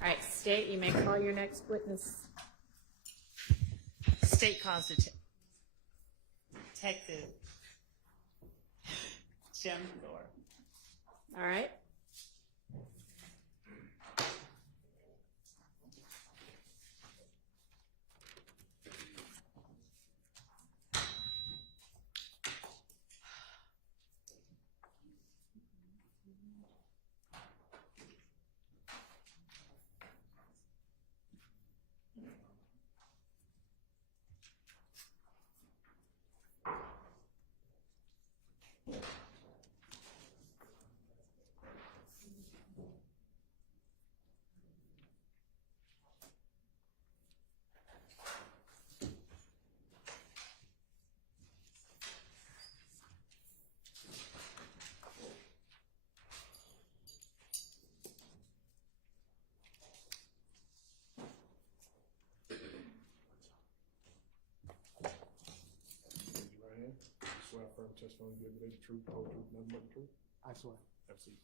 All right, State, you may call your next witness. State calls Detective Jim Thorpe. All right. Swear firm testimony you give today the truth, the whole truth, nothing but the truth. I swear. Absolutely.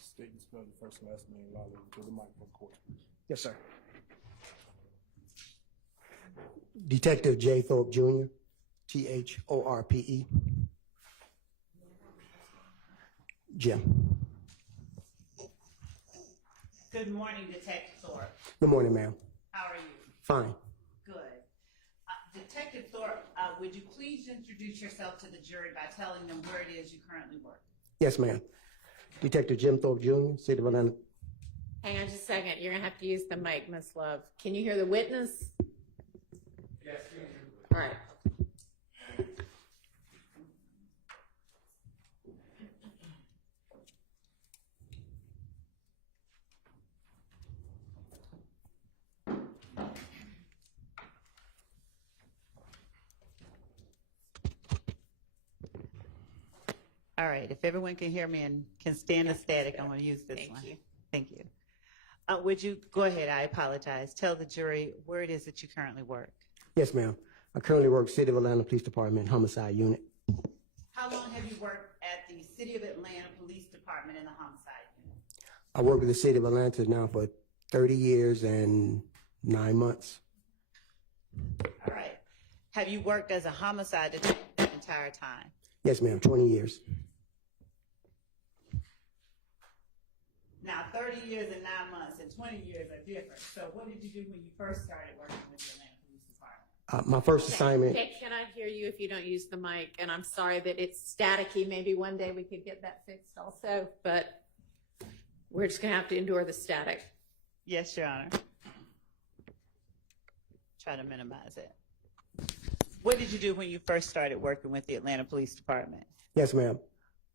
State and spell your first and last name loudly to the mic for the court. Yes, sir. Detective J. Thorpe Jr., Thorpe. Jim. Good morning, Detective Thorpe. Good morning, ma'am. How are you? Fine. Good. Detective Thorpe, would you please introduce yourself to the jury by telling them where it is you currently work? Yes, ma'am. Detective Jim Thorpe Jr., City of Atlanta. Hang on just a second. You're going to have to use the mic, Miss Love. Can you hear the witness? Yes, All right. All right, if everyone can hear me and can stand the static, I'm going to use this Thank one. you. Thank you. Would you go ahead? I apologize. Tell the jury where it is that you currently work. Yes, ma'am. I currently work City of Atlanta Police Department, Homicide Unit. How long have you worked at the City of Atlanta Police Department in the Homicide Unit? I work with the City of Atlanta now for 30 years and 9 months. All right. Have you worked as a homicide detective the entire time? Yes, ma'am, 20 years. Now, 30 years and 9 months and 20 years are different. So what did you do when you first started working with the Atlanta Police Department? My first assignment. Okay, can I hear you if you don't use the mic? And I'm sorry that it's staticky. Maybe one day we could get that fixed also, but we're just going to have to endure the static. Yes, Your Honor. Try to minimize it. What did you do when you first started working with the Atlanta Police Department? Yes, ma'am.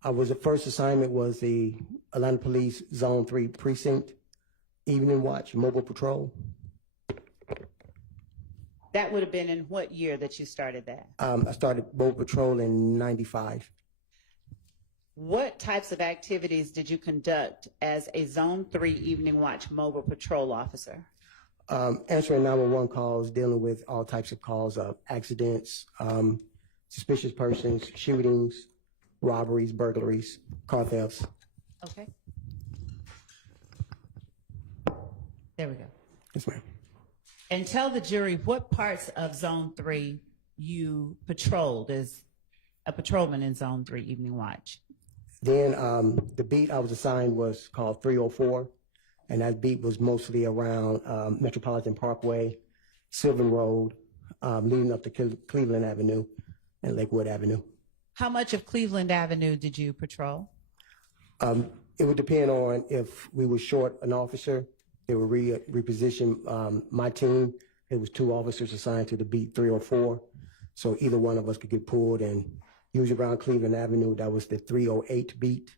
The first assignment was the Atlanta Police Zone 3 Precinct Evening Watch Mobile Patrol. That would have been in what year that you started that? I started Mobile Patrol in 95. What types of activities did you conduct as a Zone 3 Evening Watch Mobile Patrol officer? Answering 911 calls, dealing with all types of calls of accidents, suspicious persons, shootings, robberies, burglaries, car thefts. Okay. There we go. Yes, ma'am. And tell the jury what parts of Zone 3 you patrolled as a patrolman in Zone 3 Evening Watch. Then the beat I was assigned was called 304, and that beat was mostly around Metropolitan Parkway, Sylvan Road, leading up to Cleveland Avenue and Lakewood Avenue. How much of Cleveland Avenue did you patrol? It would depend on if we were short an officer. They would reposition my team. It was 2 officers assigned to the beat 304. So either one of us could get pulled, and usually around Cleveland Avenue, that was the 308 beat.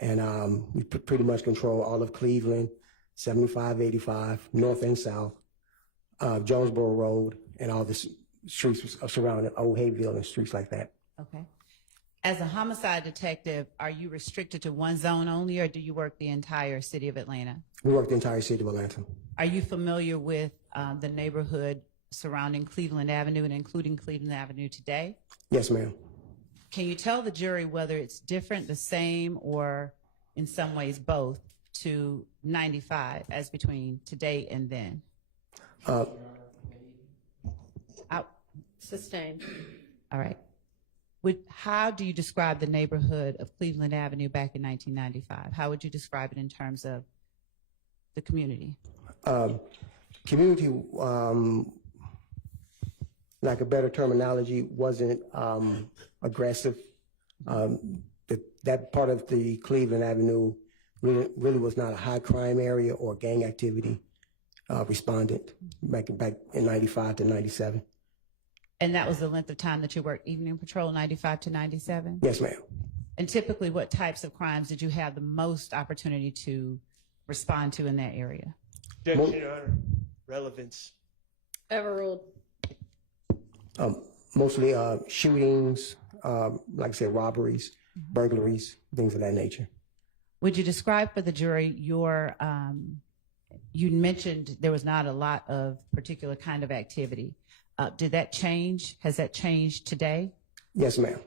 And we pretty much control all of Cleveland, 75, 85, north and south, Jonesboro Road, and all the streets surrounding Old Hayville and streets like that. Okay. As a homicide detective, are you restricted to one zone only, or do you work the entire city of Atlanta? We work the entire city of Atlanta. Are you familiar with the neighborhood surrounding Cleveland Avenue and including Cleveland Avenue today? Yes, ma'am. Can you tell the jury whether it's different, the same, or in some ways both to 95 as between today and then? Sustained. All right. How do you describe the neighborhood of Cleveland Avenue back in 1995? How would you describe it in terms of the community? Community, like a better terminology, wasn't aggressive. That part of the Cleveland Avenue really was not a high crime area or gang activity respondent back in 95 to 97. And that was the length of time that you worked evening patrol, 95 to 97? Yes, ma'am. And typically, what types of crimes did you have the most opportunity to respond to in that area? Objection, Your Honor. Relevance. Overruled. Mostly shootings, like I said, robberies, burglaries, things of that nature. Would you describe for the jury your, you mentioned there was not a lot of particular kind of activity. Did that change? Has that changed today? Yes, ma'am.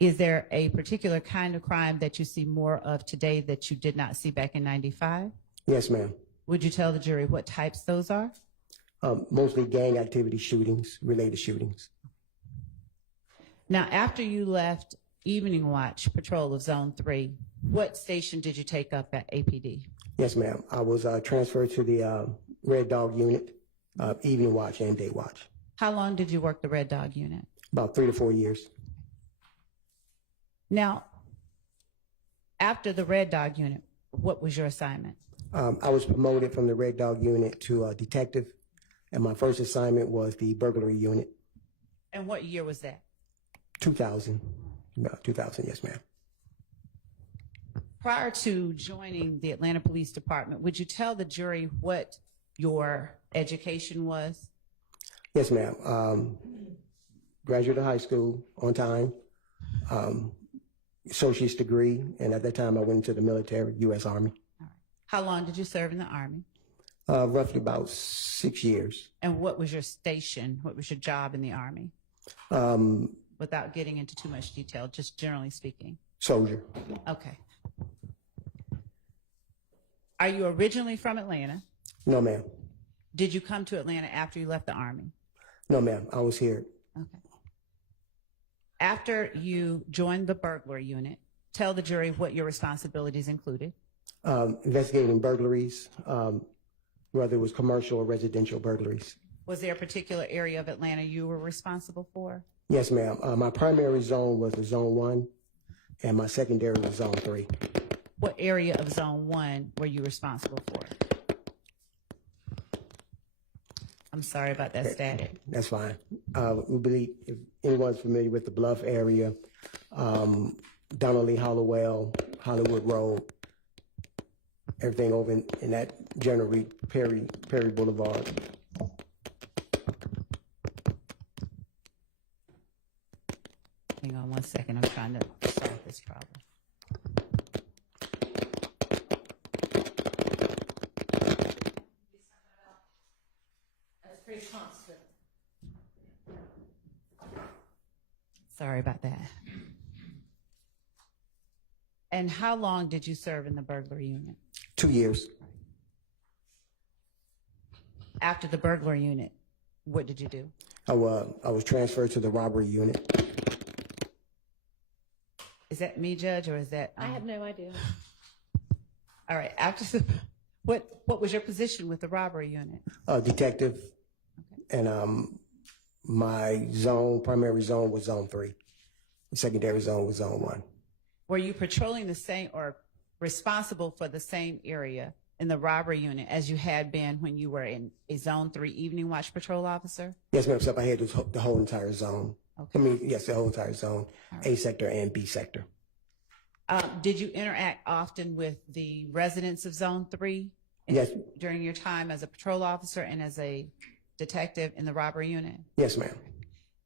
Is there a particular kind of crime that you see more of today that you did not see back in 95? Yes, ma'am. Would you tell the jury what types those are? Mostly gang activity, shootings, related shootings. Now, after you left Evening Watch Patrol of Zone 3, what station did you take up at APD? Yes, ma'am. I was transferred to the Red Dog Unit, Evening Watch and Day Watch. How long did you work the Red Dog Unit? About 3 to 4 years. Now, after the Red Dog Unit, what was your assignment? I was promoted from the Red Dog Unit to detective, and my first assignment was the burglary unit. And what year was that? 2000. About 2000, yes, ma'am. Prior to joining the Atlanta Police Department, would you tell the jury what your education was? Yes, ma'am. Graduated high school on time, associate's degree, and at that time I went into the military, U.S. Army. All right. How long did you serve in the Army? Roughly about 6 years. And what was your station? What was your job in the Army? Without getting into too much detail, just generally speaking. Soldier. Okay. Are you originally from Atlanta? No, ma'am. Did you come to Atlanta after you left the Army? No, ma'am. I was here. Okay. After you joined the burglary unit, tell the jury what your responsibilities included. Investigating burglaries, whether it was commercial or residential burglaries. Was there a particular area of Atlanta you were responsible for? Yes, ma'am. My primary zone was the Zone 1, and my secondary was Zone 3. What area of Zone 1 were you responsible for? I'm sorry about that static. That's fine. We believe, if anyone's familiar with the Bluff area, Donnelly, Hollowell, Hollywood Road, everything over in that general Perry Boulevard. Hang on one second. I'm trying to solve this problem. That's pretty constant. Sorry about that. And how long did you serve in the burglary unit? 2 years. After the burglary unit, what did you do? I was transferred to the robbery unit. Is that me, Judge, or is that? I have no idea. All right. After what was your position with the robbery unit? Detective. Okay. And my primary zone was Zone 3. The secondary zone was Zone 1. Were you patrolling the same or responsible for the same area in the robbery unit as you had been when you were in a Zone 3 evening watch patrol officer? Yes, ma'am. So I had the whole entire zone. Okay. I mean, yes, the whole entire zone, Right. A sector and B sector. Did you interact often with the residents of Zone 3 Yes. during your time as a patrol officer and as a detective in the robbery unit? Yes, ma'am.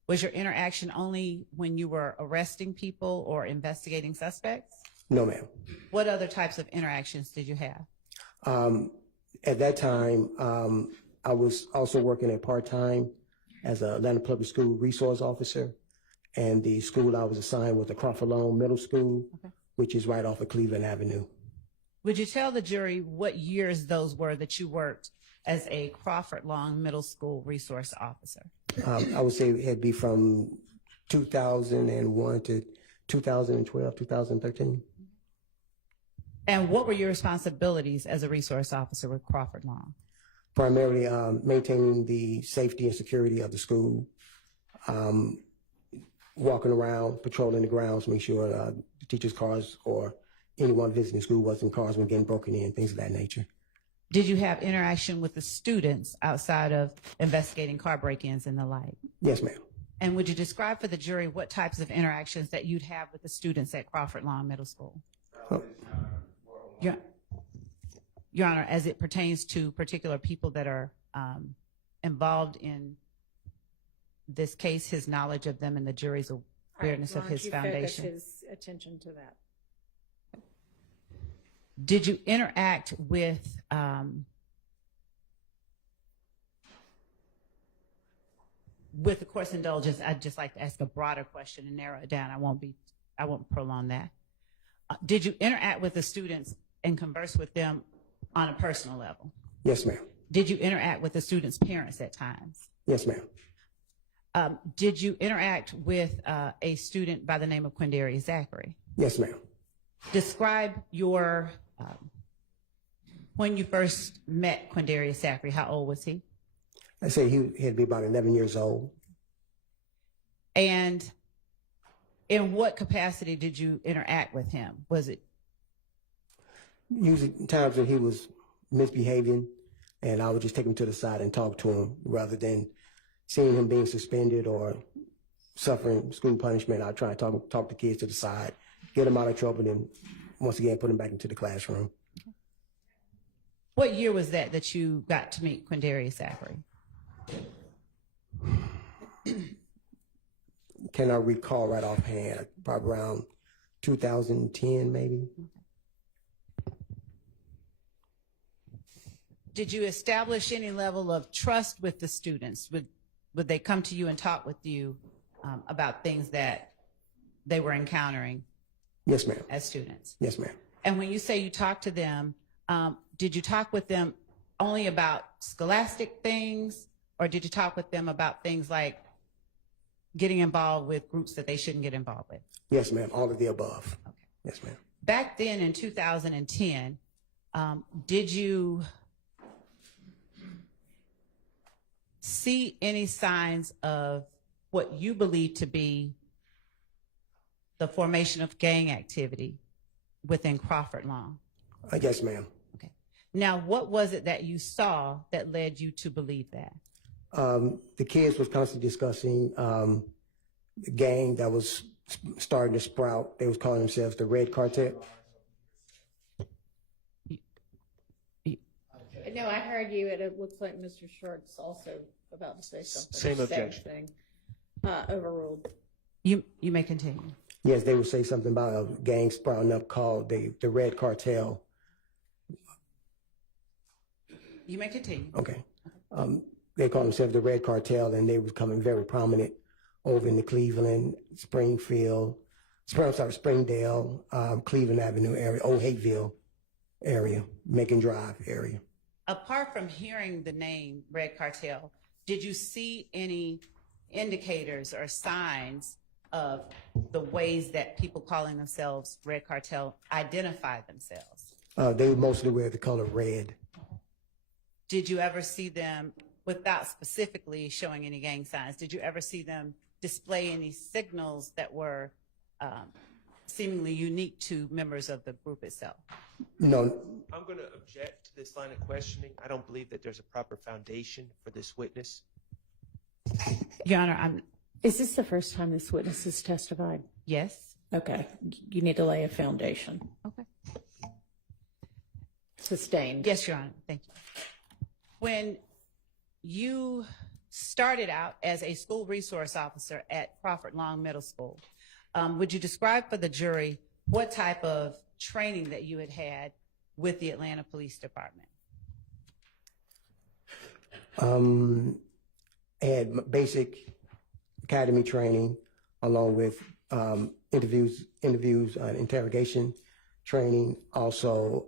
Was your interaction only when you were arresting people or investigating suspects? No, ma'am. What other types of interactions did you have? At that time, I was also working at part-time as an Atlanta Public School resource officer, and the school I was assigned was the Crawford Loan Middle School, Okay. which is right off of Cleveland Avenue. Would you tell the jury what years those were that you worked as a Crawford Long Middle School resource officer? I would say it'd be from 2001 to 2012, 2013. And what were your responsibilities as a resource officer with Crawford Long? Primarily maintaining the safety and security of the school, walking around, patrolling the grounds, make sure the teachers' cars or anyone visiting the school wasn't cars when getting broken in, things of that nature. Did you have interaction with the students outside of investigating car break-ins and the like? Yes, ma'am. And would you describe for the jury what types of interactions that you'd have with the students at Crawford Long Middle School? Your Honor, as it pertains to particular people that are involved in this case, his knowledge of them and the jury's awareness of his foundation. Focus his attention to that. Did you interact with the court's indulgence? I'd just like to ask a broader question and narrow it down. I won't prolong that. Did you interact with the students and converse with them on a personal level? Yes, ma'am. Did you interact with the students' parents at times? Yes, ma'am. Did you interact with a student by the name of Quindarrius Zachary? Yes, ma'am. Describe your, when you first met Quindarrius Zachary, how old was he? I say he'd be about 11 years old. And in what capacity did you interact with him? Was it? Usually times when he was misbehaving, and I would just take him to the side and talk to him rather than seeing him being suspended or suffering school punishment. I'd try to talk the kids to the side, get them out of trouble, and once again put them back into the classroom. What year was that you got to meet Quindarrius Zachary? Can I recall right offhand? Probably around 2010, maybe. Did you establish any level of trust with the students? Would they come to you and talk with you about things that they were encountering? Yes, ma'am. As students? Yes, ma'am. And when you say you talked to them, did you talk with them only about scholastic things, or did you talk with them about things like getting involved with groups that they shouldn't get involved with? Yes, ma'am. All of the above. Okay. Yes, ma'am. Back then in 2010, did you see any signs of what you believe to be the formation of gang activity within Crawford Long? Yes, ma'am. Okay. Now, what was it that you saw that led you to believe that? The kids was constantly discussing the gang that was starting to sprout. They was calling themselves the Red Cartel. No, I heard you, and it looks like Mr. Short's also about to say something. Same objection. Thing. Overruled. You may continue. Yes, they would say something about a gang sprouting up called the Red Cartel. You may continue. Okay. They called themselves the Red Cartel, and they were becoming very prominent over in the Cleveland, Springdale, Cleveland Avenue area, Old Hateville area, Macon Drive area. Apart from hearing the name Red Cartel, did you see any indicators or signs of the ways that people calling themselves Red Cartel identify themselves? They mostly wear the color red. Did you ever see them, without specifically showing any gang signs, did you ever see them display any signals that were seemingly unique to members of the group itself? No. I'm going to object to this line of questioning. I don't believe that there's a proper foundation for this witness. Your Honor, Is this the first time this witness has testified? yes. Okay. You need to lay a foundation. Okay. Sustained. Yes, Your Honor. Thank you. When you started out as a school resource officer at Crawford Long Middle School, would you describe for the jury what type of training that you had with the Atlanta Police Department? I had basic academy training along with interviews, interrogation training, also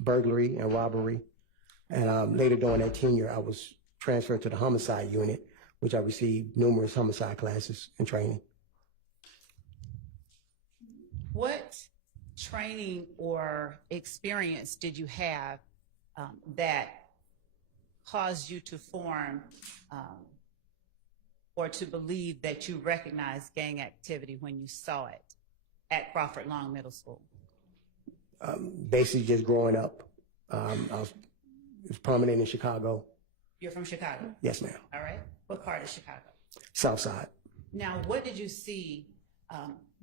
burglary and robbery. And later during that tenure, I was transferred to the homicide unit, which I received numerous homicide classes and training. What training or experience did you have that caused you to form or to believe that you recognized gang activity when you saw it at Crawford Long Middle School? Basically just growing up. I was prominent in Chicago. You're from Chicago? Yes, ma'am. All right. What part of Chicago? South Side. Now, what did you see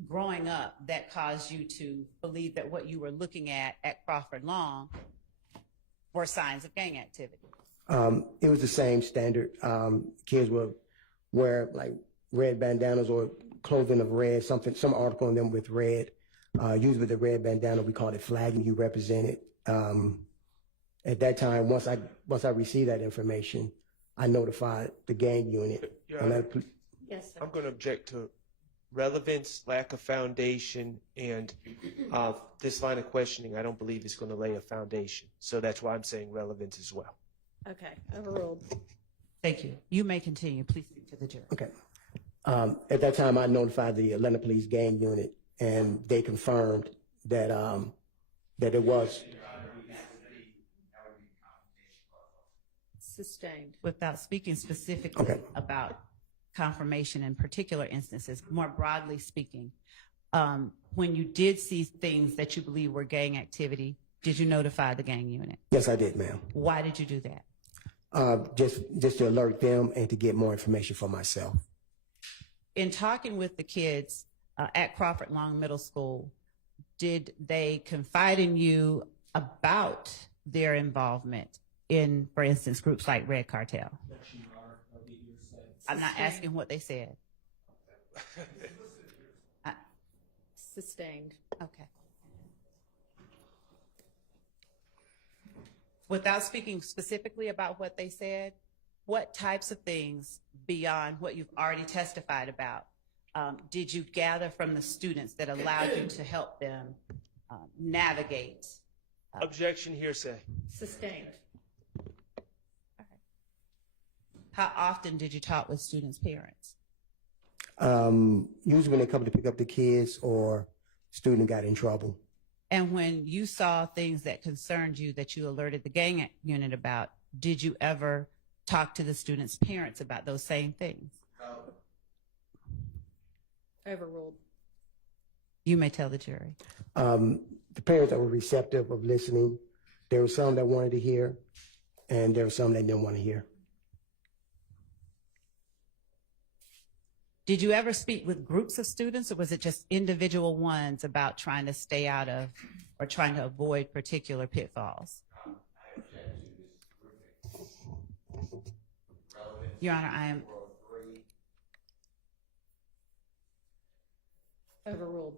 growing up that caused you to believe that what you were looking at Crawford Long were signs of gang activity? It was the same standard. Kids would wear like red bandanas or clothing of red, some article on them with red. Usually the red bandana, we called it flagging, you represented. At that time, once I received that information, I notified the gang unit. Your Honor, Yes, sir. I'm going to object to relevance, lack of foundation, and this line of questioning I don't believe is going to lay a foundation. So that's why I'm saying relevance as well. Okay, overruled. Thank you. You may continue. Please speak to the jury. Okay. At that time, I notified the Atlanta Police gang unit, and they confirmed that that it was. Sustained. Without speaking specifically Okay. about confirmation in particular instances, more broadly speaking, when you did see things that you believe were gang activity, did you notify the gang unit? Yes, I did, ma'am. Why did you do that? Just to alert them and to get more information for myself. In talking with the kids at Crawford Long Middle School, did they confide in you about their involvement in, for instance, groups like Red Cartel? I'm not asking what they said. Sustained. Okay. Without speaking specifically about what they said, what types of things beyond what you've already testified about did you gather from the students that allowed you to help them navigate? Objection, hearsay. Sustained. How often did you talk with students' parents? Usually when they come to pick up the kids or student got in trouble. And when you saw things that concerned you that you alerted the gang unit about, did you ever talk to the students' parents about those same things? Overruled. You may tell the jury. The parents that were receptive of listening, there were some that wanted to hear, and there were some that didn't want to hear. Did you ever speak with groups of students, or was it just individual ones about trying to stay out of or trying to avoid particular pitfalls? Your Honor, I am. Overruled.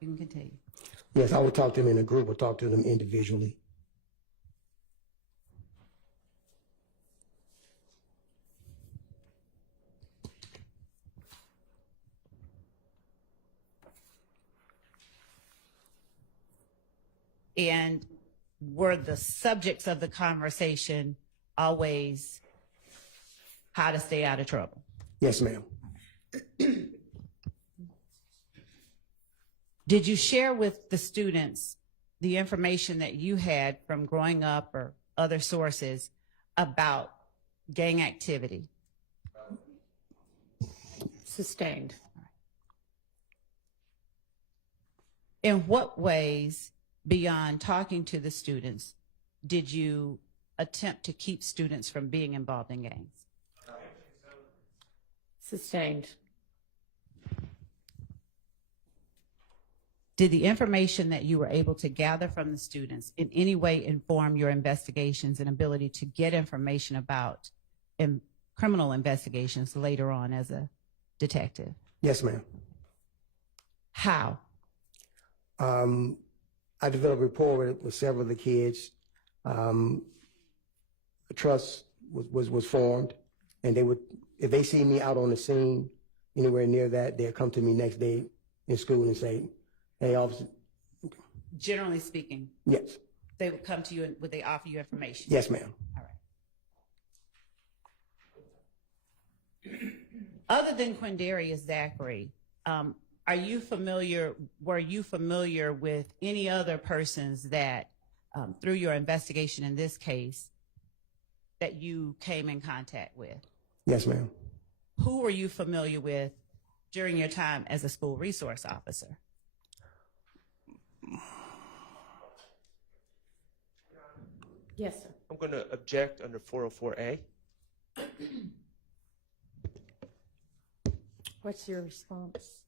You can continue. Yes, I would talk to them in a group or talk to them individually. And were the subjects of the conversation always how to stay out of trouble? Yes, ma'am. Did you share with the students the information that you had from growing up or other sources about gang activity? Sustained. In what ways, beyond talking to the students, did you attempt to keep students from being involved in gangs? Sustained. Did the information that you were able to gather from the students in any way inform your investigations and ability to get information about criminal investigations later on as a detective? Yes, ma'am. How? I developed rapport with several of the kids. A trust was formed, and they would, if they see me out on the scene, anywhere near that, they'd come to me next day in school and say, "Hey, officer, Generally speaking, Yes. they would come to you and would they offer you information? Yes, ma'am. All right. Other than Quindarrius Zachary, were you familiar with any other persons that, through your investigation in this case, that you came in contact with? Yes, ma'am. Who were you familiar with during your time as a school resource officer? Yes, sir. I'm going to object under 404A. What's your response?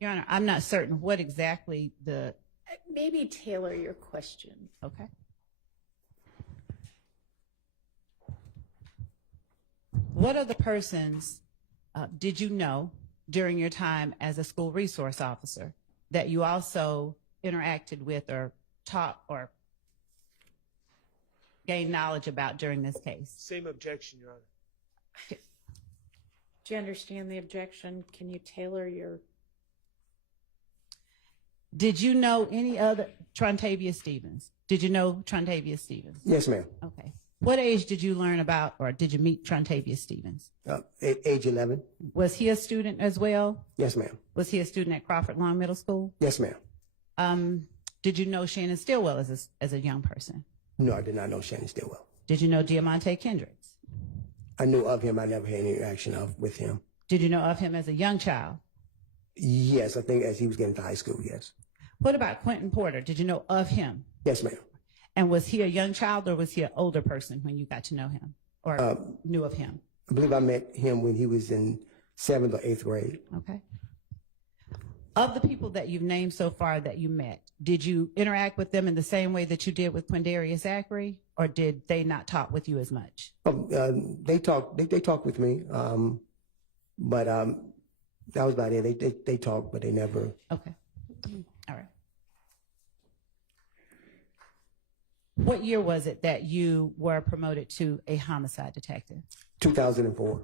Your Honor, I'm not certain what exactly the, Maybe tailor your question. okay. What other persons did you know during your time as a school resource officer that you also interacted with or taught or gained knowledge about during this case? Same objection, Your Honor. Do you understand the objection? Can you tailor your? Did you know any other, Trontavious Stevens? Did you know Trontavious Stevens? Yes, ma'am. Okay. What age did you learn about or did you meet Trontavious Stevens? At age 11. Was he a student as well? Yes, ma'am. Was he a student at Crawford Long Middle School? Yes, ma'am. Did you know Shannon Stillwell as a young person? No, I did not know Shannon Stillwell. Did you know Diamante Kendricks? I knew of him. I never had any interaction with him. Did you know of him as a young child? Yes, I think as he was getting to high school, yes. What about Quentin Porter? Did you know of him? Yes, ma'am. And was he a young child or was he an older person when you got to know him or knew of him? I believe I met him when he was in 7th or 8th grade. Okay. Of the people that you've named so far that you met, did you interact with them in the same way that you did with Quindarrius Zachary, or did they not talk with you as much? They talked with me, but that was about it. They talked, but they never. Okay. All right. What year was it that you were promoted to a homicide detective? 2004.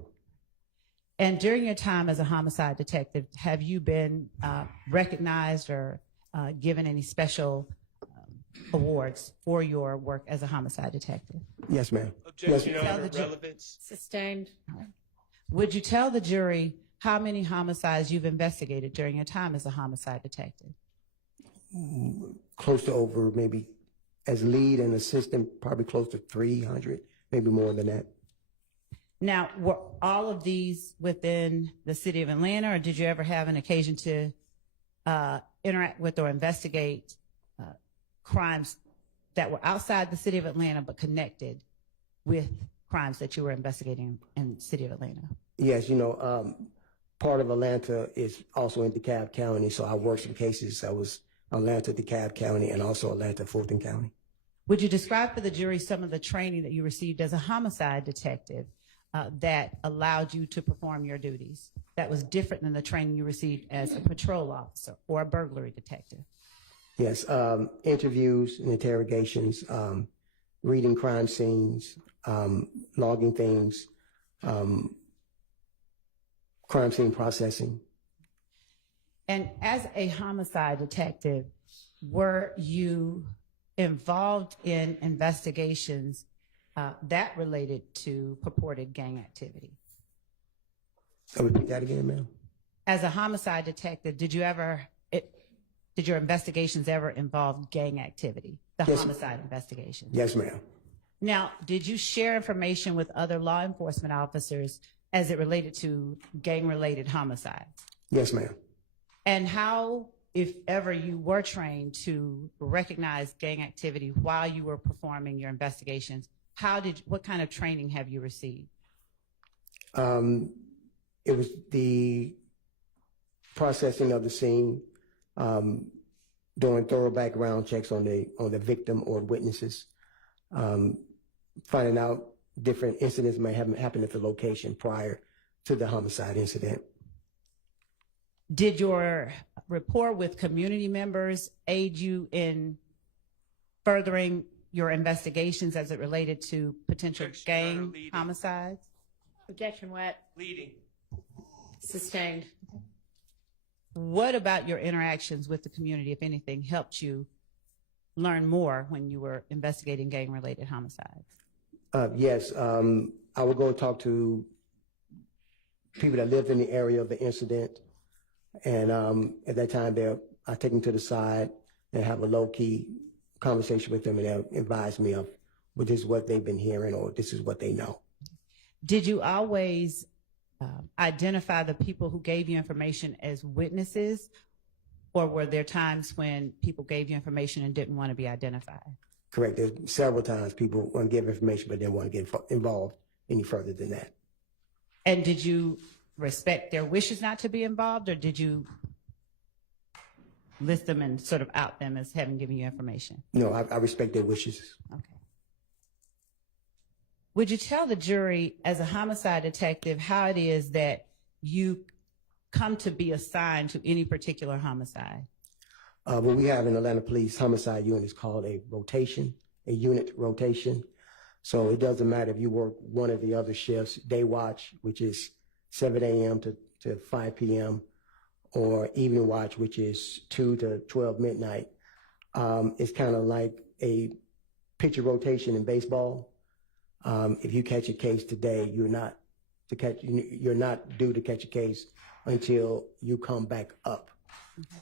And during your time as a homicide detective, have you been recognized or given any special awards for your work as a homicide detective? Yes, ma'am. Objection, Your Tell Honor, the ju- relevance. Sustained. Would you tell the jury how many homicides you've investigated during your time as a homicide detective? Close to over, maybe as lead and assistant, probably close to 300, maybe more than that. Now, were all of these within the city of Atlanta, or did you ever have an occasion to interact with or investigate crimes that were outside the city of Atlanta but connected with crimes that you were investigating in the city of Atlanta? Yes, you know, part of Atlanta is also in DeKalb County, so I worked some cases. I was Atlanta, DeKalb County, and also Atlanta, Fulton County. Would you describe for the jury some of the training that you received as a homicide detective that allowed you to perform your duties that was different than the training you received as a patrol officer or a burglary detective? Yes, interviews and interrogations, reading crime scenes, logging things, crime scene processing. And as a homicide detective, were you involved in investigations that related to purported gang activity? I'll repeat that again, ma'am. As a homicide detective, did your investigations ever involve gang activity, the Yes. homicide investigations? Yes, ma'am. Now, did you share information with other law enforcement officers as it related to gang-related homicides? Yes, ma'am. And how, if ever, you were trained to recognize gang activity while you were performing your investigations, what kind of training have you received? It was the processing of the scene, doing thorough background checks on the victim or witnesses, finding out different incidents may have happened at the location prior to the homicide incident. Did your rapport with community members aid you in furthering your investigations as it related to potential Objection, Your Honor, gang leading. homicides? Objection, what? Leading. Sustained. What about your interactions with the community, if anything, helped you learn more when you were investigating gang-related homicides? Yes, I would go talk to people that lived in the area of the incident. And at that time, I take them to the side and have a low-key conversation with them, and they'll advise me of, well, this is what they've been hearing, or this is what they know. Did you always identify the people who gave you information as witnesses, or were there times when people gave you information and didn't want to be identified? Correct. There's several times people want to give information, but didn't want to get involved any further than that. And did you respect their wishes not to be involved, or did you list them and sort of out them as having given you information? No, I respect their wishes. Okay. Would you tell the jury, as a homicide detective, how it is that you come to be assigned to any particular homicide? What we have in Atlanta Police Homicide Unit is called a unit rotation. So it doesn't matter if you work one of the other shifts, day watch, which is 7 a.m. to 5 p.m., or evening watch, which is 2 to 12 midnight. It's kind of like a pitcher rotation in baseball. If you catch a case today, you're not due to catch a case until you come back up.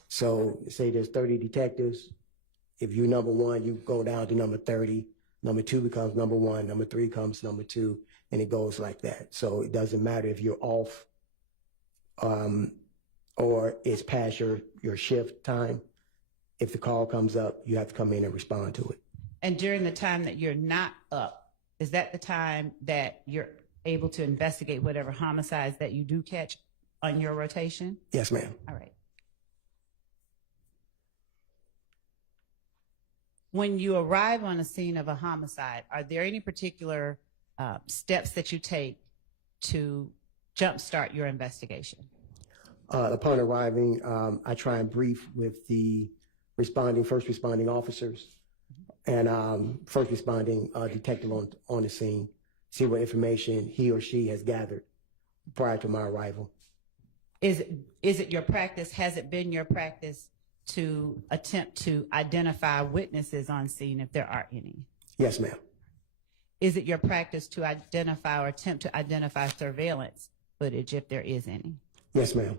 So say there's 30 detectives. If you're number one, you go down to number 30. Number two becomes number one. Number three comes number two, and it goes like that. So it doesn't matter if you're off or it's past your shift time. If the call comes up, you have to come in and respond to it. And during the time that you're not up, is that the time that you're able to investigate whatever homicides that you do catch on your rotation? Yes, ma'am. All right. When you arrive on a scene of a homicide, are there any particular steps that you take to jumpstart your investigation? Upon arriving, I try and brief with the first responding officers and first responding detective on the scene, see what information he or she has gathered prior to my arrival. Is it your practice, has it been your practice to attempt to identify witnesses on scene if there are any? Yes, ma'am. Is it your practice to identify or attempt to identify surveillance footage if there is any? Yes, ma'am.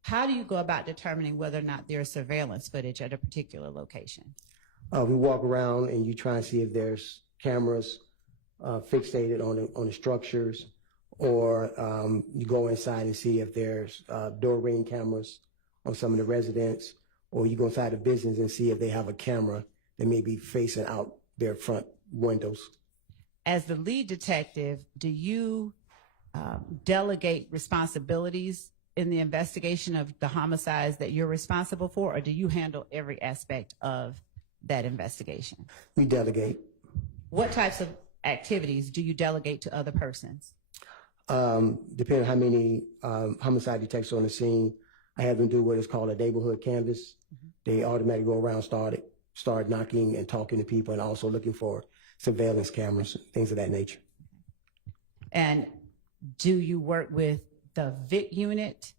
How do you go about determining whether or not there's surveillance footage at a particular location? We walk around and you try and see if there's cameras fixated on the structures, or you go inside and see if there's door ring cameras on some of the residents, or you go inside the business and see if they have a camera that may be facing out their front windows. As the lead detective, do you delegate responsibilities in the investigation of the homicides that you're responsible for, or do you handle every aspect of that investigation? We delegate. What types of activities do you delegate to other persons? Depending on how many homicide detectives on the scene, I have them do what is called a neighborhood canvas. They automatically go around, start knocking and talking to people, and also looking for surveillance cameras, things of that nature. And do you work with the VIC unit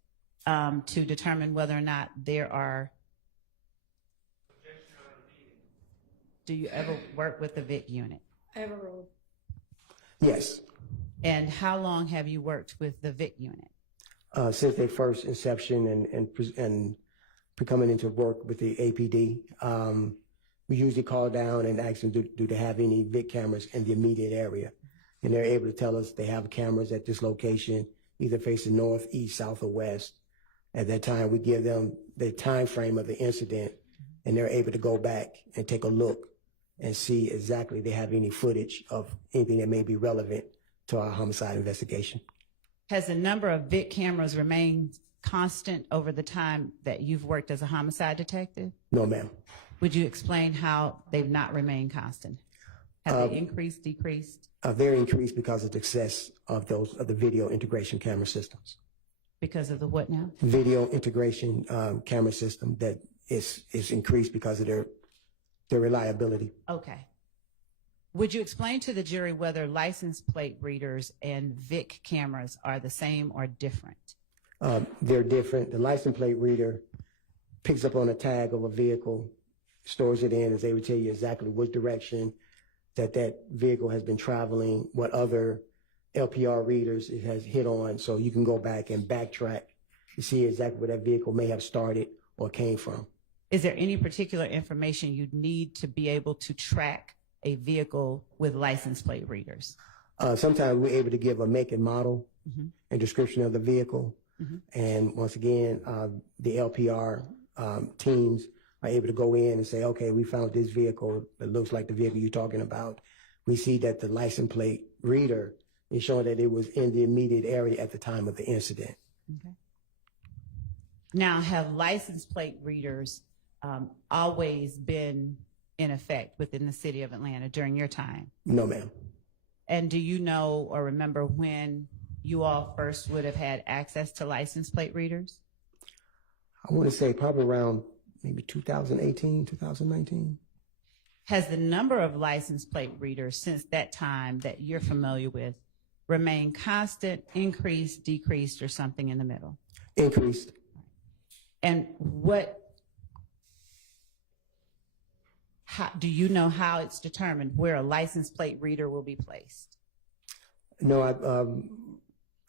to determine whether or not there are? Do you ever work with the VIC unit? Overruled. Yes. And how long have you worked with the VIC unit? Since their first inception and coming into work with the APD, we usually call down and ask them, do they have any VIC cameras in the immediate area? And they're able to tell us they have cameras at this location, either facing north, east, south, or west. At that time, we give them the time frame of the incident, and they're able to go back and take a look and see exactly if they have any footage of anything that may be relevant to our homicide investigation. Has the number of VIC cameras remained constant over the time that you've worked as a homicide detective? No, ma'am. Would you explain how they've not remained constant? Have they increased, decreased? They're increased because of the success of the video integration camera systems. Because of the what now? Video integration camera system that is increased because of their reliability. Okay. Would you explain to the jury whether license plate readers and VIC cameras are the same or different? They're different. The license plate reader picks up on a tag of a vehicle, stores it in, as they would tell you exactly which direction that vehicle has been traveling, what other LPR readers it has hit on, so you can go back and backtrack to see exactly where that vehicle may have started or came from. Is there any particular information you'd need to be able to track a vehicle with license plate readers? Sometimes we're able to give a make and model and description of the vehicle. And once again, the LPR teams are able to go in and say, okay, we found this vehicle that looks like the vehicle you're talking about. We see that the license plate reader is showing that it was in the immediate area at the time of the incident. Okay. Now, have license plate readers always been in effect within the city of Atlanta during your time? No, ma'am. And do you know or remember when you all first would have had access to license plate readers? I want to say probably around maybe 2018, 2019. Has the number of license plate readers since that time that you're familiar with remained constant, increased, decreased, or something in the middle? Increased. And how do you know how it's determined where a license plate reader will be placed? No,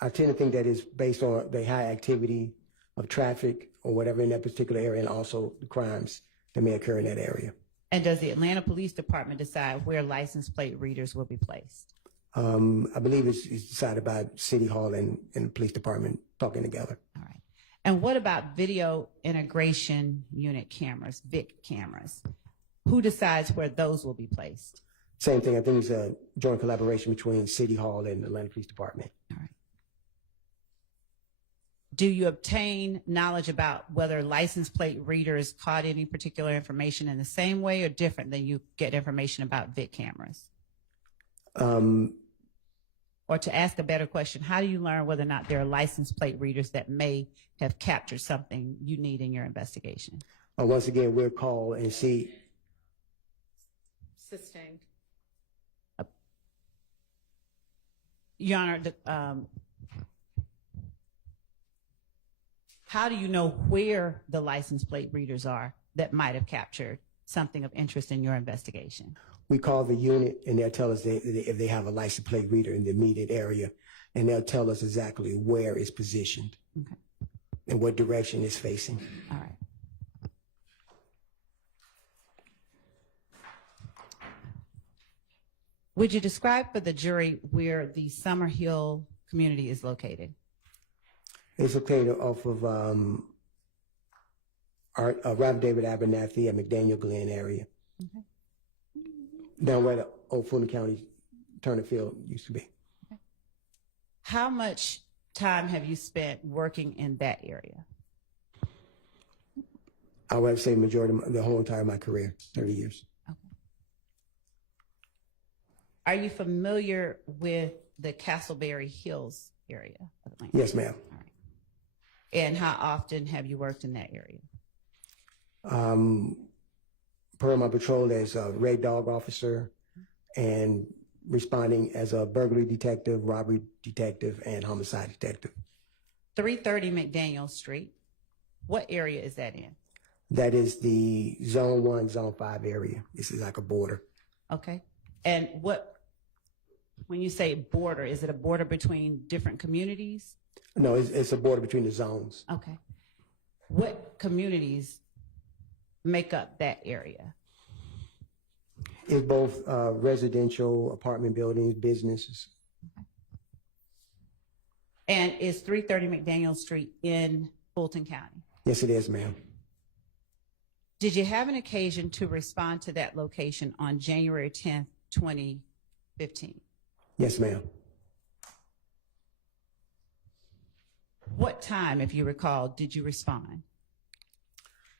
I tend to think that it's based on the high activity of traffic or whatever in that particular area, and also the crimes that may occur in that area. And does the Atlanta Police Department decide where license plate readers will be placed? I believe it's decided by City Hall and the police department talking together. All right. And what about video integration unit cameras, VIC cameras? Who decides where those will be placed? Same thing. I think it's a joint collaboration between City Hall and the Atlanta Police Department. All right. Do you obtain knowledge about whether license plate readers caught any particular information in the same way or different than you get information about VIC cameras? Or to ask a better question, how do you learn whether or not there are license plate readers that may have captured something you need in your investigation? Once again, we'll call and see. Sustained. Your Honor, how do you know where the license plate readers are that might have captured something of interest in your investigation? We call the unit and they'll tell us if they have a license plate reader in the immediate area, and they'll tell us exactly where it's positioned and what direction it's facing. All right. Would you describe for the jury where the Summerhill community is located? It's located off of Robert David Abernathy at McDaniel Glen area. Okay. Down where the old Fulton County Turner Field used to be. Okay. How much time have you spent working in that area? I would say majority of the whole entire of my career, 30 years. Okay. Are you familiar with the Castleberry Hills area of Atlanta? Yes, ma'am. All right. And how often have you worked in that area? Per my patrol as a Red Dog officer and responding as a burglary detective, robbery detective, and homicide detective. 330 McDaniel Street. What area is that in? That is the Zone 1, Zone 5 area. This is like a border. Okay. And when you say border, is it a border between different communities? No, it's a border between the zones. Okay. What communities make up that area? It's both residential, apartment buildings, businesses. Okay. And is 330 McDaniel Street in Fulton County? Yes, it is, ma'am. Did you have an occasion to respond to that location on January 10th, 2015? Yes, ma'am. What time, if you recall, did you respond?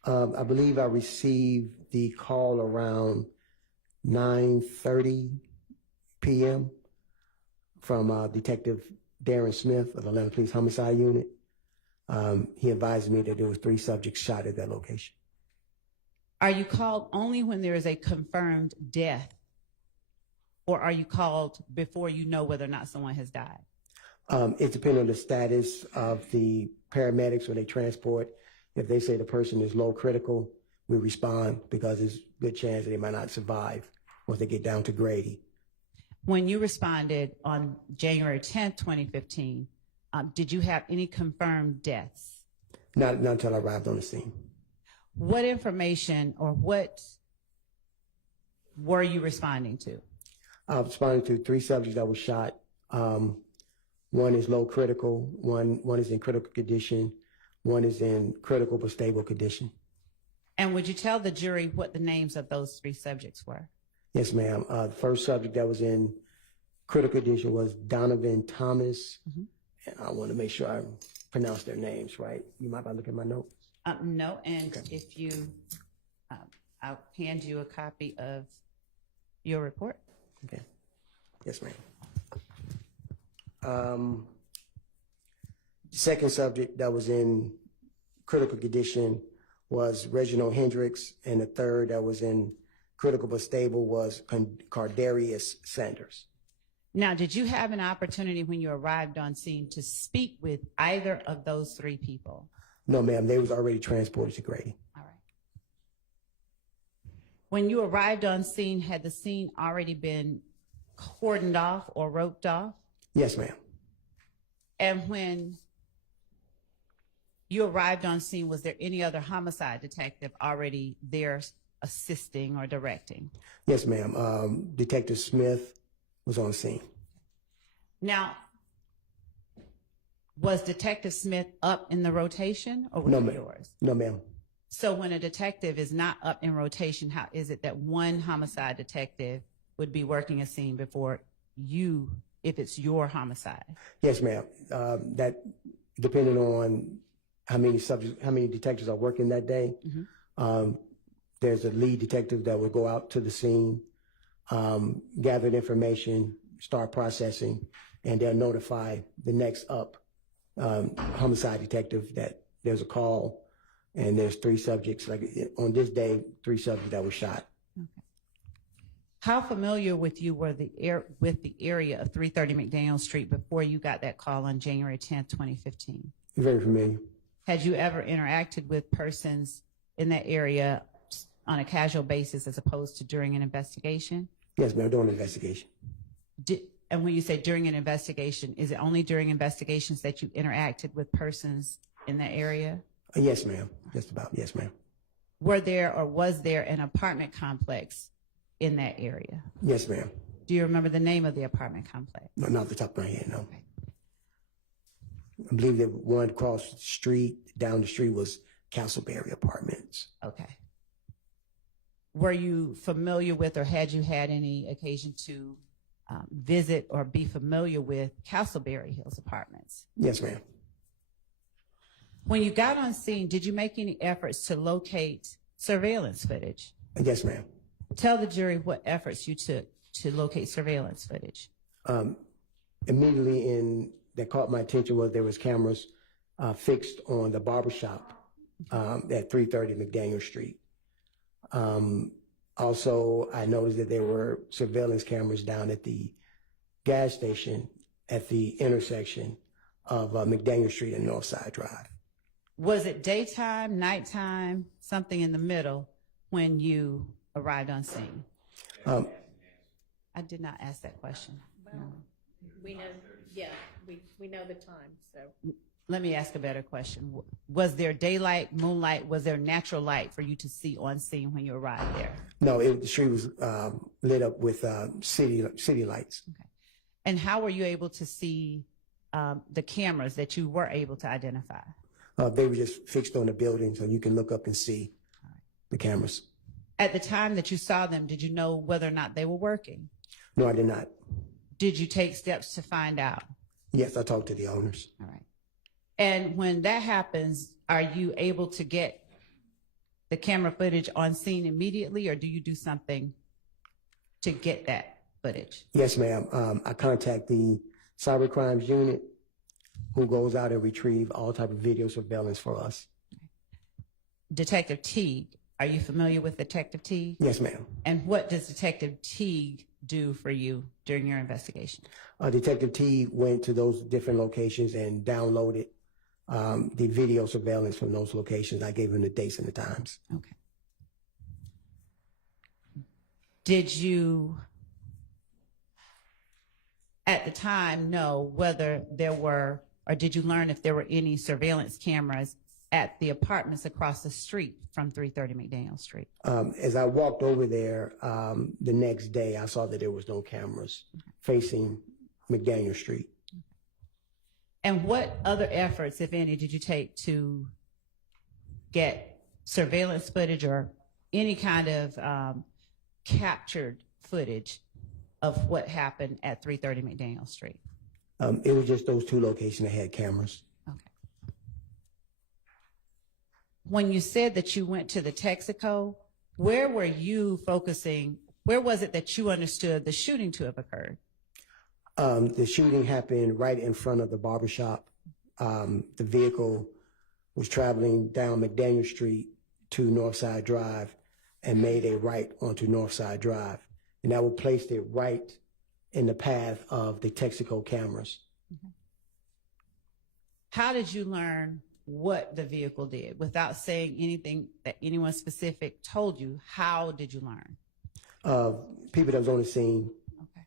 I believe I received the call around 9:30 p.m. from Detective Darren Smith of the Atlanta Police Homicide Unit. He advised me that there was 3 subjects shot at that location. Are you called only when there is a confirmed death? Or are you called before you know whether or not someone has died? It depends on the status of the paramedics when they transport. If they say the person is low critical, we respond because there's a good chance that they might not survive once they get down to Grady. When you responded on January 10th, 2015, did you have any confirmed deaths? Not until I arrived on the scene. What information or what were you responding to? I responded to 3 subjects that were shot. One is low critical, one is in critical condition, one is in critical but stable condition. And would you tell the jury what the names of those 3 subjects were? Yes, ma'am. The first subject that was in critical condition was Donovan Thomas. And I want to make sure I pronounce their names right. You mind if I look at my notes? No, and Okay. if you, I'll hand you a copy of your report. Okay. Yes, ma'am. The second subject that was in critical condition was Reginald Hendricks, and the third that was in critical but stable was Quindarrius Sanders. Now, did you have an opportunity when you arrived on scene to speak with either of those 3 people? No, ma'am. They was already transported to Grady. All right. When you arrived on scene, had the scene already been cordoned off or roped off? Yes, ma'am. And when you arrived on scene, was there any other homicide detective already there assisting or directing? Yes, ma'am. Detective Smith was on scene. Now, was Detective Smith up in the rotation or was No, it ma'am. yours? No, ma'am. So when a detective is not up in rotation, how is it that one homicide detective would be working a scene before you, if it's your homicide? Yes, ma'am. That depending on how many detectives are working that day. There's a lead detective that will go out to the scene, gather the information, start processing, and they'll notify the next up homicide detective that there's a call and there's 3 subjects. Like on this day, 3 subjects that were shot. Okay. How familiar with you were with the area of 330 McDaniel Street before you got that call on January 10th, 2015? Very familiar. Had you ever interacted with persons in that area on a casual basis as opposed to during an investigation? Yes, ma'am. Doing an investigation. And when you say during an investigation, is it only during investigations that you interacted with persons in that area? Yes, ma'am. Just about. Yes, ma'am. Were there or was there an apartment complex in that area? Yes, ma'am. Do you remember the name of the apartment complex? No, not off the top of my head, no. Okay. I believe that one across the street, down the street, was Castleberry Apartments. Okay. Were you familiar with or had you had any occasion to visit or be familiar with Castleberry Hills Apartments? Yes, ma'am. When you got on scene, did you make any efforts to locate surveillance footage? Yes, ma'am. Tell the jury what efforts you took to locate surveillance footage. Immediately that caught my attention was there was cameras fixed on the barbershop at 330 McDaniel Street. Also, I noticed that there were surveillance cameras down at the gas station at the intersection of McDaniel Street and Northside Drive. Was it daytime, nighttime, something in the middle when you arrived on scene? I did not ask that question. No. We know, yeah, we know the time, so. Let me ask a better question. Was there daylight, moonlight, was there natural light for you to see on scene when you arrived there? No, the street was lit up with city lights. Okay. And how were you able to see the cameras that you were able to identify? They were just fixed on the building, so you can look up and see the cameras. At the time that you saw them, did you know whether or not they were working? No, I did not. Did you take steps to find out? Yes, I talked to the owners. All right. And when that happens, are you able to get the camera footage on scene immediately, or do you do something to get that footage? Yes, ma'am. I contact the cyber crimes unit. who goes out and retrieve all type of video surveillance for us. Detective Teague, are you familiar with Detective Teague? Yes, ma'am. And what does Detective Teague do for you during your investigation? Detective T went to those different locations and downloaded the video surveillance from those locations. I gave him the dates and the times. Okay. Did you, at the time, know whether there were, or did you learn if there were any surveillance cameras at the apartments across the street from 330 McDaniel Street? As I walked over there the next day, I saw that there was no cameras facing McDaniel Street. And what other efforts, if any, did you take to get surveillance footage or any kind of captured footage of what happened at 330 McDaniel Street? It was just those two locations that had cameras. Okay. When you said that you went to the Texaco, where were you focusing? Where was it that you understood the shooting to have occurred? The shooting happened right in front of the barbershop. The vehicle was traveling down McDaniel Street to Northside Drive and made a right onto Northside Drive. And that would place it right in the path of the Texaco cameras. Mm-hmm. How did you learn what the vehicle did? Without saying anything that anyone specific told you, how did you learn? People that was on the scene. Okay.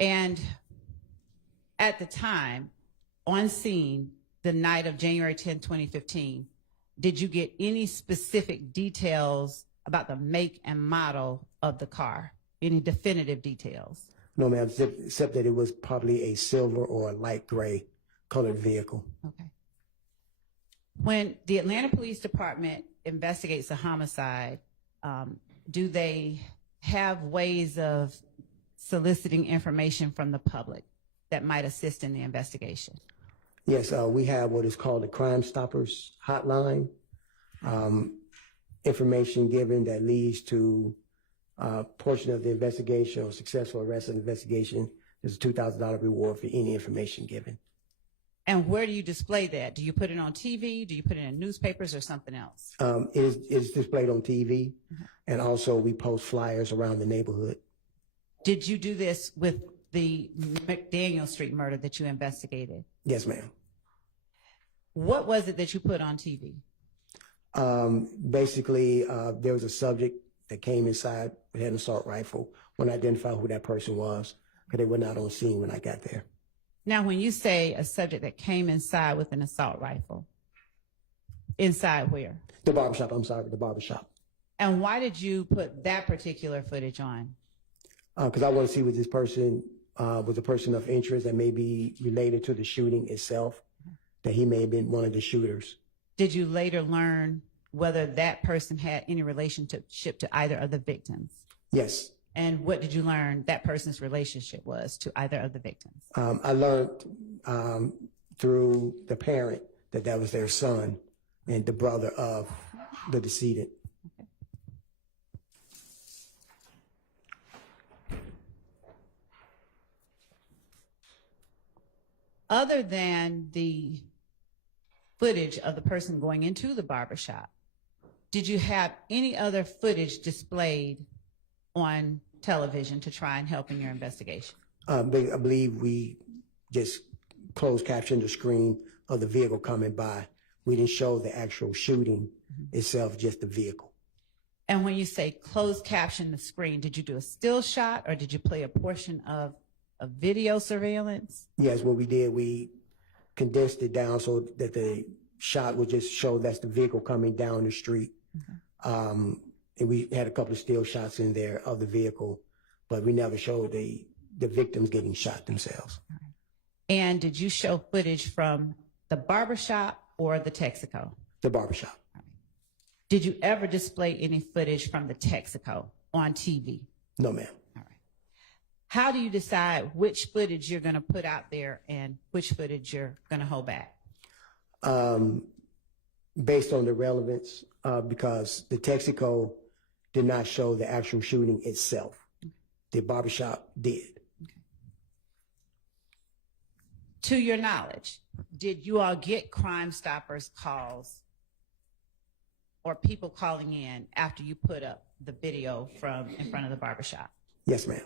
And at the time, on scene, the night of January 10, 2015, did you get any specific details about the make and model of the car? Any definitive details? No, ma'am, except that it was probably a silver or a light gray colored vehicle. Okay. When the Atlanta Police Department investigates a homicide, do they have ways of soliciting information from the public that might assist in the investigation? Yes, we have what is called the Crime Stoppers hotline. Information given that leads to a portion of the investigation or successful arrest of the investigation. There's a $2,000 reward for any information given. And where do you display that? Do you put it on TV? Do you put it in newspapers or something else? It is displayed on TV, and also we post flyers around the neighborhood. Did you do this with the McDaniel Street murder that you investigated? Yes, ma'am. What was it that you put on TV? Basically, there was a subject that came inside with an assault rifle. When I identified who that person was, because they were not on scene when I got there. Now, when you say a subject that came inside with an assault rifle, inside where? The barbershop, I'm sorry, the barbershop. And why did you put that particular footage on? Because I want to see what this person was a person of interest that may be related to the shooting itself, that he may have been one of the shooters. Did you later learn whether that person had any relationship to either of the victims? Yes. And what did you learn that person's relationship was to either of the victims? I learned through the parent that was their son and the brother of the decedent. Okay. Other than the footage of the person going into the barbershop, did you have any other footage displayed on television to try and help in your investigation? I believe we just closed captioned the screen of the vehicle coming by. We didn't show the actual shooting itself, just the vehicle. And when you say closed caption the screen, did you do a still shot or did you play a portion of a video surveillance? Yes, what we did, we condensed it down so that the shot would just show that's the vehicle coming down the street. And we had a couple of still shots in there of the vehicle, but we never showed the victims getting shot themselves. And did you show footage from the barbershop or the Texaco? The barbershop. Did you ever display any footage from the Texaco on TV? No, ma'am. All right. How do you decide which footage you're going to put out there and which footage you're going to hold back? Based on the relevance, because the Texaco did not show the actual shooting itself. The barbershop did. To your knowledge, did you all get Crime Stoppers calls or people calling in after you put up the video from in front of the barbershop? Yes, ma'am.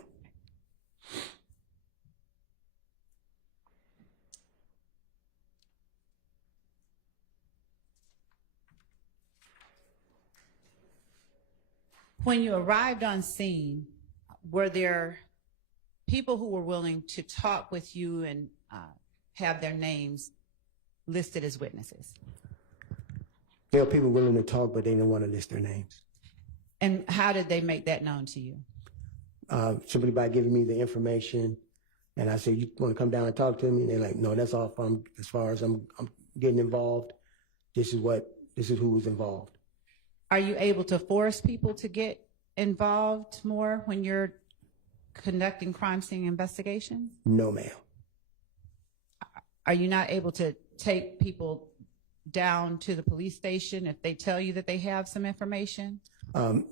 When you arrived on scene, were there people who were willing to talk with you and have their names listed as witnesses? There are people willing to talk, but they didn't want to list their names. And how did they make that known to you? Simply by giving me the information, and I said, "You want to come down and talk to me?" And they're like, "No, that's all. As far as I'm getting involved, this is who was involved." Are you able to force people to get involved more when you're conducting crime scene investigations? No, ma'am. Are you not able to take people down to the police station if they tell you that they have some information?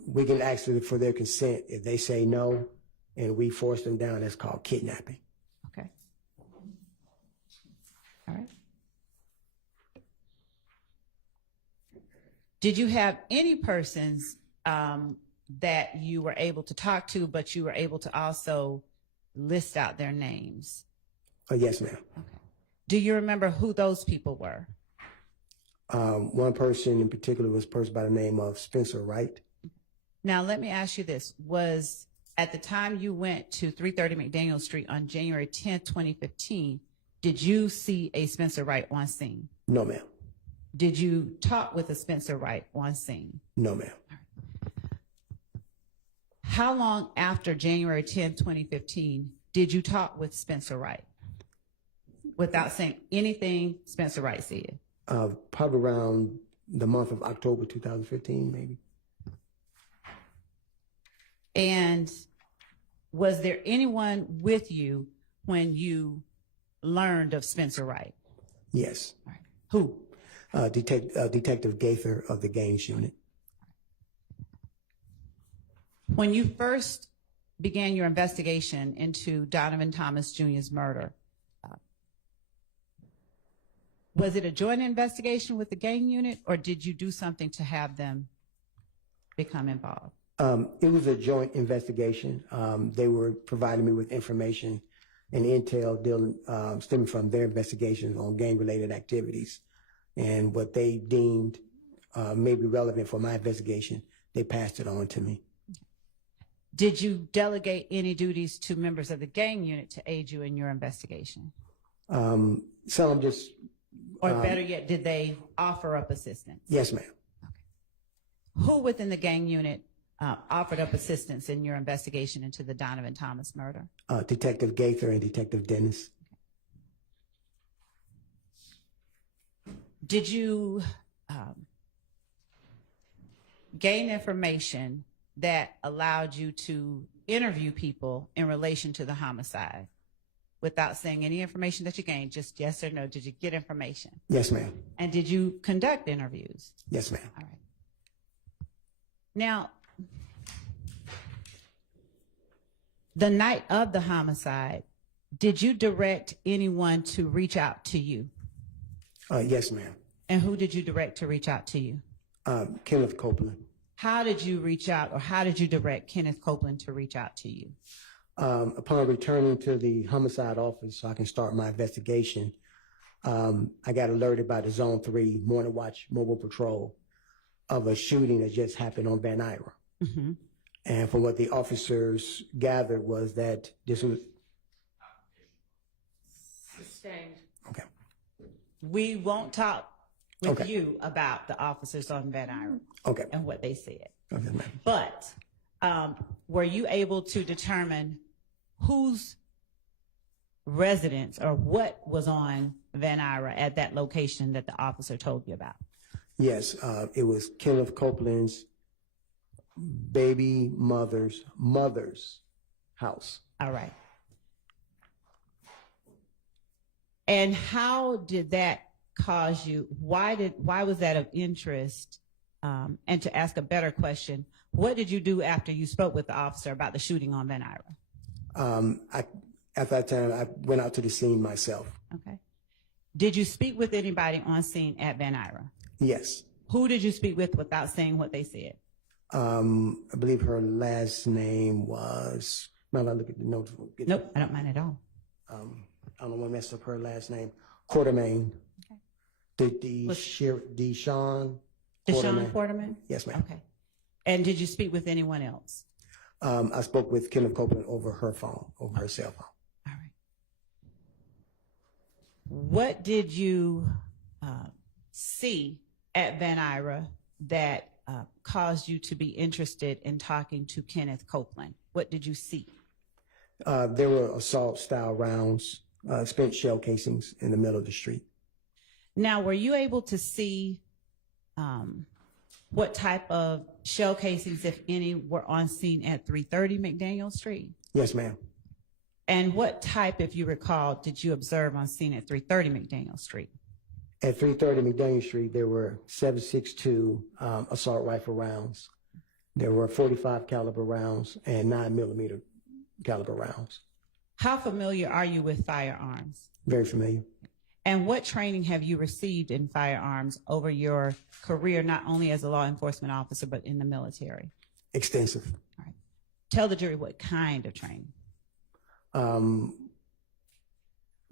We can ask for their consent. If they say no and we force them down, that's called kidnapping. Okay. All right. Did you have any persons that you were able to talk to, but you were able to also list out their names? Yes, ma'am. Okay. Do you remember who those people were? One person in particular was a person by the name of Spencer Wright. Now, let me ask you this. Was at the time you went to 330 McDaniel Street on January 10th, 2015, did you see a Spencer Wright on scene? No, ma'am. Did you talk with a Spencer Wright on scene? No, ma'am. How long after January 10th, 2015, did you talk with Spencer Wright without saying anything Spencer Wright said? Probably around the month of October 2015, maybe. And was there anyone with you when you learned of Spencer Wright? Yes. All right. Who? Detective Gaither of the Gaines Unit. When you first began your investigation into Donovan Thomas Jr.'s murder, was it a joint investigation with the gang unit, or did you do something to have them become involved? It was a joint investigation. They were providing me with information and intel stemming from their investigations on gang-related activities. And what they deemed may be relevant for my investigation, they passed it on to me. Did you delegate any duties to members of the gang unit to aid you in your investigation? Some just... Or better yet, did they offer up assistance? Yes, ma'am. Okay. Who within the gang unit offered up assistance in your investigation into the Donovan Thomas murder? Detective Gaither and Detective Dennis. Did you gain information that allowed you to interview people in relation to the homicide without saying any information that you gained, just yes or no? Did you get information? Yes, ma'am. And did you conduct interviews? Yes, ma'am. All right. Now, the night of the homicide, did you direct anyone to reach out to you? Yes, ma'am. And who did you direct to reach out to you? Kenneth Copeland. How did you reach out, or how did you direct Kenneth Copeland to reach out to you? Upon returning to the homicide office so I can start my investigation, I got alerted by the Zone 3 Morning Watch Mobile Patrol of a shooting that just happened on Van Ira. Mm-hmm. And from what the officers gathered was that this was... Sustained. Okay. We won't talk with Okay. you about the officers on Van Ira Okay. and what they said. Okay, ma'am. But were you able to determine whose residence or what was on Van Ira at that location that the officer told you about? Yes, it was Kenneth Copeland's baby mother's house. All right. And how did that cause you? Why was that of interest? And to ask a better question, what did you do after you spoke with the officer about the shooting on Van Ira? At that time, I went out to the scene myself. Okay. Did you speak with anybody on scene at Van Ira? Yes. Who did you speak with without saying what they said? I believe her last name was, now I look at the notes. Nope, I don't mind at all. I don't want to mess up her last name. Quartermain. Okay. Deshaun. Deshaun Quarterman? Yes, ma'am. Okay. And did you speak with anyone else? I spoke with Kenneth Copeland over her phone, over her cell phone. All right. What did you see at Van Ira that caused you to be interested in talking to Kenneth Copeland? What did you see? There were assault-style rounds, spent shell casings in the middle of the street. Now, were you able to see what type of shell casings, if any, were on scene at 330 McDaniel Street? Yes, ma'am. And what type, if you recall, did you observe on scene at 330 McDaniel Street? At 330 McDaniel Street, there were 7.62 assault rifle rounds. There were 45 caliber rounds and 9mm caliber rounds. How familiar are you with firearms? Very familiar. And what training have you received in firearms over your career, not only as a law enforcement officer, but in the military? Extensive. All right. Tell the jury what kind of training.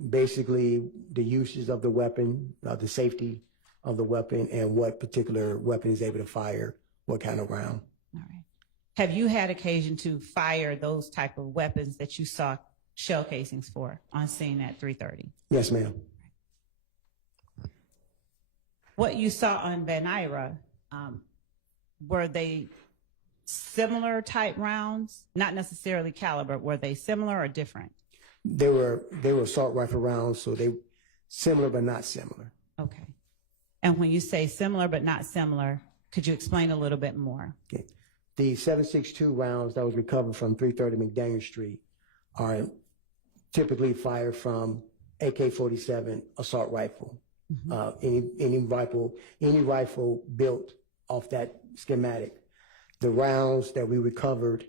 Basically, the uses of the weapon, the safety of the weapon, and what particular weapon is able to fire what kind of round. All right. Have you had occasion to fire those type of weapons that you saw shell casings for on scene at 330? Yes, ma'am. What you saw on Van Ira, were they similar type rounds? Not necessarily caliber. Were they similar or different? They were assault rifle rounds, so they similar but not similar. Okay. And when you say similar but not similar, could you explain a little bit more? Okay. The 7.62 rounds that was recovered from 330 McDaniel Street are typically fired from AK-47 assault rifle. Any rifle built off that schematic. The rounds that we recovered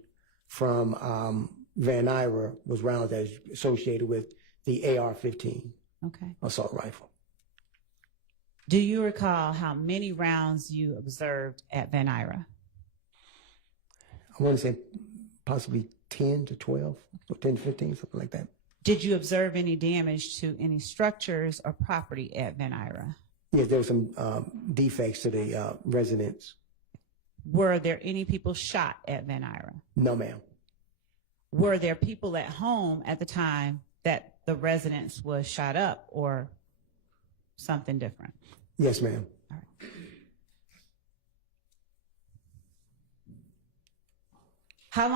from Van Ira was rounds that is associated with the AR-15 Okay. assault rifle. Do you recall how many rounds you observed at Van Ira? I want to say possibly 10 to 12, or 10 to 15, something like that. Did you observe any damage to any structures or property at Van Ira? Yes, there were some defects to the residence. Were there any people shot at Van Ira? No, ma'am. Were there people at home at the time that the residence was shot up, or something different? Yes, ma'am. All right. How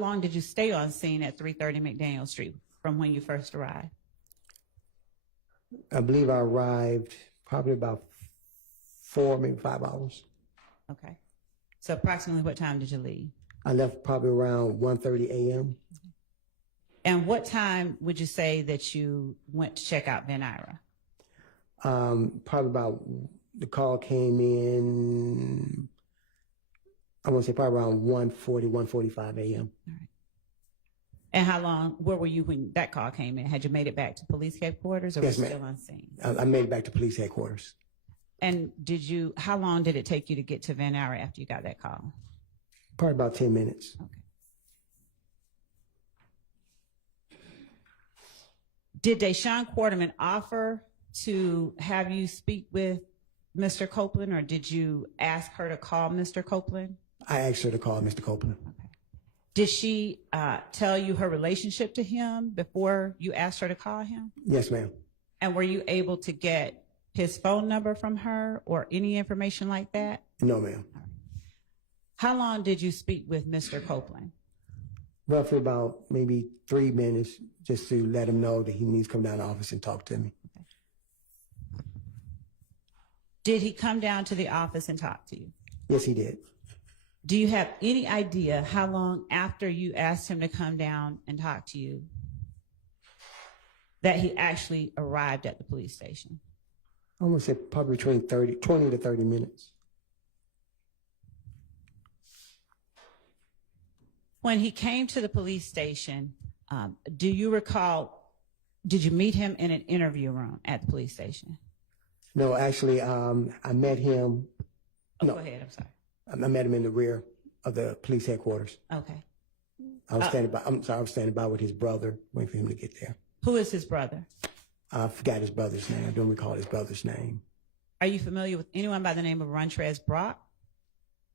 long did you stay on scene at 330 McDaniel Street from when you first arrived? I believe I arrived probably about 4, maybe 5 hours. Okay. So approximately what time did you leave? I left probably around 1:30 a.m. And what time would you say that you went to check out Van Ira? Probably about, the call came in, I want to say probably around 1:40, 1:45 a.m. All right. And where were you when that call came in? Had you made it back to police headquarters, or Yes, were you ma'am. still on scene? I made it back to police headquarters. And how long did it take you to get to Van Ira after you got that call? Probably about 10 minutes. Okay. Did Deshaun Quarterman offer to have you speak with Mr. Copeland, or did you ask her to call Mr. Copeland? I asked her to call Mr. Copeland. Okay. Did she tell you her relationship to him before you asked her to call him? Yes, ma'am. And were you able to get his phone number from her or any information like that? No, ma'am. How long did you speak with Mr. Copeland? Roughly about maybe 3 minutes, just to let him know that he needs to come down to the office and talk to me. Did he come down to the office and talk to you? Yes, he did. Do you have any idea how long after you asked him to come down and talk to you that he actually arrived at the police station? I want to say probably between 20 to 30 minutes. When he came to the police station, do you recall Did you meet him in an interview room at the police station? No, actually, I met him. Oh, No. go ahead. I'm sorry. I met him in the rear of the police headquarters. Okay. I was standing by. I'm sorry, I was standing by with his brother, waiting for him to get there. Who is his brother? I forgot his brother's name. I don't recall his brother's name. Are you familiar with anyone by the name of Runtrez Brock?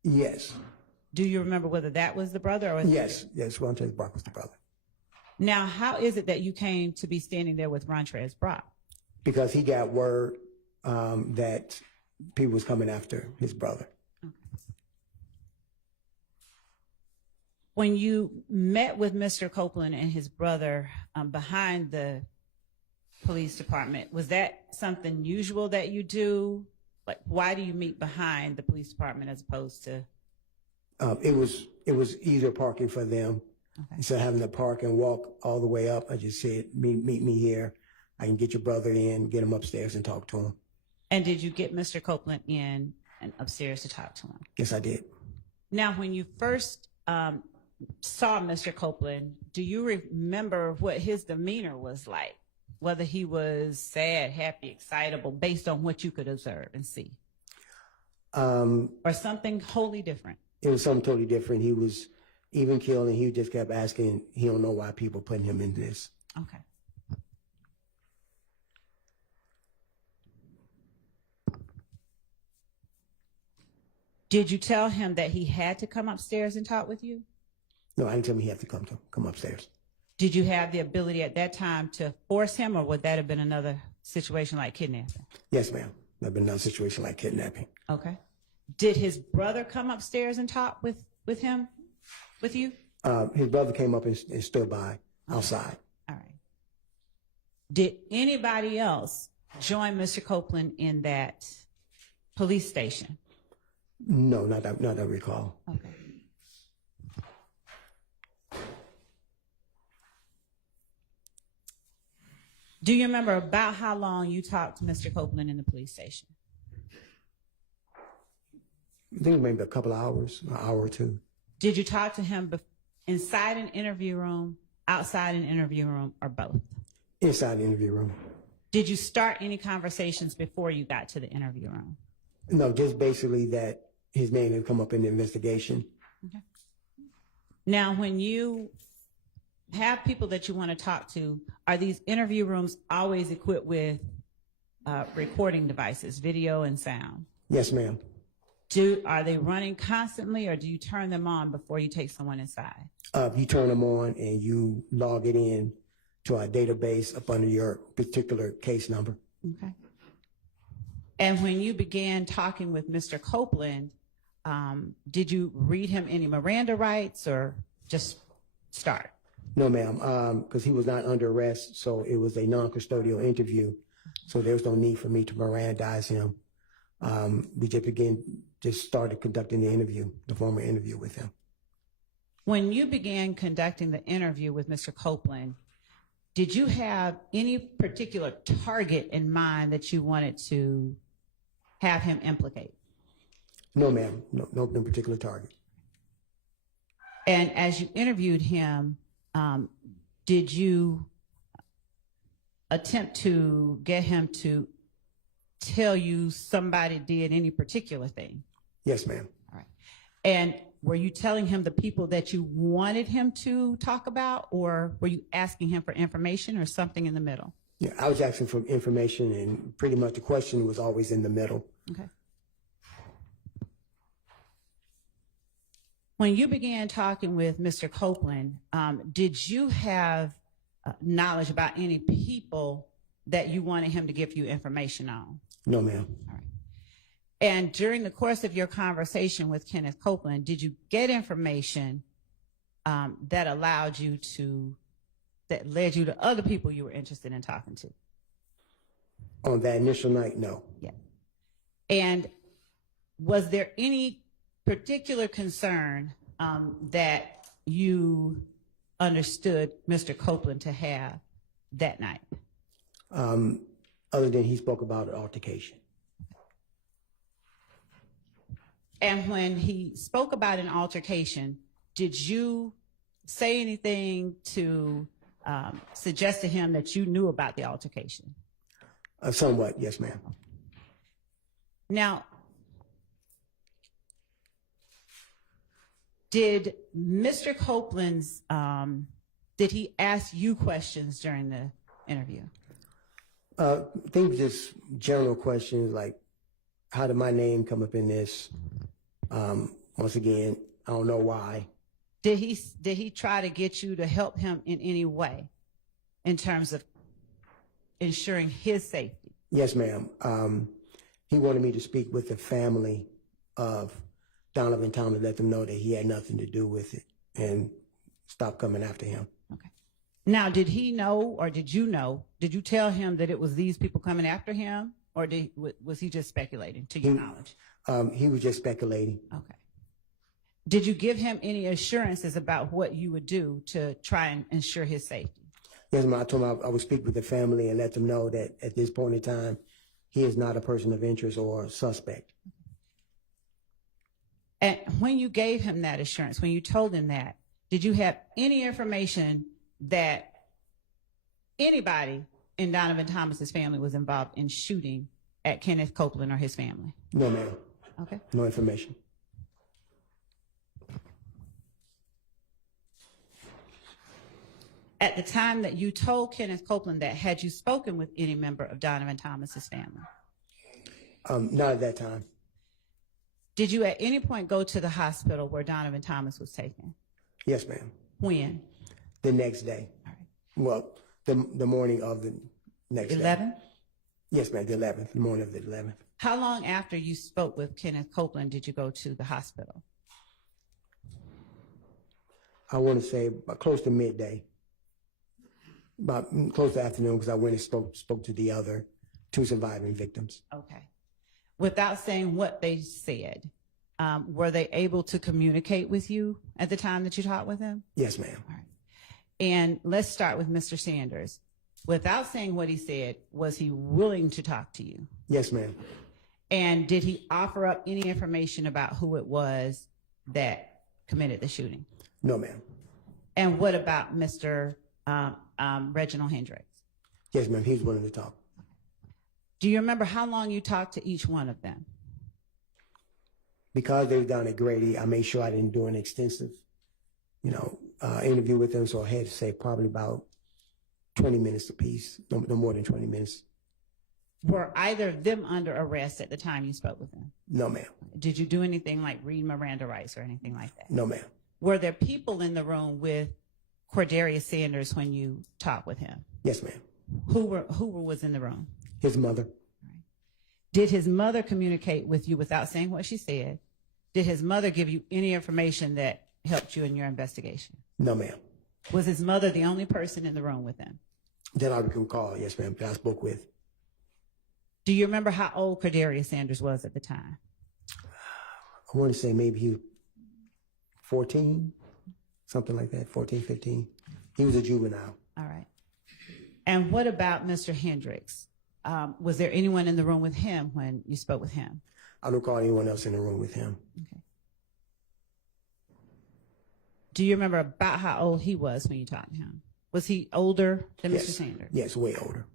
Yes, Do you remember whether that was the brother or was yes. Rontrez Brock was the brother. Now, how is it that you came to be standing there with Runtrez Brock? Because he got word that people was coming after his brother. When you met with Mr. Copeland and his brother behind the police department, was that something usual that you do? Like, why do you meet behind the police department as opposed to? It was easier parking for them. Okay. Instead of having to park and walk all the way up, I just said, meet me here. I can get your brother in, get him upstairs and talk to him. And did you get Mr. Copeland in and upstairs to talk to him? Yes, I did. Now, when you first saw Mr. Copeland, do you remember what his demeanor was like? Whether he was sad, happy, excitable, based on what you could observe and see? Or something wholly different? It was something totally different. He was even killed, and he just kept asking, he don't know why people putting him in this. Okay. Did you tell him that he had to come upstairs and talk with you? No, I didn't tell him he had to come upstairs. Did you have the ability at that time to force him, or would that have been another situation like kidnapping? Yes, ma'am. There'd been another situation like kidnapping. Okay. Did his brother come upstairs and talk with you? His brother came up and stood by outside. All right. Did anybody else join Mr. Copeland in that police station? No, not that I recall. Okay. Do you remember about how long you talked to Mr. Copeland in the police station? I think maybe a couple of hours, an hour or two. Did you talk to him inside an interview room, outside an interview room, or both? Inside the interview room. Did you start any conversations before you got to the interview room? No, just basically that his name had come up in the investigation. Okay. Now, when you have people that you want to talk to, are these interview rooms always equipped with recording devices, video and sound? Yes, ma'am. Are they running constantly, or do you turn them on before you take someone inside? You turn them on and you log it in to our database up under your particular case number. Okay. And when you began talking with Mr. Copeland, did you read him any Miranda rights or just start? No, ma'am, because he was not under arrest, so it was a non-custodial interview. So there was no need for me to Mirandize him. We just started conducting the formal interview with him. When you began conducting the interview with Mr. Copeland, did you have any particular target in mind that you wanted to have him implicate? No, ma'am, no particular target. And as you interviewed him, did you attempt to get him to tell you somebody did any particular thing? Yes, ma'am. All right. And were you telling him the people that you wanted him to talk about, or were you asking him for information or something in the middle? Yeah, I was asking for information, and pretty much the question was always in the middle. Okay. When you began talking with Mr. Copeland, did you have knowledge about any people that you wanted him to give you information on? No, ma'am. All right. And during the course of your conversation with Kenneth Copeland, did you get information that led you to other people you were interested in talking to? On that initial night, no. Yeah. And was there any particular concern that you understood Mr. Copeland to have that night? Other than he spoke about an altercation. And when he spoke about an altercation, did you say anything to suggest to him that you knew about the altercation? Somewhat, yes, ma'am. Now, did Mr. Copeland's, did he ask you questions during the interview? I think just general questions like, how did my name come up in this? Once again, I don't know why. Did he try to get you to help him in any way in terms of ensuring his safety? Yes, ma'am. He wanted me to speak with the family of Donovan Thomas, let them know that he had nothing to do with it and stop coming after him. Okay. Now, did he know, or did you know, did you tell him that it was these people coming after him, or was he just speculating, to your knowledge? He was just speculating. Okay. Did you give him any assurances about what you would do to try and ensure his safety? Yes, ma'am. I told him I would speak with the family and let them know that at this point in time, he is not a person of interest or a suspect. And when you gave him that assurance, when you told him that, did you have any information that anybody in Donovan Thomas's family was involved in shooting at Kenneth Copeland or his family? No, ma'am. Okay. No information. At the time that you told Kenneth Copeland that, had you spoken with any member of Donovan Thomas's family? Not at that time. Did you at any point go to the hospital where Donovan Thomas was taken? Yes, ma'am. When? The next day. All right. Well, the morning of the next day. 11? Yes, ma'am. The 11th. The morning of the 11th. How long after you spoke with Kenneth Copeland did you go to the hospital? I want to say about close to midday. About close to afternoon, because I went and spoke to the other two surviving victims. Okay. Without saying what they said, were they able to communicate with you at the time that you talked with them? Yes, ma'am. All right. And let's start with Mr. Sanders. Without saying what he said, was he willing to talk to you? Yes, ma'am. And did he offer up any information about who it was that committed the shooting? No, ma'am. And what about Mr. Reginald Hendricks? Yes, ma'am. He's willing to talk. Do you remember how long you talked to each one of them? Because they were down at Grady, I made sure I didn't do an extensive, interview with them. So I had to say probably about 20 minutes apiece, no more than 20 minutes. Were either of them under arrest at the time you spoke with them? No, ma'am. Did you do anything like read Miranda rights or anything like that? No, ma'am. Were there people in the room with Quindarrius Sanders when you talked with him? Yes, ma'am. Who was in the room? His mother. Did his mother communicate with you without saying what she said? Did his mother give you any information that helped you in your investigation? No, ma'am. Was his mother the only person in the room with him? That I can recall, yes, ma'am, that I spoke with. Do you remember how old Quindarrius Sanders was at the time? I want to say maybe he was 14, something like that, 14, 15. He was a juvenile. All right. And what about Mr. Hendricks? Was there anyone in the room with him when you spoke with him? I don't recall anyone else in the room with him. Okay. Do you remember about how old he was when you talked to him? Was he older than Yes. Mr. Sanders? Yes, way older.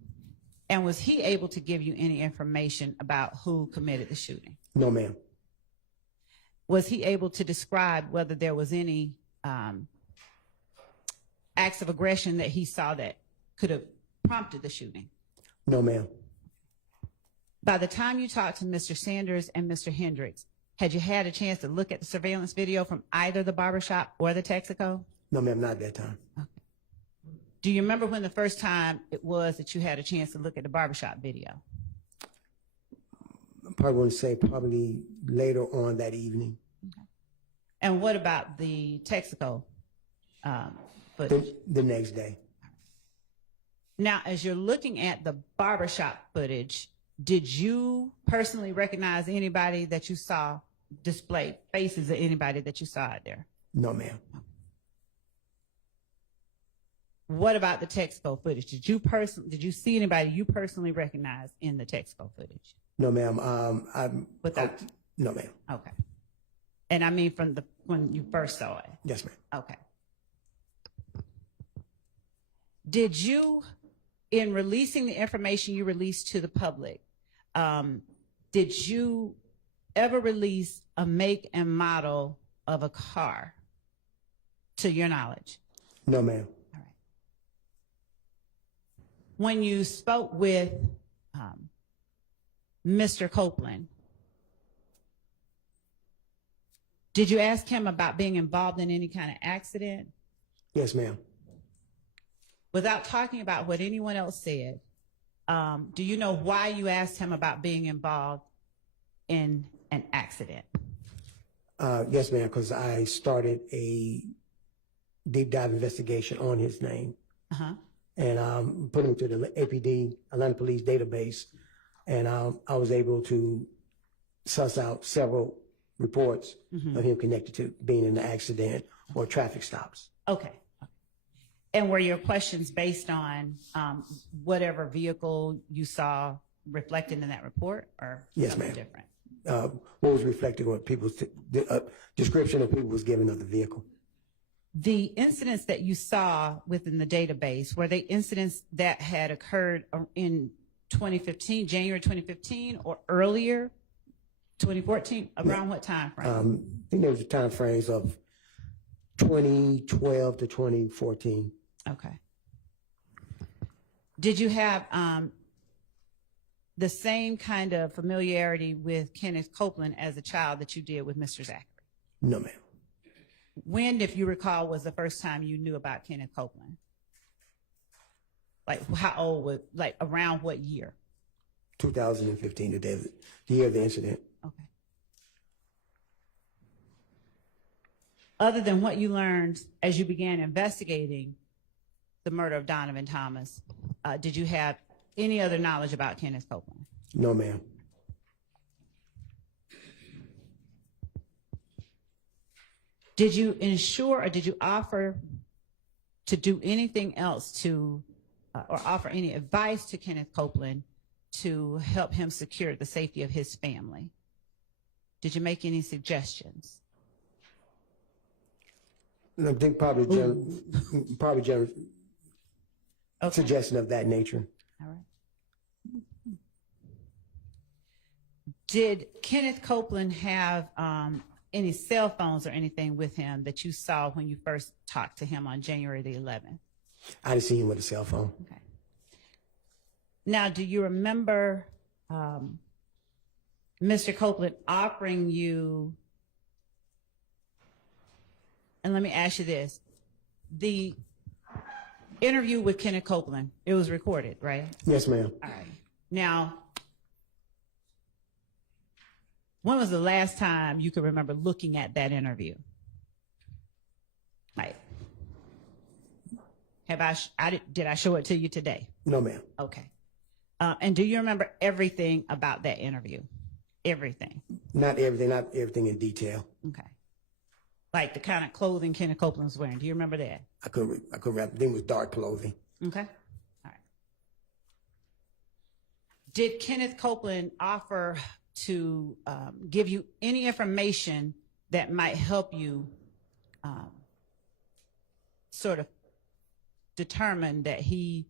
And was he able to give you any information about who committed the shooting? No, ma'am. Was he able to describe whether there was any acts of aggression that he saw that could have prompted the shooting? No, ma'am. By the time you talked to Mr. Sanders and Mr. Hendricks, had you had a chance to look at the surveillance video from either the barbershop or the Texaco? No, ma'am, not at that time. Okay. Do you remember when the first time it was that you had a chance to look at the barbershop video? I probably want to say probably later on that evening. Okay. And what about the Texaco footage? The next day. Now, as you're looking at the barbershop footage, did you personally recognize anybody that you saw displayed, faces of anybody that you saw out there? No, ma'am. What about the Texaco footage? Did you see anybody you personally recognize in the Texaco footage? No, ma'am. No, ma'am. Okay. And I mean when you first saw it? Yes, ma'am. Okay. Did you, in releasing the information you released to the public, did you ever release a make and model of a car, to your knowledge? No, ma'am. All right. When you spoke with Mr. Copeland, did you ask him about being involved in any kind of accident? Yes, ma'am. Without talking about what anyone else said, do you know why you asked him about being involved in an accident? Yes, ma'am, because I started a deep dive investigation on his name and put him to the APD, Atlanta Police database, and I was able to suss out several reports of him connected to being in an accident or traffic stops. Okay. And were your questions based on whatever vehicle you saw reflected in that report, or Yes, something ma'am. different? What was reflected on people's description of people was given of the vehicle. The incidents that you saw within the database, were they incidents that had occurred in 2015, January 2015, or earlier, 2014? Around what time frame? I think there was time frames of 2012 to 2014. Okay. Did you have the same kind of familiarity with Kenneth Copeland as a child that you did with Mr. Zachary? No, ma'am. When, if you recall, was the first time you knew about Kenneth Copeland? Like, how old was, like, around what year? 2015, the year of the incident. Okay. Other than what you learned as you began investigating the murder of Donovan Thomas, did you have any other knowledge about Kenneth Copeland? No, ma'am. Did you ensure or did you offer to do anything else to, or offer any advice to Kenneth Copeland to help him secure the safety of his family? Did you make any suggestions? I think probably general Okay. suggestion of that nature. All right. Did Kenneth Copeland have any cell phones or anything with him that you saw when you first talked to him on January the 11th? I didn't see him with a cell phone. Okay. Now, do you remember Mr. Copeland offering you, and let me ask you this, the interview with Kenneth Copeland, it was recorded, right? Yes, ma'am. All right. Now, when was the last time you could remember looking at that interview? Like, did I show it to you today? No, ma'am. Okay. And do you remember everything about that interview? Everything? Not everything in detail. Okay. Like the kind of clothing Kenneth Copeland was wearing. Do you remember that? I couldn't remember. I think it was dark clothing. Okay. All right. Did Kenneth Copeland offer to give you any information that might help you sort of determine that he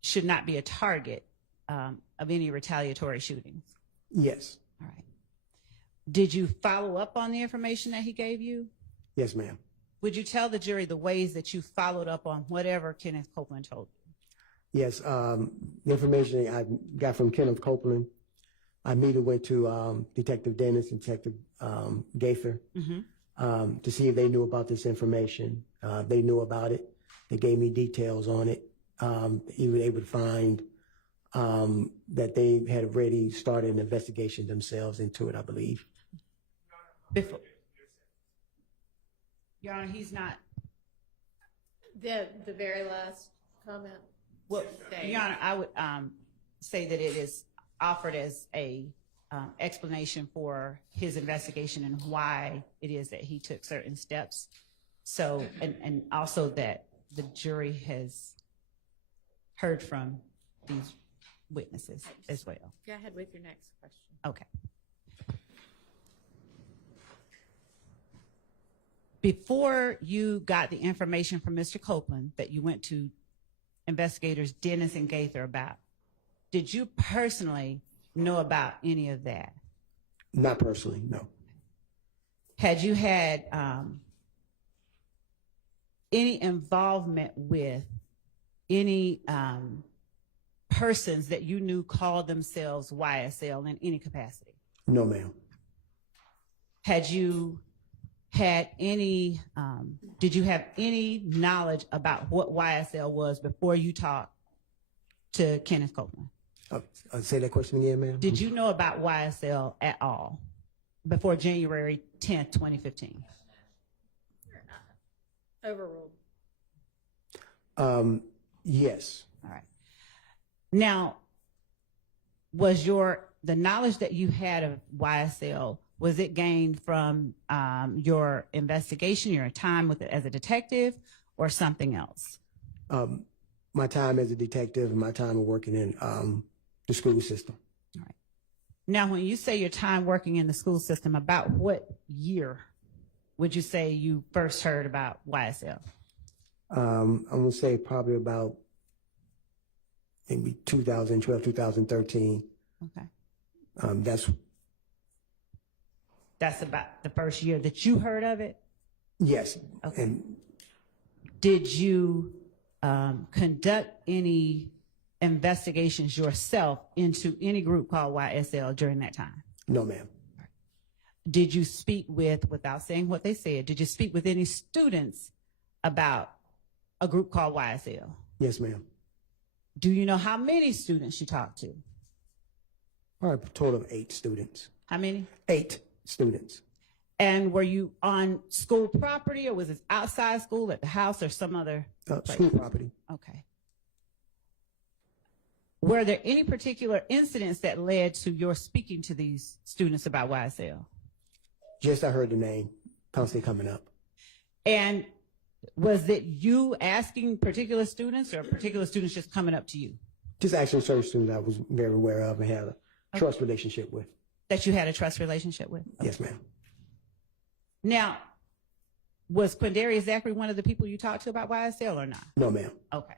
should not be a target of any retaliatory shootings? Yes. All right. Did you follow up on the information that he gave you? Yes, ma'am. Would you tell the jury the ways that you followed up on whatever Kenneth Copeland told you? Yes. The information I got from Kenneth Copeland, I immediately went to Detective Dennis and Detective Gaither to see if they knew about this information. They knew about it. They gave me details on it. He was able to find that they had already started an investigation themselves into it, I believe. Before. Your Honor, he's not. The very last comment. Well, Your Honor, I would say that it is offered as a explanation for his investigation and why it is that he took certain steps. So, and also that the jury has heard from these witnesses as well. Go ahead with your next question. Okay. Before you got the information from Mr. Copeland that you went to investigators Dennis and Gaither about. Did you personally know about any of that? Not personally, no. Had you had any involvement with any persons that you knew called themselves YSL in any capacity? No, ma'am. Had you had any, did you have any knowledge about what YSL was before you talked to Kenneth Copeland? Say that question again, ma'am. Did you know about YSL at all before January 10th, 2015? Overruled. Yes. All right. Now, was the knowledge that you had of YSL, was it gained from your investigation, your time with it as a detective, or something else? My time as a detective and my time working in the school system. All right. Now, when you say your time working in the school system, about what year would you say you first heard about YSL? I'm going to say probably about maybe 2012, 2013. Okay. That's about the first year that you heard of it? yes. Okay. And Did you conduct any investigations yourself into any group called YSL during that time? no, ma'am. Did you speak with, without saying what they said, did you speak with any students about a group called YSL? Yes, ma'am. Do you know how many students you talked to? Probably a total of 8 students. How many? 8 students. And were you on school property, or was it outside school, at the house, or some other place? School property. Okay. Were there any particular incidents that led to your speaking to these students about YSL? Just I heard the name constantly coming up. And was it you asking particular students, or particular students just coming up to you? Just actually certain students I was very aware of and had a trust relationship with. That you had a trust relationship with? Yes, ma'am. Now, was Quindarrius Zachary one of the people you talked to about YSL or not? No, ma'am. Okay.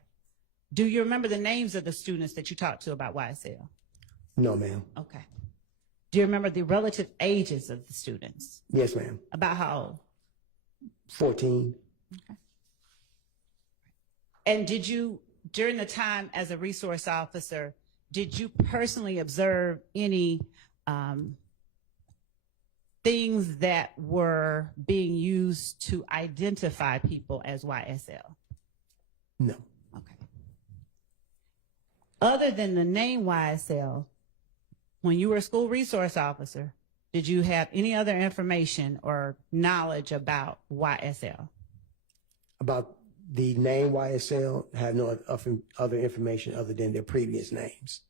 Do you remember the names of the students that you talked to about YSL? No, ma'am. Okay. Do you remember the relative ages of the students? Yes, ma'am. About how old? 14. Okay. And did you, during the time as a resource officer, did you personally observe any things that were being used to identify people as YSL? No. Okay. Other than the name YSL, when you were a school resource officer, did you have any other information or knowledge about YSL? About the name YSL, had no other information other than their previous names.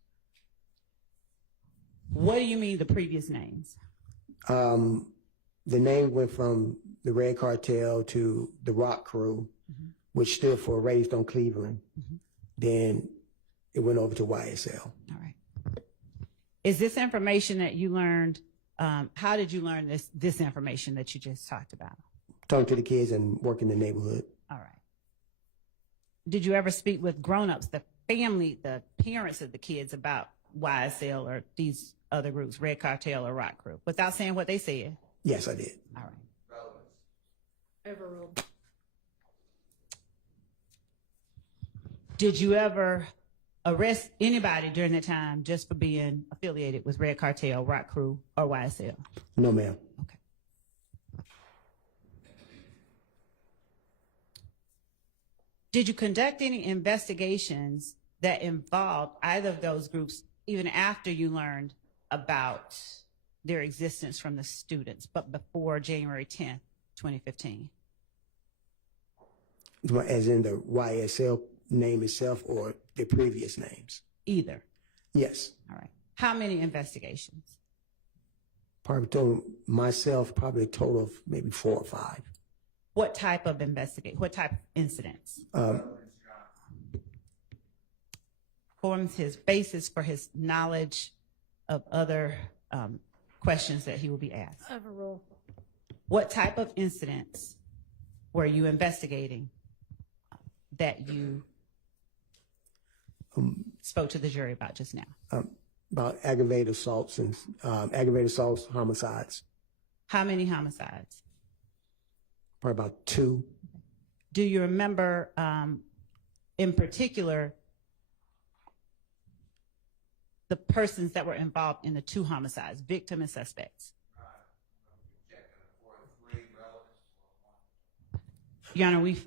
What do you mean the previous names? The name went from the Red Cartel to the Rock Crew, which stood for Raised on Cleveland. Then it went over to YSL. All right. Is this information that you learned, how did you learn this information that you just talked about? Talking to the kids and working in the neighborhood. All right. Did you ever speak with grown-ups, the family, the parents of the kids about YSL or these other groups, Red Cartel or Rock Crew, without saying what they said? Yes, I did. All right. Overruled. Did you ever arrest anybody during that time just for being affiliated with Red Cartel, Rock Crew, or YSL? No, ma'am. Okay. Did you conduct any investigations that involved either of those groups even after you learned about their existence from the students, but before January 10th, 2015? As in the YSL name itself or the previous names? Either. Yes. All right. How many investigations? Probably total myself, probably a total of maybe 4 or 5. What type of what type of incidents? Forms his basis for his knowledge of other questions that he will be asked. Overruled. What type of incidents were you investigating that you spoke to the jury about just now? About aggravated assaults, homicides, How many homicides? probably about 2. Do you remember, in particular, the persons that were involved in the 2 homicides, victim and suspects? Your Honor, we've,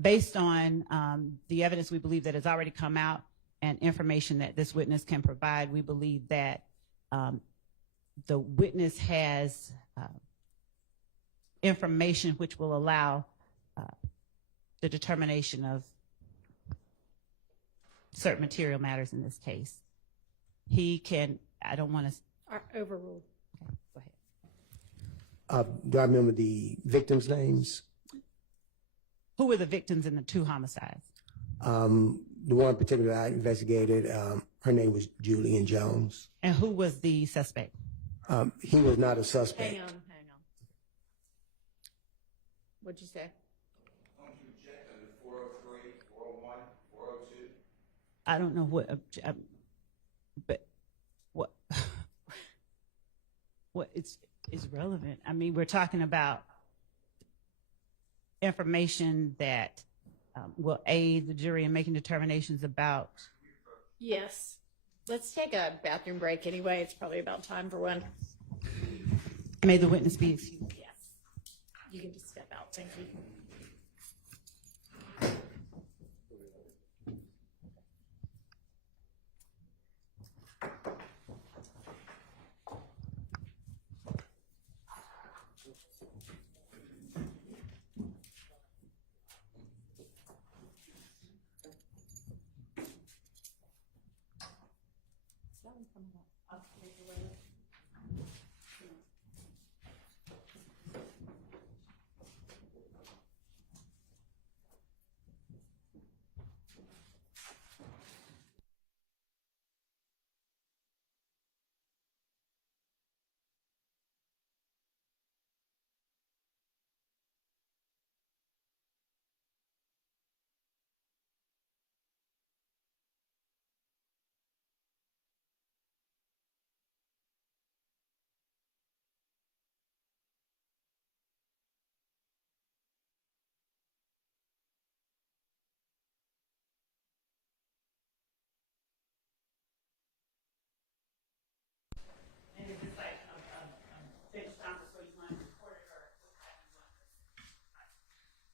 based on the evidence we believe that has already come out and information that this witness can provide, we believe that the witness has information which will allow the determination of certain material matters in this case. He can, I don't want to. Overruled. Okay, go ahead. Do I remember the victims' names? Who were the victims in the 2 homicides? The one particular I investigated, her name was Julian Jones. And who was the suspect? He was not a suspect. Hang on. What'd you say? I don't know what, but what is relevant. I mean, we're talking about information that will aid the jury in making determinations about. Yes. Let's take a bathroom break anyway. It's probably about time for one. May the witness be excused. Yes. You can just step out. Thank you.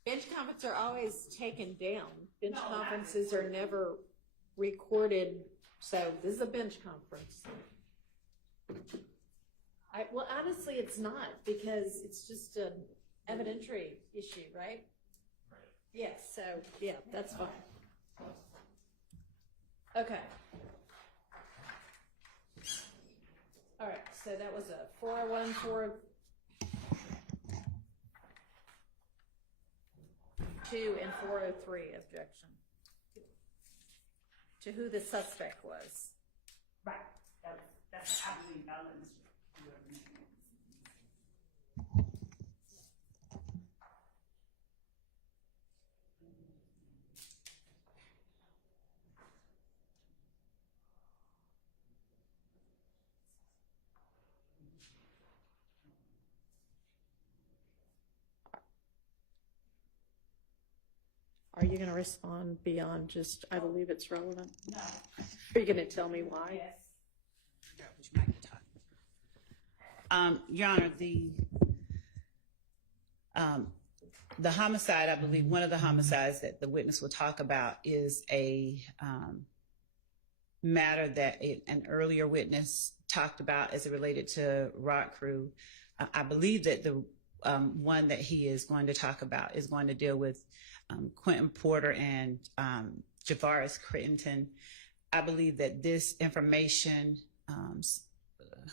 Bench conferences are always taken down. Bench conferences are never recorded, so this is a bench conference. Well, honestly, it's not, because it's just an evidentiary issue, right? Right. Yes, so, yeah, that's fine. Okay. All right, so that was a 401, 402, and 403 objection to who the suspect was. Right. That's I believe I'll let Mr. Are you going to respond beyond just, I believe it's relevant? No. Are you going to tell me why? Yes. Your Honor, the homicide, I believe one of the homicides that the witness will talk about is a matter that an earlier witness talked about as it related to Rock Crew. I believe that the one that he is going to talk about is going to deal with Quentin Porter and Javaris Crittenton. I believe that this information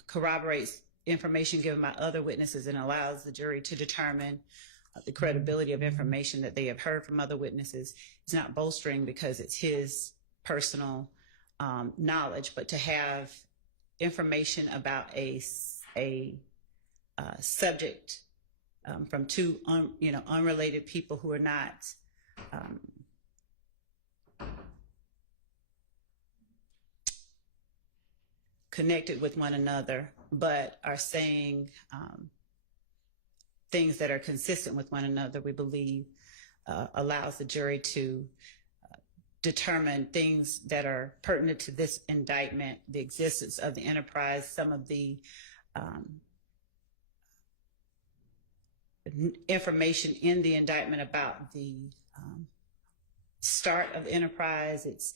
corroborates information given by other witnesses and allows the jury to determine the credibility of information that they have heard from other witnesses. It's not bolstering because it's his personal knowledge, but to have information about a subject from two unrelated people who are not connected with one another, but are saying things that are consistent with one another, we believe allows the jury to determine things that are pertinent to this indictment, the existence of the enterprise, some of the information in the indictment about the start of the enterprise, its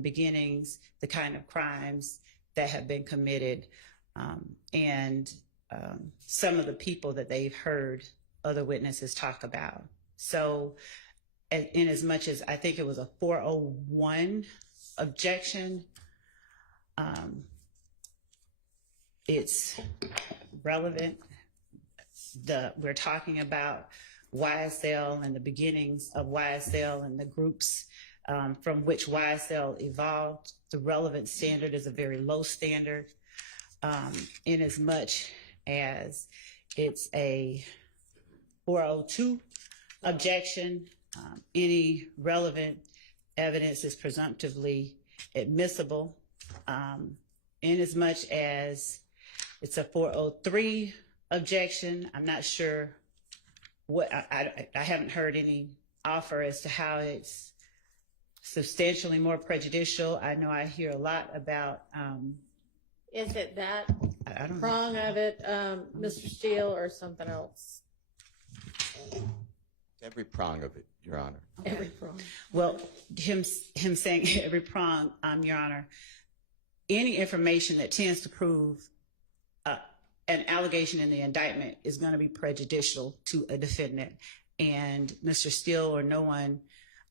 beginnings, the kind of crimes that have been committed, and some of the people that they've heard other witnesses talk about. So in as much as I think it was a 401 objection, it's relevant. We're talking about YSL and the beginnings of YSL and the groups from which YSL evolved. The relevant standard is a very low standard, in as much as it's a 402 objection. Any relevant evidence is presumptively admissible, in as much as it's a 403 objection. I'm not sure what, I haven't heard any offer as to how it's substantially more prejudicial. I know I hear a lot about. Is it that I don't know. prong of it, Mr. Steele, or something else? Every prong of it, Your Honor. Every prong. Well, him saying every prong, Your Honor, any information that tends to prove an allegation in the indictment is going to be prejudicial to a defendant. And Mr. Steele or no one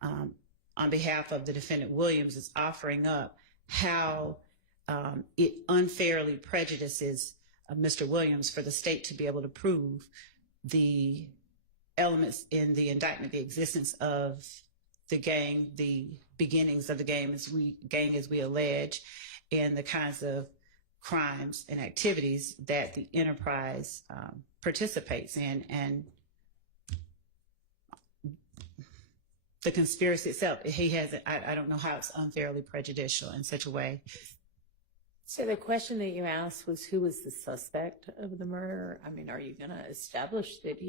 on behalf of the defendant Williams is offering up how it unfairly prejudices Mr. Williams for the state to be able to prove the elements in the indictment, the existence of the gang, the beginnings of the gang as we allege, and the kinds of crimes and activities that the enterprise participates in, and the conspiracy itself. I don't know how it's unfairly prejudicial in such a way. So the question that you asked was, who was the suspect of the murder? I mean, are you going to establish that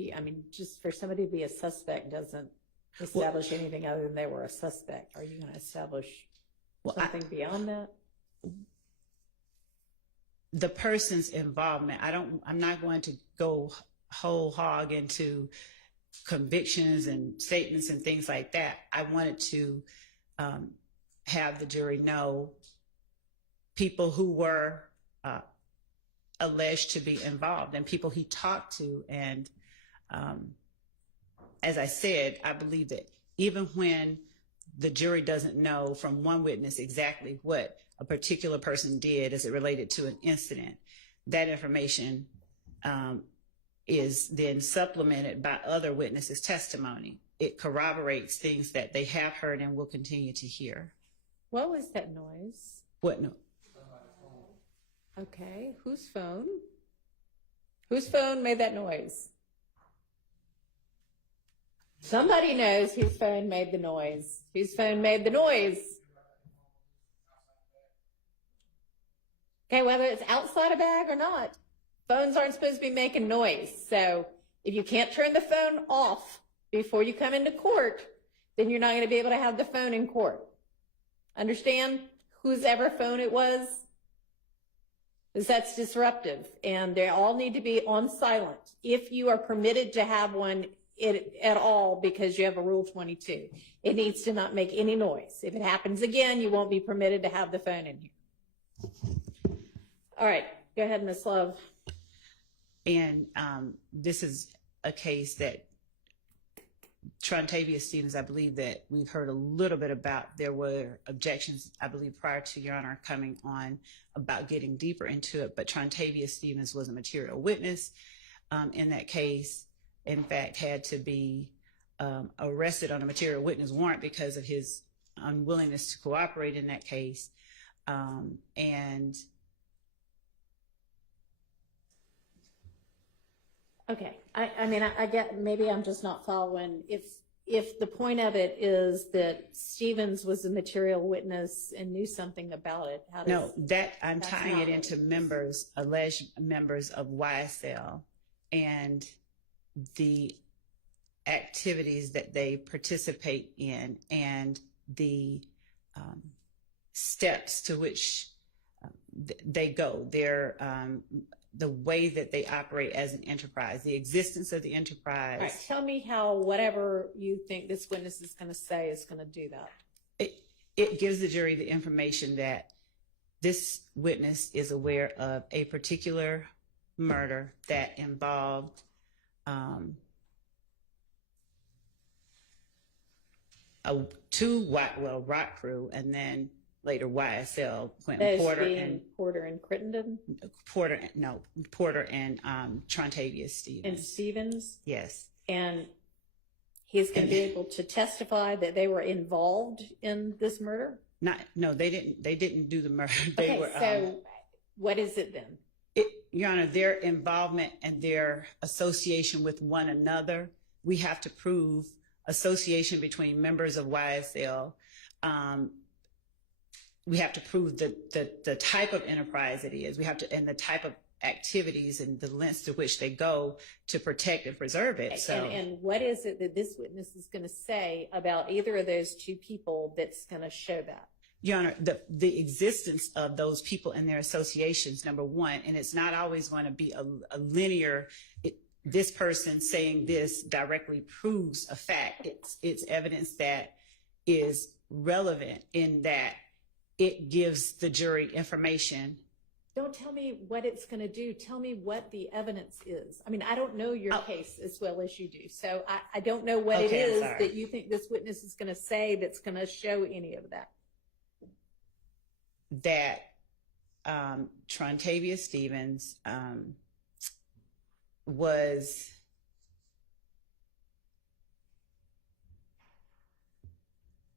just for somebody to be a suspect doesn't establish anything other than they were a suspect. Are you going to establish something beyond that? The person's involvement. I'm not going to go whole hog into convictions and statements and things like that. I wanted to have the jury know people who were alleged to be involved and people he talked to. And as I said, I believe that even when the jury doesn't know from one witness exactly what a particular person did as it related to an incident, that information is then supplemented by other witnesses' testimony. It corroborates things that they have heard and will continue to hear. What was that noise? What no? Okay, whose phone? Whose phone made that noise? Somebody knows whose phone made the noise. Whose phone made the noise? Okay, whether it's outside a bag or not, phones aren't supposed to be making noise. So if you can't turn the phone off before you come into court, then you're not going to be able to have the phone in court. Understand? Whose ever phone it was? Because that's disruptive, and they all need to be on silent if you are permitted to have one at all because you have a Rule 22. It needs to not make any noise. If it happens again, you won't be permitted to have the phone in here. All right, go ahead, Ms. Love. And this is a case that Trontavious Stevens, I believe that we've heard a little bit about. There were objections, I believe, prior to Your Honor coming on about getting deeper into it, but Trontavious Stevens was a material witness in that case. In fact, had to be arrested on a material witness warrant because of his unwillingness to cooperate in that case. And Okay, I mean, I get, maybe I'm just not following. if the point of it is that Stevens was a material witness and knew something about it, how does? No, that I'm That's tying not it what into it is. members, alleged members of YSL and the activities that they participate in and the steps to which they go. The way that they operate as an enterprise, the existence of the enterprise. All right, tell me how whatever you think this witness is going to say is going to do that. It gives the jury the information that this witness is aware of a particular murder that involved Rock Crew and then later YSL, Quentin Those Porter being and Porter and Crittenden Porter and Trontavious Stevens. and Stevens. Yes. And he's going to be able to testify that they were involved in this murder? No, they didn't do the murder. So what is it then? Your Honor, their involvement and their association with one another, we have to prove association between members of YSL. We have to prove the type of enterprise it is. We have to, and the type of activities and the lengths to which they go to protect and preserve it. So, and what is it that this witness is going to say about either of those two people that's going to show that? Your Honor, the existence of those people and their associations, number one, and it's not always going to be a linear, this person saying this directly proves a fact. It's evidence that is relevant in that it gives the jury information. Don't tell me what it's going to do. Tell me what the evidence is. I mean, I don't know your case as well as you do. So I don't know what it is that you think this witness is going to say that's going to show any of that. That Trontavious Stevens was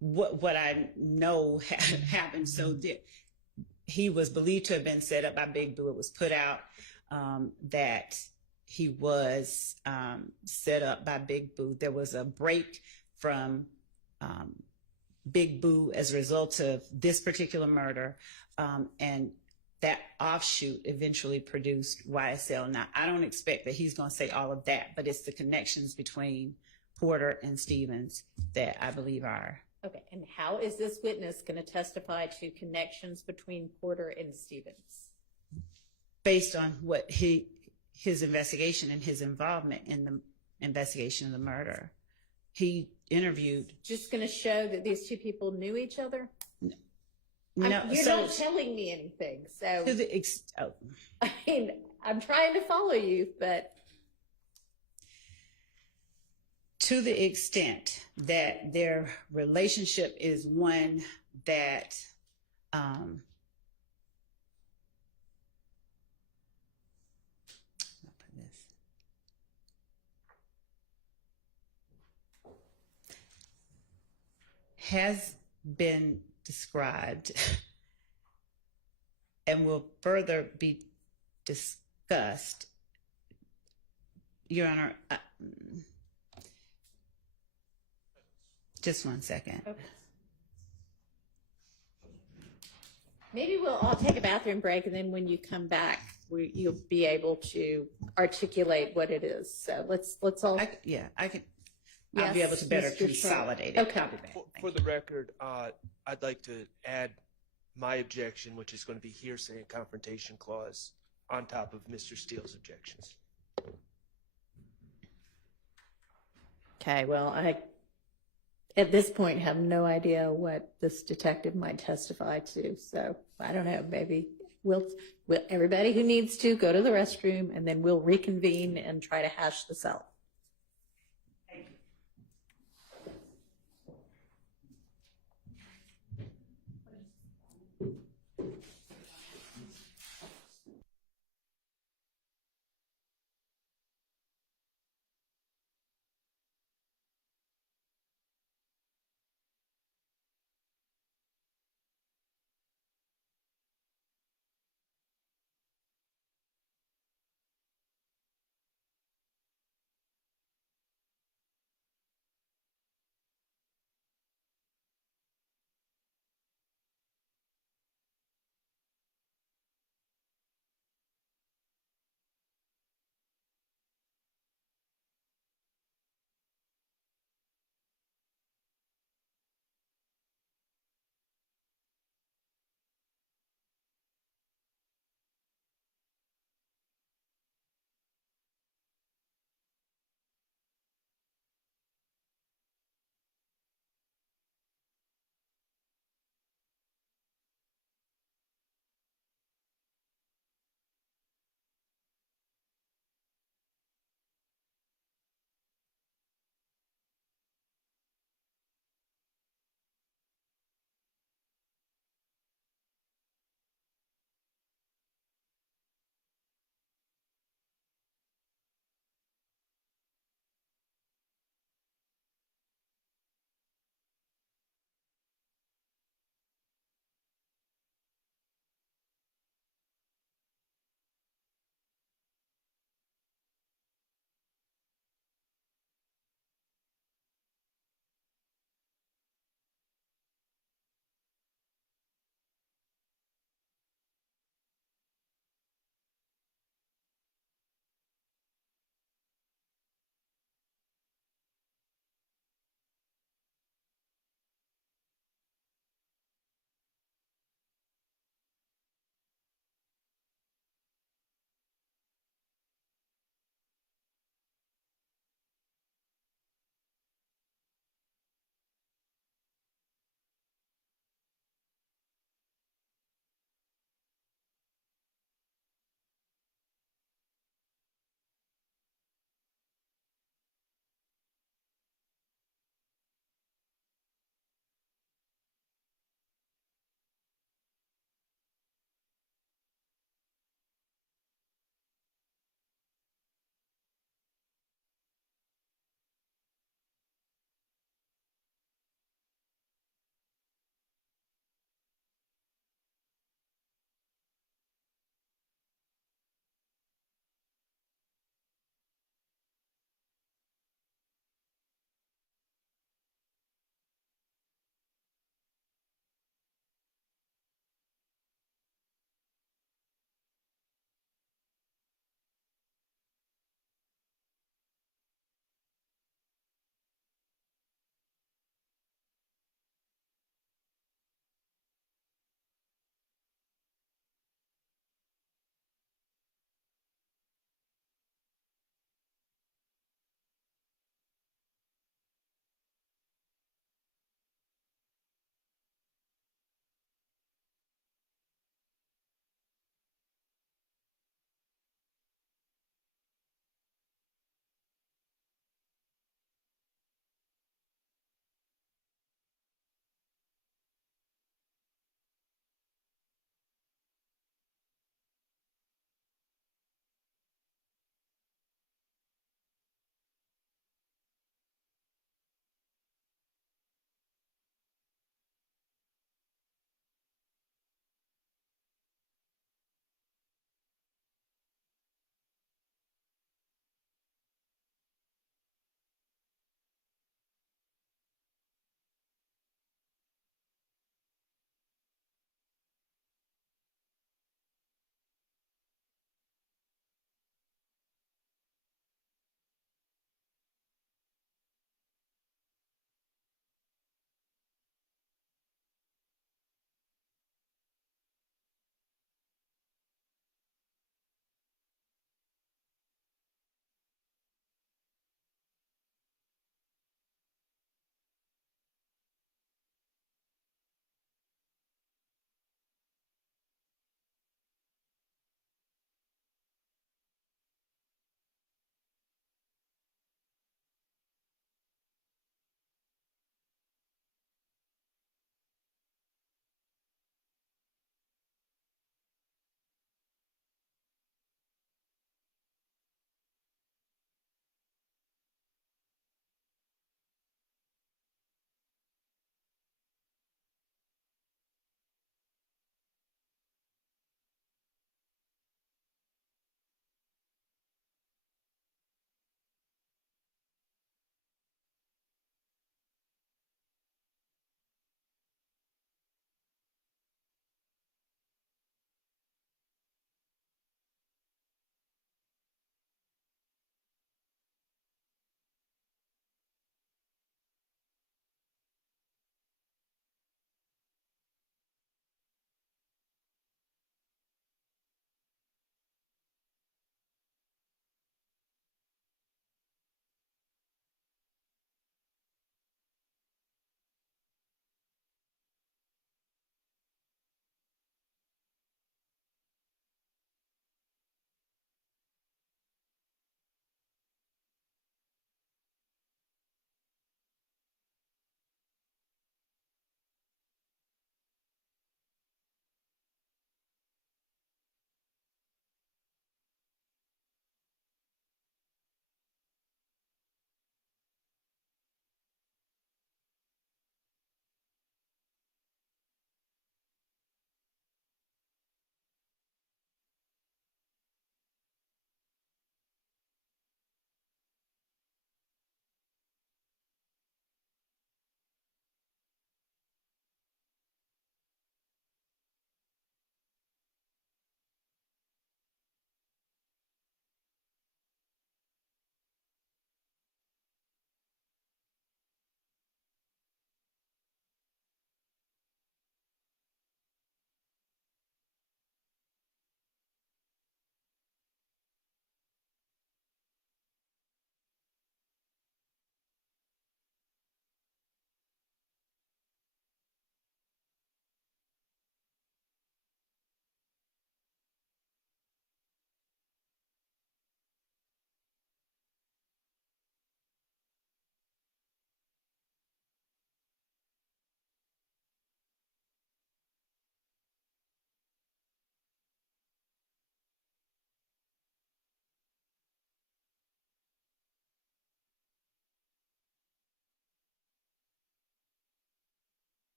what I know happened. So he was believed to have been set up by Big Boo. It was put out that he was set up by Big Boo. There was a break from Big Boo as a result of this particular murder, and that offshoot eventually produced YSL. Now, I don't expect that he's going to say all of that, but it's the connections between Porter and Stevens that I believe are. Okay, and how is this witness going to testify to connections between Porter and Stevens? Based on what his investigation and his involvement in the investigation of the murder. He interviewed. Just going to show that these two people knew each other? No, you're not telling me anything. So to the I mean, I'm trying to follow you, but to the extent that their relationship is one that has been described and will further be discussed. Your Honor, just 1 second. okay. Maybe I'll take a bathroom break, and then when you come back, you'll be able to articulate what it is. So let's all. I can. Yes, I'll be able to better Mr. consolidate Sharp. it. Okay. I'll be back. For the record, I'd like to add my objection, which is going to be hearsay and confrontation clause, on top of Mr. Steele's objections. Okay, well, I, at this point, have no idea what this detective might testify to. So I don't know, maybe we'll everybody who needs to go to the restroom, and then we'll reconvene and try to hash this out.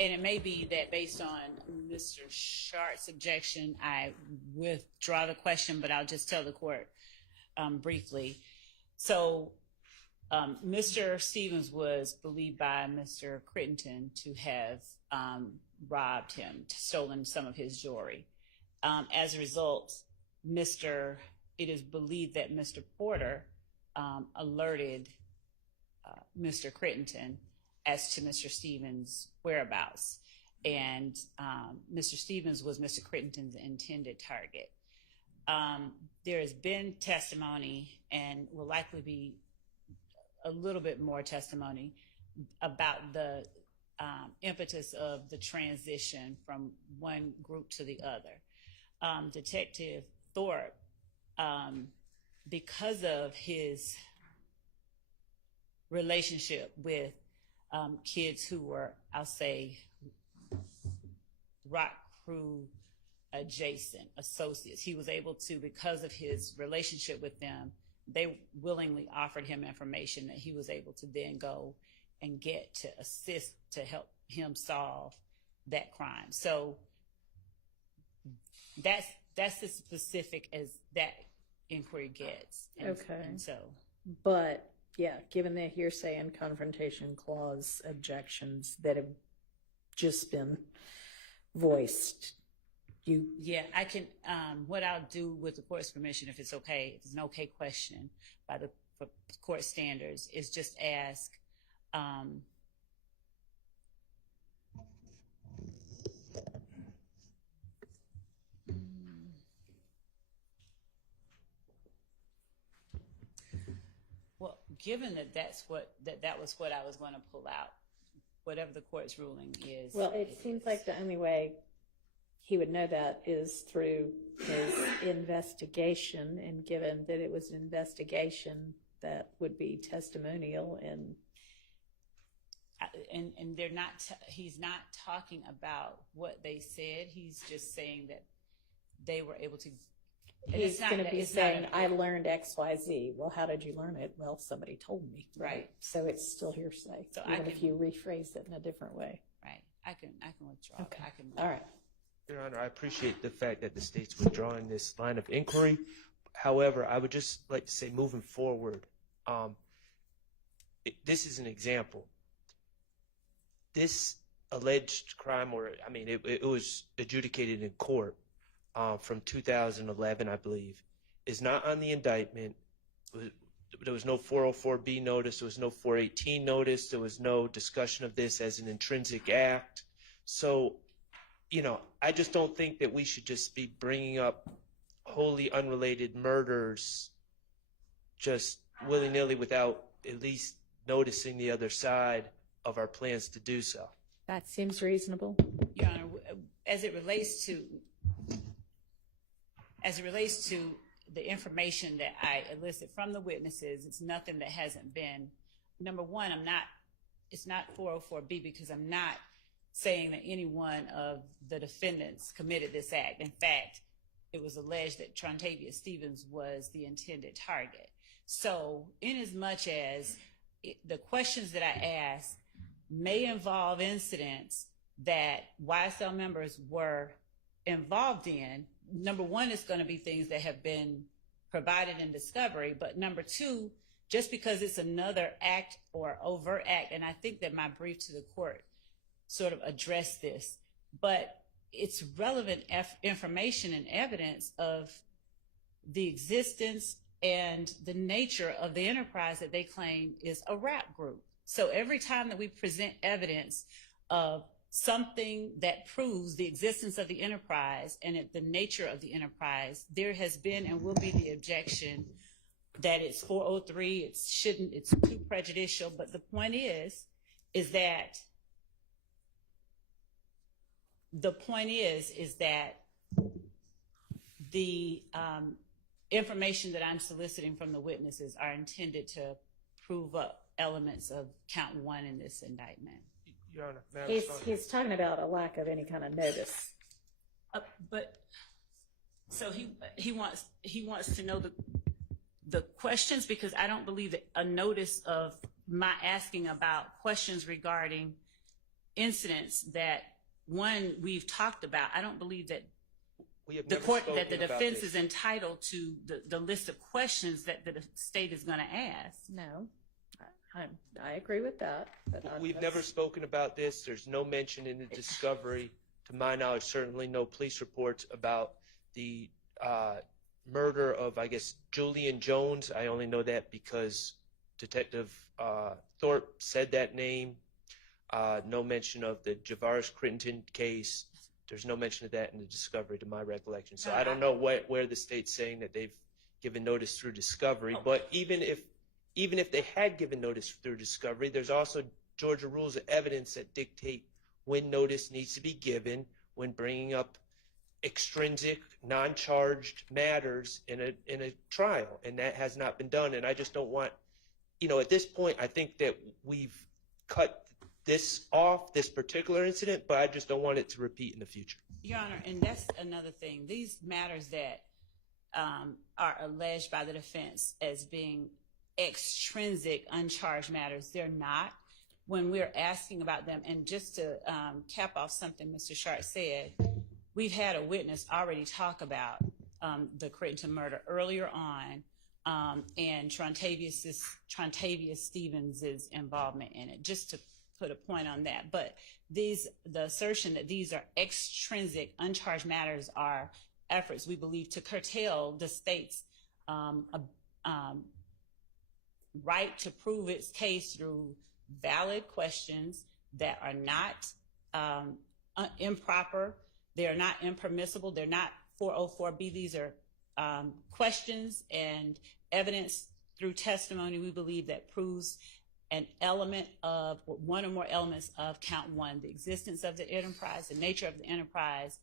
And it may be that based on Mr. Sharp's objection, I withdraw the question, but I'll just tell the court briefly. So Mr. Stevens was believed by Mr. Crittenden to have robbed him, stolen some of his jewelry. As a result, it is believed that Mr. Porter alerted Mr. Crittenden as to Mr. Stevens' whereabouts. And Mr. Stevens was Mr. Crittenden's intended target. There has been testimony, and will likely be a little bit more testimony, about the impetus of the transition from one group to the other. Detective Thorpe, because of his relationship with kids who were, I'll say, rock crew adjacent associates, he was able to, because of his relationship with them, they willingly offered him information that he was able to then go and get to assist to help him solve that crime. So that's as specific as that inquiry gets. Okay. And so, But yeah, given the hearsay and confrontation clause objections that have just been voiced, yeah, I can, what I'll do with the court's permission, if it's okay, if it's an okay question by the court standards, is just ask, well, given that that was what I was going to pull out, whatever the court's ruling is. well, it seems like the only way he would know that is through his investigation, and given that it was an investigation that would be testimonial and they're not, he's not talking about what they said. He's just saying that they were able to. he's going to be saying, I learned X, Y, Z. Well, how did you learn it? Well, somebody told me. Right. So it's still hearsay, So even if you rephrase it in a different way. Right. I can withdraw. Okay. I can. All right. Your Honor, I appreciate the fact that the state's withdrawing this line of inquiry. However, I would just like to say, moving forward, this is an example. This alleged crime, it was adjudicated in court from 2011, I believe, is not on the indictment. There was no 404B notice. There was no 418 notice. There was no discussion of this as an intrinsic act. So, I just don't think that we should just be bringing up wholly unrelated murders just willy-nilly without at least noticing the other side of our plans to do so. That seems reasonable. Your Honor, as it relates to the information that I elicit from the witnesses, it's nothing that hasn't been. Number one, it's not 404B because I'm not saying that any one of the defendants committed this act. In fact, it was alleged that Trontavious Stevens was the intended target. So, inasmuch as the questions that I ask may involve incidents that YSL members were involved in, number one, it's going to be things that have been provided in discovery. But number two, just because it's another act or overt act, and I think that my brief to the court sort of addressed this, but it's relevant information and evidence of the existence and the nature of the enterprise that they claim is a rap group. So every time that we present evidence of something that proves the existence of the enterprise and the nature of the enterprise, there has been and will be the objection that it's 403, it's too prejudicial. But the point is that the information that I'm soliciting from the witnesses are intended to prove up elements of count one in this indictment. Your Honor, may I respond? He's talking about a lack of any kind of notice. But so he wants to know the questions, because I don't believe that a notice of my asking about questions regarding incidents that, one, we've talked about. I don't believe that We have the never court, spoken that the about defense this. is entitled to the list of questions that the state is going to ask. No, I agree with that. But We've never spoken about this. There's no mention in the discovery. To my knowledge, certainly no police reports about the murder of, I guess, Julian Jones. I only know that because Detective Thorpe said that name. No mention of the Javaris Crittenton case. There's no mention of that in the discovery, to my recollection. So I don't know where the state's saying that they've given notice through discovery. But even if they had given notice through discovery, there's also Georgia rules of evidence that dictate when notice needs to be given when bringing up extrinsic, non-charged matters in a trial, and that has not been done. And I just don't want, at this point, I think that we've cut this off, this particular incident, but I just don't want it to repeat in the future. Your Honor, and that's another thing. These matters that are alleged by the defense as being extrinsic, uncharged matters, they're not. When we're asking about them, and just to cap off something Mr. Sharp said, we've had a witness already talk about the Crittenton murder earlier on, and Trontavious Stevens' involvement in it, just to put a point on that. But the assertion that these are extrinsic, uncharged matters are efforts, we believe, to curtail the state's right to prove its case through valid questions that are not improper, they're not impermissible, they're not 404B. These are questions and evidence through testimony, we believe, that proves an element of one or more elements of count one, the existence of the enterprise, the nature of the enterprise,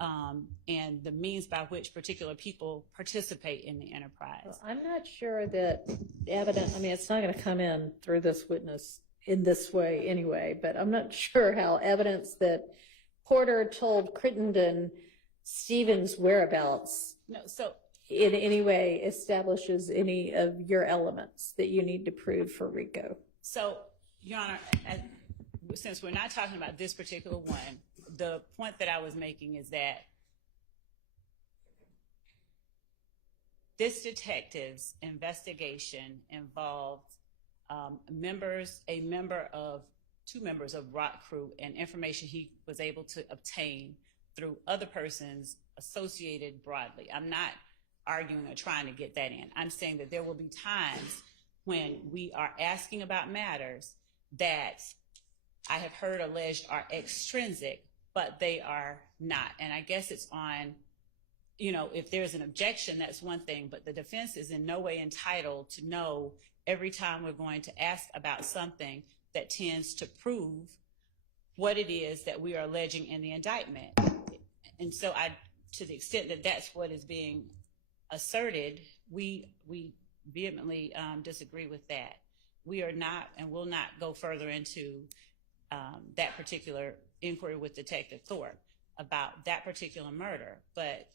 and the means by which particular people participate in the enterprise. Well, I'm not sure that evidence, it's not going to come in through this witness in this way anyway, but I'm not sure how evidence that Porter told Crittenden Stevens' whereabouts in any way establishes any of your elements that you need to prove for RICO. So, Your Honor, since we're not talking about this particular one, the point that I was making is that this detective's investigation involved two members of Rock Crew, and information he was able to obtain through other persons associated broadly. I'm not arguing or trying to get that in. I'm saying that there will be times when we are asking about matters that I have heard alleged are extrinsic, but they are not. And I guess it's on, if there's an objection, that's one thing, but the defense is in no way entitled to know every time we're going to ask about something that tends to prove what it is that we are alleging in the indictment. And so to the extent that that's what is being asserted, we vehemently disagree with that. We are not and will not go further into that particular inquiry with Detective Thorpe about that particular murder, but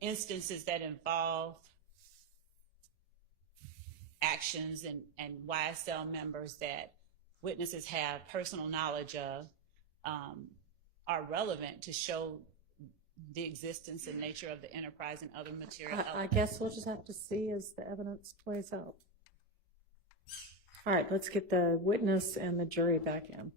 instances that involve actions and YSL members that witnesses have personal knowledge of are relevant to show the existence and nature of the enterprise and other material elements. I guess we'll just have to see as the evidence plays out. All right, let's get the witness and the jury back in.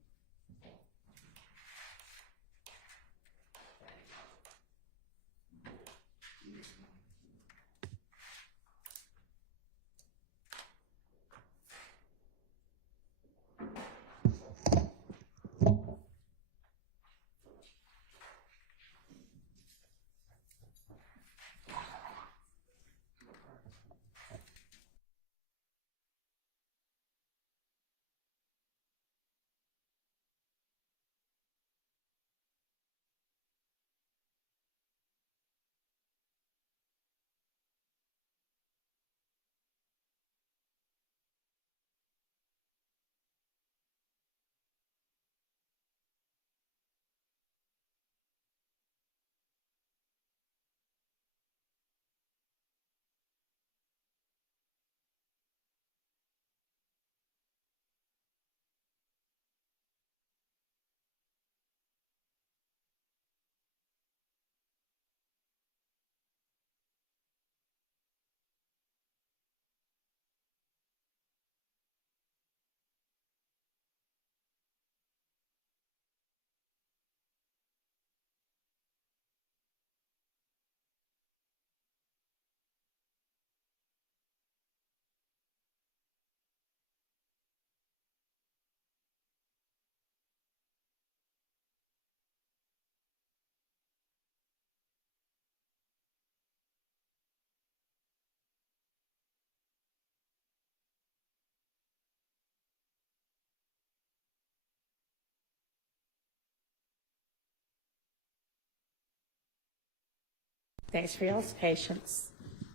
Thanks for y'all's patience.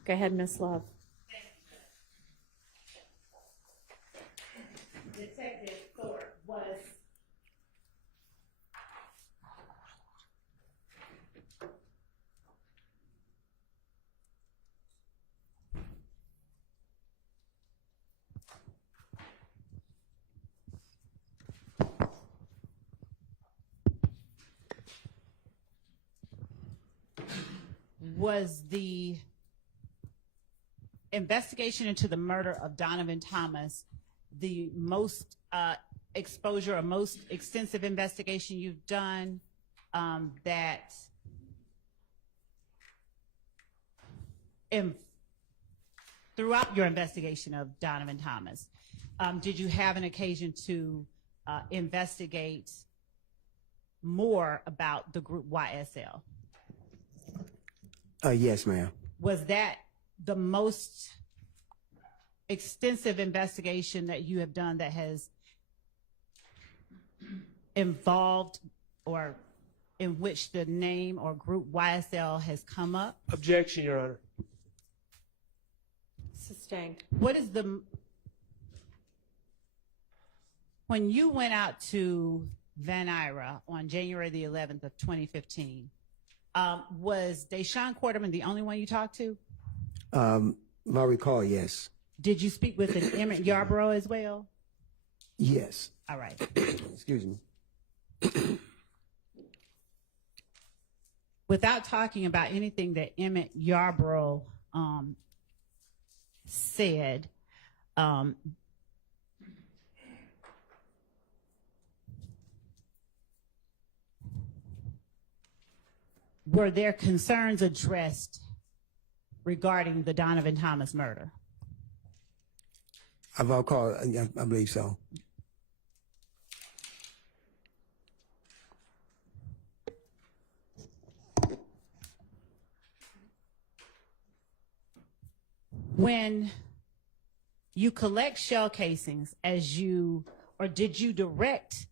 Go ahead, Ms. Love. Detective Thorpe was the investigation into the murder of Donovan Thomas the most exposure or most extensive investigation you've done that throughout your investigation of Donovan Thomas, did you have an occasion to investigate more about the group YSL? Yes, ma'am. Was that the most extensive investigation that you have done that has involved or in which the name or group YSL has come up? Objection, Your Honor. Sustained. What is when you went out to Van Ira on January the 11th of 2015, was Deshaun Quarterman the only one you talked to? My recall, yes. Did you speak with an Emmett Yarborough as well? Yes. All right. Excuse me. Without talking about anything that Emmett Yarborough said, were there concerns addressed regarding the Donovan Thomas murder? I believe so. When you collect shell casings, did you direct,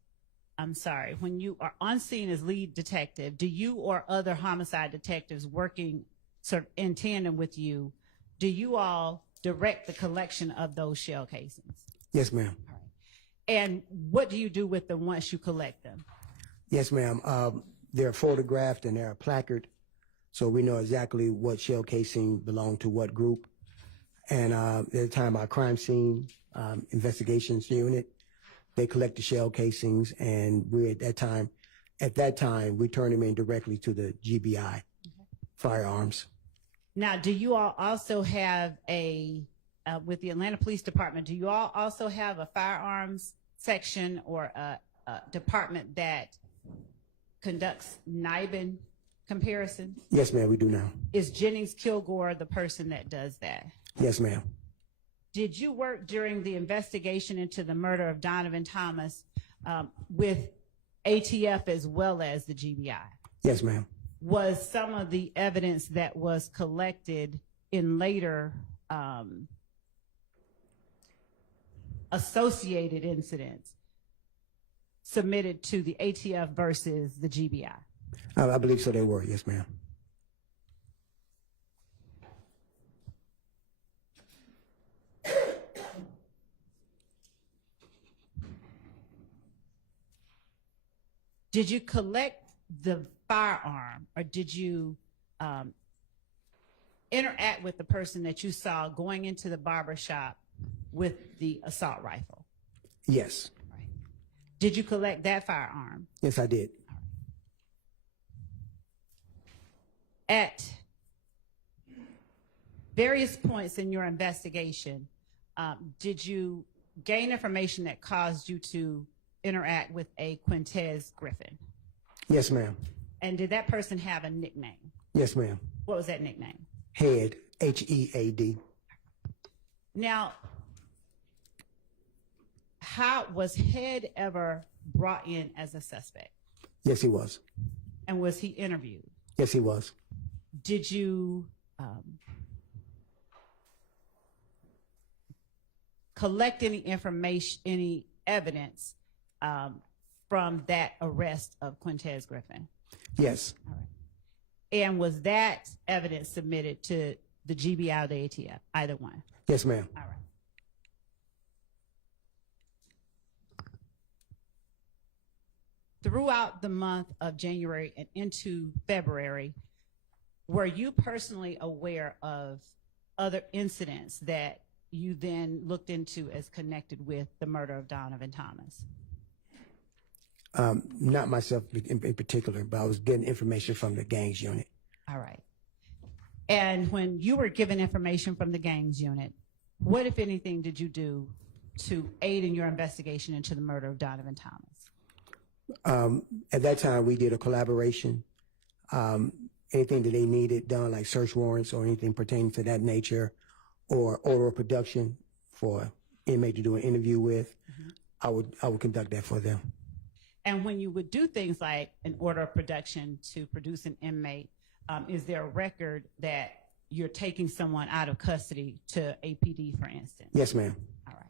when you are on scene as lead detective, do you or other homicide detectives working sort of in tandem with you, do you all direct the collection of those shell casings? Yes, ma'am. All right. And what do you do with them once you collect them? Yes, ma'am. They're photographed and they're placard, so we know exactly what shell casing belonged to what group. And at the time, our crime scene investigations unit, they collect the shell casings, and at that time, we turn them in directly to the GBI firearms. Now, do you all also have with the Atlanta Police Department, do you all also have a firearms section or a department that conducts NIBIN comparison? Yes, ma'am, we do now. Is Jennings Kilgore the person that does that? Yes, ma'am. Did you work during the investigation into the murder of Donovan Thomas with ATF as well as the GBI? Yes, ma'am. Was some of the evidence that was collected in later associated incidents submitted to the ATF versus the GBI? I believe so, they were. Yes, ma'am. Did you collect the firearm, or did you interact with the person that you saw going into the barber shop with the assault rifle? Yes. Right. Did you collect that firearm? Yes, I did. At various points in your investigation, did you gain information that caused you to interact with a Quindarrius Griffin? Yes, ma'am. And did that person have a nickname? Yes, ma'am. What was that nickname? Head, H-E-A-D. Now, how was Head ever brought in as a suspect? Yes, he was. And was he interviewed? Yes, he was. Did you collect any information, any evidence from that arrest of Quindarrius Griffin? Yes. All right. And was that evidence submitted to the GBI or the ATF? Either one? Yes, ma'am. All right. Throughout the month of January and into February, were you personally aware of other incidents that you then looked into as connected with the murder of Donovan Thomas? Not myself in particular, but I was getting information from the gangs unit. All right. And when you were given information from the gangs unit, what, if anything, did you do to aid in your investigation into the murder of Donovan Thomas? At that time, we did a collaboration. Anything that they needed done, like search warrants or anything pertaining to that nature, or order of production for inmate to do an interview with, I would conduct that for them. And when you would do things like an order of production to produce an inmate, is there a record that you're taking someone out of custody to APD, for instance? Yes, ma'am. All right.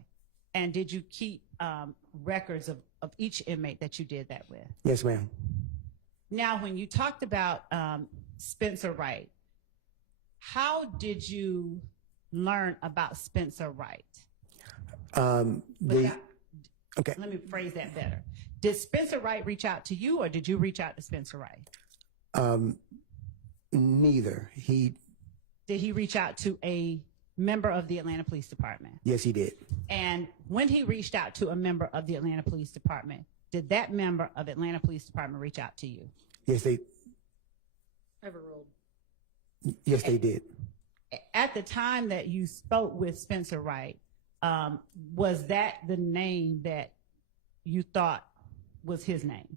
And did you keep records of each inmate that you did that with? Yes, ma'am. Now, when you talked about Spencer Wright, how did you learn about Spencer Wright? Okay. Let me phrase that better. Did Spencer Wright reach out to you, or did you reach out to Spencer Wright? Neither. Did he reach out to a member of the Atlanta Police Department? Yes, he did. And when he reached out to a member of the Atlanta Police Department, did that member of Atlanta Police Department reach out to you? Yes, they. Overruled. Yes, they did. At the time that you spoke with Spencer Wright, was that the name that you thought was his name?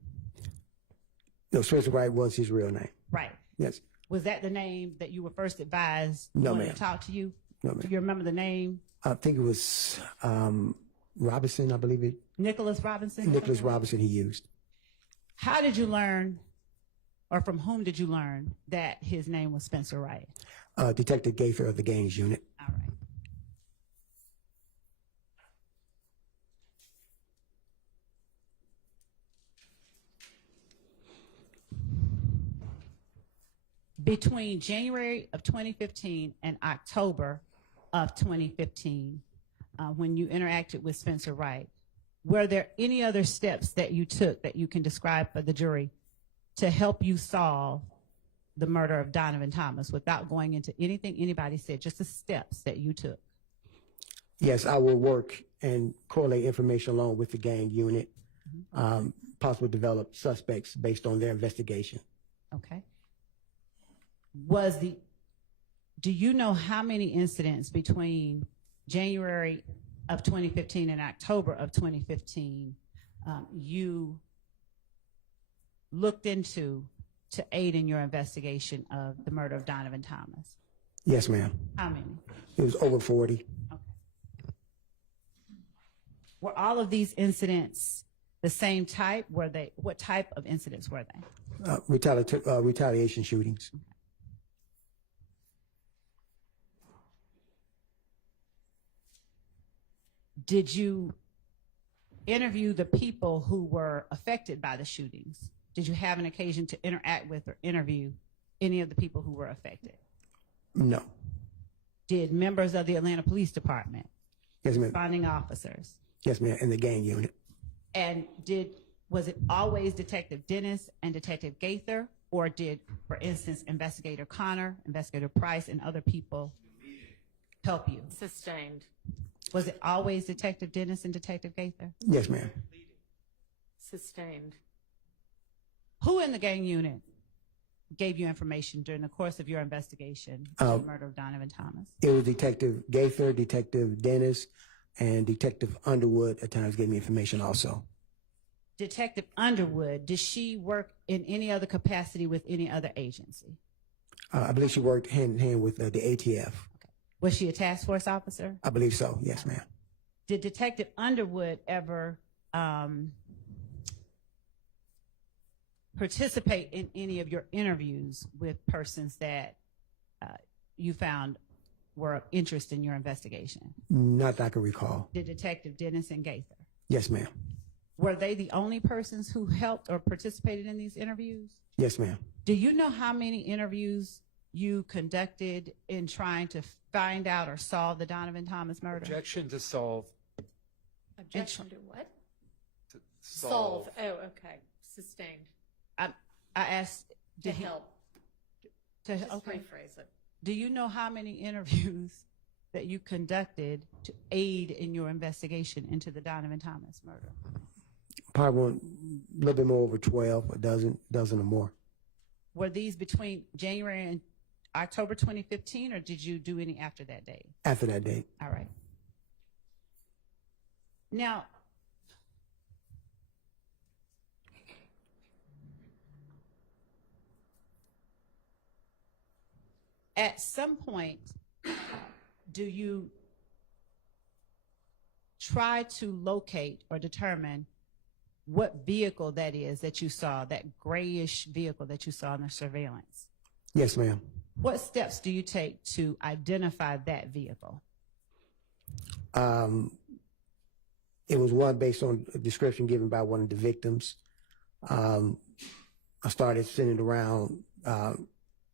No, Spencer Wright was his real name. Right. Yes. Was that the name that you were first advised No, when ma'am. they talked to you? No, Do ma'am. you remember the name? I think it was Robinson, I believe it. Nicholas Robinson? Nicholas Robinson he used. How did you learn, or from whom did you learn that his name was Spencer Wright? Detective Gaither of the gangs unit. All right. Between January of 2015 and October of 2015, when you interacted with Spencer Wright, were there any other steps that you took that you can describe for the jury to help you solve the murder of Donovan Thomas, without going into anything anybody said, just the steps that you took? Yes, I will work and correlate information along with the gang unit, possibly develop suspects based on their investigation. Okay. Do you know how many incidents between January of 2015 and October of 2015 you looked into to aid in your investigation of the murder of Donovan Thomas? Yes, ma'am. How many? It was over 40. Okay. Were all of these incidents the same type? What type of incidents were they? Retaliation shootings. Did you interview the people who were affected by the shootings? Did you have an occasion to interact with or interview any of the people who were affected? No. Did members of the Atlanta Police Department, Yes, ma'am. responding officers, Yes, ma'am. In the gang unit. and was it always Detective Dennis and Detective Gaither, or did, for instance, Investigator Connor, Investigator Price, and other people help you? Sustained. Was it always Detective Dennis and Detective Gaither? Yes, ma'am. Sustained. Who in the gang unit gave you information during the course of your investigation of the murder of Donovan Thomas? It was Detective Gaither, Detective Dennis, and Detective Underwood at times gave me information also. Detective Underwood, did she work in any other capacity with any other agency? I believe she worked hand in hand with the ATF. Was she a task force officer? I believe so. Yes, ma'am. Did Detective Underwood ever participate in any of your interviews with persons that you found were of interest in your investigation? Not that I can recall. Did Detective Dennis and Gaither? Yes, ma'am. Were they the only persons who helped or participated in these interviews? Yes, ma'am. Do you know how many interviews you conducted in trying to find out or solve the Donovan Thomas murder? Objection to solve. Objection to what? To Solve. Oh, okay. Sustained. I asked, To did he help. to Just okay. rephrase it. Do you know how many interviews that you conducted to aid in your investigation into the Donovan Thomas murder? Probably a little bit more over 12, a dozen or more. Were these between January and October 2015, or did you do any after that date? After that date. All right. Now, at some point, do you try to locate or determine what vehicle that is that you saw, that grayish vehicle that you saw in the surveillance? Yes, ma'am. What steps do you take to identify that vehicle? It was one based on a description given by one of the victims. I started sending around to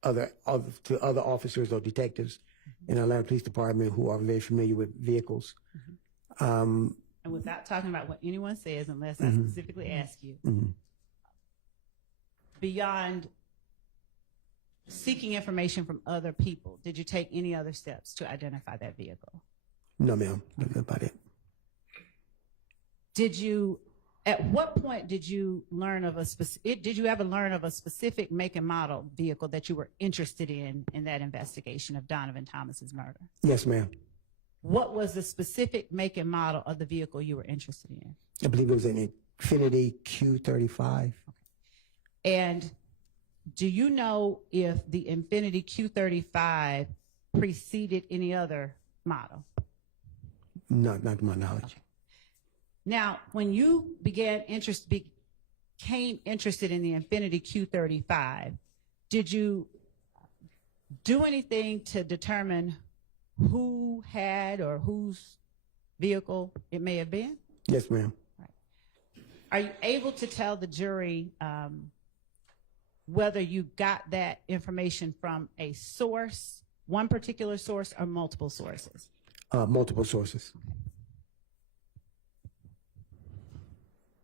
other officers or detectives in Atlanta Police Department who are very familiar with vehicles. And without talking about what anyone says, unless I specifically ask you, beyond seeking information from other people, did you take any other steps to identify that vehicle? No, ma'am. That's about it. Did you, at what point did you learn of did you ever learn of a specific make and model vehicle that you were interested in that investigation of Donovan Thomas's murder? Yes, ma'am. What was the specific make and model of the vehicle you were interested in? I believe it was an Infinity Q35. And do you know if the Infinity Q35 preceded any other model? No, not to my knowledge. Okay. Now, when you became interested in the Infinity Q35, did you do anything to determine who had or whose vehicle it may have been? Yes, ma'am. Right. Are you able to tell the jury whether you got that information from a source, one particular source, or multiple sources? Multiple sources.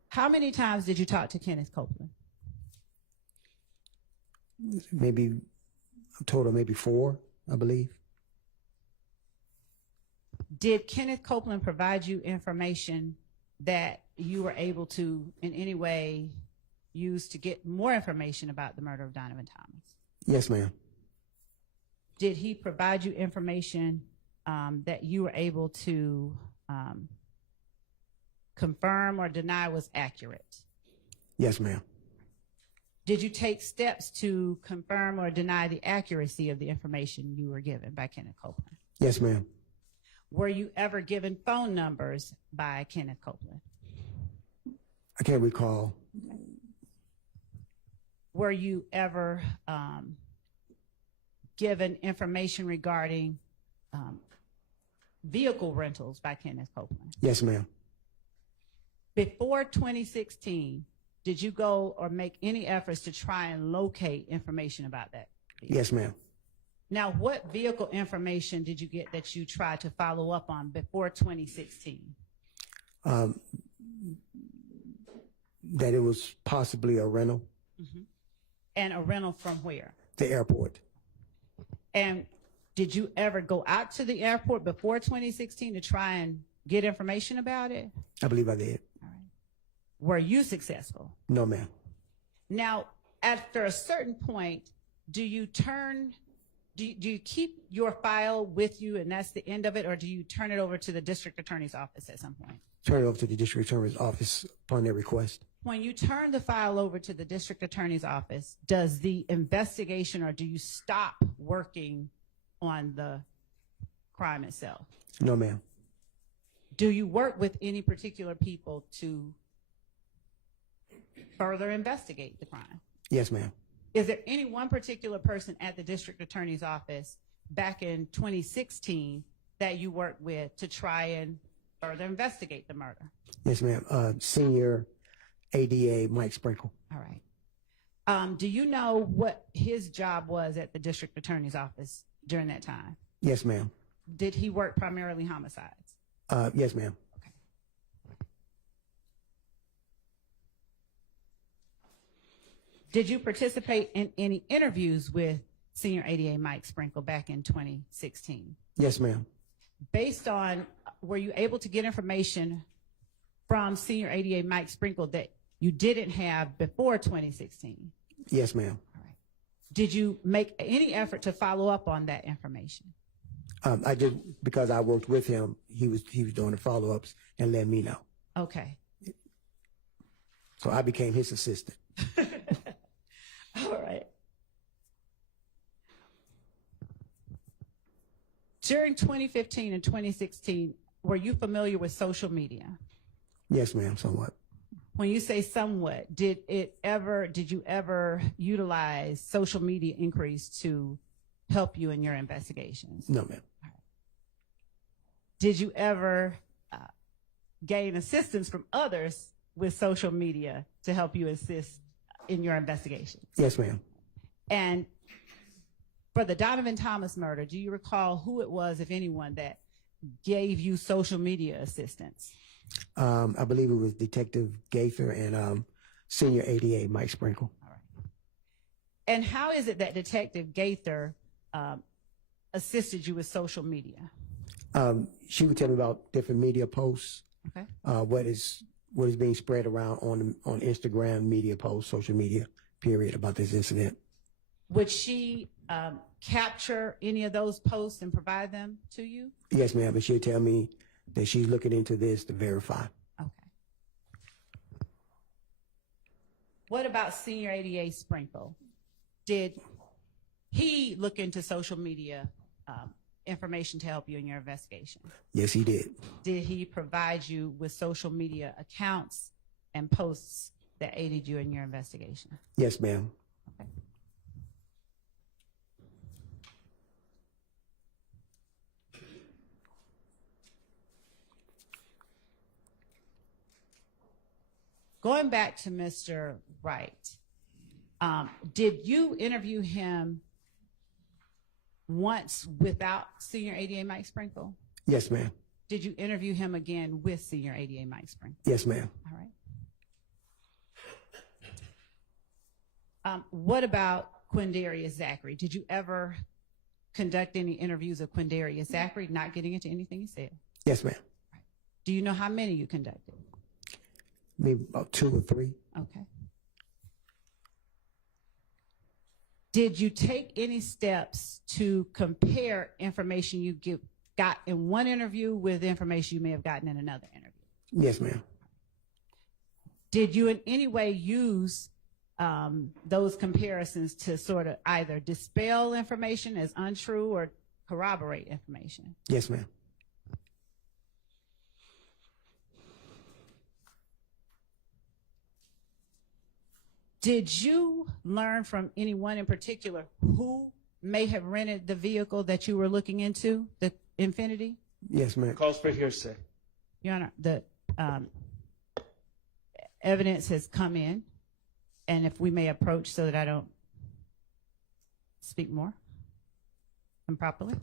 How many times did you talk to Kenneth Copeland? Maybe a total, maybe 4, I believe. Did Kenneth Copeland provide you information that you were able to in any way use to get more information about the murder of Donovan Thomas? Yes, ma'am. Did he provide you information that you were able to confirm or deny was accurate? Yes, ma'am. Did you take steps to confirm or deny the accuracy of the information you were given by Kenneth Copeland? Yes, ma'am. Were you ever given phone numbers by Kenneth Copeland? I can't recall. Were you ever given information regarding vehicle rentals by Kenneth Copeland? Yes, ma'am. Before 2016, did you go or make any efforts to try and locate information about that vehicle? Yes, ma'am. Now, what vehicle information did you get that you tried to follow up on before 2016? That it was possibly a rental. And a rental from where? The airport. And did you ever go out to the airport before 2016 to try and get information about it? I believe I did. All right. Were you successful? No, ma'am. Now, after a certain point, do you keep your file with you and that's the end of it, or do you turn it over to the district attorney's office at some point? Turn it over to the district attorney's office upon their request. When you turn the file over to the district attorney's office, does the investigation or do you stop working on the crime itself? No, ma'am. Do you work with any particular people to further investigate the crime? Yes, ma'am. Is there any one particular person at the district attorney's office back in 2016 that you worked with to try and further investigate the murder? Yes, ma'am. Senior ADA Mike Sprinkle. All right. Do you know what his job was at the district attorney's office during that time? Yes, ma'am. Did he work primarily homicides? Yes, ma'am. Okay. Did you participate in any interviews with Senior ADA Mike Sprinkle back in 2016? Yes, ma'am. Based on, were you able to get information from Senior ADA Mike Sprinkle that you didn't have before 2016? Yes, ma'am. All right. Did you make any effort to follow up on that information? I did, because I worked with him. He was doing the follow-ups and let me know. Okay. So I became his assistant. All right. During 2015 and 2016, were you familiar with social media? Yes, ma'am, somewhat. When you say somewhat, did you ever utilize social media inquiries to help you in your investigations? No, ma'am. Did you ever gain assistance from others with social media to help you assist in your investigations? Yes, ma'am. And for the Donovan Thomas murder, do you recall who it was, if anyone, that gave you social media assistance? I believe it was Detective Gaither and Senior ADA Mike Sprinkle. All right. And how is it that Detective Gaither assisted you with social media? She would tell me about different media posts, Okay. what is being spread around on Instagram, media posts, social media, period, about this incident. Would she capture any of those posts and provide them to you? Yes, ma'am. And she'll tell me that she's looking into this to verify. Okay. What about Senior ADA Sprinkle? Did he look into social media information to help you in your investigation? Yes, he did. Did he provide you with social media accounts and posts that aided you in your investigation? Yes, ma'am. Okay. Going back to Mr. Wright, did you interview him once without Senior ADA Mike Sprinkle? Yes, ma'am. Did you interview him again with Senior ADA Mike Sprinkle? Yes, ma'am. All right. What about Quindarrius Zachary? Did you ever conduct any interviews of Quindarrius Zachary, not getting into anything he said? Yes, ma'am. Right. Do you know how many you conducted? Maybe about 2 or 3. Okay. Did you take any steps to compare information you got in one interview with information you may have gotten in another interview? Yes, ma'am. Did you in any way use those comparisons to sort of either dispel information as untrue or corroborate information? Yes, ma'am. Did you learn from anyone in particular who may have rented the vehicle that you were looking into, the Infiniti? Yes, ma'am. Calls for hearsay. Your Honor, the evidence has come in, and if we may approach so that I don't speak more improperly.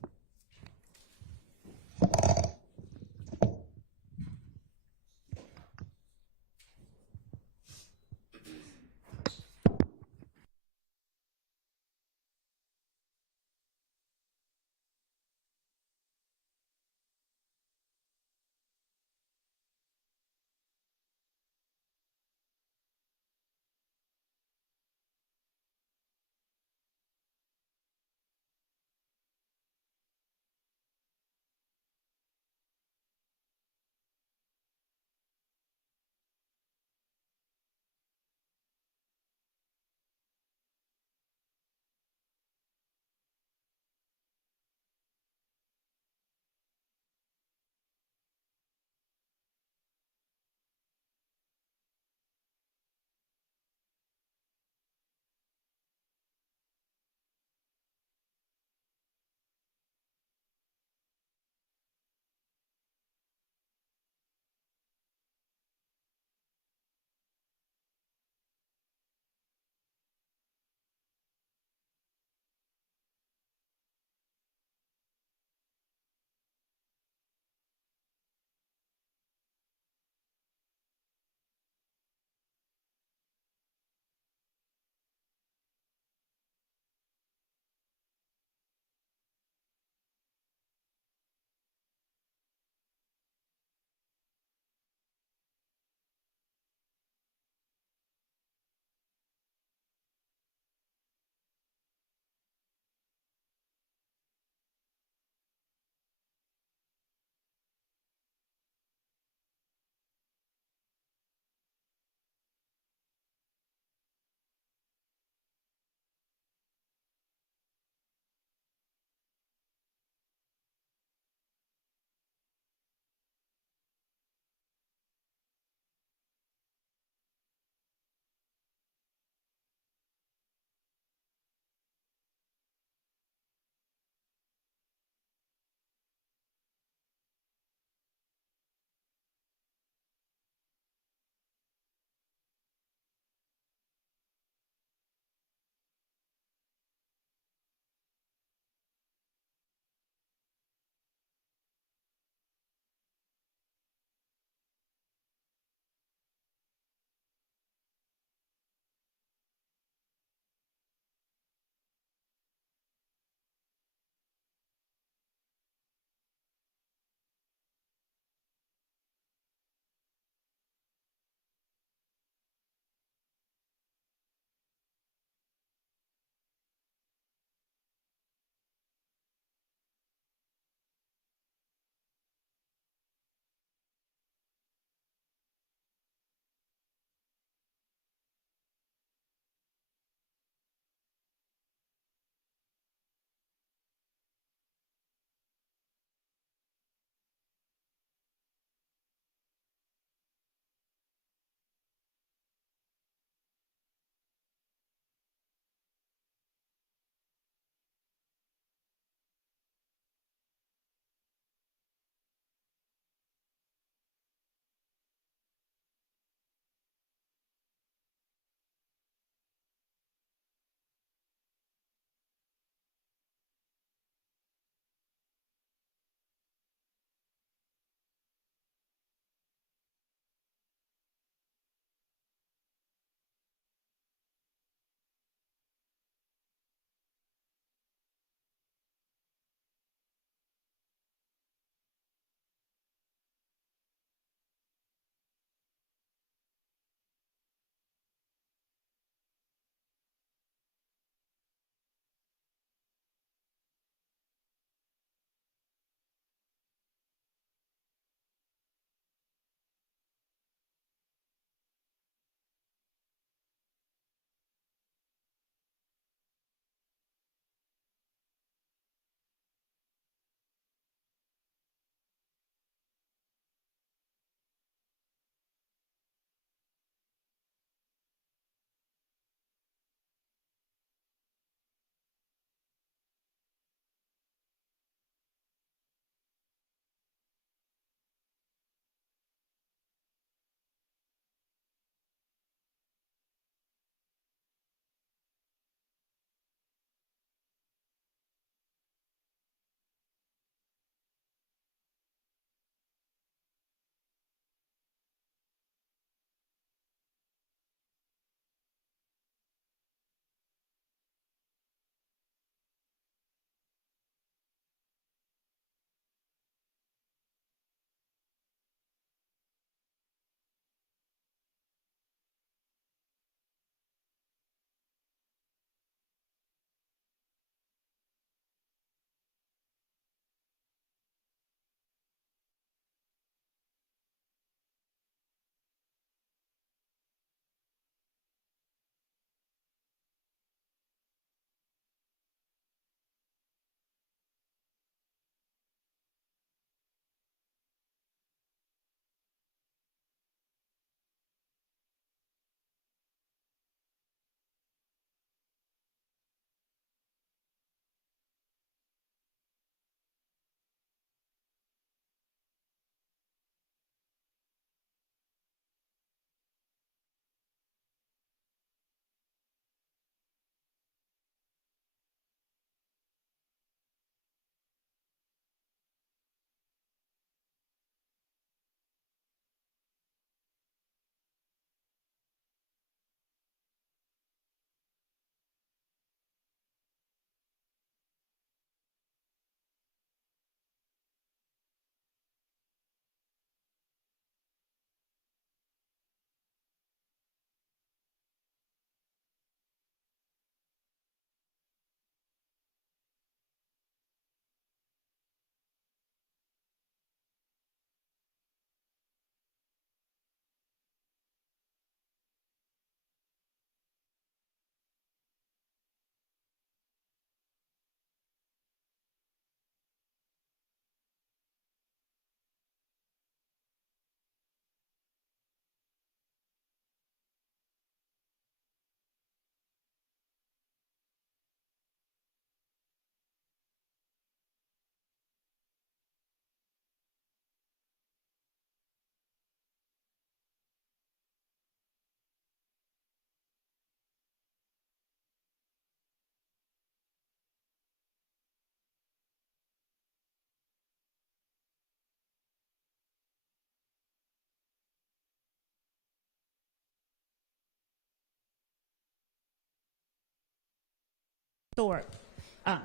Thorpe,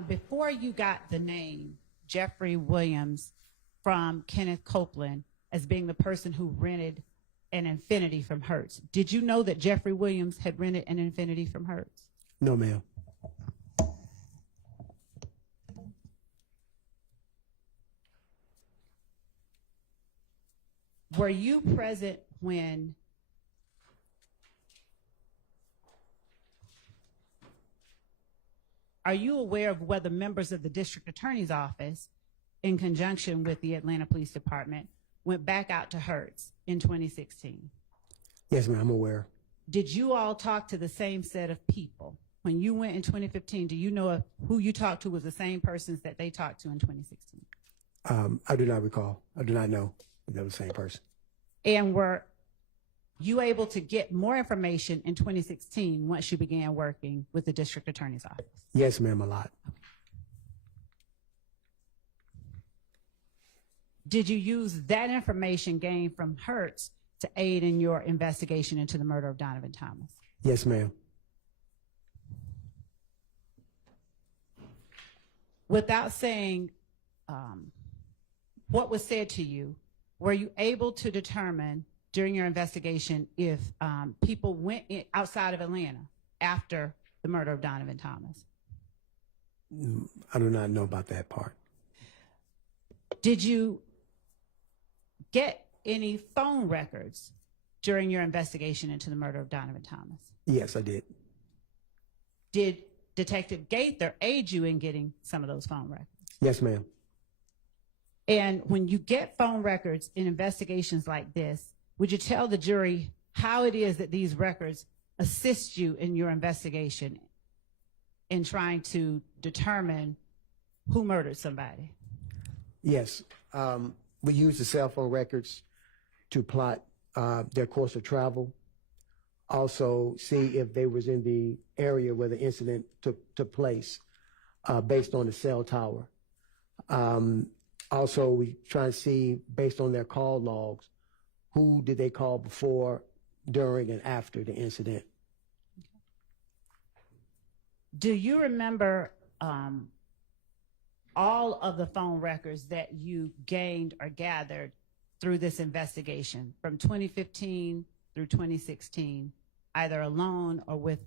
before you got the name Jeffrey Williams from Kenneth Copeland as being the person who rented an Infiniti from Hertz, did you know that Jeffrey Williams had rented an Infiniti from Hertz? No, ma'am. Were you present when are you aware of whether members of the district attorney's office, in conjunction with the Atlanta Police Department, went back out to Hertz in 2016? Yes, ma'am, I'm aware. Did you all talk to the same set of people? When you went in 2015, do you know if who you talked to was the same persons that they talked to in 2016? I do not recall. I do not know if they were the same person. And were you able to get more information in 2016 once you began working with the district attorney's office? Yes, ma'am, a lot. Did you use that information gained from Hertz to aid in your investigation into the murder of Donovan Thomas? Yes, ma'am. Without saying what was said to you, were you able to determine during your investigation if people went outside of Atlanta after the murder of Donovan Thomas? I do not know about that part. Did you get any phone records during your investigation into the murder of Donovan Thomas? Yes, I did. Did Detective Gaither aid you in getting some of those phone records? Yes, ma'am. And when you get phone records in investigations like this, would you tell the jury how it is that these records assist you in your investigation in trying to determine who murdered somebody? Yes. We use the cell phone records to plot their course of travel. Also see if they was in the area where the incident took place based on the cell tower. Also, we try and see, based on their call logs, who did they call before, during, and after the incident. Do you remember all of the phone records that you gained or gathered through this investigation from 2015 through 2016, either alone or with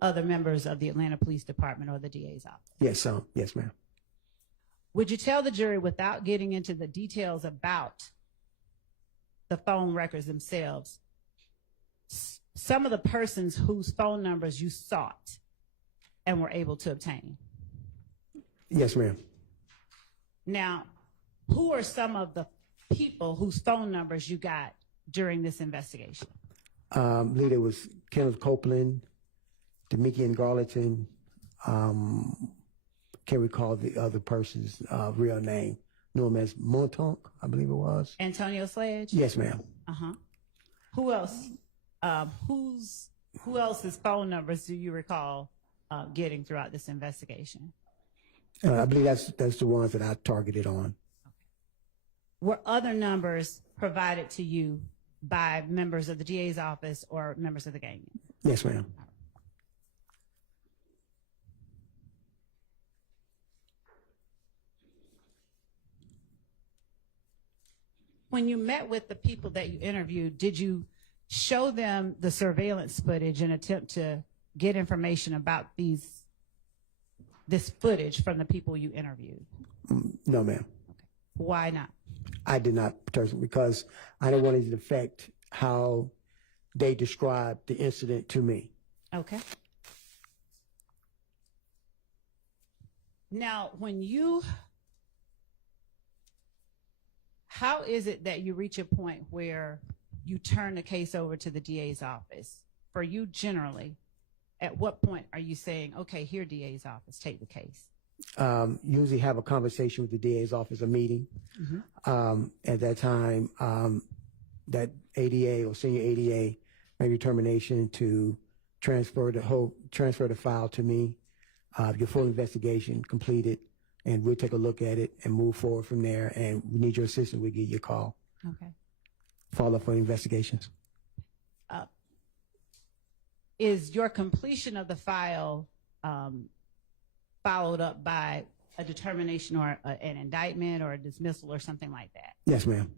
other members of the Atlanta Police Department or the DA's office? Yes, yes, ma'am. Would you tell the jury, without getting into the details about the phone records themselves, some of the persons whose phone numbers you sought and were able to obtain? Yes, ma'am. Now, who are some of the people whose phone numbers you got during this investigation? I believe it was Kenneth Copeland, Demikian Garlington, can't recall the other person's real name. Know him as Montauk, I believe it was. Antonio Sledge? Yes, ma'am. Uh-huh. Who else? Who else's phone numbers do you recall getting throughout this investigation? I believe that's the ones that I targeted on. Were other numbers provided to you by members of the DA's office or members of the gang? Yes, ma'am. When you met with the people that you interviewed, did you show them the surveillance footage and attempt to get information about this footage from the people you interviewed? No, ma'am. Okay. Why not? I did not, personally, because I didn't want it to affect how they described the incident to me. Okay. Now, how is it that you reach a point where you turn the case over to the DA's office? For you generally, at what point are you saying, okay, here, DA's office, take the case? Usually have a conversation with the DA's office, a meeting. Mm-hmm. At that time, that ADA or senior ADA made a determination to transfer the file to me, your full investigation completed, and we'll take a look at it and move forward from there. And we need your assistance. We'll give you a call. Okay. Follow up on investigations. Is your completion of the file followed up by a determination or an indictment or a dismissal or something like that? Yes, ma'am.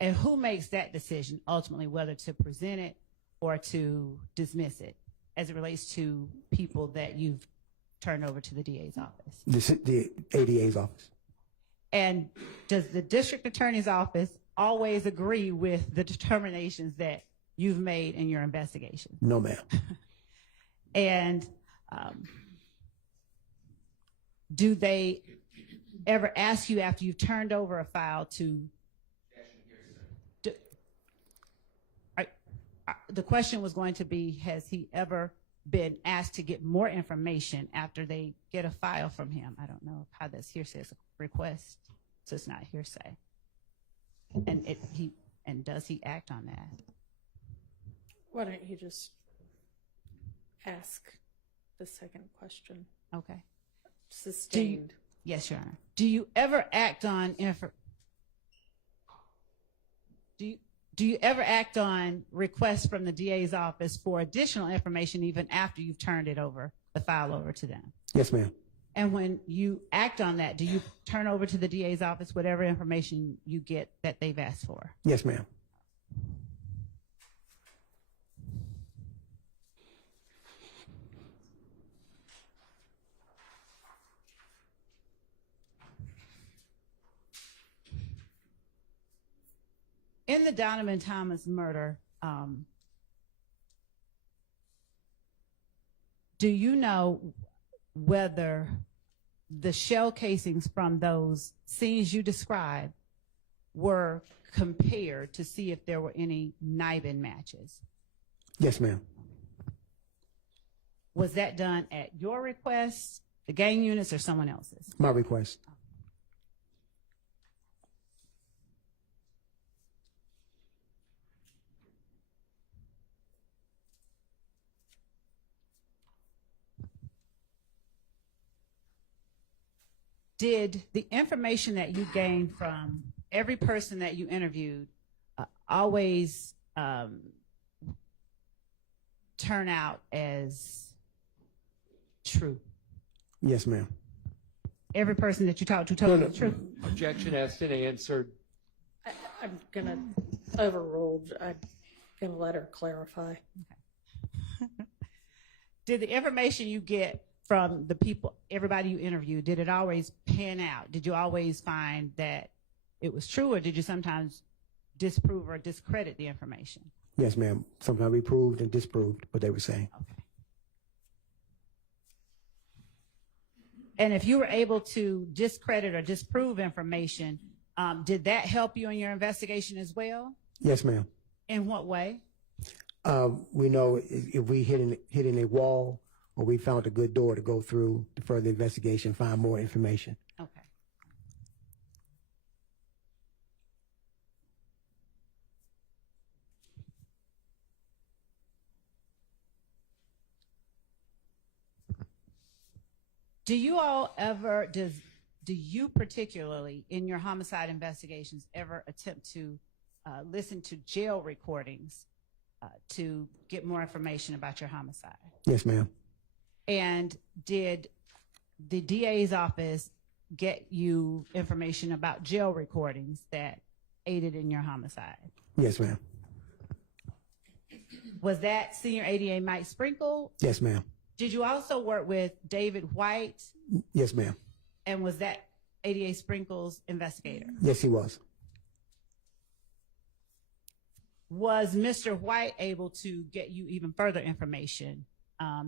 And who makes that decision ultimately, whether to present it or to dismiss it, as it relates to people that you've turned over to the DA's office? The ADA's office. And does the district attorney's office always agree with the determinations that you've made in your investigation? No, ma'am. And do they ever ask you after you've turned over a file to? The question was going to be, has he ever been asked to get more information after they get a file from him? I don't know how that's hearsay. It's a request, so it's not hearsay. And does he act on that? Why don't you just ask the second question? Okay. Sustained. Yes, Your Honor. Do you ever act on Do you ever act on requests from the DA's office for additional information even after you've turned it over, the file over to them? Yes, ma'am. And when you act on that, do you turn over to the DA's office whatever information you get that they've asked for? Yes, ma'am. In the Donovan Thomas murder, do you know whether the shell casings from those scenes you described were compared to see if there were any Nibin matches? Yes, ma'am. Was that done at your request, the gang units, or someone else's? My request. Did the information that you gained from every person that you interviewed always turn out as true? Yes, ma'am. Every person that you talked to told you the truth? Objection has been answered. I'm gonna overrule. I'm gonna let her clarify. Did the information you get from the people, everybody you interviewed, did it always pan out? Did you always find that it was true, or did you sometimes disprove or discredit the information? Yes, ma'am. Sometimes we proved and disproved what they were saying. Okay. And if you were able to discredit or disprove information, did that help you in your investigation as well? Yes, ma'am. In what way? We know if we hit in a wall or we found a good door to go through to further investigation, find more information. Okay. Do you particularly in your homicide investigations ever attempt to listen to jail recordings to get more information about your homicide? Yes, ma'am. And did the DA's office get you information about jail recordings that aided in your homicide? Yes, ma'am. Was that Senior ADA Mike Sprinkle? Yes, ma'am. Did you also work with David White? Yes, ma'am. And was that ADA Sprinkle's investigator? Yes, he was. Was Mr. White able to get you even further information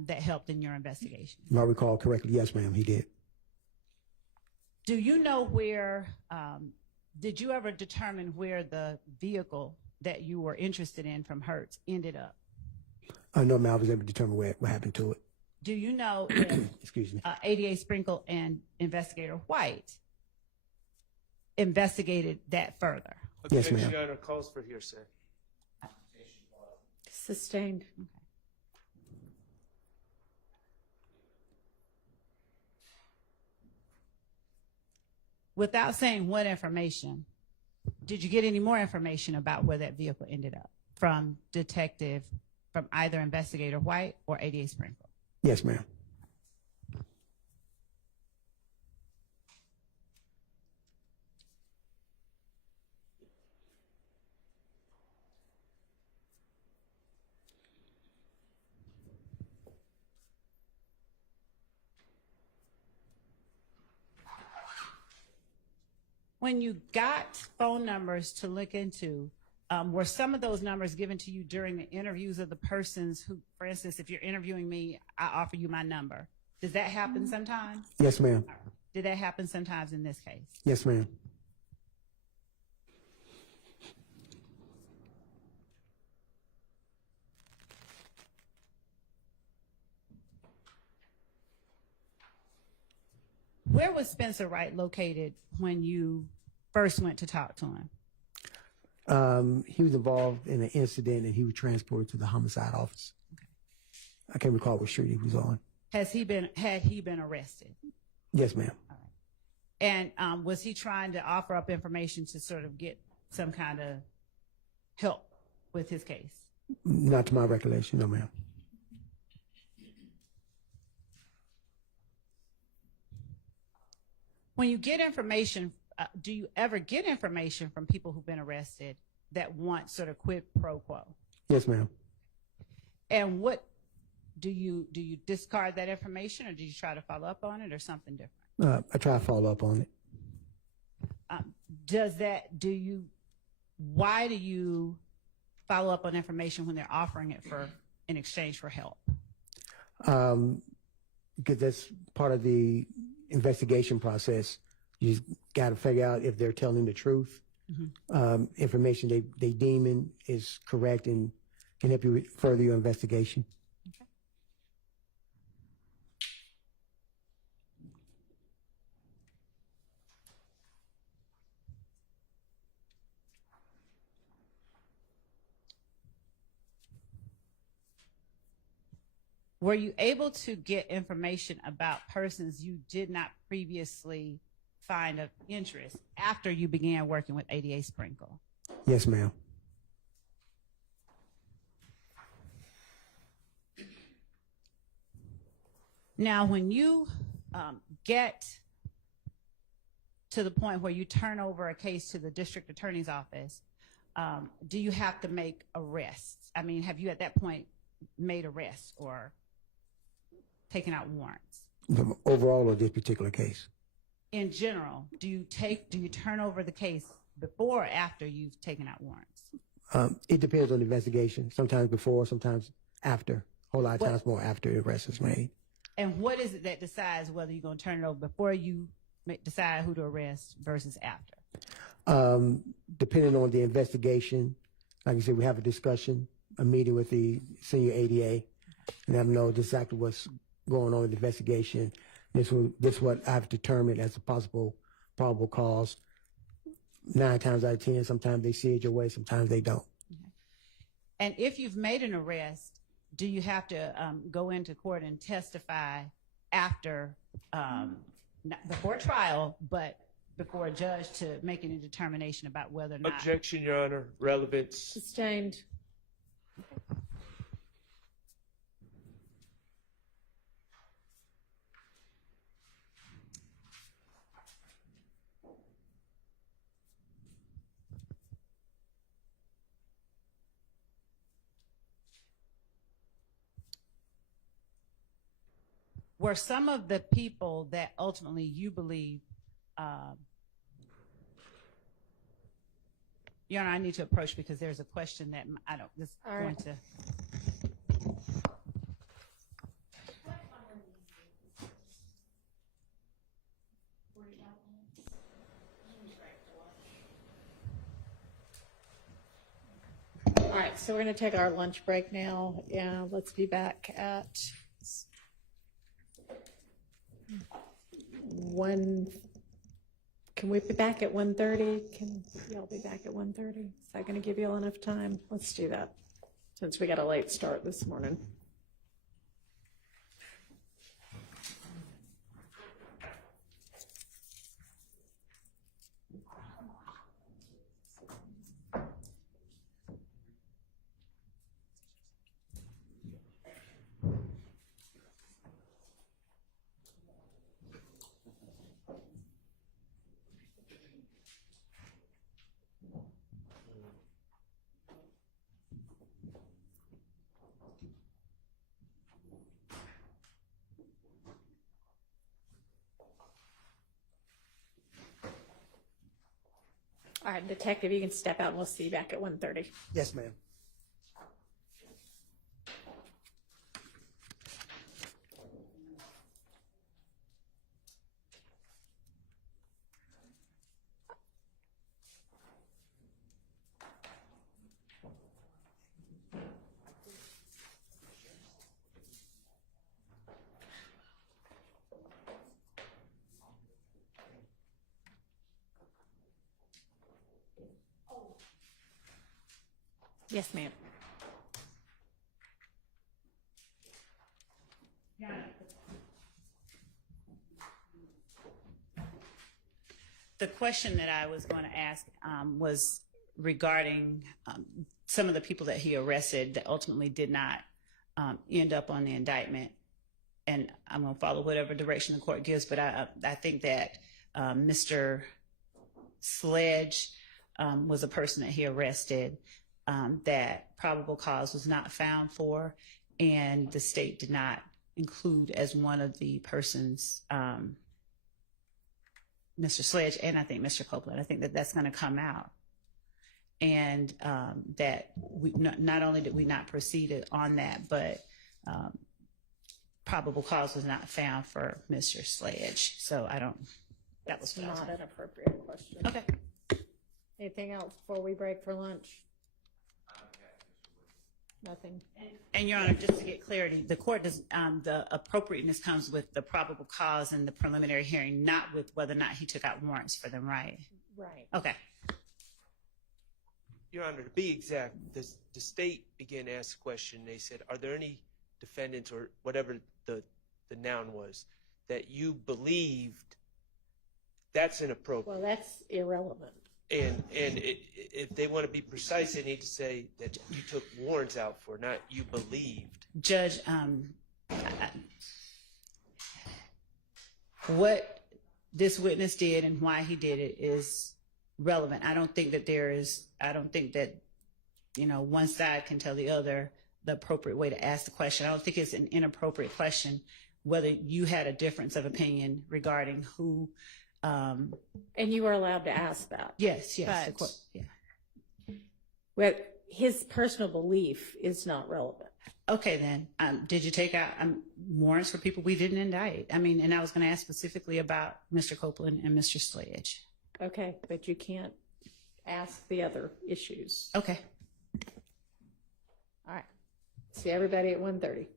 that helped in your investigation? If I recall correctly, yes, ma'am, he did. Do you know where, did you ever determine where the vehicle that you were interested in from Hertz ended up? No, ma'am, I was able to determine what happened to it. Do you know if Excuse me. ADA Sprinkle and Investigator White investigated that further? Yes, ma'am. Your Honor, calls for hearsay. Sustained. Okay. Without saying what information, did you get any more information about where that vehicle ended up from either Investigator White or ADA Sprinkle? Yes, ma'am. When you got phone numbers to look into, were some of those numbers given to you during the interviews of the persons who, for instance, if you're interviewing me, I offer you my number. Does that happen sometimes? Yes, ma'am. Did that happen sometimes in this case? Yes, ma'am. Where was Spencer Wright located when you first went to talk to him? He was involved in an incident and he was transported to the homicide office. I can't recall what street he was on. Had he been arrested? Yes, ma'am. And was he trying to offer up information to sort of get some kind of help with his case? Not to my recollection, no, ma'am. When you get information, do you ever get information from people who've been arrested that want sort of quid pro quo? Yes, ma'am. And what do you discard that information, or do you try to follow up on it, or something different? I try to follow up on it. Why do you follow up on information when they're offering it in exchange for help? Because that's part of the investigation process. You got to figure out if they're telling the truth. Information they deeming is correct and can help you with further your investigation. Okay. Were you able to get information about persons you did not previously find of interest after you began working with ADA Sprinkle? Yes, ma'am. Now, when you get to the point where you turn over a case to the district attorney's office, do you have to make arrests? I mean, have you at that point made arrests or taken out warrants? Overall, or this particular case? In general, do you turn over the case before or after you've taken out warrants? It depends on the investigation. Sometimes before, sometimes after. A whole lot of times more after the arrest is made. And what is it that decides whether you're going to turn it over before you decide who to arrest versus after? Depending on the investigation, like I said, we have a discussion, a meeting with the senior ADA, and let them know exactly what's going on with the investigation. This is what I've determined as a possible probable cause. 9 times out of 10, sometimes they see it your way, sometimes they don't. Okay. And if you've made an arrest, do you have to go into court and testify after, not before trial, but before a judge to make any determination about whether or not? Objection, Your Honor. Relevance. Sustained. Were some of the people that ultimately you believe, Your Honor, I need to approach because there's a question that this is going to. All right, so we're going to take our lunch break now. Yeah, let's be back at 1. Can we be back at 1:30? Can y'all be back at 1:30? Is that going to give you all enough time? Let's do that, since we got a late start this morning. All right, detective, you can step out and we'll see you back at 1:30. Yes, ma'am. Yes, ma'am. The question that I was going to ask was regarding some of the people that he arrested that ultimately did not end up on the indictment. And I'm going to follow whatever direction the court gives, but I think that Mr. Sledge was a person that he arrested that probable cause was not found for, and the state did not include as one of the persons Mr. Sledge and I think Mr. Copeland. I think that that's going to come out. And that we not only did we not proceed on that, but probable cause was not found for Mr. Sledge. So I don't, that was what I was Not an appropriate question. Okay. Anything else before we break for lunch? Nothing. And Your Honor, just to get clarity, the court does, the appropriateness comes with the probable cause in the preliminary hearing, not with whether or not he took out warrants for them, right? Right. Okay. Your Honor, to be exact, the state began to ask the question. They said, are there any defendants or whatever the noun was that you believed? That's inappropriate. Well, that's irrelevant. And if they want to be precise, they need to say that you took warrants out for, not you believed. Judge, what this witness did and why he did it is relevant. I don't think that, you know, one side can tell the other the appropriate way to ask the question. I don't think it's an inappropriate question whether you had a difference of opinion regarding who. And you were allowed to ask that. Yes, the But- court, yeah. But his personal belief is not relevant. Okay, then, did you take out warrants for people we didn't indict? I mean, and I was going to ask specifically about Mr. Copeland and Mr. Sledge. Okay, but you can't ask the other issues. Okay. All right. See everybody at 1:30.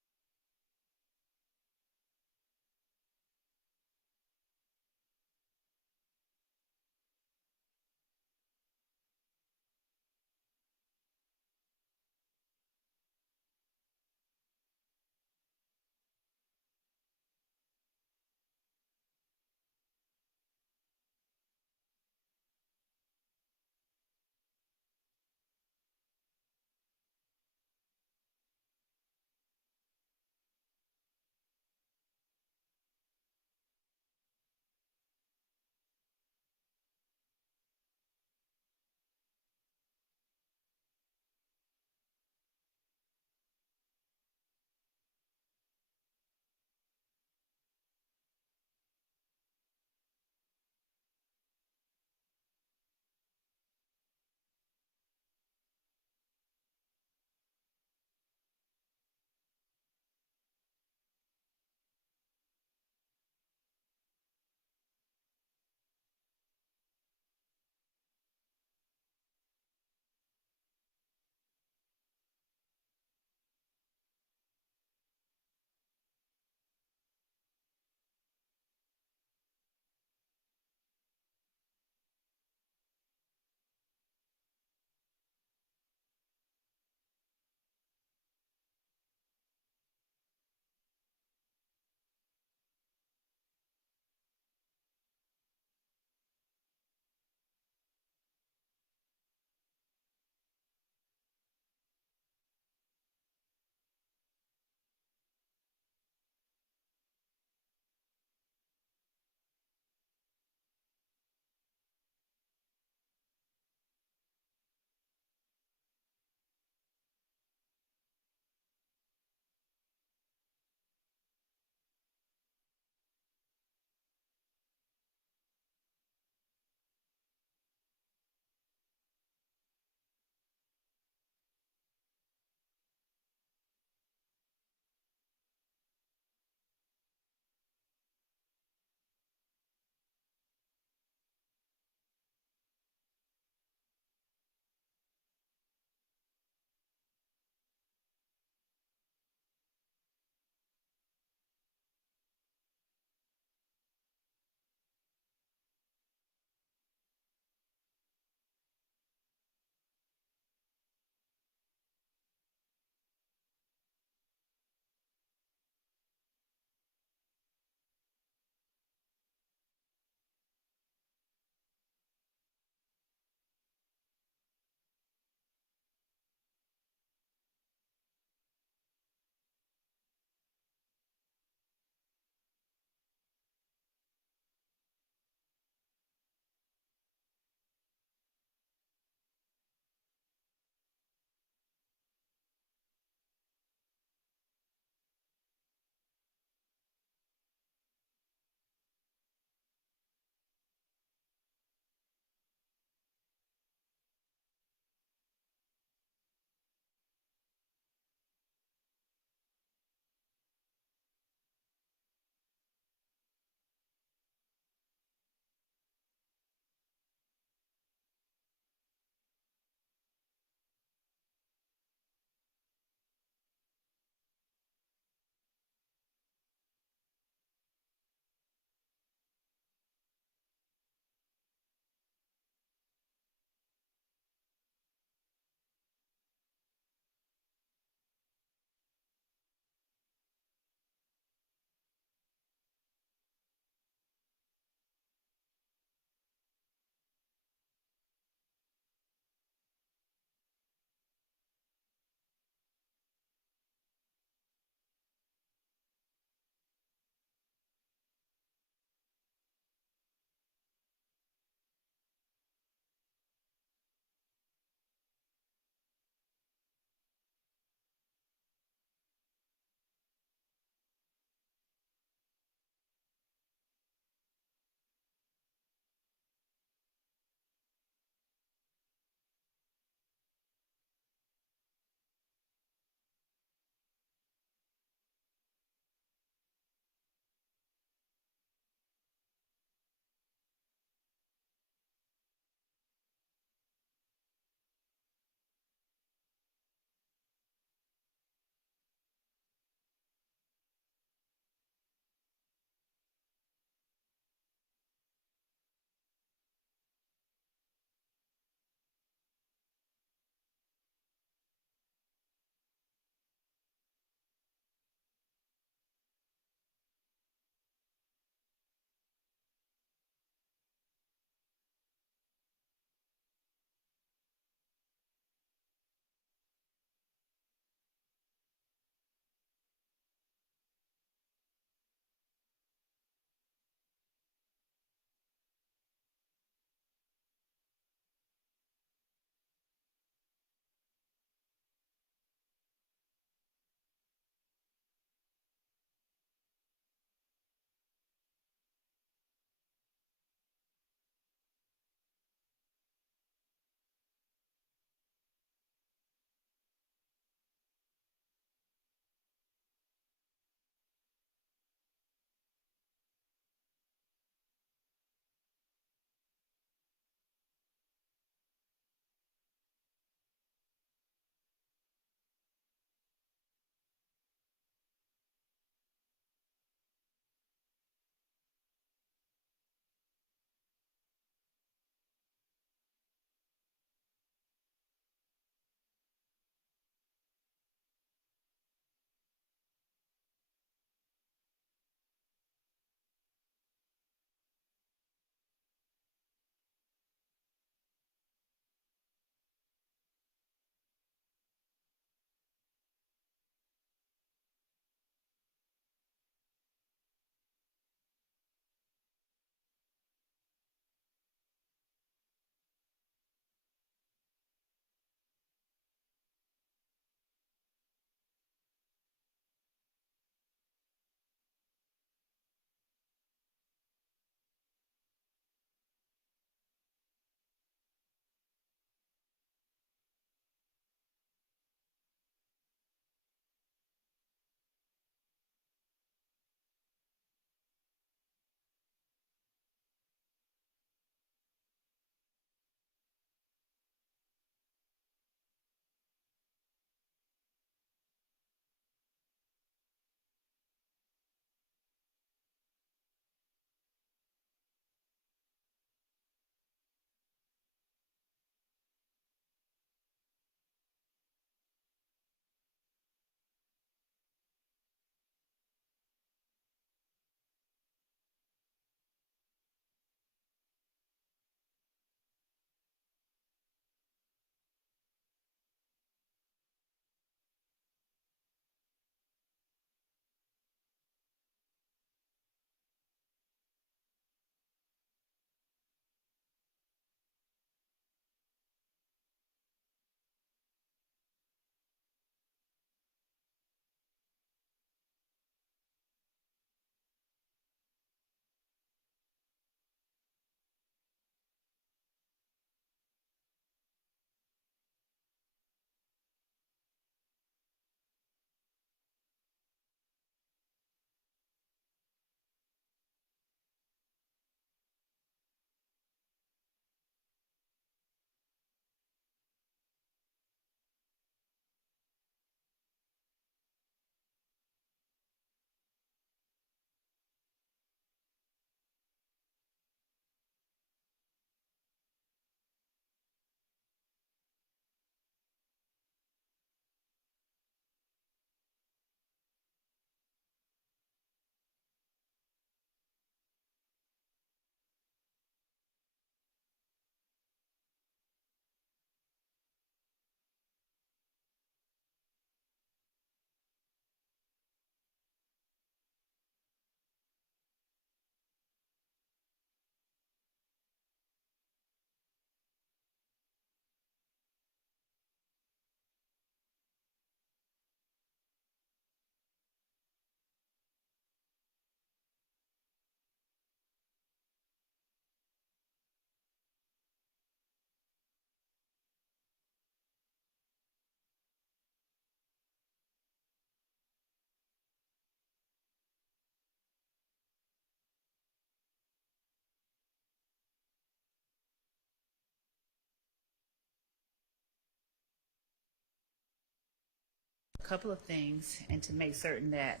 couple of things, and to make certain that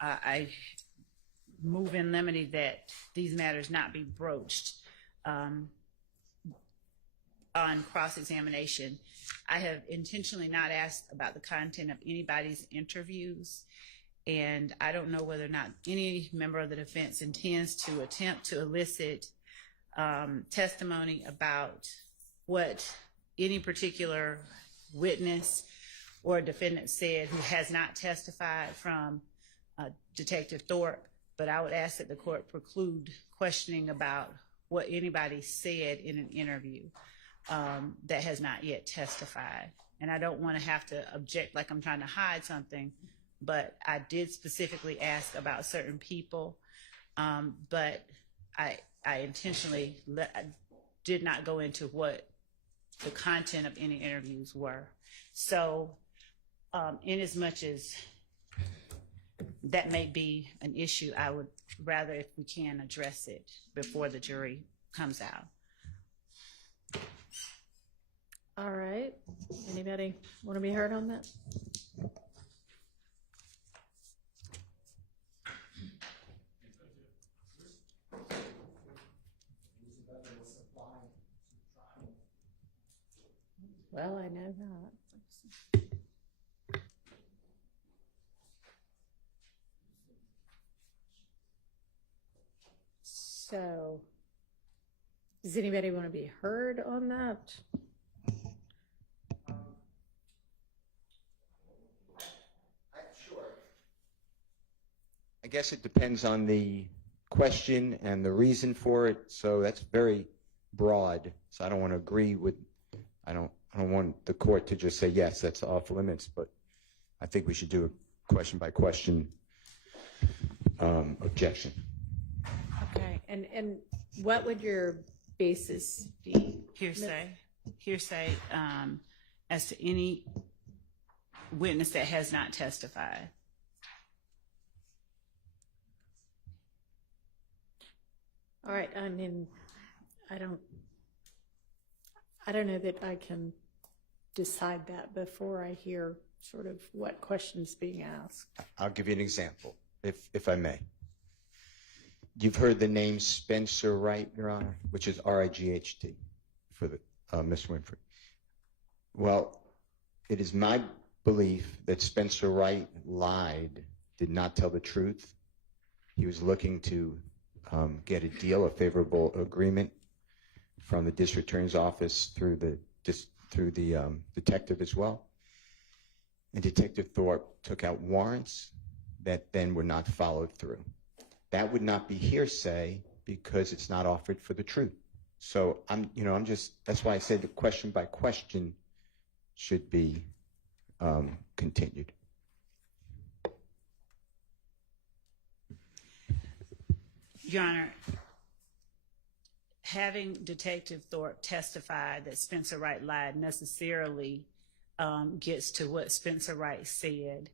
I move in limine that these matters not be broached on cross-examination. I have intentionally not asked about the content of anybody's interviews, and I don't know whether or not any member of the defense intends to attempt to elicit testimony about what any particular witness or defendant said who has not testified from Detective Thorpe, but I would ask that the court preclude questioning about what anybody said in an interview that has not yet testified. And I don't want to have to object like I'm trying to hide something, but I did specifically ask about certain people, but I intentionally did not go into what the content of any interviews were. So in as much as that may be an issue, I would rather, if we can, address it before the jury comes out. All right. Anybody want to be heard on that? Well, I know that. So, does anybody want to be heard on that? Sure. I guess it depends on the question and the reason for it. So that's very broad. So I don't want to agree with. I don't want the court to just say yes, that's off limits. But I think we should do a question by question objection. Okay. And what would your basis be? Hearsay as to any witness that has not testified. All right. I mean, I don't know that I can decide that before I hear sort of what questions being asked. I'll give you an example, if I may. You've heard the name Spencer Wright, Your Honor, which is R-I-G-H-T for the Miss Winfrey. Well, it is my belief that Spencer Wright lied, did not tell the truth. He was looking to get a deal, a favorable agreement from the district attorney's office through the detective as well. And Detective Thorpe took out warrants that then were not followed through. That would not be hearsay because it's not offered for the truth. So that's why I said the question by question should be continued. Your Honor, having Detective Thorpe testify that Spencer Wright lied necessarily gets to what Spencer Wright said.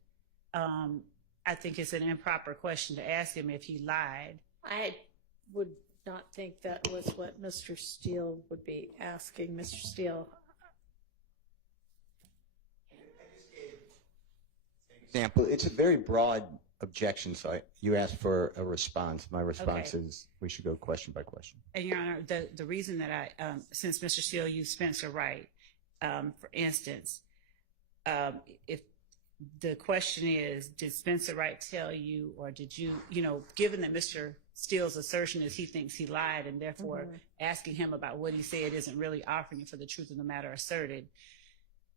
I think it's an improper question to ask him if he lied. I would not think that was what Mr. Steele would be asking. Mr. Steele. I just gave an example. It's a very broad objection, so you asked for a response. My response is we should go question by question. And Your Honor, the reason that since Mr. Steele used Spencer Wright, for instance, if the question is, did Spencer Wright tell you, or did you, given that Mr. Steele's assertion is he thinks he lied, and therefore asking him about what he said isn't really offering for the truth of the matter asserted,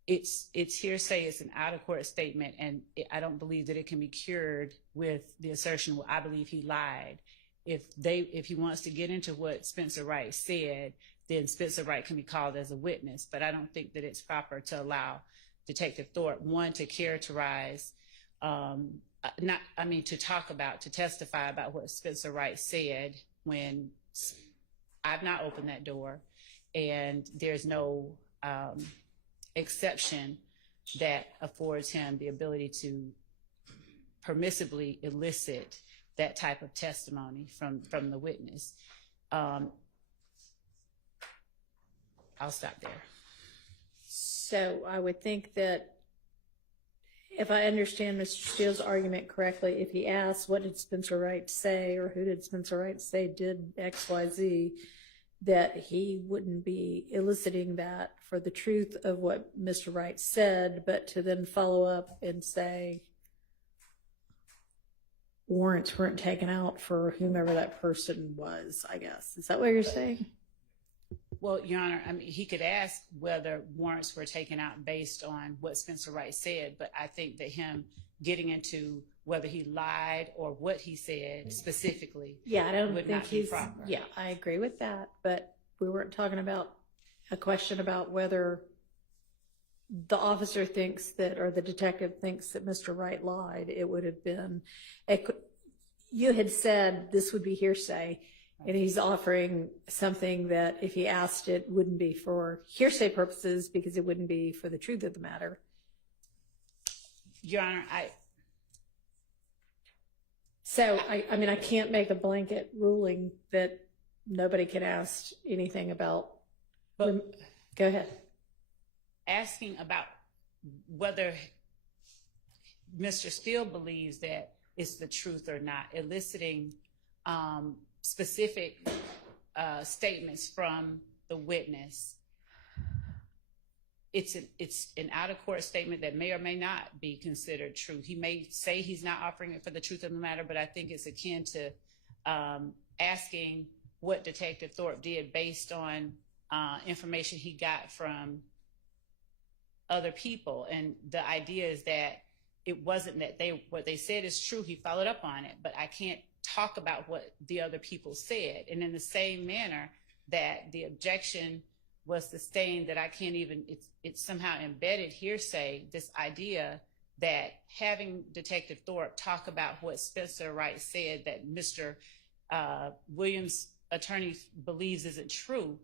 it's hearsay, it's an out-of-court statement, and I don't believe that it can be cured with the assertion, well, I believe he lied. If he wants to get into what Spencer Wright said, then Spencer Wright can be called as a witness, but I don't think that it's proper to allow Detective Thorpe, one, to characterize, to testify about what Spencer Wright said when I've not opened that door, and there's no exception that affords him the ability to permissibly elicit that type of testimony from the witness. I'll stop there. So I would think that if I understand Mr. Steele's argument correctly, if he asks, what did Spencer Wright say, or who did Spencer Wright say did X, Y, Z, that he wouldn't be eliciting that for the truth of what Mr. Wright said, but to then follow up and say warrants weren't taken out for whomever that person was, I guess. Is that what you're saying? Well, Your Honor, I mean, he could ask whether warrants were taken out based on what Spencer Wright said, but I think that him getting into whether he lied or what he said specifically Yeah, I don't would think not be he's, proper. yeah, I agree with that, but we weren't talking about a question about whether the officer thinks that, or the detective thinks that Mr. Wright lied. It would have been, you had said this would be hearsay, and he's offering something that if he asked it wouldn't be for hearsay purposes because it wouldn't be for the truth of the matter. Your Honor, So, I mean, I can't make a blanket ruling that nobody can ask anything about. But Go ahead. asking about whether Mr. Steele believes that it's the truth or not, eliciting specific statements from the witness. It's an out-of-court statement that may or may not be considered true. He may say he's not offering it for the truth of the matter, but I think it's akin to asking what Detective Thorpe did based on information he got from other people. And the idea is that it wasn't that what they said is true. He followed up on it, but I can't talk about what the other people said. And in the same manner that the objection was sustained, that I can't even, it's somehow embedded hearsay, this idea that having Detective Thorpe talk about what Spencer Wright said that Mr. Williams' attorney believes isn't true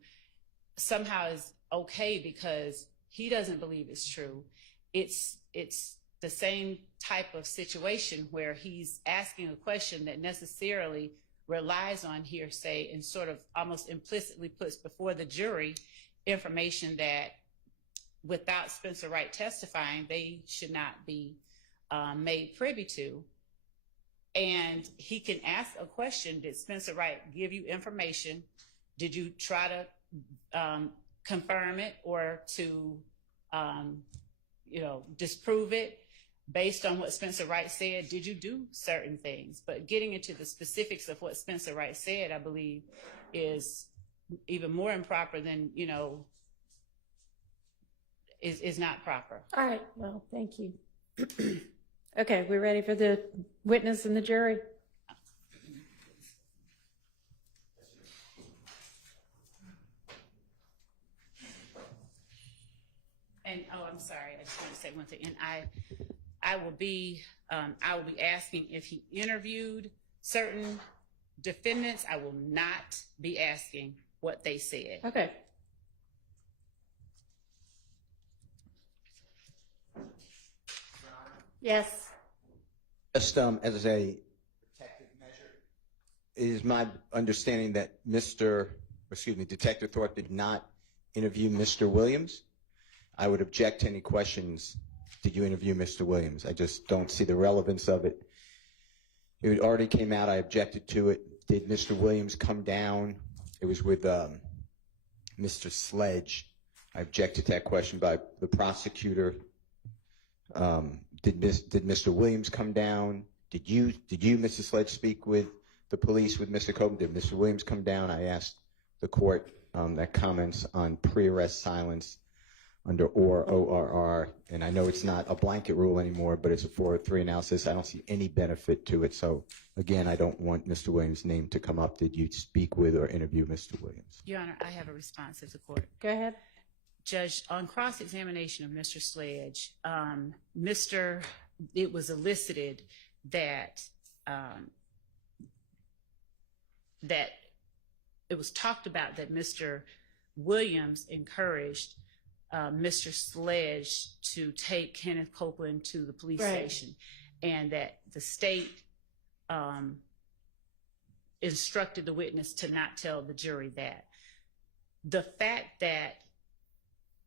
somehow is okay because he doesn't believe it's true. It's the same type of situation where he's asking a question that necessarily relies on hearsay and sort of almost implicitly puts before the jury information that without Spencer Wright testifying, they should not be made privy to. And he can ask a question, did Spencer Wright give you information? Did you try to confirm it or to disprove it based on what Spencer Wright said? Did you do certain things? But getting into the specifics of what Spencer Wright said, I believe, is even more improper than, is not proper. All right. Well, thank you. Okay, we're ready for the witness and the jury. And I'm sorry, I just want to say one thing. And I will be asking if he interviewed certain defendants. I will not be asking what they said. Okay. Yes. Just as a protective measure, it is my understanding that Detective Thorpe did not interview Mr. Williams. I would object to any questions. Did you interview Mr. Williams? I just don't see the relevance of it. It already came out. I objected to it. Did Mr. Williams come down? It was with Mr. Sledge. I objected to that question by the prosecutor. Did Mr. Williams come down? Did you, Mr. Sledge, speak with the police with Mr. Coben? Did Mr. Williams come down? I asked the court that comments on pre-arrest silence under ORR, and I know it's not a blanket rule anymore, but it's a 403 analysis. I don't see any benefit to it. So again, I don't want Mr. Williams' name to come up. Did you speak with or interview Mr. Williams? Your Honor, I have a response of the court. Go ahead. Judge, on cross-examination of Mr. Sledge, it was elicited that it was talked about that Mr. Williams encouraged Mr. Sledge to take Kenneth Copeland to the police station, and that the state instructed the witness to not tell the jury that. The fact that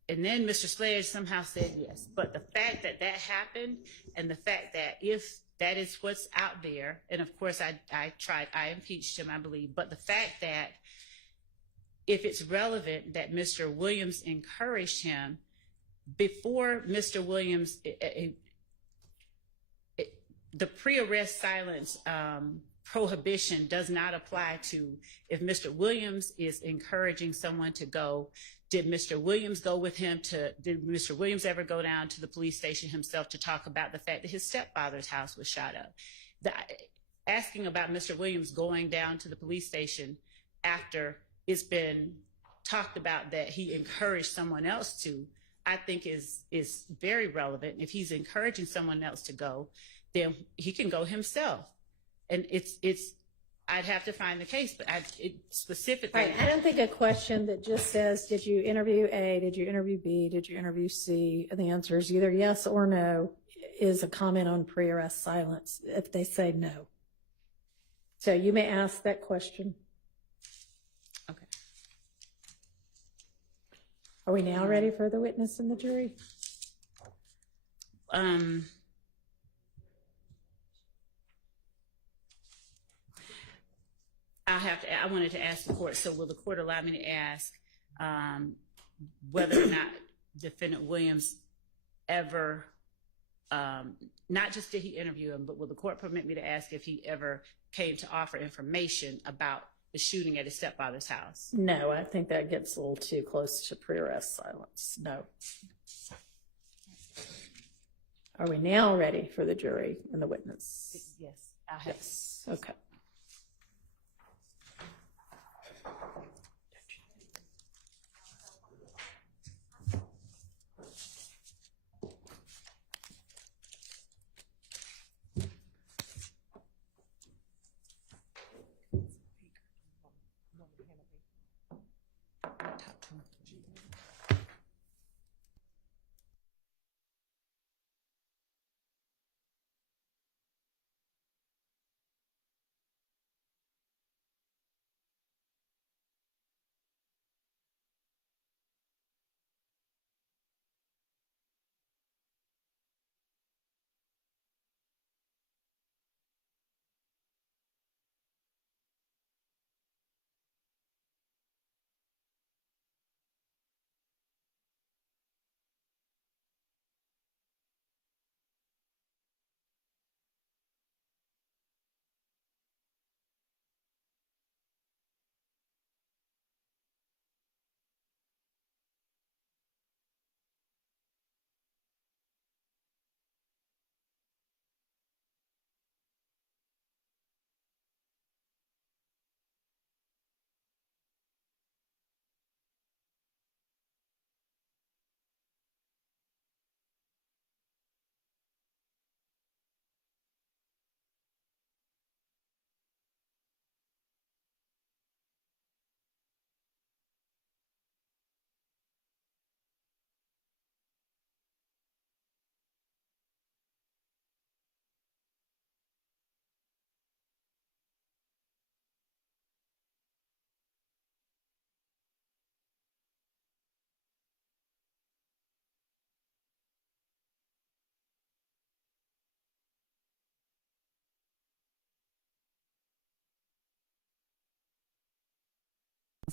and then Mr. Sledge somehow said yes. But the fact that that happened, and the fact that if that is what's out there, and of course I impeached him, I believe, but the fact that if it's relevant that Mr. Williams encouraged him before Mr. Williams, the pre-arrest silence prohibition does not apply to if Mr. Williams is encouraging someone to go. Did Mr. Williams go with him did Mr. Williams ever go down to the police station himself to talk about the fact that his stepfather's house was shot up? Asking about Mr. Williams going down to the police station after it's been talked about that he encouraged someone else to, I think is very relevant. If he's encouraging someone else to go, then he can go himself. And I'd have to find the case, but specifically. Right. I don't think a question that just says, did you interview A, did you interview B, did you interview C, and the answer is either yes or no, is a comment on pre-arrest silence if they say no. So you may ask that question. Okay. Are we now ready for the witness and the jury? I wanted to ask the court, so will the court allow me to ask whether or not Defendant Williams ever, not just did he interview him, but will the court permit me to ask if he ever came to offer information about the shooting at his stepfather's house? No, I think that gets a little too close to pre-arrest silence. No. Are we now ready for the jury and the witness? Yes, I have. Yes. Okay.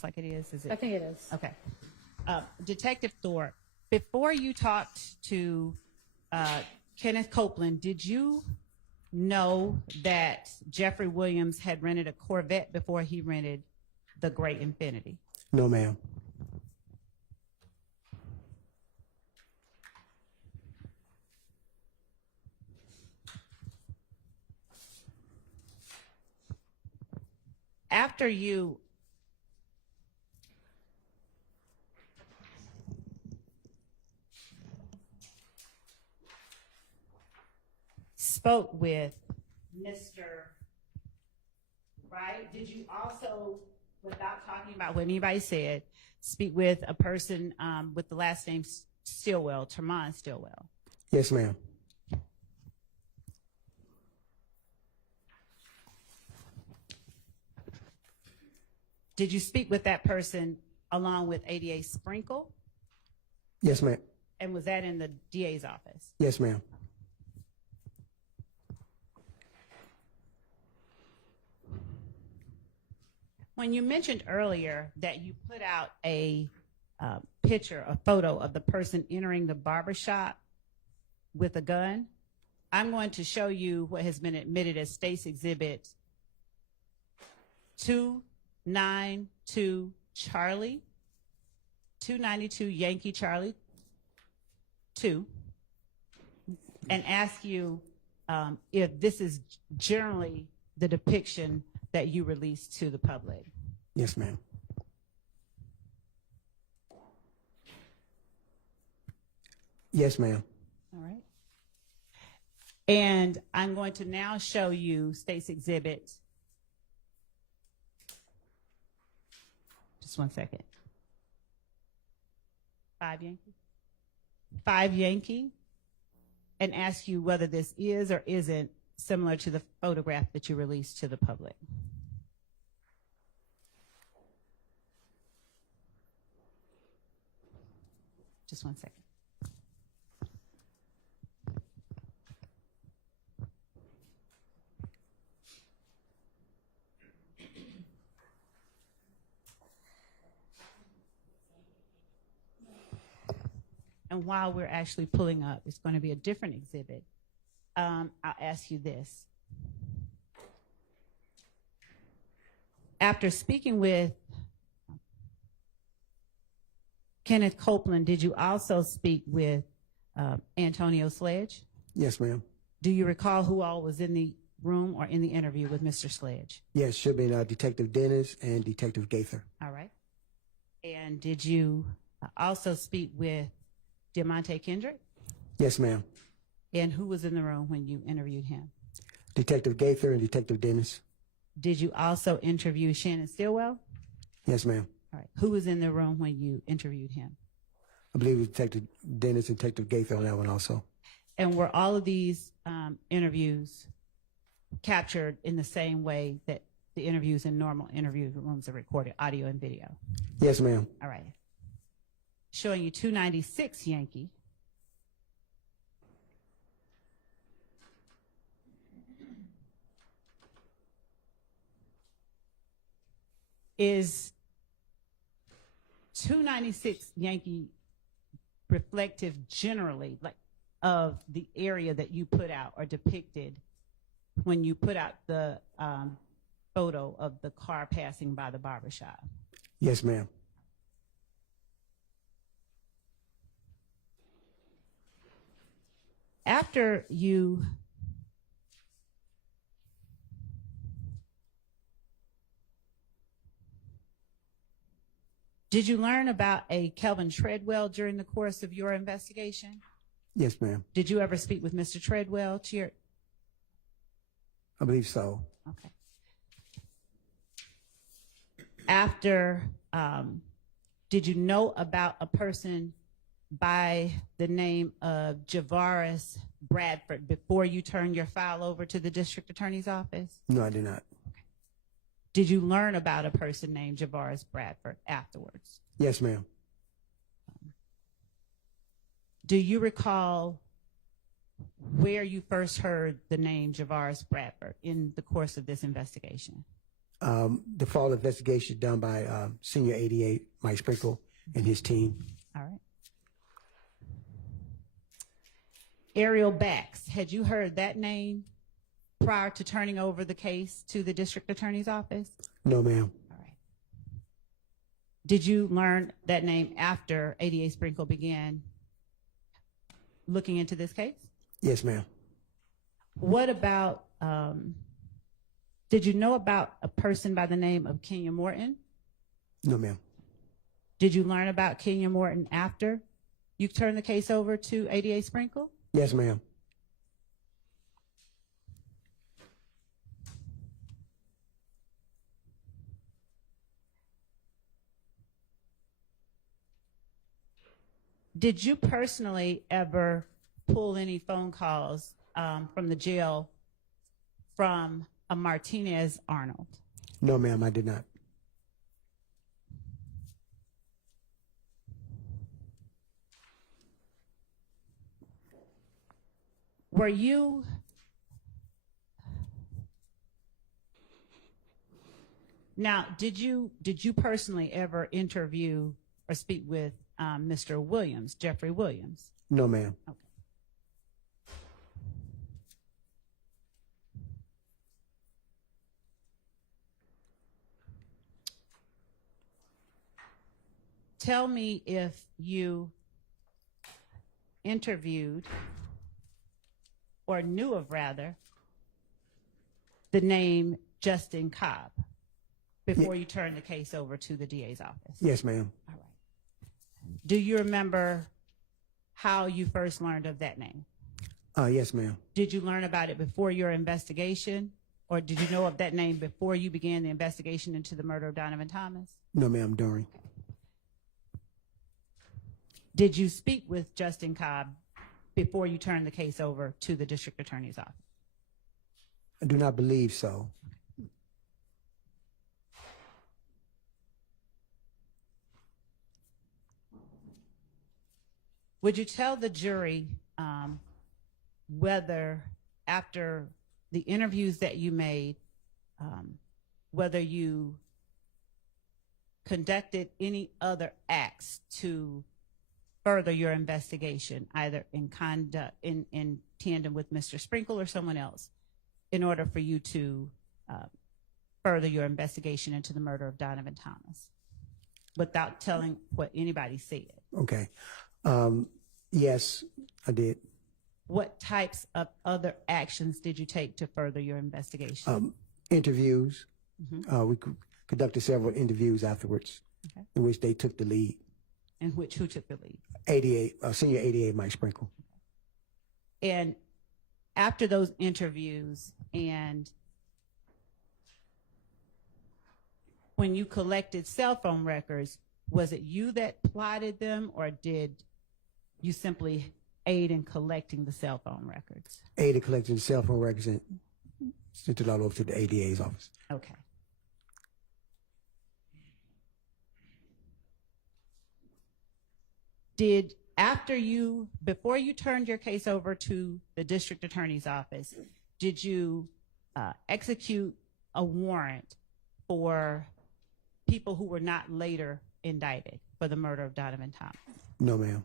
Like it is it? I think it is. Okay. Detective Thorpe, before you talked to Kenneth Copeland, did you know that Jeffrey Williams had rented a Corvette before he rented the Gray Infiniti? No, ma'am. After you spoke with Mr. Wright, did you also, without talking about what anybody said, speak with a person with the last name Stillwell, Termon Stillwell? Yes, ma'am. Did you speak with that person along with ADA Sprinkle? Yes, ma'am. And was that in the DA's office? Yes, ma'am. When you mentioned earlier that you put out a picture, a photo of the person entering the barbershop with a gun, I'm going to show you what has been admitted as State's Exhibit 292 Charlie, 292 Yankee Charlie 2, and ask you if this is generally the depiction that you release to the public. Yes, ma'am. Yes, ma'am. All right. And I'm going to now show you State's Exhibit. Just one second. 5 Yankee. 5 Yankee. And ask you whether this is or isn't similar to the photograph that you released to the public. Just one second. And while we're actually pulling up, it's going to be a different exhibit. I'll ask you this. After speaking with Kenneth Copeland, did you also speak with Antonio Sledge? Yes, ma'am. Do you recall who all was in the room or in the interview with Mr. Sledge? Yes, should be Detective Dennis and Detective Gaither. All right. And did you also speak with Diamante Kendrick? Yes, ma'am. And who was in the room when you interviewed him? Detective Gaither and Detective Dennis. Did you also interview Shannon Stillwell? Yes, ma'am. All right. Who was in the room when you interviewed him? I believe it was Detective Dennis and Detective Gaither on that one also. And were all of these interviews captured in the same way that the interviews in normal interview rooms are recorded, audio and video? Yes, ma'am. All right. Showing you 296 Yankee. Is 296 Yankee reflective generally, like, of the area that you put out or depicted when you put out the photo of the car passing by the barbershop? Yes, ma'am. After you did you learn about a Kelvin Treadwell during the course of your investigation? Yes, ma'am. Did you ever speak with Mr. Treadwell to your? I believe so. Okay. After, did you know about a person by the name of Javaris Bradford before you turned your file over to the district attorney's office? No, I did not. Did you learn about a person named Javaris Bradford afterwards? Yes, ma'am. Do you recall where you first heard the name Javaris Bradford in the course of this investigation? The fall investigation done by Senior 88, Mike Sprinkle, and his team. All right. Ariel Bax, had you heard that name prior to turning over the case to the district attorney's office? No, ma'am. All right. Did you learn that name after ADA Sprinkle began looking into this case? Yes, ma'am. What about, did you know about a person by the name of Kenya Morton? No, ma'am. Did you learn about Kenya Morton after you turned the case over to ADA Sprinkle? Yes, ma'am. Did you personally ever pull any phone calls from the jail from a Martinez Arnold? No, ma'am, I did not. Were you now? Did you personally ever interview or speak with Mr. Williams, Jeffrey Williams? No, ma'am. Okay. Tell me if you interviewed or knew of, rather, the name Justin Cobb before you turned the case over to the DA's office. Yes, ma'am. All right. Do you remember how you first learned of that name? Yes, ma'am. Did you learn about it before your investigation, or did you know of that name before you began the investigation into the murder of Donovan Thomas? No, ma'am, during. Did you speak with Justin Cobb before you turned the case over to the district attorney's office? I do not believe so. Would you tell the jury whether, after the interviews that you made, whether you conducted any other acts to further your investigation, either in tandem with Mr. Sprinkle or someone else, in order for you to further your investigation into the murder of Donovan Thomas, without telling what anybody said? Okay. Yes, I did. What types of other actions did you take to further your investigation? Interviews. We conducted several interviews afterwards, Okay. in which they took the lead. And who took the lead? Senior ADA Mike Sprinkle. And after those interviews, and when you collected cell phone records, was it you that plotted them, or did you simply aid in collecting the cell phone records? Aid in collecting the cell phone records and sent it all over to the ADA's office. Okay. Before you turned your case over to the district attorney's office, did you execute a warrant for people who were not later indicted for the murder of Donovan Thomas? No, ma'am.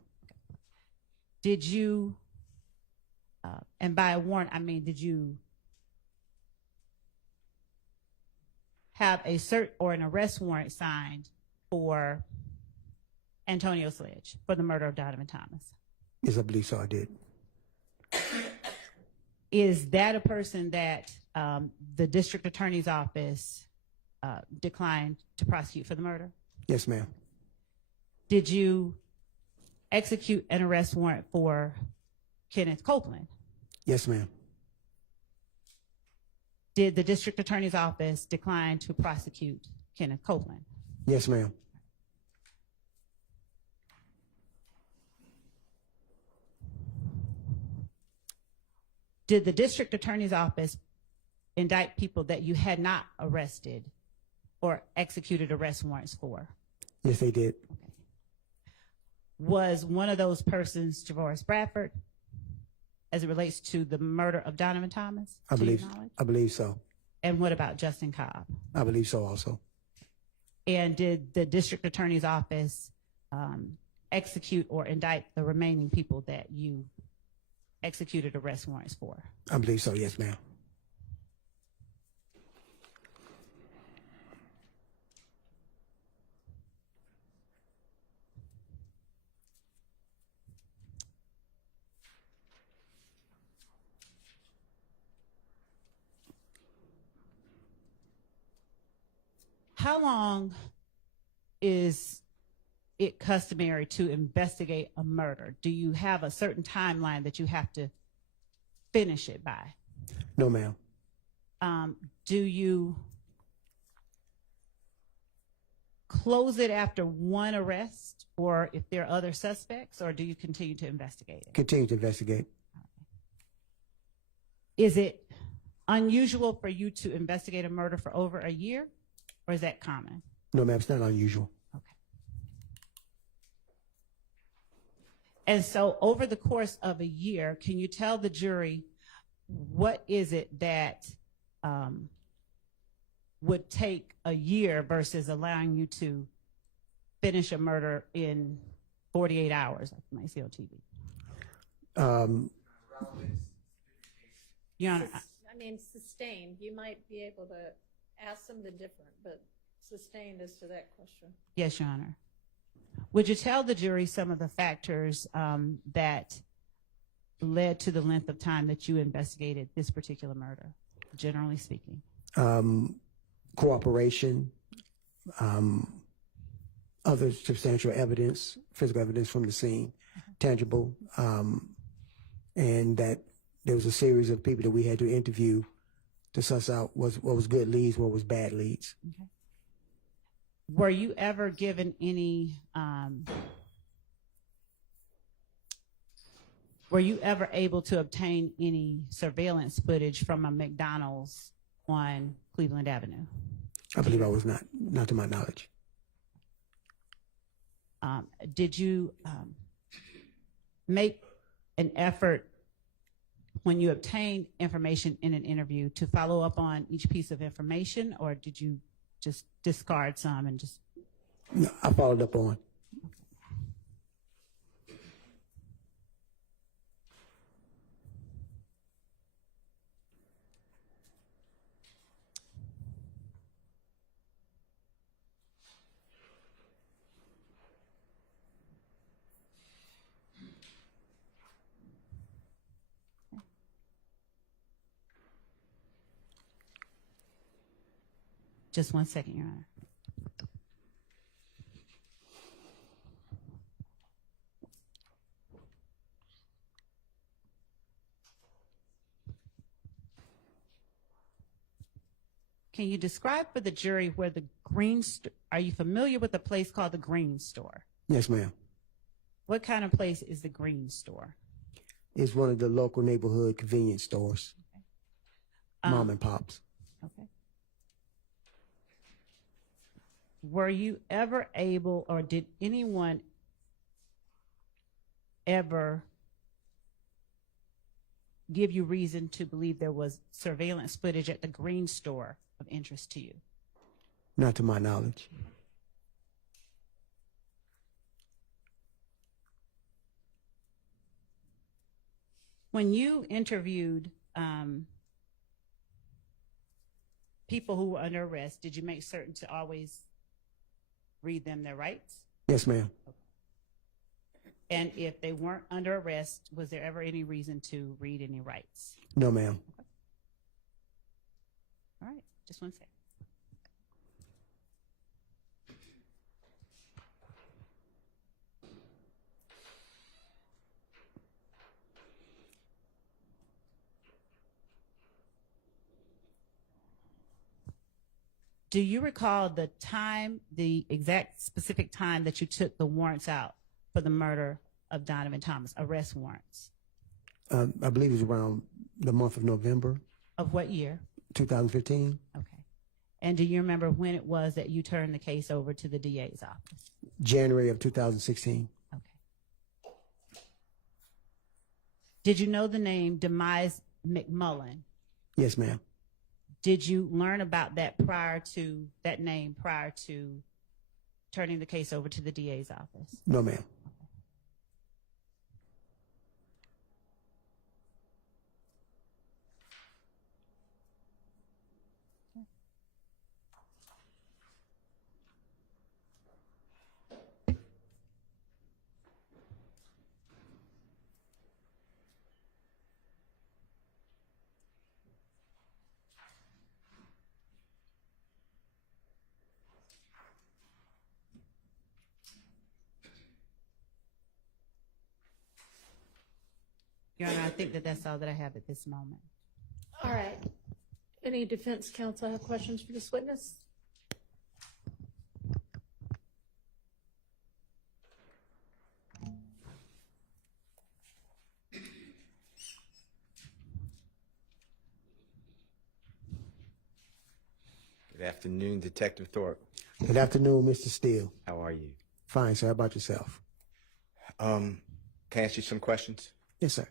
Did you, and by a warrant, I mean, did you have a cert or an arrest warrant signed for Antonio Sledge for the murder of Donovan Thomas? Yes, I believe so, I did. Is that a person that the district attorney's office declined to prosecute for the murder? Yes, ma'am. Did you execute an arrest warrant for Kenneth Copeland? Yes, ma'am. Did the district attorney's office decline to prosecute Kenneth Copeland? Yes, ma'am. Did the district attorney's office indict people that you had not arrested or executed arrest warrants for? Yes, they did. Okay. Was one of those persons Javoris Bradford, as it relates to the murder of Donovan Thomas? I to your believe knowledge? I believe so. And what about Justin Cobb? I believe so also. And did the district attorney's office execute or indict the remaining people that you executed arrest warrants for? I believe so, yes, ma'am. How long is it customary to investigate a murder? Do you have a certain timeline that you have to finish it by? No, ma'am. Do you close it after one arrest, or if there are other suspects, or do you continue to investigate it? Continue to investigate. Is it unusual for you to investigate a murder for over a year, or is that common? No, ma'am, it's not unusual. Okay. And so over the course of a year, can you tell the jury what is it that would take a year versus allowing you to finish a murder in 48 hours, like you might see on TV? Your Honor, I mean, sustained, you might be able to ask something different, but sustained as to that question. yes, Your Honor. Would you tell the jury some of the factors that led to the length of time that you investigated this particular murder, generally speaking? Cooperation, other substantial evidence, physical evidence from the scene, tangible, and that there was a series of people that we had to interview to suss out what was good leads, what was bad leads. Okay. Were you ever given any, were you ever able to obtain any surveillance footage from a McDonald's on Cleveland Avenue? I believe I was not to my knowledge. Did you make an effort when you obtained information in an interview to follow up on each piece of information, or did you just discard some and just? No, I followed up on. Just 1 second, Your Honor. Can you describe for the jury where the are you familiar with a place called the Green Store? Yes, ma'am. What kind of place is the Green Store? It's one of the local neighborhood convenience stores, mom and pops. Okay. Were you ever able, or did anyone ever give you reason to believe there was surveillance footage at the Green Store of interest to you? Not to my knowledge. When you interviewed people who were under arrest, did you make certain to always read them their rights? Yes, ma'am. Okay. And if they weren't under arrest, was there ever any reason to read any rights? No, ma'am. Okay. All right, just 1 second. Do you recall the time, the exact specific time that you took the warrants out for the murder of Donovan Thomas, arrest warrants? I believe it was around the month of November. Of what year? 2015. Okay. And do you remember when it was that you turned the case over to the DA's office? January of 2016. Okay. Did you know the name Demise McMullen? Yes, ma'am. Did you learn about that name prior to turning the case over to the DA's office? No, ma'am. Your Honor, I think that that's all that I have at this moment. All right. Any defense counsel have questions for this witness? Good afternoon, Detective Thorpe. Good afternoon, Mr. Steele. How are you? Fine, sir. How about yourself? Can I ask you some questions? Yes, sir.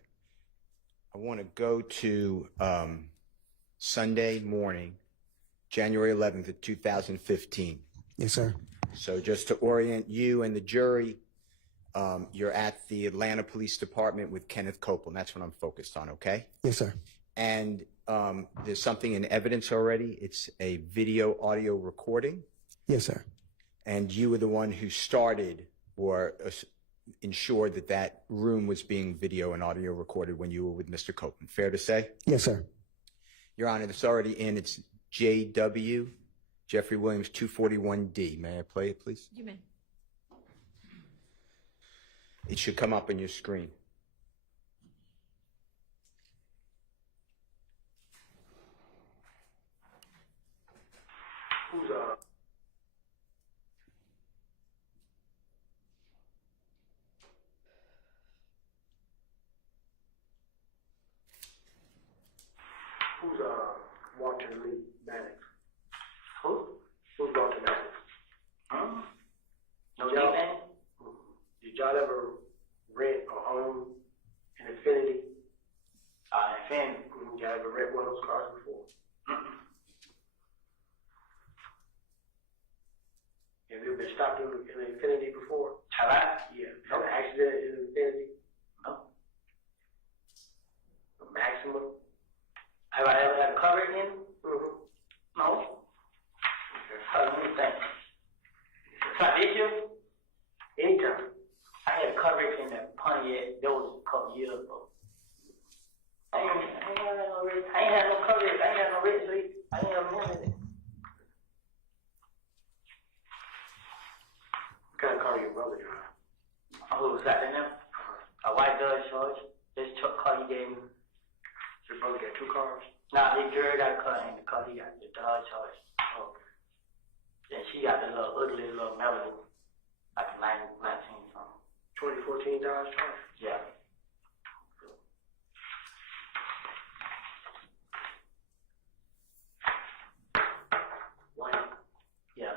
I want to go to Sunday morning, January 11th of 2015. Yes, sir. So just to orient you and the jury, you're at the Atlanta Police Department with Kenneth Copeland. That's what I'm focused on, okay? Yes, sir. And there's something in evidence already. It's a video audio recording. Yes, sir. And you were the one who started or ensured that that room was being video and audio recorded when you were with Mr. Copeland. Fair to say? Yes, sir. Your Honor, it's already in. It's JW, Jeffrey Williams, 241D. May I play it, please? You may. It should come up on your screen. Who's Walter Lee Maddox? Who? Who's Walter Maddox? Huh? No, did y'all ever rent or own an Infinity? Infinity. Y'all ever rent one of those cars before? Have you been stopped in an Infinity before? Have I? Yeah. Had an accident in an Infinity? No. A Maxima? Have I ever had a cover again? Mm-hmm. No. Okay. Let me think. Try this year? Anytime. I had a coverage in the Pontiac. That was a couple years ago. I ain't had no coverage. I ain't had no red sleep. I ain't have none of that. What kind of car your brother drive? Who was that in there? A white Dodge Charge. This car he gave me. Your brother got two cars? Nah, they Jerry got a car and the car he got the Dodge Charge. Oh. Then she got the little ugly little Melody, like a 19 something. 2014 Dodge Charge? Yeah. White? Yeah.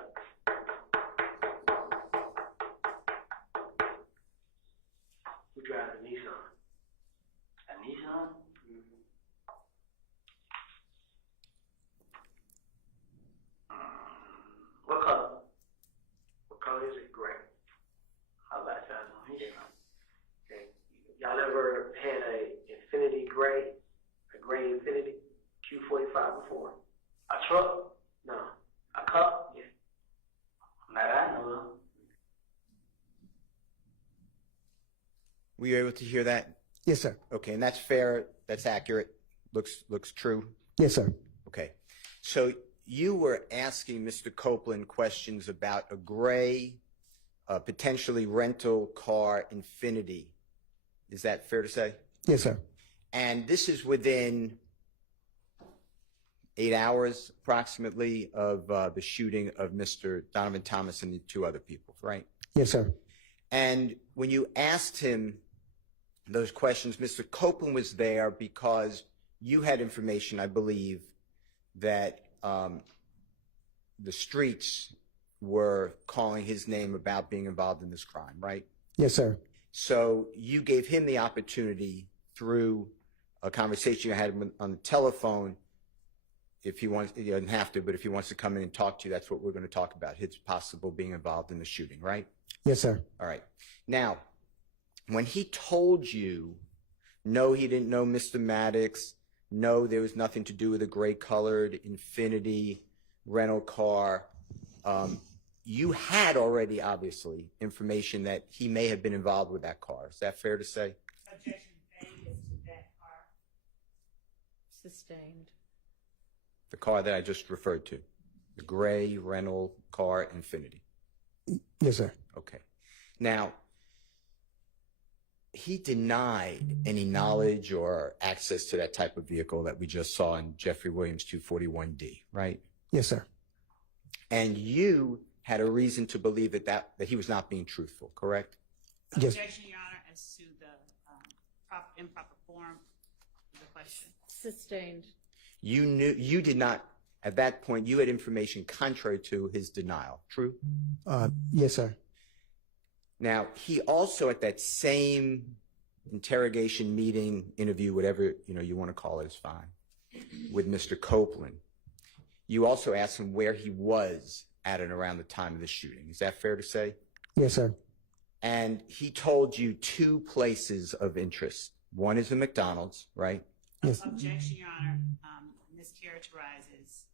Who drives a Nissan? A Nissan? What color? What color is it? Gray. How about that? Okay. Y'all ever had a Infinity Gray, a gray Infinity Q45 before? A truck? No. A cup? Yeah. Not I know of. Were you able to hear that? Yes, sir. Okay, and that's fair. That's accurate. Looks true. Yes, sir. Okay. So you were asking Mr. Copeland questions about a gray, potentially rental car Infinity. Is that fair to say? Yes, sir. And this is within 8 hours approximately of the shooting of Mr. Donovan Thomas and the two other people, right? Yes, sir. And when you asked him those questions, Mr. Copeland was there because you had information, I believe, that the streets were calling his name about being involved in this crime, right? Yes, sir. So you gave him the opportunity through a conversation you had on the telephone. If he wants, he doesn't have to, but if he wants to come in and talk to you, that's what we're going to talk about, his possible being involved in the shooting, right? Yes, sir. All right. Now, when he told you, no, he didn't know Mr. Maddox, no, there was nothing to do with a gray-colored Infinity rental car, you had already, obviously, information that he may have been involved with that car. Is that fair to say? Objection made as to that car. Sustained. The car that I just referred to, the gray rental car Infinity. Yes, sir. Okay. Now, he denied any knowledge or access to that type of vehicle that we just saw in Jeffrey Williams 241D, right? Yes, sir. And you had a reason to believe that he was not being truthful, correct? Yes. Objection, Your Honor, as to the improper form of the question. Sustained. You did not, at that point, you had information contrary to his denial, true? Yes, sir. Now, he also at that same interrogation, meeting, interview, whatever you want to call it is fine, with Mr. Copeland. You also asked him where he was at and around the time of the shooting. Is that fair to say? Yes, sir. And he told you two places of interest. One is the McDonald's, right? Yes. Objection, Your Honor. Mischaracterizes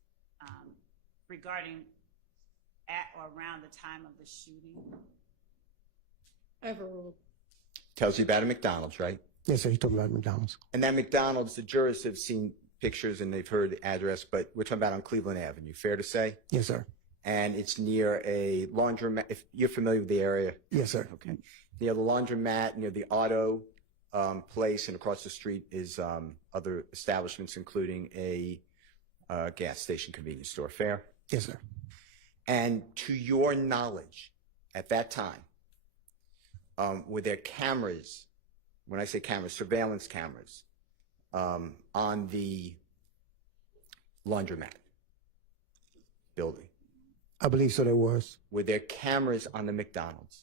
regarding at or around the time of the shooting. Overruled. Tells you about a McDonald's, right? Yes, sir. He told me about McDonald's. And that McDonald's, the jurors have seen pictures and they've heard the address, but we're talking about on Cleveland Avenue. Fair to say? Yes, sir. And it's near a laundromat. If you're familiar with the area. Yes, sir. Okay. Near the laundromat, near the auto place, and across the street is other establishments, including a gas station convenience store. Fair? Yes, sir. And to your knowledge, at that time, were there cameras, when I say cameras, surveillance cameras, on the laundromat building? I believe so there was. Were there cameras on the McDonald's?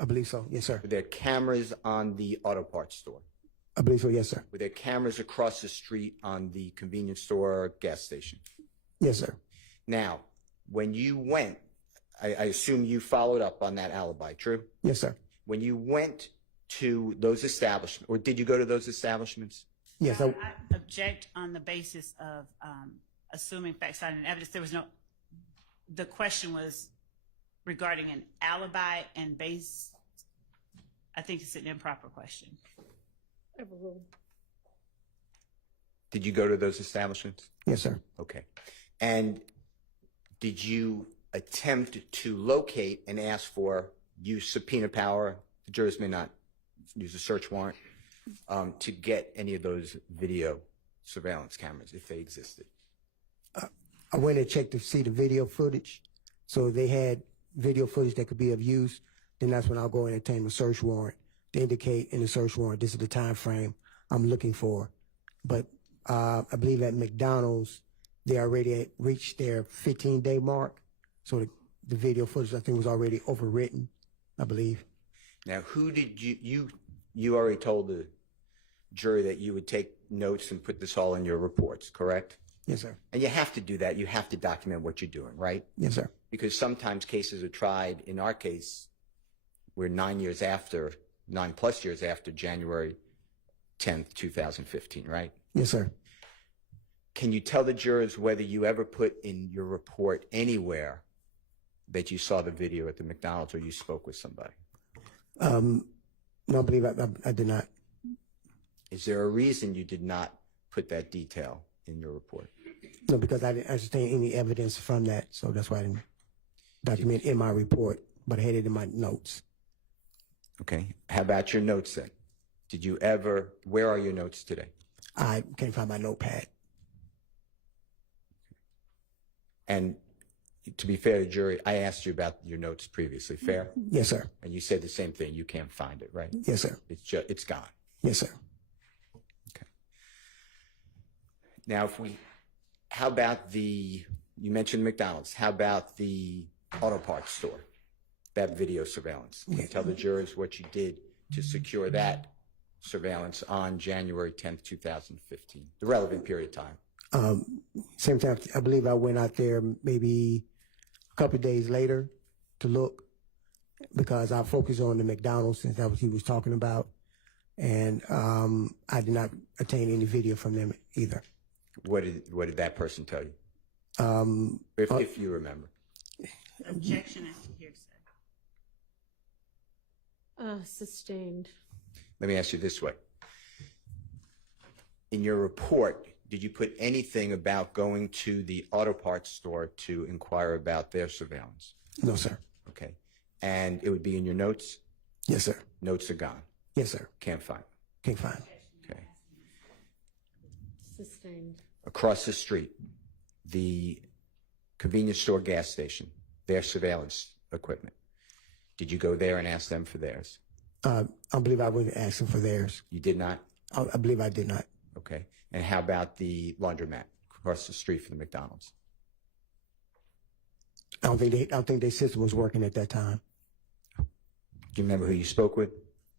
I believe so. Yes, sir. Were there cameras on the auto parts store? I believe so. Yes, sir. Were there cameras across the street on the convenience store or gas station? Yes, sir. Now, when you went, I assume you followed up on that alibi, true? Yes, sir. When you went to those establishments, or did you go to those establishments? Yes, I object on the basis of assuming facts and evidence. There was no. The question was regarding an alibi and base. I think it's an improper question. Overruled. Did you go to those establishments? Yes, sir. Okay. And did you attempt to locate and ask for use subpoena power? The jurors may not use a search warrant to get any of those video surveillance cameras if they existed. I went and checked to see the video footage. So if they had video footage that could be of use, then that's when I'll go and obtain a search warrant to indicate in the search warrant this is the time frame I'm looking for. But I believe at McDonald's, they already had reached their 15-day mark. So the video footage, I think, was already overwritten, I believe. Now, who did you already told the jury that you would take notes and put this all in your reports, correct? Yes, sir. And you have to do that. You have to document what you're doing, right? Yes, sir. Because sometimes cases are tried. In our case, we're 9 years after, 9+ years after January 10th, 2015, right? Yes, sir. Can you tell the jurors whether you ever put in your report anywhere that you saw the video at the McDonald's or you spoke with somebody? No, I believe I did not. Is there a reason you did not put that detail in your report? No, because I didn't understand any evidence from that, so that's why I didn't document in my report, but I had it in my notes. Okay. How about your notes then? Did you ever, where are your notes today? I can't find my notepad. And to be fair to the jury, I asked you about your notes previously, fair? Yes, sir. And you said the same thing, you can't find it, right? Yes, sir. It's gone. Yes, sir. Okay. Now, how about you mentioned McDonald's, how about the auto parts store, that video surveillance? Can you tell the jurors what you did to secure that surveillance on January 10th, 2015, the relevant period of time? Same time, I believe I went out there maybe a couple of days later to look because I focused on the McDonald's since that was he was talking about. And I did not obtain any video from them either. What did that person tell you? If you remember. Objection as to hearsay. Sustained. Let me ask you this way. In your report, did you put anything about going to the auto parts store to inquire about their surveillance? No, sir. Okay. And it would be in your notes? Yes, sir. Notes are gone. Yes, sir. Can't find. Can't find. Okay. Sustained. Across the street, the convenience store gas station, their surveillance equipment. Did you go there and ask them for theirs? I believe I would ask them for theirs. You did not? I believe I did not. Okay. And how about the laundromat across the street from the McDonald's? I don't think their system was working at that time. Do you remember who you spoke with?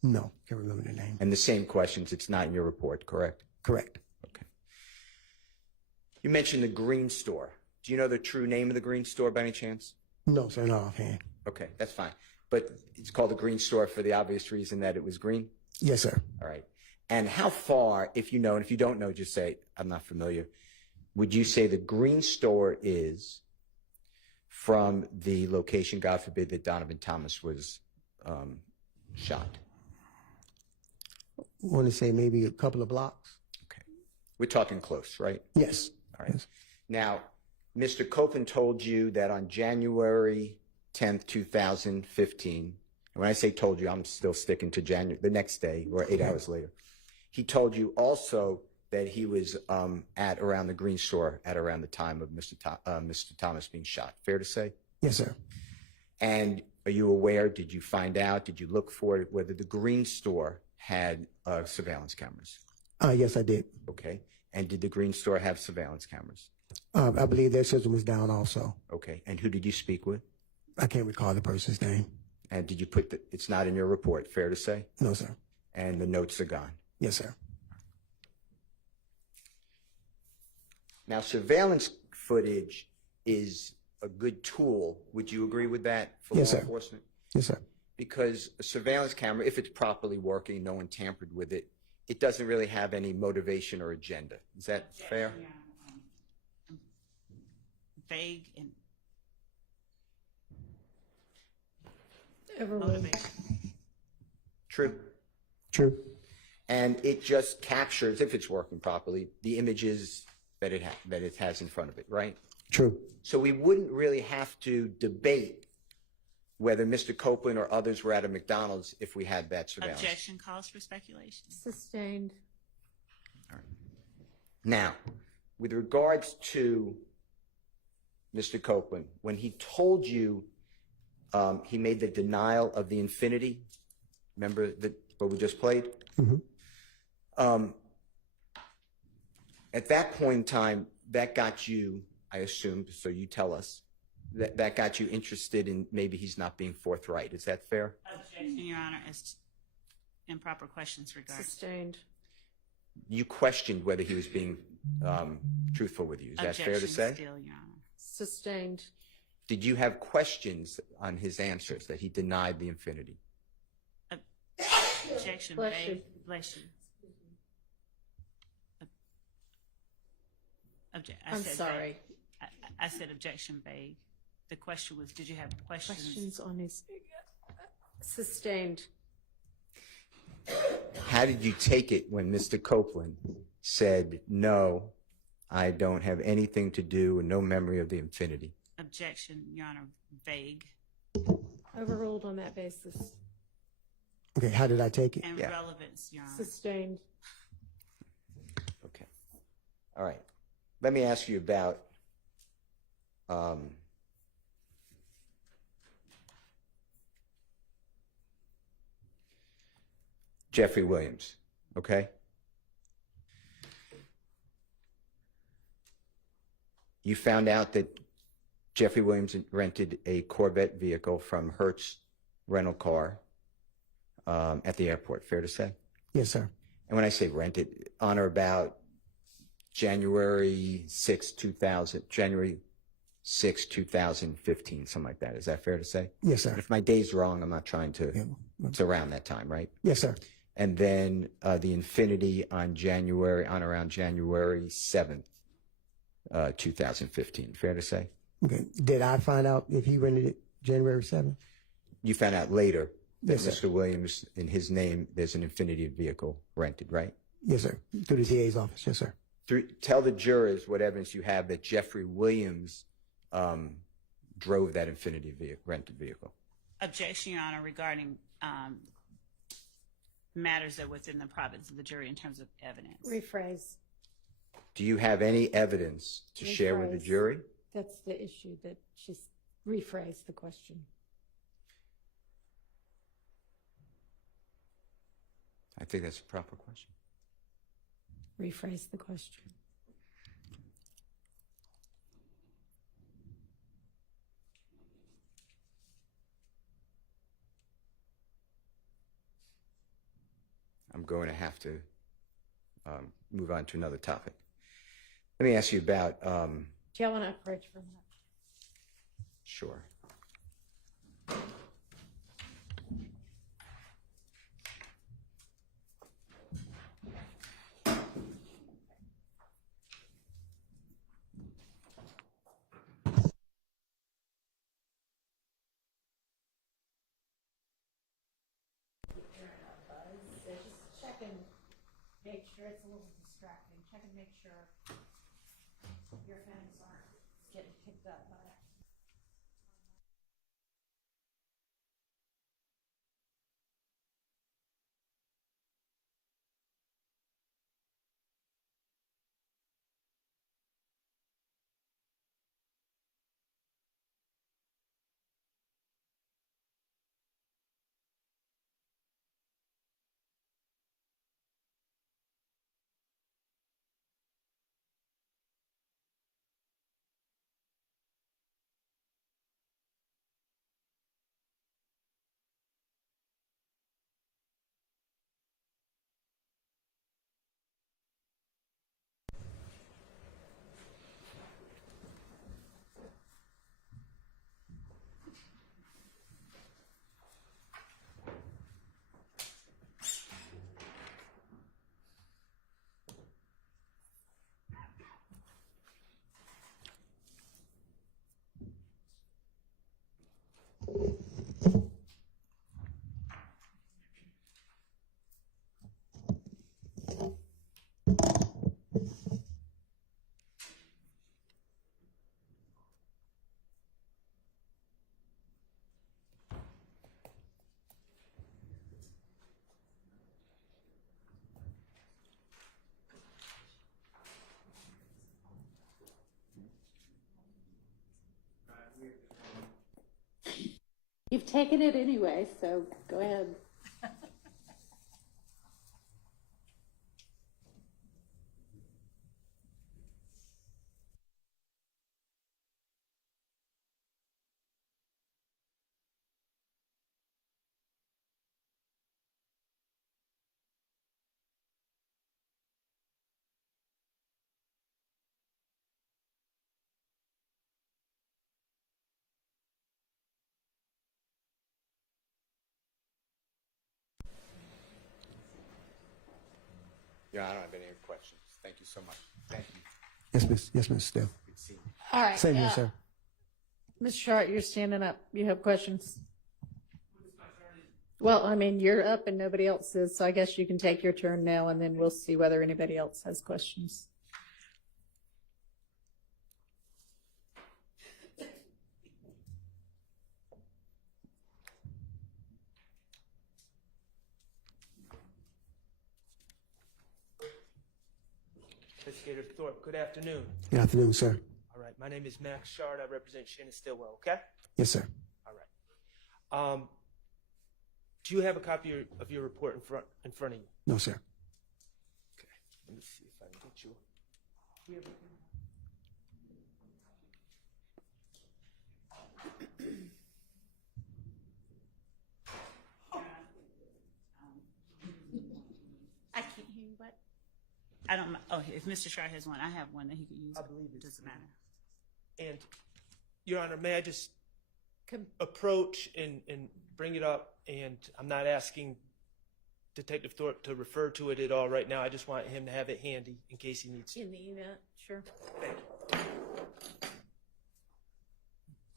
No, can't remember the name. And the same questions, it's not in your report, correct? Correct. Okay. You mentioned the Green Store. Do you know the true name of the Green Store by any chance? No, sir, not offhand. Okay, that's fine. But it's called the Green Store for the obvious reason that it was green? Yes, sir. All right. And how far, if you know, and if you don't know, just say, I'm not familiar, would you say the Green Store is from the location, God forbid, that Donovan Thomas was shot? I want to say maybe a couple of blocks. Okay. We're talking close, right? Yes. All right. Yes. Now, Mr. Copeland told you that on January 10th, 2015, and when I say told you, I'm still sticking to the next day or 8 hours later. He told you also that he was at around the Green Store at around the time of Mr. Thomas being shot. Fair to say? Yes, sir. And are you aware, did you find out, did you look for it, whether the Green Store had surveillance cameras? Yes, I did. Okay. And did the Green Store have surveillance cameras? I believe their system was down also. Okay. And who did you speak with? I can't recall the person's name. And did you put it's not in your report, fair to say? No, sir. And the notes are gone. Yes, sir. Now, surveillance footage is a good tool. Would you agree with that for Yes, law sir. enforcement? Yes, sir. Because a surveillance camera, if it's properly working, no one tampered with it, it doesn't really have any motivation or agenda. Is that fair? Vague and Overruled. motivation. True. True. And it just captures, if it's working properly, the images that it has in front of it, right? True. So we wouldn't really have to debate whether Mr. Copeland or others were at a McDonald's if we had that surveillance. Objection calls for speculation. Sustained. Now, with regards to Mr. Copeland, when he told you he made the denial of the infinity, remember what we just played? At that point in time, that got you, I assume, so you tell us, that got you interested in maybe he's not being forthright. Is that fair? Objection, Your Honor, as improper questions regarding. Sustained. You questioned whether he was being truthful with you. Is that fair to say? Objection still, Your Honor. Sustained. Did you have questions on his answers that he denied the infinity? Objection, Bless vague. you. Bless you. I'm sorry. I said objection vague. The question was, did you have questions? Questions on his. Sustained. How did you take it when Mr. Copeland said, no, I don't have anything to do and no memory of the infinity? Objection, Your Honor, vague Overruled on that basis. Okay, how did I take it? and Yeah. relevance, Your Honor. Sustained. Okay. All right. Let me ask you about Jeffrey Williams, okay? You found out that Jeffrey Williams rented a Corvette vehicle from Hertz Rental Car at the airport, fair to say? Yes, sir. And when I say rented, on or about January 6, 2015, something like that. Is that fair to say? Yes, sir. If my day's wrong, I'm not trying to, Yeah. it's around that time, right? Yes, sir. And then the Infinity on around January 7th, 2015. Fair to say? Okay. Did I find out if he rented it January 7th? You found out later that Yes, sir. Mr. Williams, in his name, there's an Infinity vehicle rented, right? Yes, sir. Through the DA's office. Yes, sir. Tell the jurors what evidence you have that Jeffrey Williams drove that Infinity rented vehicle. Objection, Your Honor, regarding matters that are within the province of the jury in terms of evidence. Rephrase. Do you have any evidence to share with the Rephrase. jury? That's the issue, that she's rephrased the question. I think that's a proper question. Rephrase the question. I'm going to have to move on to another topic. Let me ask you about, Do y'all want to approach for a minute? sure. Just check and make sure it's a little distracting. Check and make sure your phones aren't getting picked up by it. You've taken it anyway, so go ahead. Yeah, I don't have any questions. Thank you so much. Thank you. Yes, Miss. Yes, Mr. Still. Good seeing you. All right. Same here, sir. Ms. Shart, you're standing up. You have questions? Well, I mean, you're up and nobody else is, so I guess you can take your turn now and then we'll see whether anybody else has questions. Investigator Thorpe, good afternoon. Good afternoon, sir. All right, my name is Max Shard. I represent Shannon Stillwell, okay? Yes, sir. All right. Do you have a copy of your report in front of you? No, sir. Okay. Let me see if I can get you. I can't hear you, what? I don't, oh, if Mr. Shard has one, I have one that he could use. I believe it's Doesn't matter. And, Your Honor, may I just approach and bring it up? And I'm not asking Detective Thorpe to refer to it at all right now. I just want him to have it handy in case he needs to. In the event, sure. Thank you.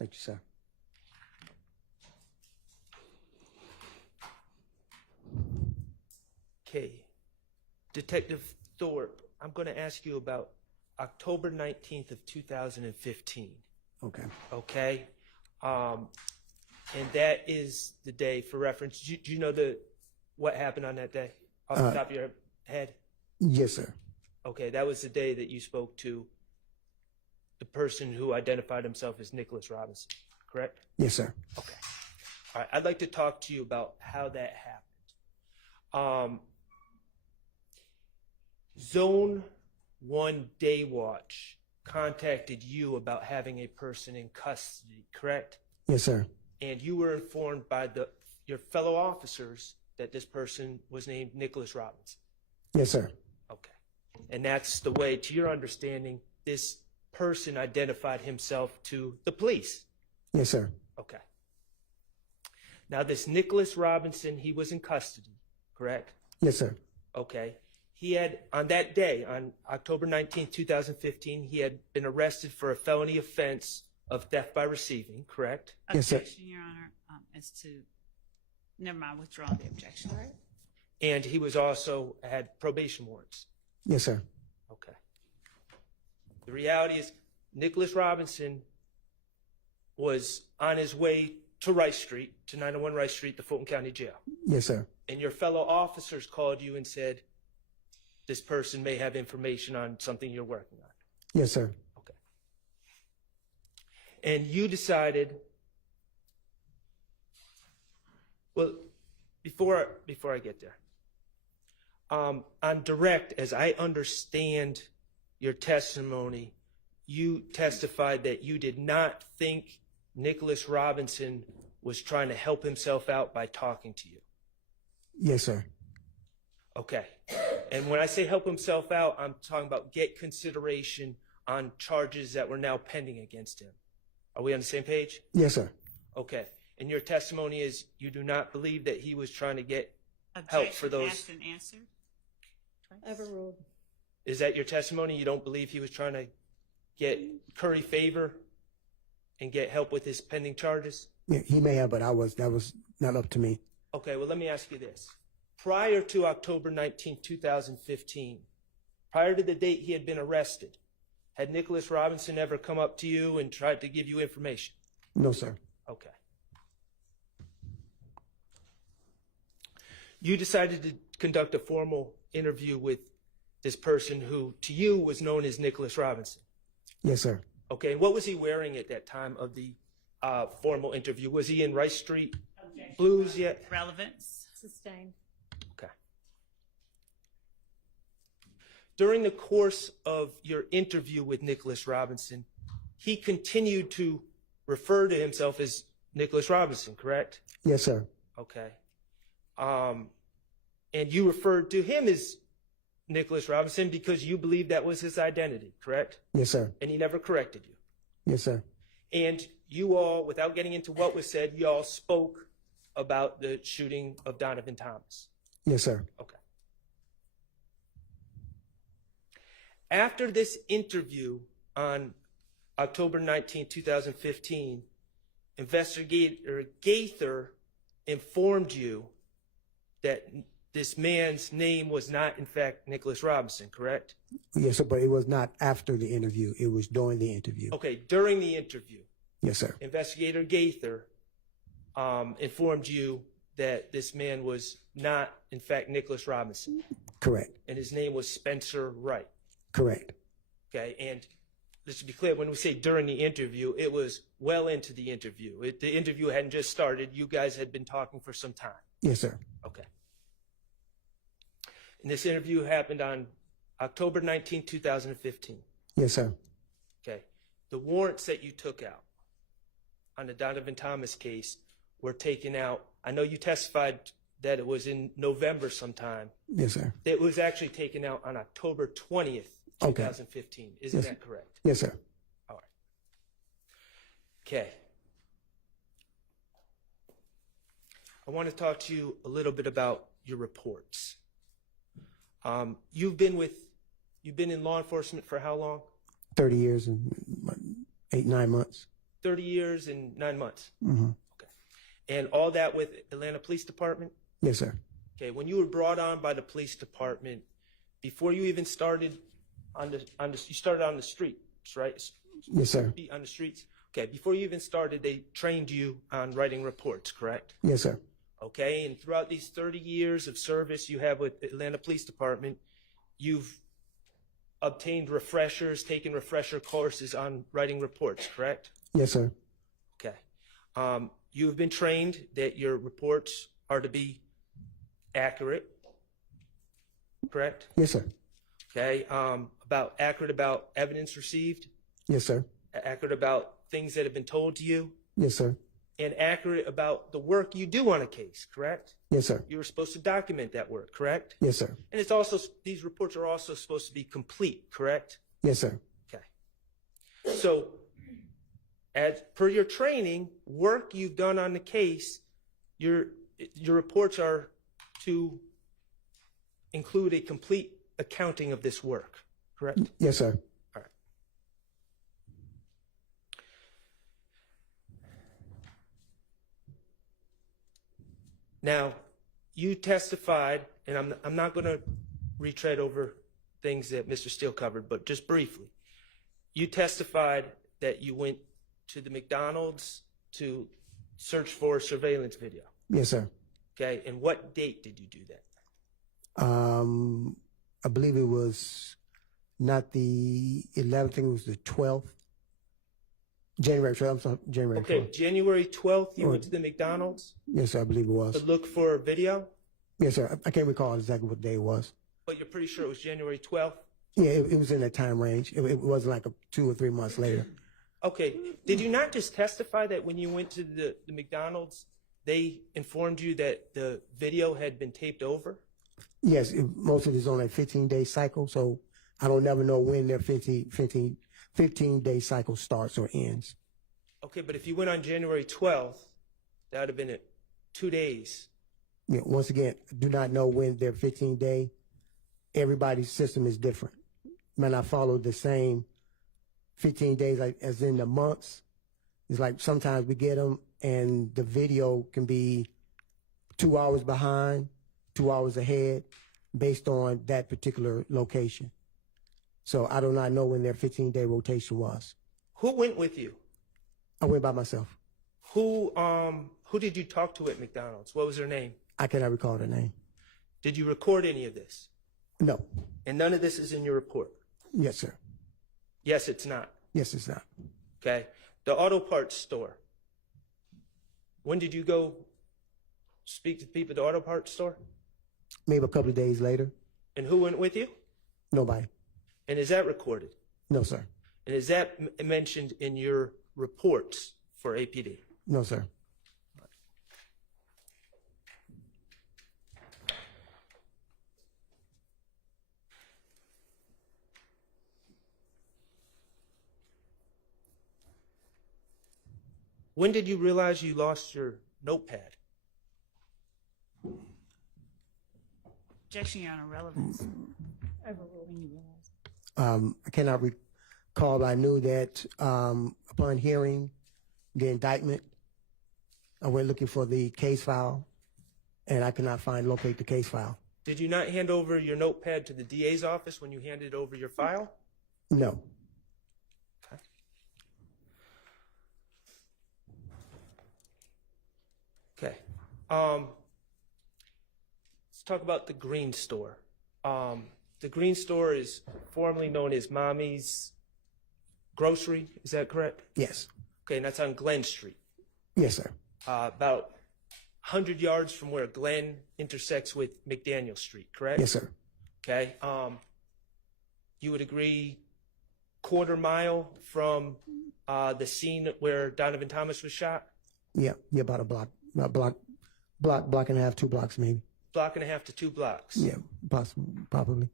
Thank you, sir. Okay. Detective Thorpe, I'm going to ask you about October 19th of 2015. Okay. Okay? And that is the day, for reference. Do you know what happened on that day off the top of your head? Yes, sir. Okay, that was the day that you spoke to the person who identified himself as Nicholas Robinson, correct? Yes, sir. Okay. All right, I'd like to talk to you about how that happened. Zone 1 Day Watch contacted you about having a person in custody, correct? Yes, sir. And you were informed by your fellow officers that this person was named Nicholas Robinson? Yes, sir. Okay. And that's the way, to your understanding, this person identified himself to the police? Yes, sir. Okay. Now, this Nicholas Robinson, he was in custody, correct? Yes, sir. Okay. He had, on that day, on October 19, 2015, he had been arrested for a felony offense of theft by receiving, correct? Yes, sir. Objection, Your Honor, as to, never mind, withdraw the objection. Right. And he was also had probation warrants. Yes, sir. Okay. The reality is, Nicholas Robinson was on his way to Rice Street, to 901 Rice Street, the Fulton County Jail. Yes, sir. And your fellow officers called you and said, this person may have information on something you're working on. Yes, sir. Okay. And you decided, well, before I get there, on direct, as I understand your testimony, you testified that you did not think Nicholas Robinson was trying to help himself out by talking to you. Yes, sir. Okay. And when I say help himself out, I'm talking about get consideration on charges that were now pending against him. Are we on the same page? Yes, sir. Okay. And your testimony is you do not believe that he was trying to get help for those. Asked and answered. Overruled. Is that your testimony? You don't believe he was trying to get curry favor and get help with his pending charges? Yeah, he may have, but that was not up to me. Okay, well, let me ask you this. Prior to October 19, 2015, prior to the date he had been arrested, had Nicholas Robinson ever come up to you and tried to give you information? No, sir. Okay. You decided to conduct a formal interview with this person who, to you, was known as Nicholas Robinson. Yes, sir. Okay, and what was he wearing at that time of the formal interview? Was he in Rice Street Blues yet? Relevance. Sustained. Okay. During the course of your interview with Nicholas Robinson, he continued to refer to himself as Nicholas Robinson, correct? Yes, sir. Okay. And you referred to him as Nicholas Robinson because you believed that was his identity, correct? Yes, sir. And he never corrected you. Yes, sir. And you all, without getting into what was said, you all spoke about the shooting of Donovan Thomas. Yes, sir. Okay. After this interview on October 19, 2015, Investigator Gaither informed you that this man's name was not, in fact, Nicholas Robinson, correct? Yes, sir, but it was not after the interview. It was during the interview. Okay, during the interview, Yes, sir. Investigator Gaither informed you that this man was not, in fact, Nicholas Robinson, Correct. and his name was Spencer Wright. Correct. Okay, and let's be clear, when we say during the interview, it was well into the interview. The interview hadn't just started. You guys had been talking for some time. Yes, sir. Okay. And this interview happened on October 19, 2015. Yes, sir. Okay. The warrants that you took out on the Donovan Thomas case were taken out. I know you testified that it was in November sometime. Yes, sir. It was actually taken out on October 20th, 2015. Isn't that correct? Yes, sir. All right. Okay. I want to talk to you a little bit about your reports. You've been in law enforcement for how long? 30 years and 8-9 months. 30 years and 9 months. Mm-hmm. Okay. And all that with Atlanta Police Department? Yes, sir. Okay. When you were brought on by the police department, before you even started you started on the streets, right? Yes, sir. On the streets. Okay. Before you even started, they trained you on writing reports, correct? Yes, sir. Okay. And throughout these 30 years of service you have with Atlanta Police Department, you've obtained refreshers, taken refresher courses on writing reports, correct? Yes, sir. Okay. You have been trained that your reports are to be accurate, correct? Yes, sir. Okay. Accurate about evidence received, Yes, sir. accurate about things that have been told to you, Yes, sir. and accurate about the work you do on a case, correct? Yes, sir. You were supposed to document that work, correct? Yes, sir. And it's also, these reports are also supposed to be complete, correct? Yes, sir. Okay. So, as per your training, work you've done on the case, your reports are to include a complete accounting of this work, correct? Yes, sir. All right. Now, you testified, and I'm not going to retread over things that Mr. Steele covered, but just briefly. You testified that you went to the McDonald's to search for surveillance video. Yes, sir. Okay, and what date did you do that? I believe it was not the 11th, I think it was the 12th. January 12th, I'm sorry, January 12th. Okay, January 12th, you went to the McDonald's Yes, sir, I believe it was. to look for video, Yes, sir. I can't recall exactly what day it was. but you're pretty sure it was January 12th? Yeah, it was in that time range. It wasn't like 2 or 3 months later. Okay, did you not just testify that when you went to the McDonald's, they informed you that the video had been taped over? Yes, most of it is on a 15-day cycle, so I don't never know when their 15-day cycle starts or ends. Okay, but if you went on January 12th, that would have been 2 days. Yeah, once again, I do not know when their 15-day. Everybody's system is different. May not follow the same 15 days like as in the months. It's like sometimes we get them and the video can be 2 hours behind, 2 hours ahead based on that particular location. So I do not know when their 15-day rotation was. Who went with you? I went by myself. Who did you talk to at McDonald's? What was their name? I cannot recall the name. Did you record any of this? No. And none of this is in your report? Yes, sir. Yes, it's not. Yes, it's not. Okay. The auto parts store. When did you go speak to the people at the auto parts store? Maybe a couple of days later. And who went with you? Nobody. And is that recorded? No, sir. And is that mentioned in your reports for APD? No, sir. When did you realize you lost your notepad? Objection, Your Honor, relevance. When you realize. I cannot recall. I knew that upon hearing the indictment, I went looking for the case file, and I could not locate the case file. Did you not hand over your notepad to the DA's office when you handed over your file? No. Okay. Let's talk about the Green Store. The Green Store is formerly known as Mommy's Grocery. Is that correct? Yes. Okay, and that's on Glen Street. Yes, sir. About 100 yards from where Glen intersects with McDaniel Street, correct? Yes, sir. Okay. You would agree quarter mile from the scene where Donovan Thomas was shot? Yeah, about a block and a half, 2 blocks maybe. Block and a half to 2 blocks. Yeah, probably.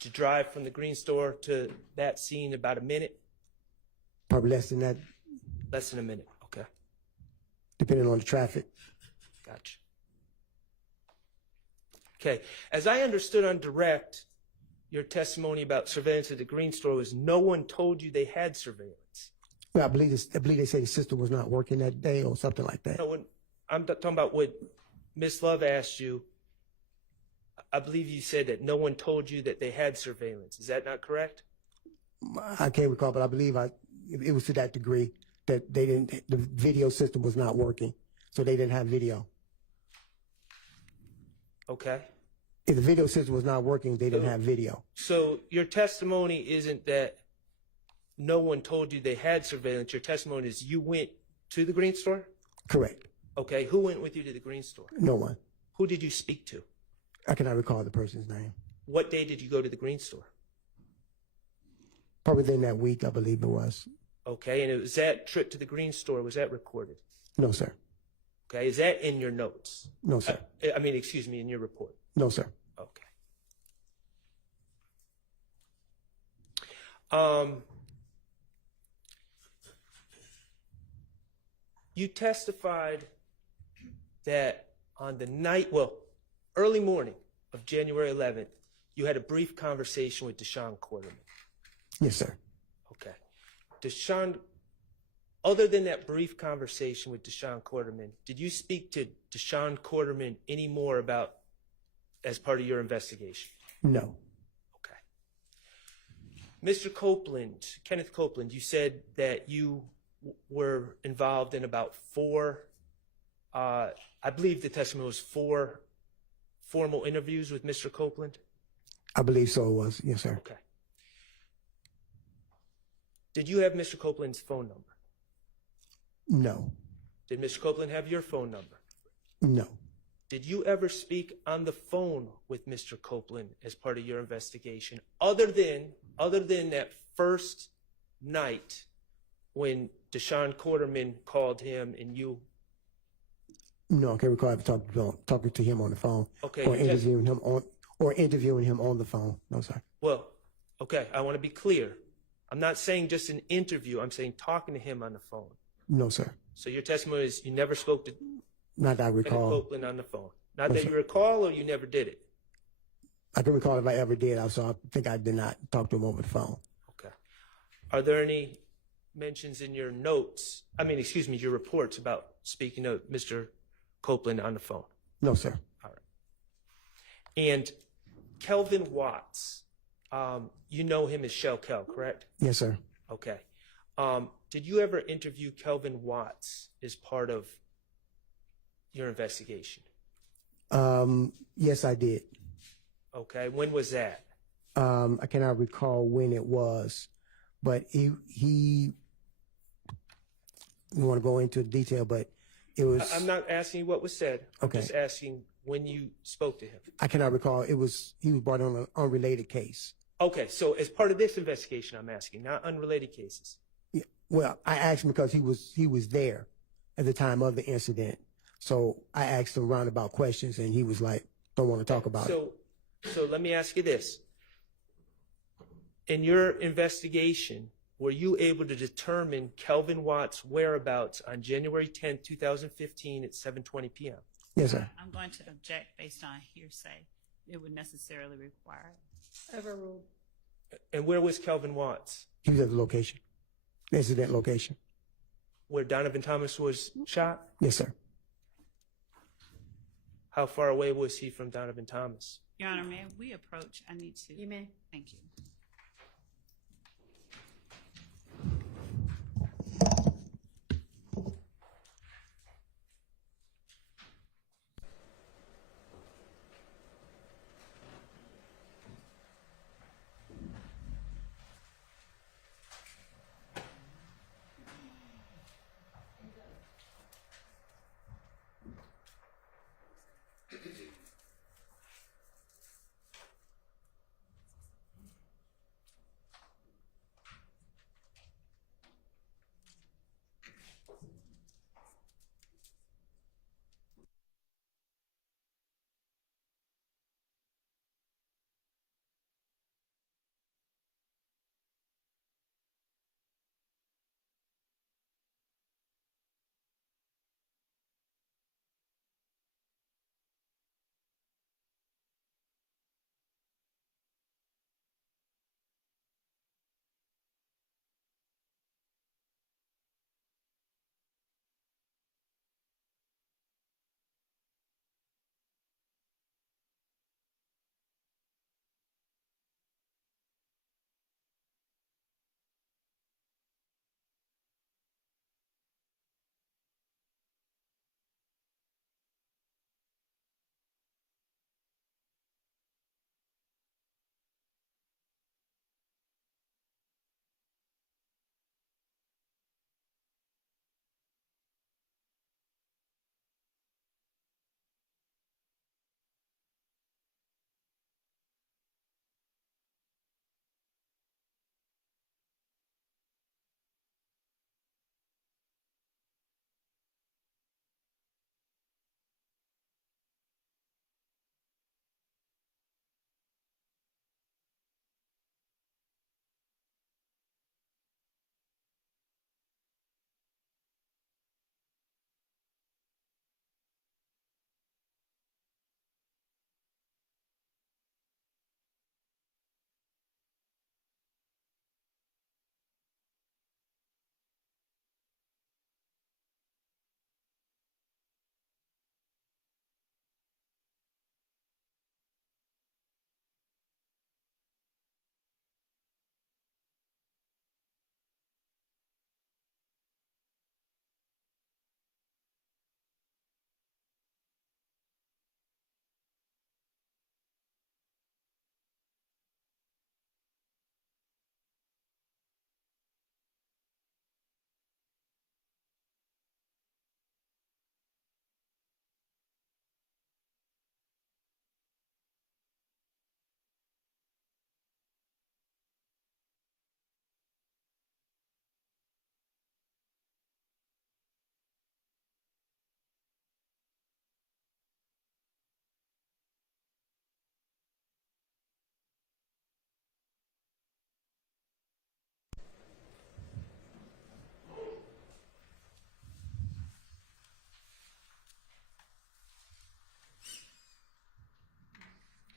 To drive from the Green Store to that scene about a minute? Probably less than that, Less than a minute. Okay. depending on the traffic. Gotcha. Okay. As I understood on direct, your testimony about surveillance at the Green Store was no one told you they had surveillance. Well, I believe they say the system was not working that day or something like that. No, when I'm talking about what Ms. Love asked you, I believe you said that no one told you that they had surveillance. Is that not correct? I can't recall, but I believe it was to that degree that the video system was not working, so they didn't have video. Okay. If the video system was not working, they didn't have video. So your testimony isn't that no one told you they had surveillance. Your testimony is you went to the Green Store? Correct. Okay. Who went with you to the Green Store? No one. Who did you speak to? I cannot recall the person's name. What day did you go to the Green Store? Probably within that week, I believe it was. Okay, and it was that trip to the green store, was that recorded? No, sir. Okay, is that in your notes? No, sir. I mean, excuse me, in your report? No, sir. Okay. You testified that on the night, well, early morning of January 11th, you had a brief conversation with Deshaun Quarterman. Yes, sir. Okay. Deshaun, other than that brief conversation with Deshaun Quarterman, did you speak to Deshaun Quarterman any more about as part of your investigation? No. Okay. Mr. Copeland, Kenneth Copeland, you said that you were involved in about four, I believe the testimony was 4 formal interviews with Mr. Copeland? I believe so it was. Yes, sir. Okay. Did you have Mr. Copeland's phone number? No. Did Mr. Copeland have your phone number? No. Did you ever speak on the phone with Mr. Copeland as part of your investigation, other than that first night when Deshaun Quarterman called him and you? No, I can't recall ever talking to him on the phone. Okay, Or interviewing him on the phone. No, sir. Well, okay, I want to be clear. I'm not saying just an interview. I'm saying talking to him on the phone. No, sir. So your testimony is you never spoke to Not that I Kenneth recall. Copeland on the phone. Not No, that sir. you recall, or you never did it. I can recall if I ever did. So I think I did not talk to him over the phone. Okay. Are there any mentions in your notes, your reports about speaking to Mr. Copeland on the phone? No, sir. All right. And Kelvin Watts, you know him as Shell Kel, correct? Yes, sir. Okay. Did you ever interview Kelvin Watts as part of your investigation? Yes, I did. Okay. When was that? I cannot recall when it was, but he you want to go into detail, but it was. I'm not asking you what was said. Okay. I'm just asking when you spoke to him. I cannot recall. He was brought on an unrelated case. Okay. So as part of this investigation, I'm asking, not unrelated cases. Yeah. Well, I asked him because he was there at the time of the incident. So I asked him roundabout questions, and he was like, "Don't want to talk about it." So let me ask you this. In your investigation, were you able to determine Kelvin Watts' whereabouts on January 10th, 2015 at 7:20 p.m.? Yes, sir. I'm going to object based on hearsay. It would necessarily require. Overruled. And where was Kelvin Watts? He was at the location, the incident location. Where Donovan Thomas was shot? Yes, sir. How far away was he from Donovan Thomas? Your Honor, may we approach? I need to. You may. Thank you.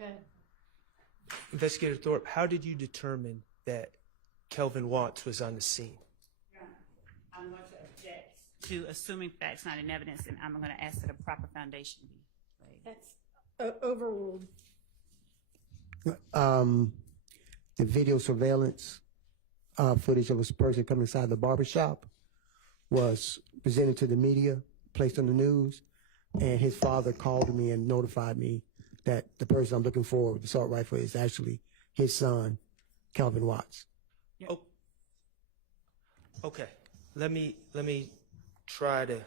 Okay. Investigator Thorpe, how did you determine that Kelvin Watts was on the scene? I'm going to object to assuming facts not in evidence, and I'm going to ask that a proper foundation be laid. That's overruled. The video surveillance footage of a person coming inside the barbershop was presented to the media, placed on the news, and his father called me and notified me that the person I'm looking for with the assault rifle is actually his son, Kelvin Watts. Oh, okay. Let me try to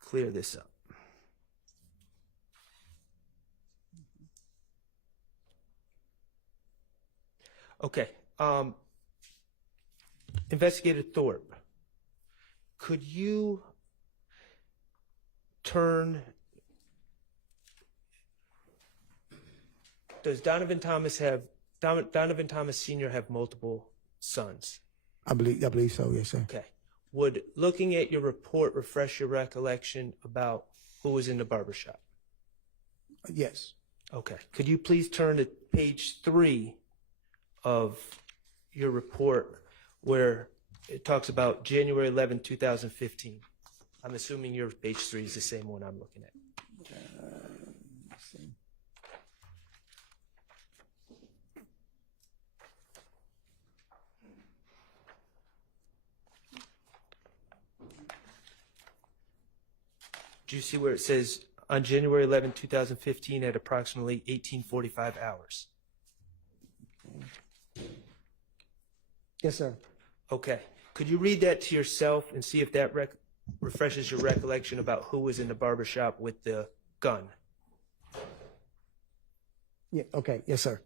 clear this up. Okay. Investigator Thorpe, could you does Donovan Thomas Sr. have multiple sons? I believe so, yes, sir. Okay. Would looking at your report refresh your recollection about who was in the barbershop? Yes. Okay. Could you please turn to page 3 of your report where it talks about January 11, 2015? I'm assuming your page 3 is the same one I'm looking at. Do you see where it says on January 11, 2015 at approximately 18:45 hours? Yes, sir. Okay. Could you read that to yourself and see if that refreshes your recollection about who was in the barbershop with the gun? Yeah, okay, yes, sir.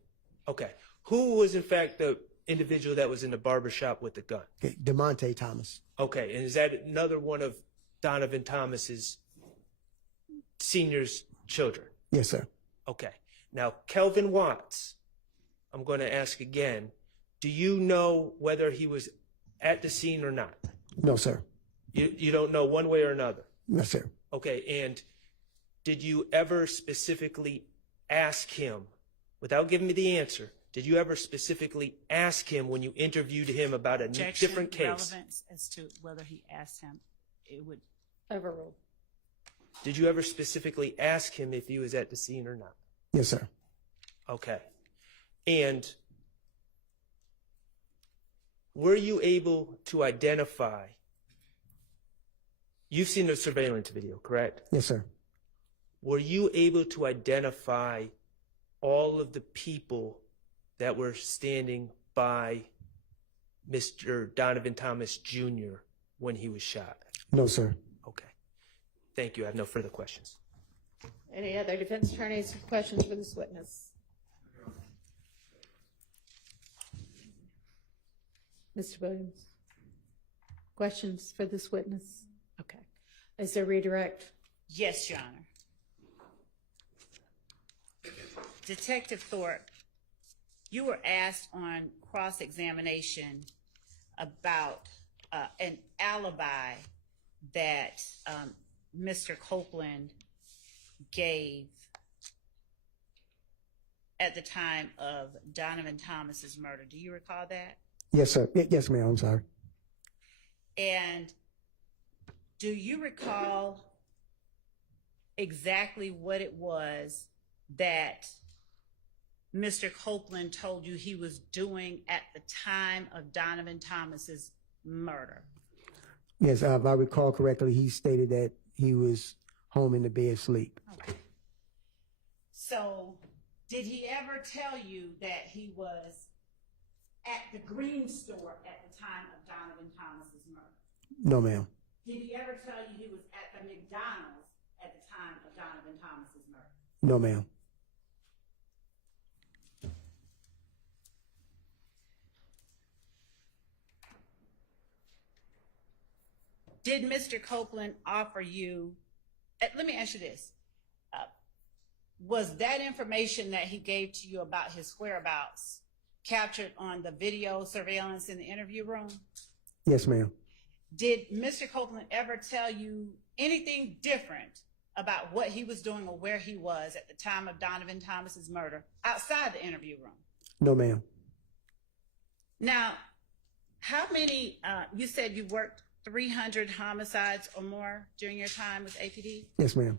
Okay. Who was in fact the individual that was in the barbershop with the gun? Okay, DeMonte Thomas. Okay. And is that another one of Donovan Thomas's Sr.'s children? Yes, sir. Okay. Now, Kelvin Watts, I'm going to ask again, do you know whether he was at the scene or not? No, sir. You don't know one way or another? No, sir. Okay. And did you ever specifically ask him, without giving me the answer, did you ever specifically ask him when you interviewed him about a Objection, different case? relevance as to whether he asked him, it would. Overruled. Did you ever specifically ask him if he was at the scene or not? Yes, sir. Okay. And were you able to identify, you've seen the surveillance video, correct? Yes, sir. Were you able to identify all of the people that were standing by Mr. Donovan Thomas Jr. when he was shot? No, sir. Okay. Thank you. I have no further questions. Any other defense attorneys have questions for this witness? Mr. Williams? Questions for this witness? Okay. Is there redirect? Yes, Your Honor. Detective Thorpe, you were asked on cross-examination about an alibi that Mr. Copeland gave at the time of Donovan Thomas's murder. Do you recall that? Yes, sir. Yes, ma'am. I'm sorry. And do you recall exactly what it was that Mr. Copeland told you he was doing at the time of Donovan Thomas's murder? Yes, if I recall correctly, he stated that he was home in the bed asleep. Okay. So, did he ever tell you that he was at the green store at the time of Donovan Thomas's murder? No, ma'am. Did he ever tell you he was at the McDonald's at the time of Donovan Thomas's murder? No, ma'am. Did Mr. Copeland offer you, let me ask you this, was that information that he gave to you about his whereabouts captured on the video surveillance in the interview room? Yes, ma'am. Did Mr. Copeland ever tell you anything different about what he was doing or where he was at the time of Donovan Thomas's murder outside the interview room? No, ma'am. Now, how many, you said you worked 300 homicides or more during your time with APD? Yes, ma'am.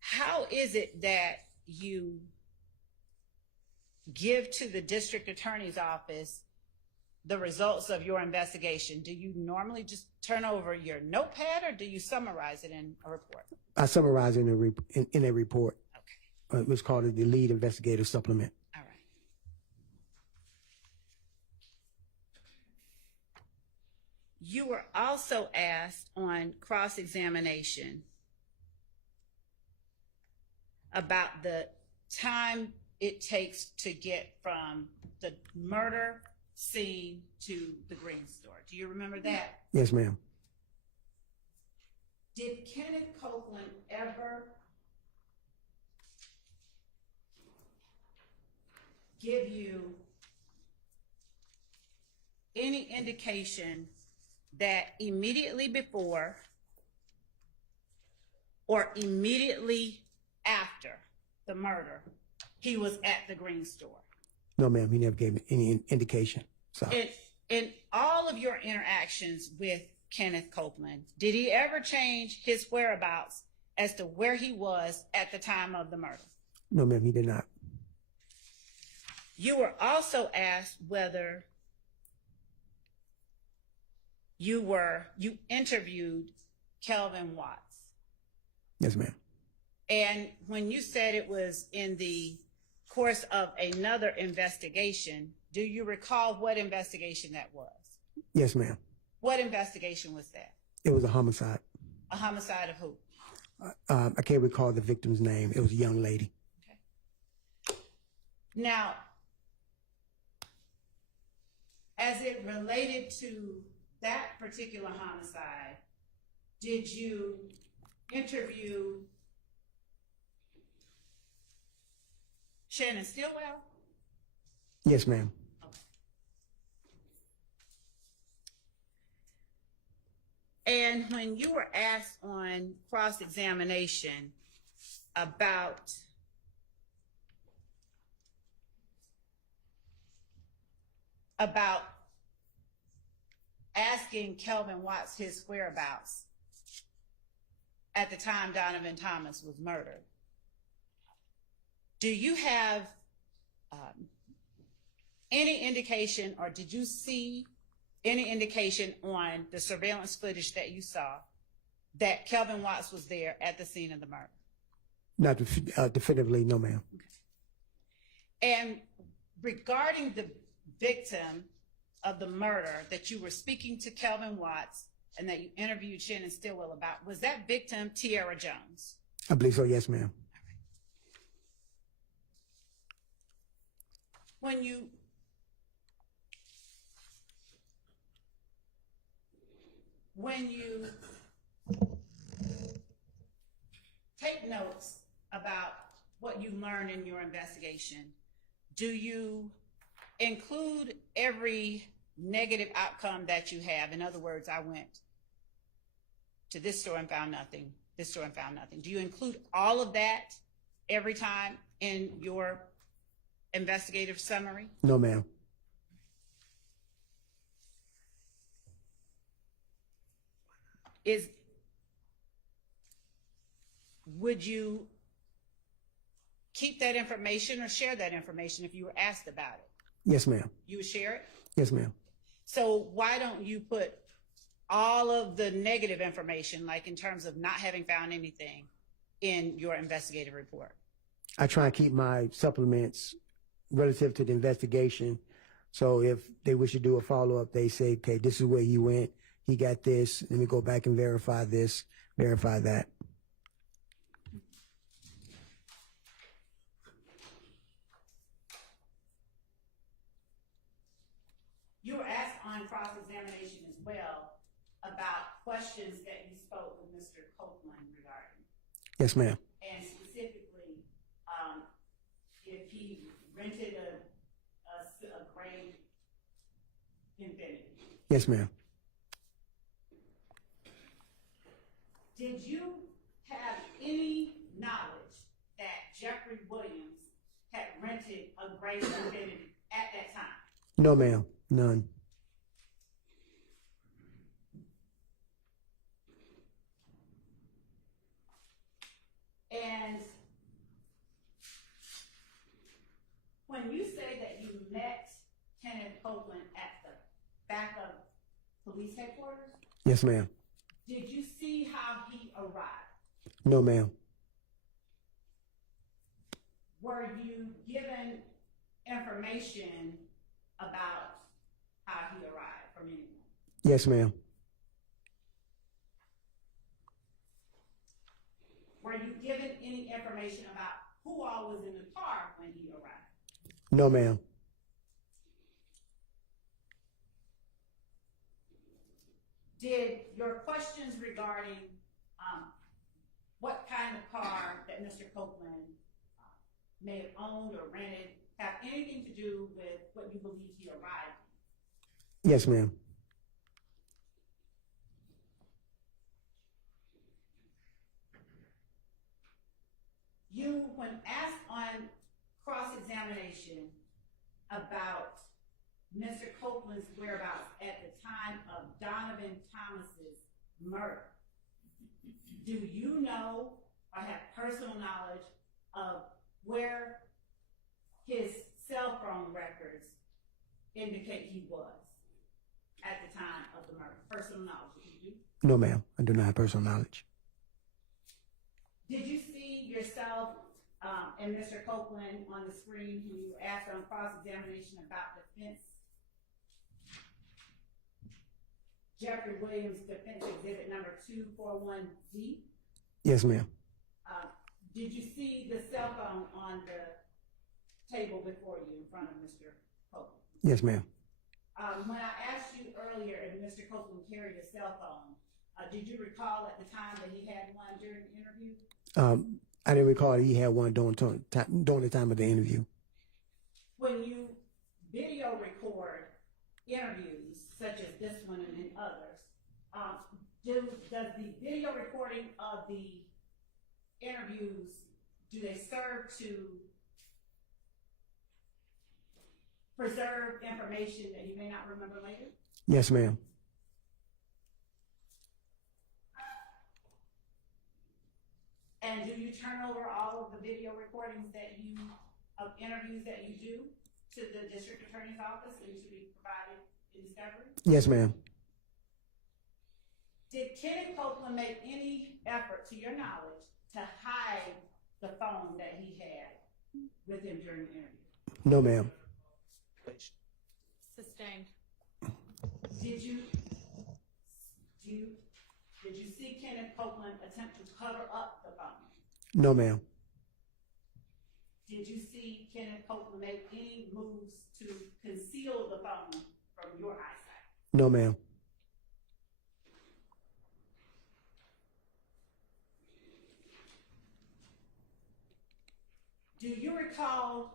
How is it that you give to the district attorney's office the results of your investigation? Do you normally just turn over your notepad, or do you summarize it in a report? I summarize it in a report. Okay. It was called the lead investigator supplement. All right. You were also asked on cross-examination about the time it takes to get from the murder scene to the green store. Do you remember that? Yes, ma'am. Did Kenneth Copeland ever give you any indication that immediately before or immediately after the murder, he was at the green store? No, ma'am. He never gave me any indication. So In all of your interactions with Kenneth Copeland, did he ever change his whereabouts as to where he was at the time of the murder? no, ma'am. He did not. You were also asked whether you interviewed Kelvin Watts. Yes, ma'am. And when you said it was in the course of another investigation, do you recall what investigation that was? Yes, ma'am. What investigation was that? It was a homicide. A homicide of who? I can't recall the victim's name. It was a young lady. Okay. Now, as it related to that particular homicide, did you interview Shannon Stillwell? Yes, ma'am. And when you were asked on cross-examination about asking Kelvin Watts his whereabouts at the time Donovan Thomas was murdered, do you have any indication, or did you see any indication on the surveillance footage that you saw that Kelvin Watts was there at the scene of the murder? Not definitively, no, ma'am. Okay. And regarding the victim of the murder that you were speaking to Kelvin Watts and that you interviewed Shannon Stillwell about, was that victim Tierra Jones? I believe so. Yes, ma'am. When you take notes about what you learned in your investigation, do you include every negative outcome that you have? In other words, I went to this store and found nothing, this store and found nothing. Do you include all of that every time in your investigative summary? No, ma'am. Would you keep that information or share that information if you were asked about it? Yes, ma'am. You would share it? Yes, ma'am. So why don't you put all of the negative information, like in terms of not having found anything, in your investigative report? I try and keep my supplements relative to the investigation. So if they wish to do a follow-up, they say, okay, this is where he went. He got this. Let me go back and verify this, verify that. You were asked on cross-examination as well about questions that you spoke with Mr. Copeland regarding. Yes, ma'am. And specifically, if he rented a gray Infiniti. Yes, ma'am. Did you Jeffrey Williams had rented a gray Infiniti at that time? No, ma'am. None. And when you say that you met Kenneth Copeland at the back of police headquarters, Yes, ma'am. did you see how he arrived? No, ma'am. Were you given information about how he arrived from anyone? Yes, ma'am. Were you given any information about who all was in the car when he arrived? No, ma'am. Did your questions regarding what kind of car that Mr. Copeland may have owned or rented have anything to do with what you believe he arrived in? Yes, ma'am. You, when asked on cross-examination about Mr. Copeland's whereabouts at the time of Donovan Thomas's murder, do you know or have personal knowledge of where his cell phone records indicate he was at the time of the murder? Personal knowledge, do you? No, ma'am. I do not have personal knowledge. Did you see yourself and Mr. Copeland on the screen when you were asked on cross-examination about defense? Jeffrey Williams Defense Exhibit number 241D? Yes, ma'am. Did you see the cell phone on the table before you in front of Mr. Copeland? Yes, ma'am. When I asked you earlier if Mr. Copeland carried a cell phone, did you recall at the time that he had one during the interview? I didn't recall that he had one during the time of the interview. When you video record interviews, such as this one and others, does the video recording of the interviews, do they serve to preserve information that you may not remember later? Yes, ma'am. And do you turn over all of the video recordings of interviews that you do to the district attorney's office and to be provided in discovery? Yes, ma'am. Did Kenneth Copeland make any effort, to your knowledge, to hide the phone that he had with him during the interview? No, ma'am. Sustained. Did you see Kenneth Copeland attempt to cover up the phone? No, ma'am. Did you see Kenneth Copeland make any moves to conceal the phone from your eyesight? No, ma'am. Do you recall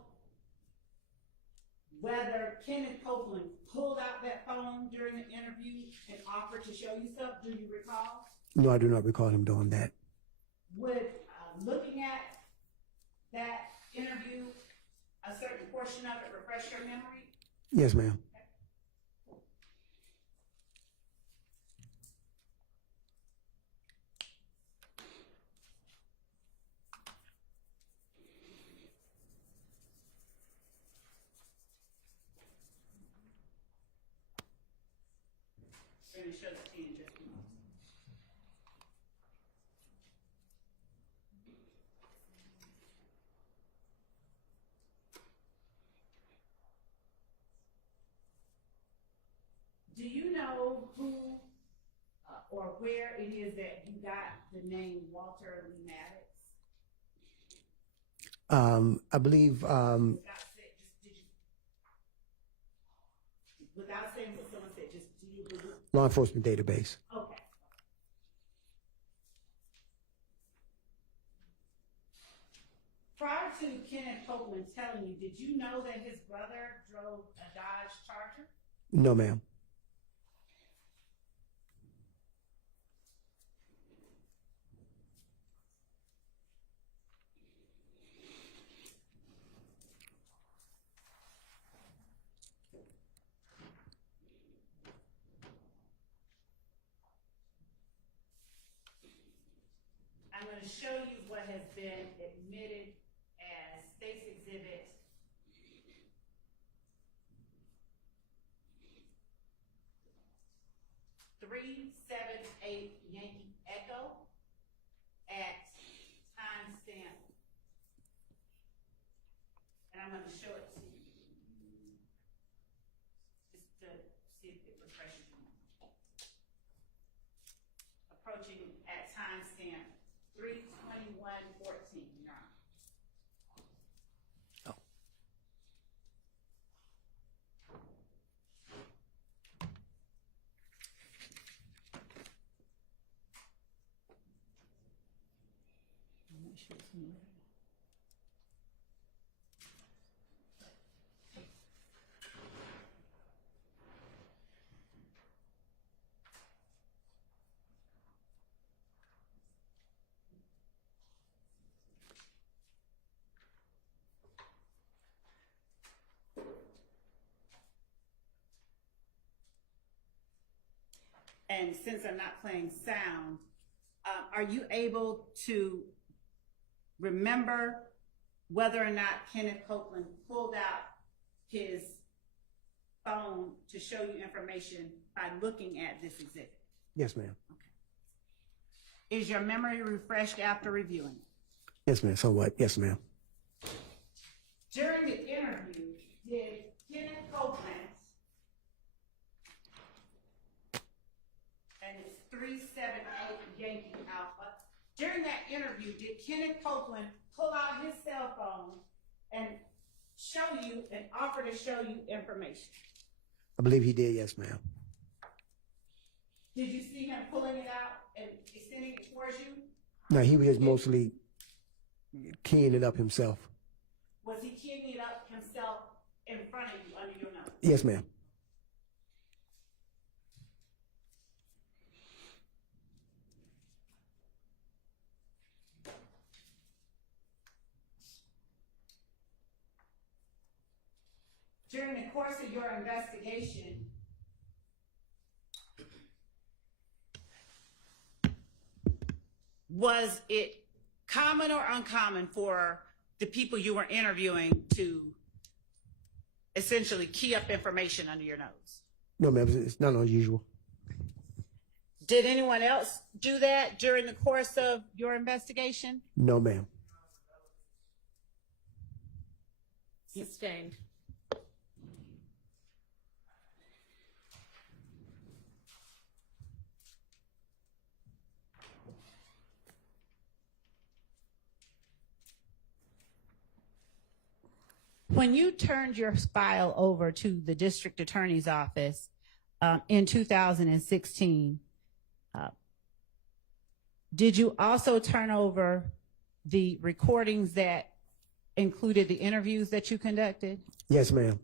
whether Kenneth Copeland pulled out that phone during the interview and offered to show you stuff? Do you recall? No, I do not recall him doing that. Would looking at that interview, a certain portion of it, refresh your memory? Yes, ma'am. We're going to show that to you in just a moment. Do you know who or where it is that you got the name Walter Lee Maddox? I believe, Without saying what someone said, just do you believe? law enforcement database. Okay. Prior to Kenneth Copeland telling you, did you know that his brother drove a Dodge Charger? No, ma'am. to show you what has been admitted as State's Exhibit 378 Yankee Echo at timestamp. And I'm going to show it to you. Just to see if it refreshes you. Approaching at timestamp 3/21/14, Your Honor. Make sure it's moving. And since I'm not playing sound, are you able to remember whether or not Kenneth Copeland pulled out his phone to show you information by looking at this exhibit? Yes, ma'am. Okay. Is your memory refreshed after reviewing it? Yes, ma'am. So what? Yes, ma'am. During the interview, did Kenneth Copeland, and it's 378 Yankee Alpha, during that interview, did Kenneth Copeland pull out his cell phone and show you and offer to show you information? I believe he did. Yes, ma'am. Did you see him pulling it out and extending it towards you? No, he was mostly keying it up himself. Was he keying it up himself in front of you under your nose? Yes, ma'am. During the course of your investigation, was it common or uncommon for the people you were interviewing to essentially key up information under your nose? No, ma'am. It's not unusual. Did anyone else do that during the course of your investigation? No, ma'am. Sustained. When you turned your file over to the district attorney's office in 2016, did you also turn over the recordings that included the interviews that you conducted? Yes, ma'am.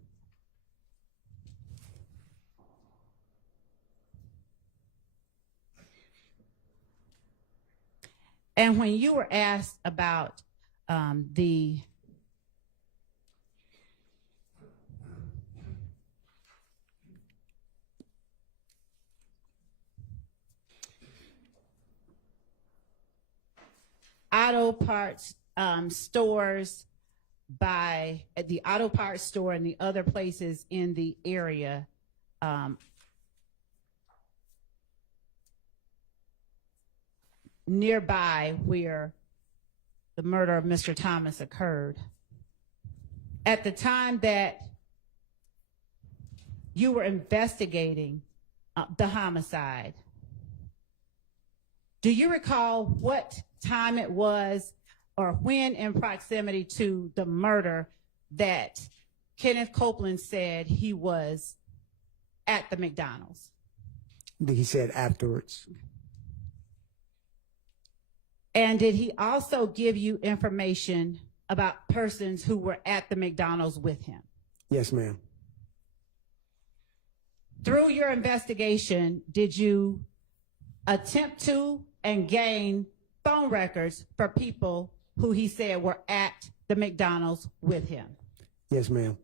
And when you were asked about the auto parts stores at the auto parts store and the other places in the area, nearby where the murder of Mr. Thomas occurred, at the time that you were investigating the homicide, do you recall what time it was or when in proximity to the murder that Kenneth Copeland said he was at the McDonald's? He said afterwards. And did he also give you information about persons who were at the McDonald's with him? Yes, ma'am. Through your investigation, did you attempt to and gain phone records for people who he said were at the McDonald's with him? Yes, ma'am.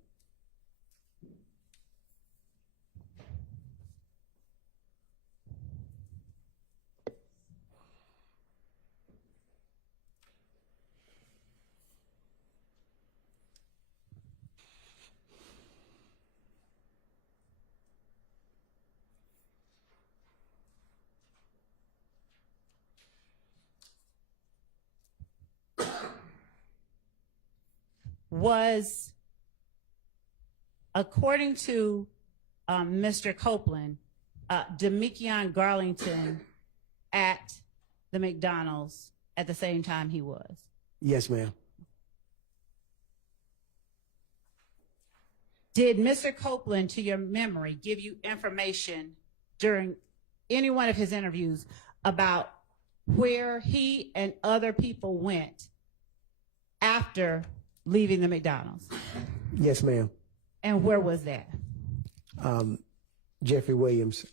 was, according to Mr. Copeland, Demekion Garlington at the McDonald's at the same time he was? Yes, ma'am. Did Mr. Copeland, to your memory, give you information during any one of his interviews about where he and other people went after leaving the McDonald's? Yes, ma'am. And where was that? Jeffrey Williams'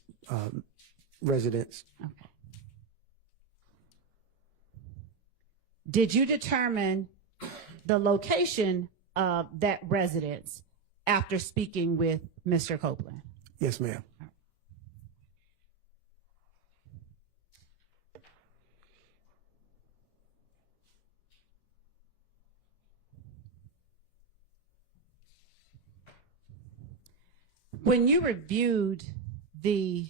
residence. Okay. Did you determine the location of that residence after speaking with Mr. Copeland? Yes, ma'am. When you reviewed the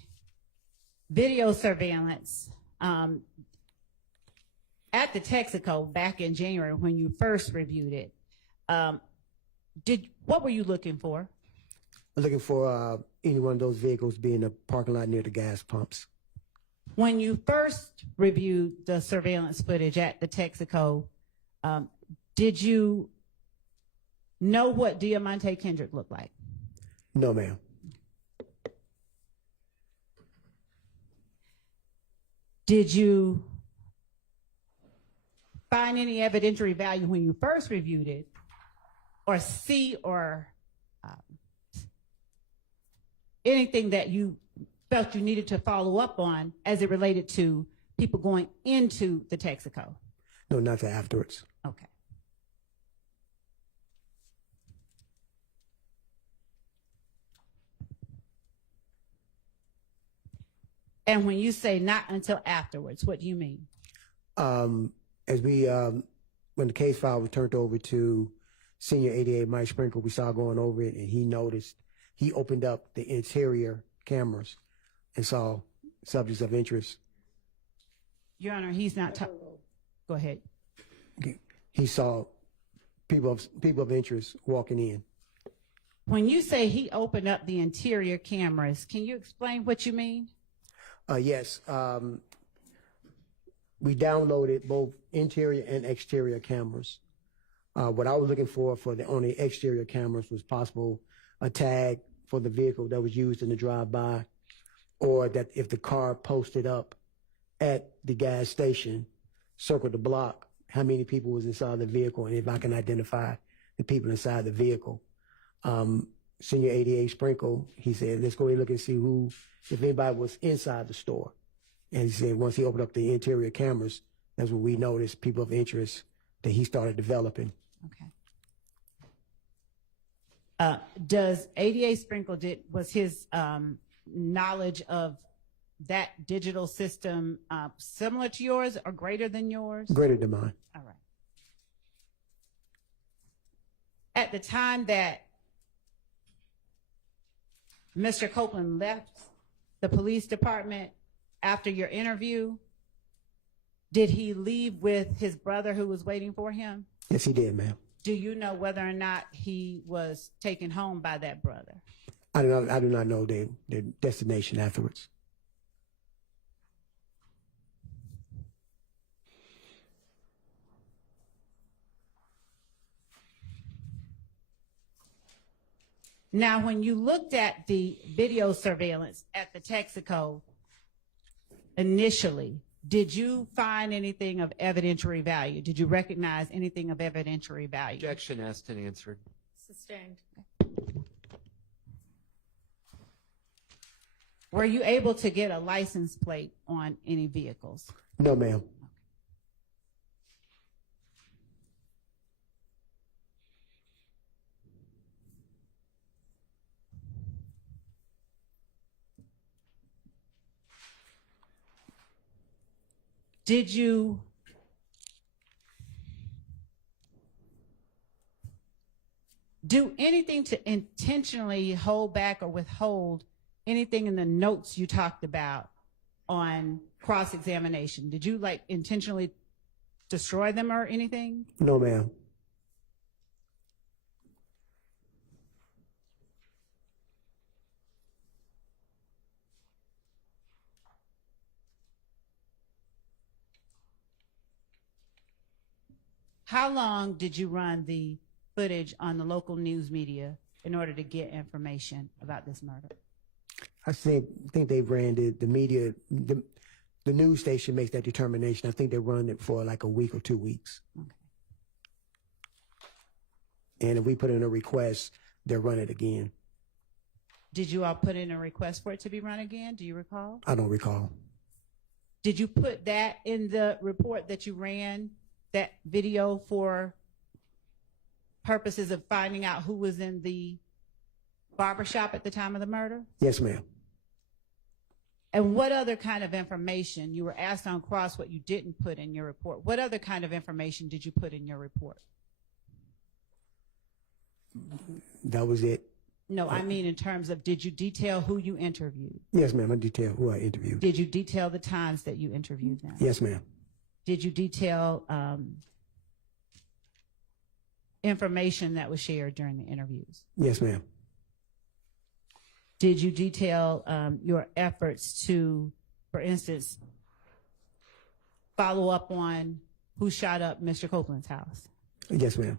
video surveillance at the Texaco back in January, when you first reviewed it, what were you looking for? I was looking for any one of those vehicles being in the parking lot near the gas pumps. When you first reviewed the surveillance footage at the Texaco, did you know what Diamante Kendrick looked like? No, ma'am. Did you find any evidentiary value when you first reviewed it, or see or anything that you felt you needed to follow up on as it related to people going into the Texaco? No, nothing afterwards. Okay. And when you say not until afterwards, what do you mean? As we, when the case file was turned over to Senior 88 Mike Sprinkle, we saw going over it, and he noticed, he opened up the interior cameras and saw subjects of interest. Your Honor, he's not go ahead. He saw people of interest walking in. When you say he opened up the interior cameras, can you explain what you mean? Yes. We downloaded both interior and exterior cameras. What I was looking for on the exterior cameras was possible a tag for the vehicle that was used in the drive-by, or that if the car posted up at the gas station, circled the block, how many people was inside the vehicle, and if I can identify the people inside the vehicle. Senior 88 Sprinkle, he said, let's go and look and see if anybody was inside the store. And he said once he opened up the interior cameras, that's when we noticed people of interest that he started developing. Okay. Does 88 Sprinkle was his knowledge of that digital system similar to yours or greater than yours? Greater than mine. All right. At the time that Mr. Copeland left the police department after your interview, did he leave with his brother who was waiting for him? Yes, he did, ma'am. Do you know whether or not he was taken home by that brother? I do not know their destination afterwards. Now, when you looked at the video surveillance at the Texaco initially, did you find anything of evidentiary value? Did you recognize anything of evidentiary value? Objection asked and answered. Sustained. Were you able to get a license plate on any vehicles? No, ma'am. Did you do anything to intentionally hold back or withhold anything in the notes you talked about on cross-examination? Did you intentionally destroy them or anything? No, ma'am. How long did you run the footage on the local news media in order to get information about this murder? I think they ran the media, the news station makes that determination. I think they run it for like a week or 2 weeks. Okay. And if we put in a request, they'll run it again. Did you all put in a request for it to be run again? Do you recall? I don't recall. Did you put that in the report that you ran, that video, for purposes of finding out who was in the barbershop at the time of the murder? Yes, ma'am. And what other kind of information, you were asked on cross what you didn't put in your report. What other kind of information did you put in your report? That was it. No, I mean in terms of, did you detail who you interviewed? Yes, ma'am. I detail who I interviewed. Did you detail the times that you interviewed them? Yes, ma'am. Did you detail information that was shared during the interviews? Yes, ma'am. Did you detail your efforts to, for instance, follow up on who shot up Mr. Copeland's house? Yes, ma'am.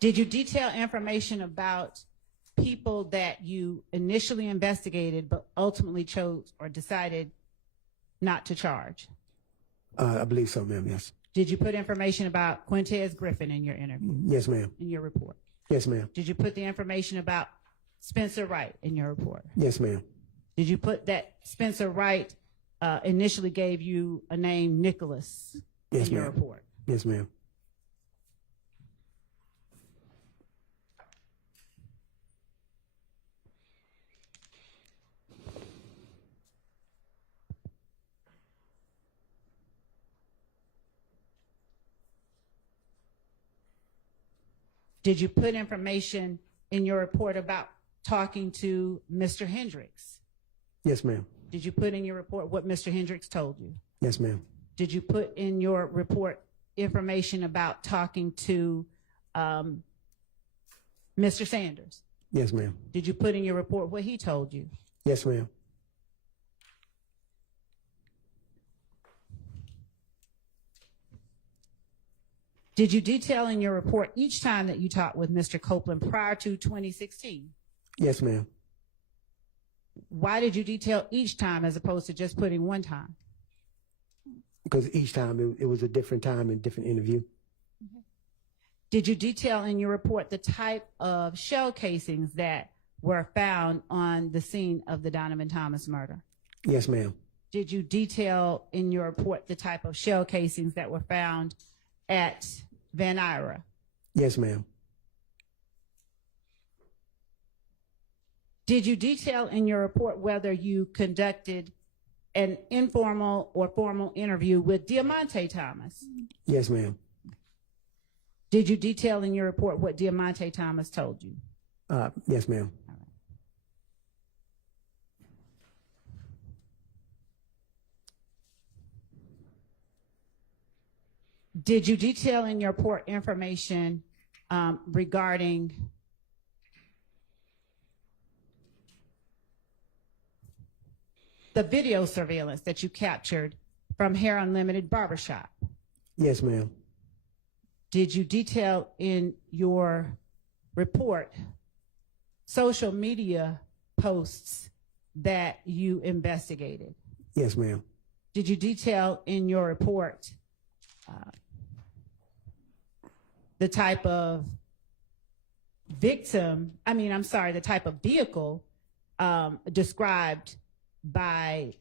Did you detail information about people that you initially investigated but ultimately chose or decided not to charge? I believe so, ma'am. Yes. Did you put information about Quindarrius Griffin in your interview? Yes, ma'am. In your report? Yes, ma'am. Did you put the information about Spencer Wright in your report? Yes, ma'am. Did you put that Spencer Wright initially gave you a name, Nicholas, Yes, in your ma'am. report? Yes, ma'am. Did you put information in your report about talking to Mr. Hendricks? Yes, ma'am. Did you put in your report what Mr. Hendricks told you? Yes, ma'am. Did you put in your report information about talking to Mr. Sanders? Yes, ma'am. Did you put in your report what he told you? Yes, ma'am. Did you detail in your report each time that you talked with Mr. Copeland prior to 2016? Yes, ma'am. Why did you detail each time as opposed to just putting one time? Because each time it was a different time and different interview. Did you detail in your report the type of shell casings that were found on the scene of the Donovan Thomas murder? Yes, ma'am. Did you detail in your report the type of shell casings that were found at Van Ira? Yes, ma'am. Did you detail in your report whether you conducted an informal or formal interview with Diamante Thomas? Yes, ma'am. Did you detail in your report what Diamante Thomas told you? Yes, ma'am. Did you detail in your report information regarding the video surveillance that you captured from Hair Unlimited Barbershop? Yes, ma'am. Did you detail in your report social media posts that you investigated? Yes, ma'am. Did you detail in your report the type of the type of vehicle described by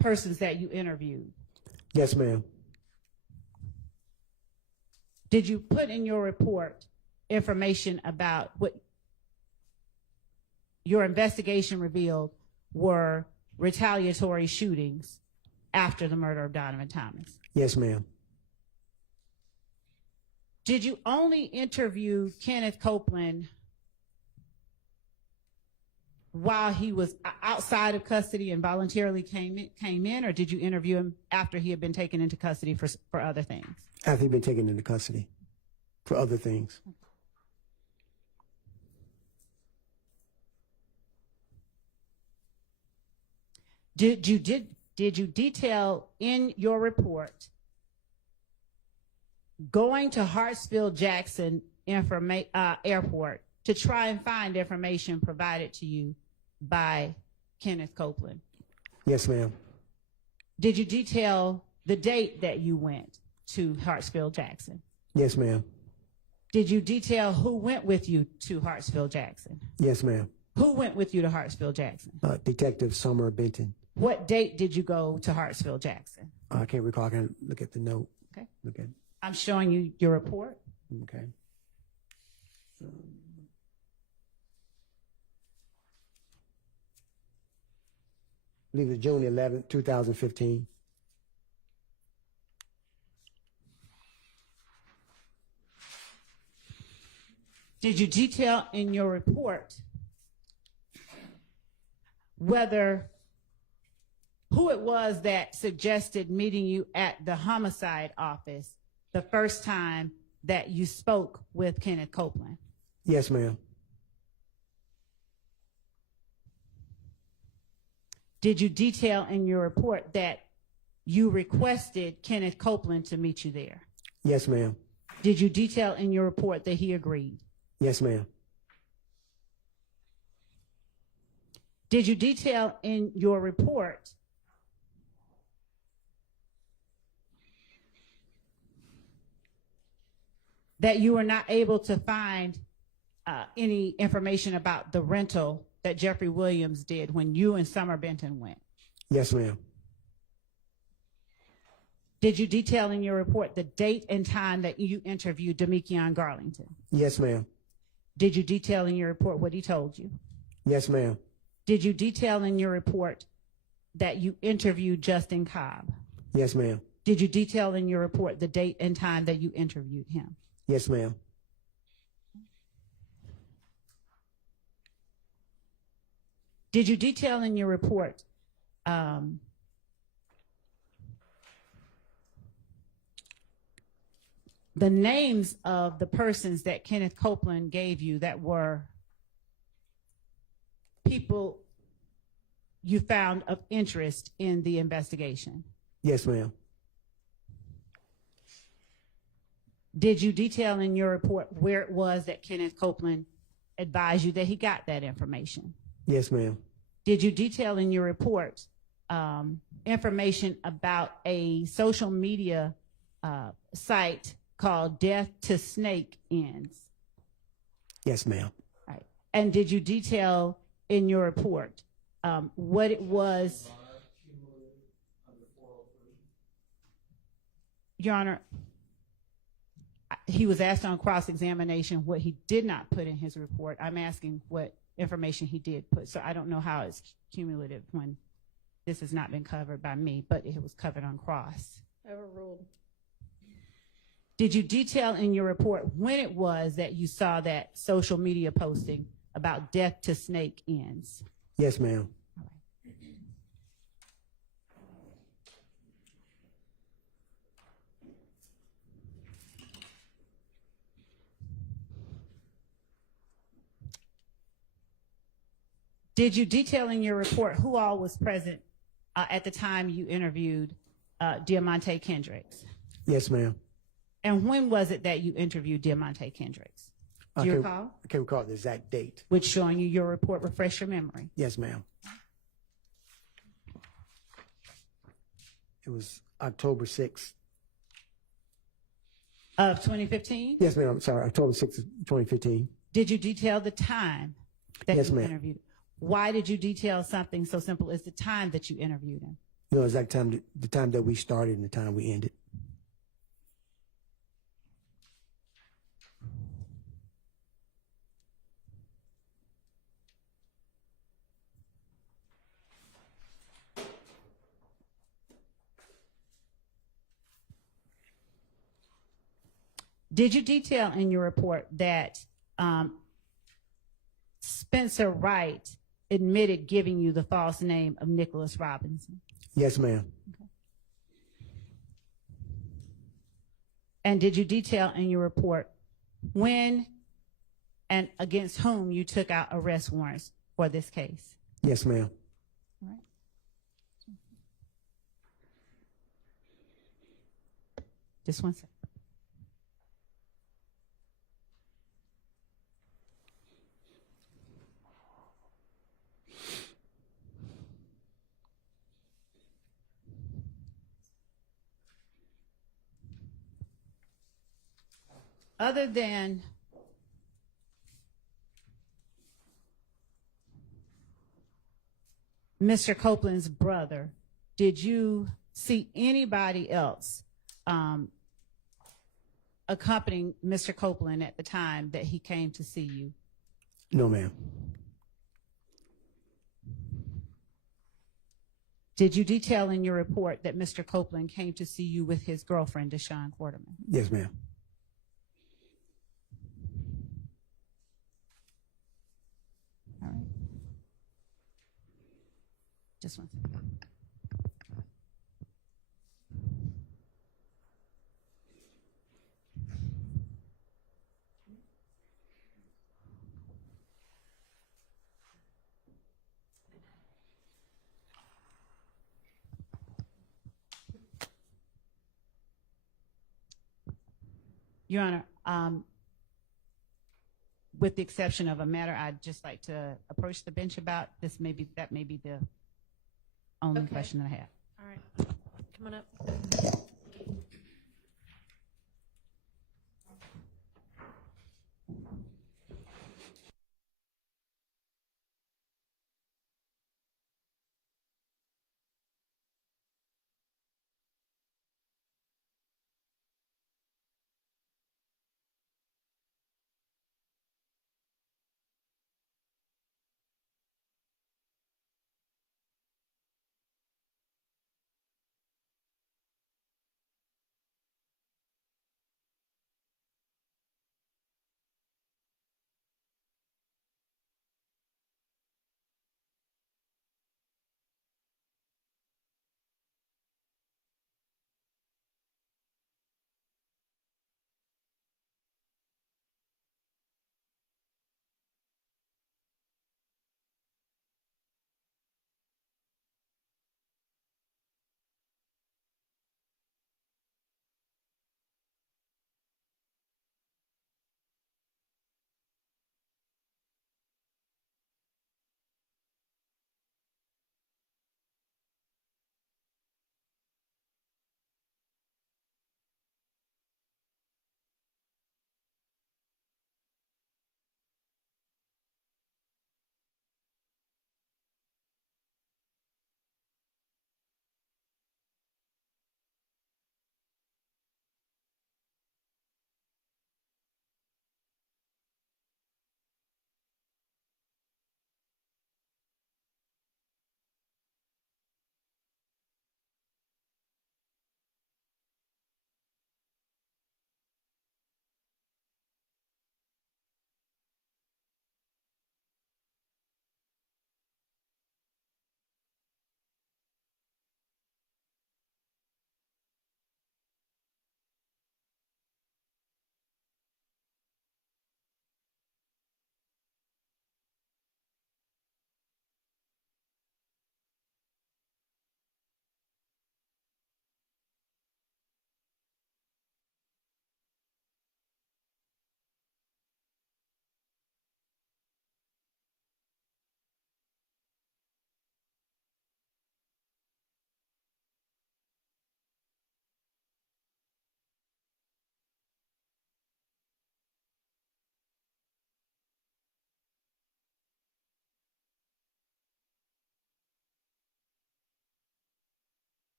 persons that you interviewed? Yes, ma'am. Did you put in your report information about what your investigation revealed were retaliatory shootings after the murder of Donovan Thomas? Yes, ma'am. Did you only interview Kenneth Copeland while he was outside of custody and voluntarily came in, or did you interview him after he had been taken into custody for other things? After he'd been taken into custody for other things. Did you detail in your report going to Hartsfield-Jackson Airport to try and find information provided to you by Kenneth Copeland? Yes, ma'am. Did you detail the date that you went to Hartsfield-Jackson? Yes, ma'am. Did you detail who went with you to Hartsfield-Jackson? Yes, ma'am. Who went with you to Hartsfield-Jackson? Detective Summer Benton. What date did you go to Hartsfield-Jackson? I can't recall. I can look at the note. Okay. Look at. I'm showing you your report. Okay. I believe it was June 11th, 2015. Did you detail in your report who it was that suggested meeting you at the homicide office the first time that you spoke with Kenneth Copeland? Yes, ma'am. Did you detail in your report that you requested Kenneth Copeland to meet you there? Yes, ma'am. Did you detail in your report that he agreed? Yes, ma'am. Did you detail in your report that you were not able to find any information about the rental that Jeffrey Williams did when you and Summer Benton went? Yes, ma'am. Did you detail in your report the date and time that you interviewed Demekion Garlington? Yes, ma'am. Did you detail in your report what he told you? Yes, ma'am. Did you detail in your report that you interviewed Justin Cobb? Yes, ma'am. Did you detail in your report the date and time that you interviewed him? Yes, ma'am. Did you detail in your report the names of the persons that Kenneth Copeland gave you that were people you found of interest in the investigation? Yes, ma'am. Did you detail in your report where it was that Kenneth Copeland advised you that he got that information? Yes, ma'am. Did you detail in your report information about a social media site called Death to Snake Ends? Yes, ma'am. Right. And did you detail in your report what it was? Your Honor, he was asked on cross-examination what he did not put in his report. I'm asking what information he did put. So I don't know how it's cumulative when this has not been covered by me, but it was covered on cross. Overruled. Did you detail in your report when it was that you saw that social media posting about Death to Snake Ends? Yes, ma'am. All right. Did you detail in your report who all was present at the time you interviewed Diamante Kendricks? Yes, ma'am. And when was it that you interviewed Diamante Kendricks? Do you recall? I can't recall the exact date. Which, showing you your report, refresh your memory. Yes, ma'am. It was October 6th. Of 2015? Yes, ma'am. I'm sorry. October 6th, 2015. Did you detail the time that Yes, you ma'am. interviewed? Why did you detail something so simple as the time that you interviewed him? You know, exact time, the time that we started and the time we ended. Did you detail in your report that Spencer Wright admitted giving you the false name of Nicholas Robinson? Yes, ma'am. Okay. And did you detail in your report when and against whom you took out arrest warrants for this case? Yes, ma'am. All right. Just one second. Other than Mr. Copeland's brother, did you see anybody else accompanying Mr. Copeland at the time that he came to see you? No, ma'am. Did you detail in your report that Mr. Copeland came to see you with his girlfriend, Deshawn Quarterman? Yes, ma'am. All right. Just one second. Your Honor, with the exception of a matter I'd just like to approach the bench about, that may be the only Okay. question that I have. All right. Come on up.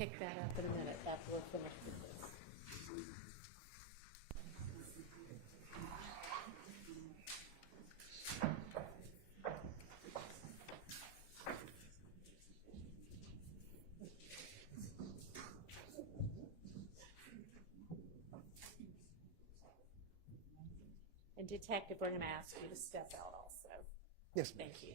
Pick that up in a minute after we're finished with this. And Detective, we're going to ask you to step out also. Yes, ma'am. Thank you.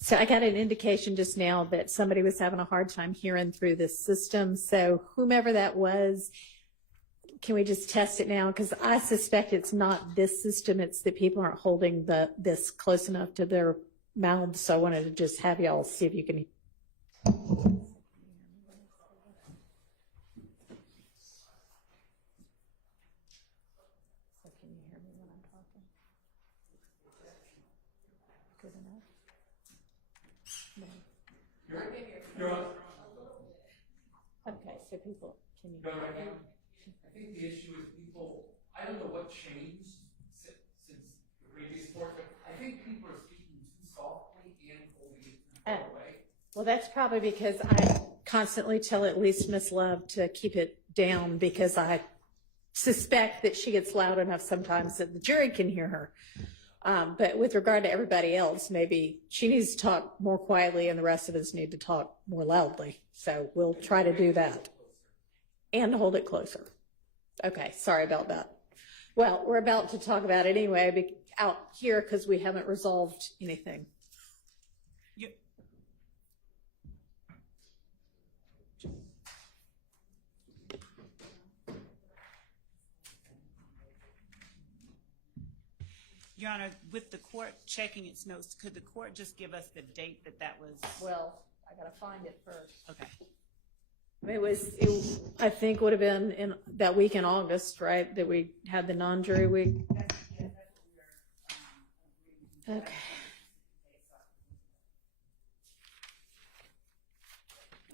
So I got an indication just now that somebody was having a hard time hearing through this system. So whomever that was, can we just test it now? Because I suspect it's not this system. It's that people aren't holding this close enough to their mouths. So I wanted to just have y'all see if you can. So can you hear me when I'm talking? Good enough? No. Okay, so people, can you hear me now? I think the issue is people, I don't know what changed since the previous board, but I think people are speaking too softly and holding it too far away. Well, that's probably because I constantly tell at least Miss Love to keep it down because I suspect that she gets loud enough sometimes that the jury can hear her. But with regard to everybody else, maybe she needs to talk more quietly and the rest of us need to talk more loudly. So we'll try to do that and hold it closer. Okay, sorry about that. Well, we're about to talk about it anyway out here because we haven't resolved anything. Your Honor, with the court checking its notes, could the court just give us the date that was? Well, I gotta find it first. Okay. It I think would have been in that week in August, right? That we had the non-jury week. Okay.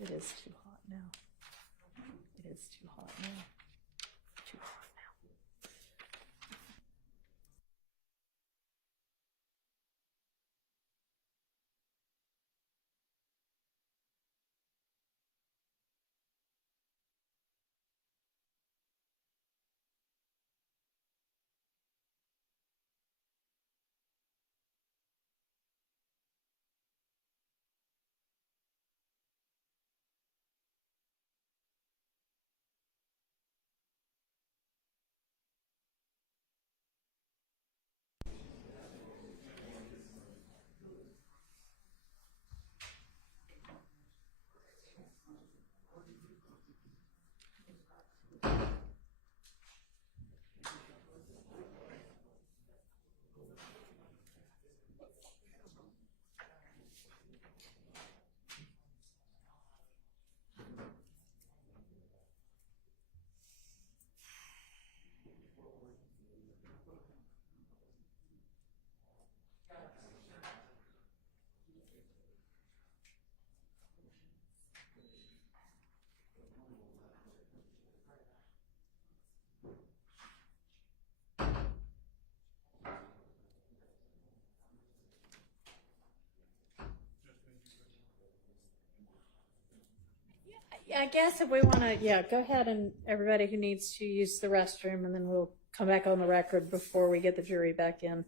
It is too hot now. It is too hot now. Too hot now. Yeah, I guess if we want to, go ahead and everybody who needs to use the restroom, and then we'll come back on the record before we get the jury back in.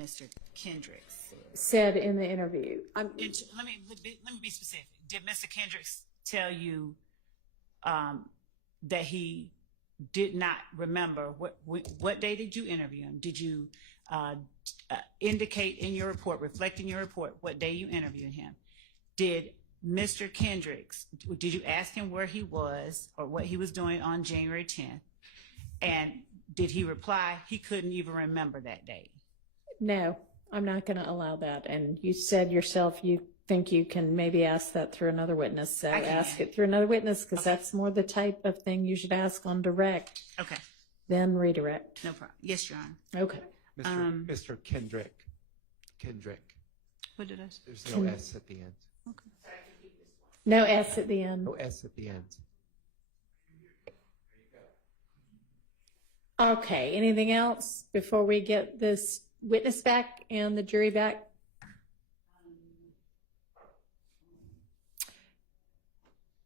Mr. Kendricks said. Said in the interview. Let me be specific. Did Mr. Kendricks tell you that he did not remember what day did you interview him? Did you indicate in your report, reflect in your report, what day you interviewed him? Did Mr. Kendricks, did you ask him where he was or what he was doing on January 10th? And did he reply he couldn't even remember that day? No, I'm not going to allow that. And you said yourself you think you can maybe ask that through another witness. So ask it through another witness because that's more the type of thing you should ask on direct. Okay. Then redirect. No problem. Yes, Your Honor. Okay. Mr. Kendrick. What did I say? There's no S at the end. Okay. No S at the end. No S at the end. Okay. Anything else before we get this witness back and the jury back?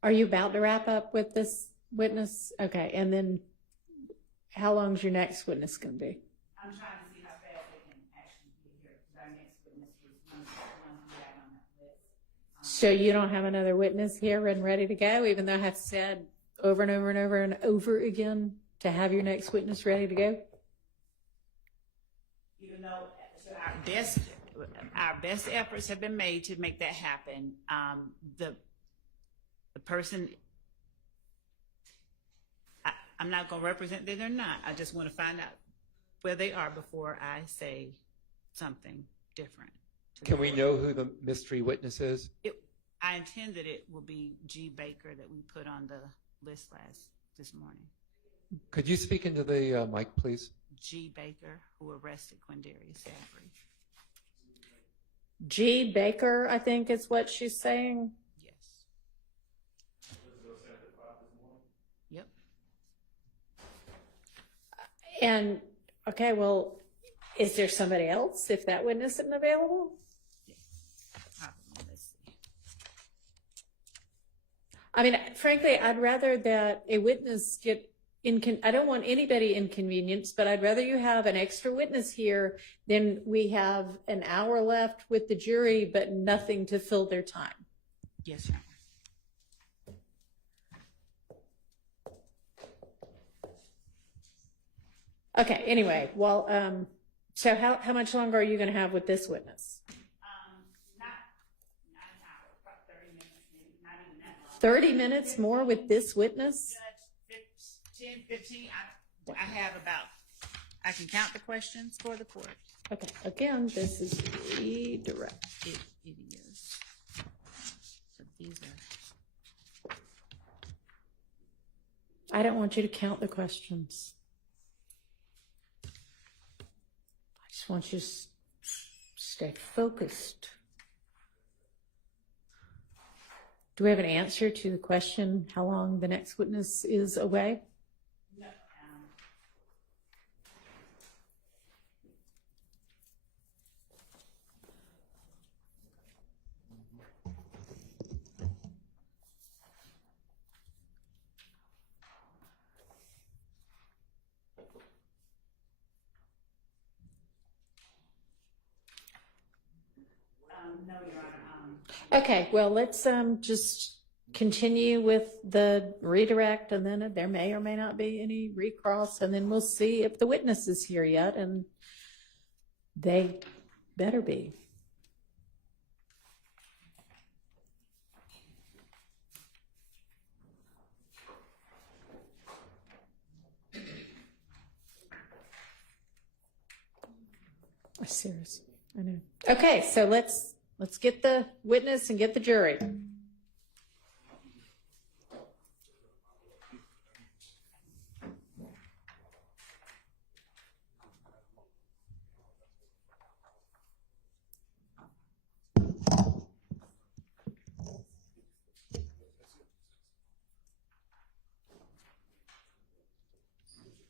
Are you about to wrap up with this witness? Okay. And then how long is your next witness going to be? I'm trying to see how fast they can actually get here because our next witness was one we have on that list. So you don't have another witness here and ready to go, even though I have said over and over and over and over again to have your next witness ready to go? Even though so our best efforts have been made to make that happen, the person, I'm not going to represent them or not. I just want to find out where they are before I say something different. Can we know who the mystery witness is? I intend that it will be G. Baker that we put on the list this morning. Could you speak into the mic, please? G. Baker, who arrested Quindarrius Zachary. G. Baker, I think is what she's saying. Yes. Yep. And, okay, well, is there somebody else if that witness isn't available? Let's see. I mean, frankly, I'd rather that a witness get I don't want anybody inconvenienced, but I'd rather you have an extra witness here than we have an hour left with the jury, but nothing to fill their time. Yes, Your Honor. Okay, anyway, well, so how much longer are you going to have with this witness? Not an hour, about 30 minutes, maybe, not even that long. 30 minutes more with this witness? Judge, 10, 15, I have about, I can count the questions for the court. Okay, again, this is redirect. It is. So these are. I don't want you to count the questions. I just want you to stay focused. Do we have an answer to the question, how long the next witness is away? No. No, Your Honor. Okay, well, let's just continue with the redirect, and then there may or may not be any recross, and then we'll see if the witness is here yet, and they better be. Seriously, I know. Okay, so let's get the witness and get the jury.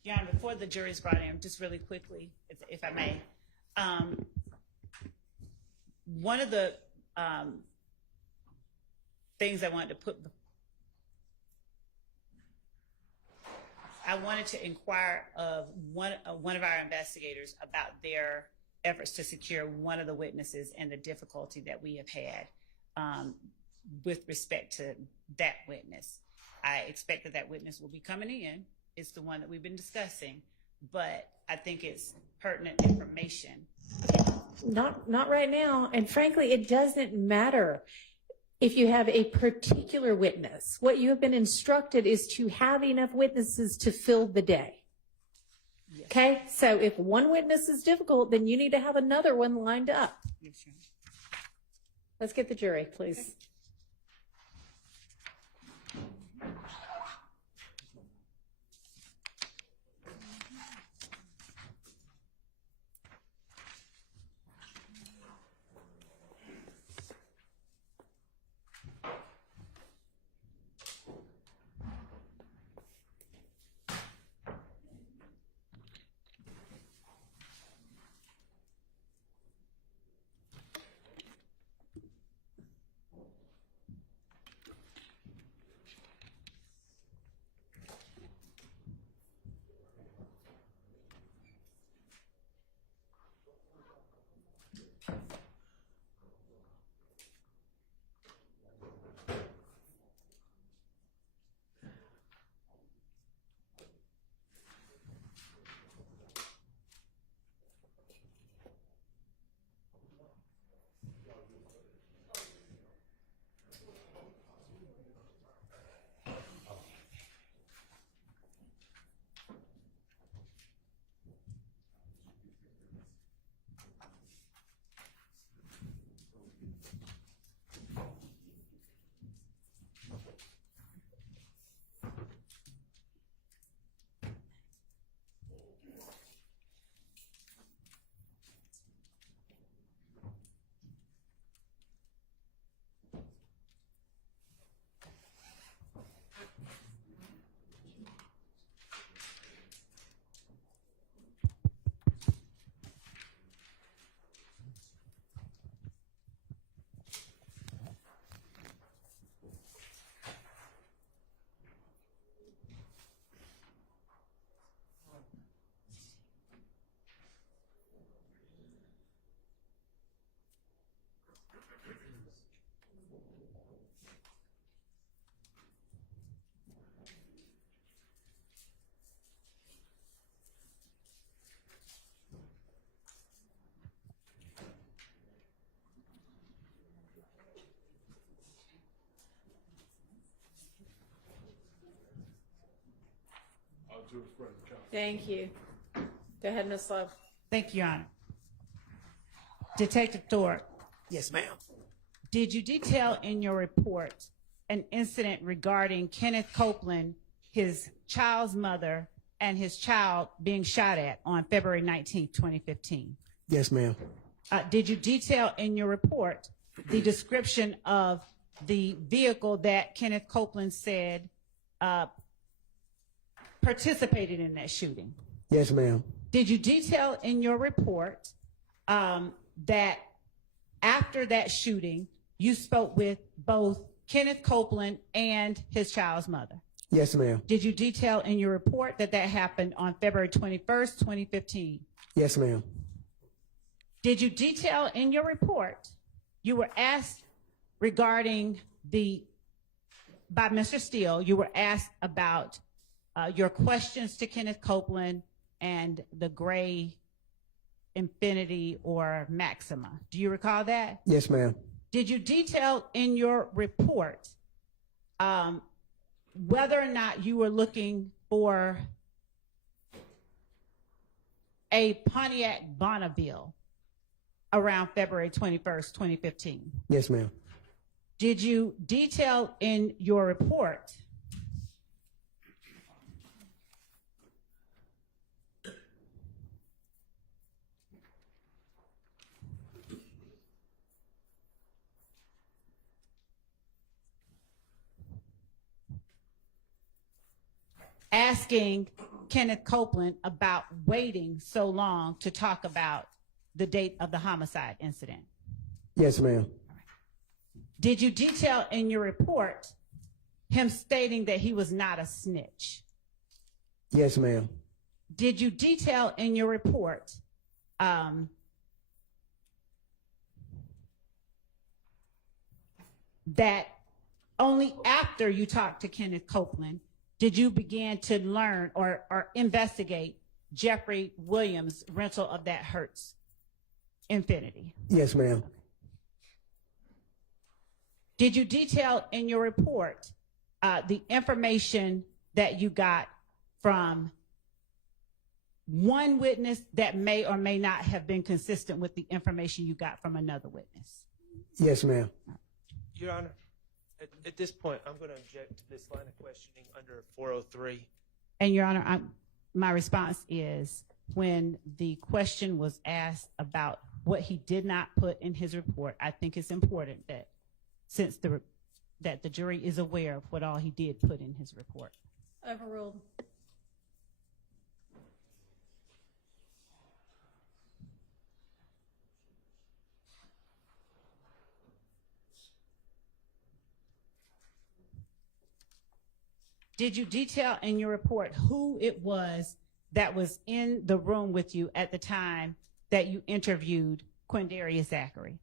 Your Honor, before the jury's brought in, just really quickly, if I may, one of the things I wanted to inquire of one of our investigators about their efforts to secure one of the witnesses and the difficulty that we have had with respect to that witness. I expect that that witness will be coming in. It's the one that we've been discussing, but I think it's pertinent information. Not right now. And frankly, it doesn't matter if you have a particular witness. What you have been instructed is to have enough witnesses to fill the day. Yes. Okay? So if one witness is difficult, then you need to have another one lined up. Yes, Your Honor. Let's get the jury, please. Thank you. Go ahead, Ms. Love. Thank you, Your Honor. Detective Thorpe, Yes, ma'am. did you detail in your report an incident regarding Kenneth Copeland, his child's mother, and his child being shot at on February 19th, 2015? Yes, ma'am. Did you detail in your report the description of the vehicle that Kenneth Copeland said participated in that shooting? Yes, ma'am. Did you detail in your report that after that shooting, you spoke with both Kenneth Copeland and his child's mother? Yes, ma'am. Did you detail in your report that that happened on February 21st, 2015? Yes, ma'am. Did you detail in your report, you were asked regarding by Mr. Steele, you were asked about your questions to Kenneth Copeland and the gray Infinity or Maxima. Do you recall that? Yes, ma'am. Did you detail in your report whether or not you were looking for a Pontiac Bonneville around February 21st, 2015? Yes, ma'am. Did you detail in your report asking Kenneth Copeland about waiting so long to talk about the date of the homicide incident? Yes, ma'am. Did you detail in your report him stating that he was not a snitch? Yes, ma'am. Did you detail in your report that only after you talked to Kenneth Copeland did you begin to learn or investigate Jeffrey Williams' rental of that Hertz Infinity? Yes, ma'am. Did you detail in your report the information that you got from one witness that may or may not have been consistent with the information you got from another witness? Yes, ma'am. Your Honor, at this point, I'm going to object to this line of questioning under 403. And Your Honor, my response is when the question was asked about what he did not put in his report, I think it's important that that the jury is aware of what all he did put in his report. Overruled. Did you detail in your report who it was that was in the room with you at the time that you interviewed Quindarrius Zachary?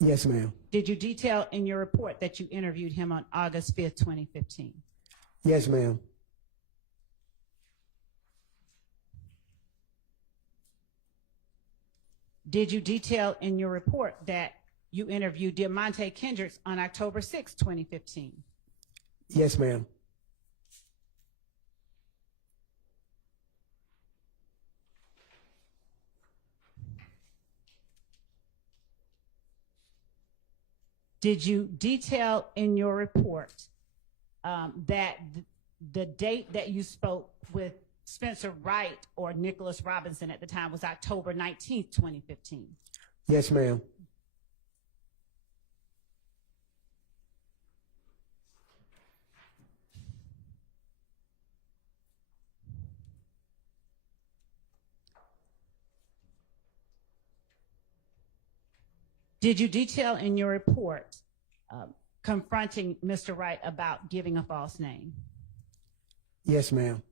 Yes, ma'am. Did you detail in your report that you interviewed him on August 5th, 2015? Yes, ma'am. Did you detail in your report that you interviewed Diamante Kendricks on October 6th, 2015? Yes, ma'am. Did you detail in your report that the date that you spoke with Spencer Wright or Nicholas Robinson at the time was October 19th, 2015? Yes, ma'am. Did you detail in your report confronting Mr. Wright about giving a false name? Yes, ma'am.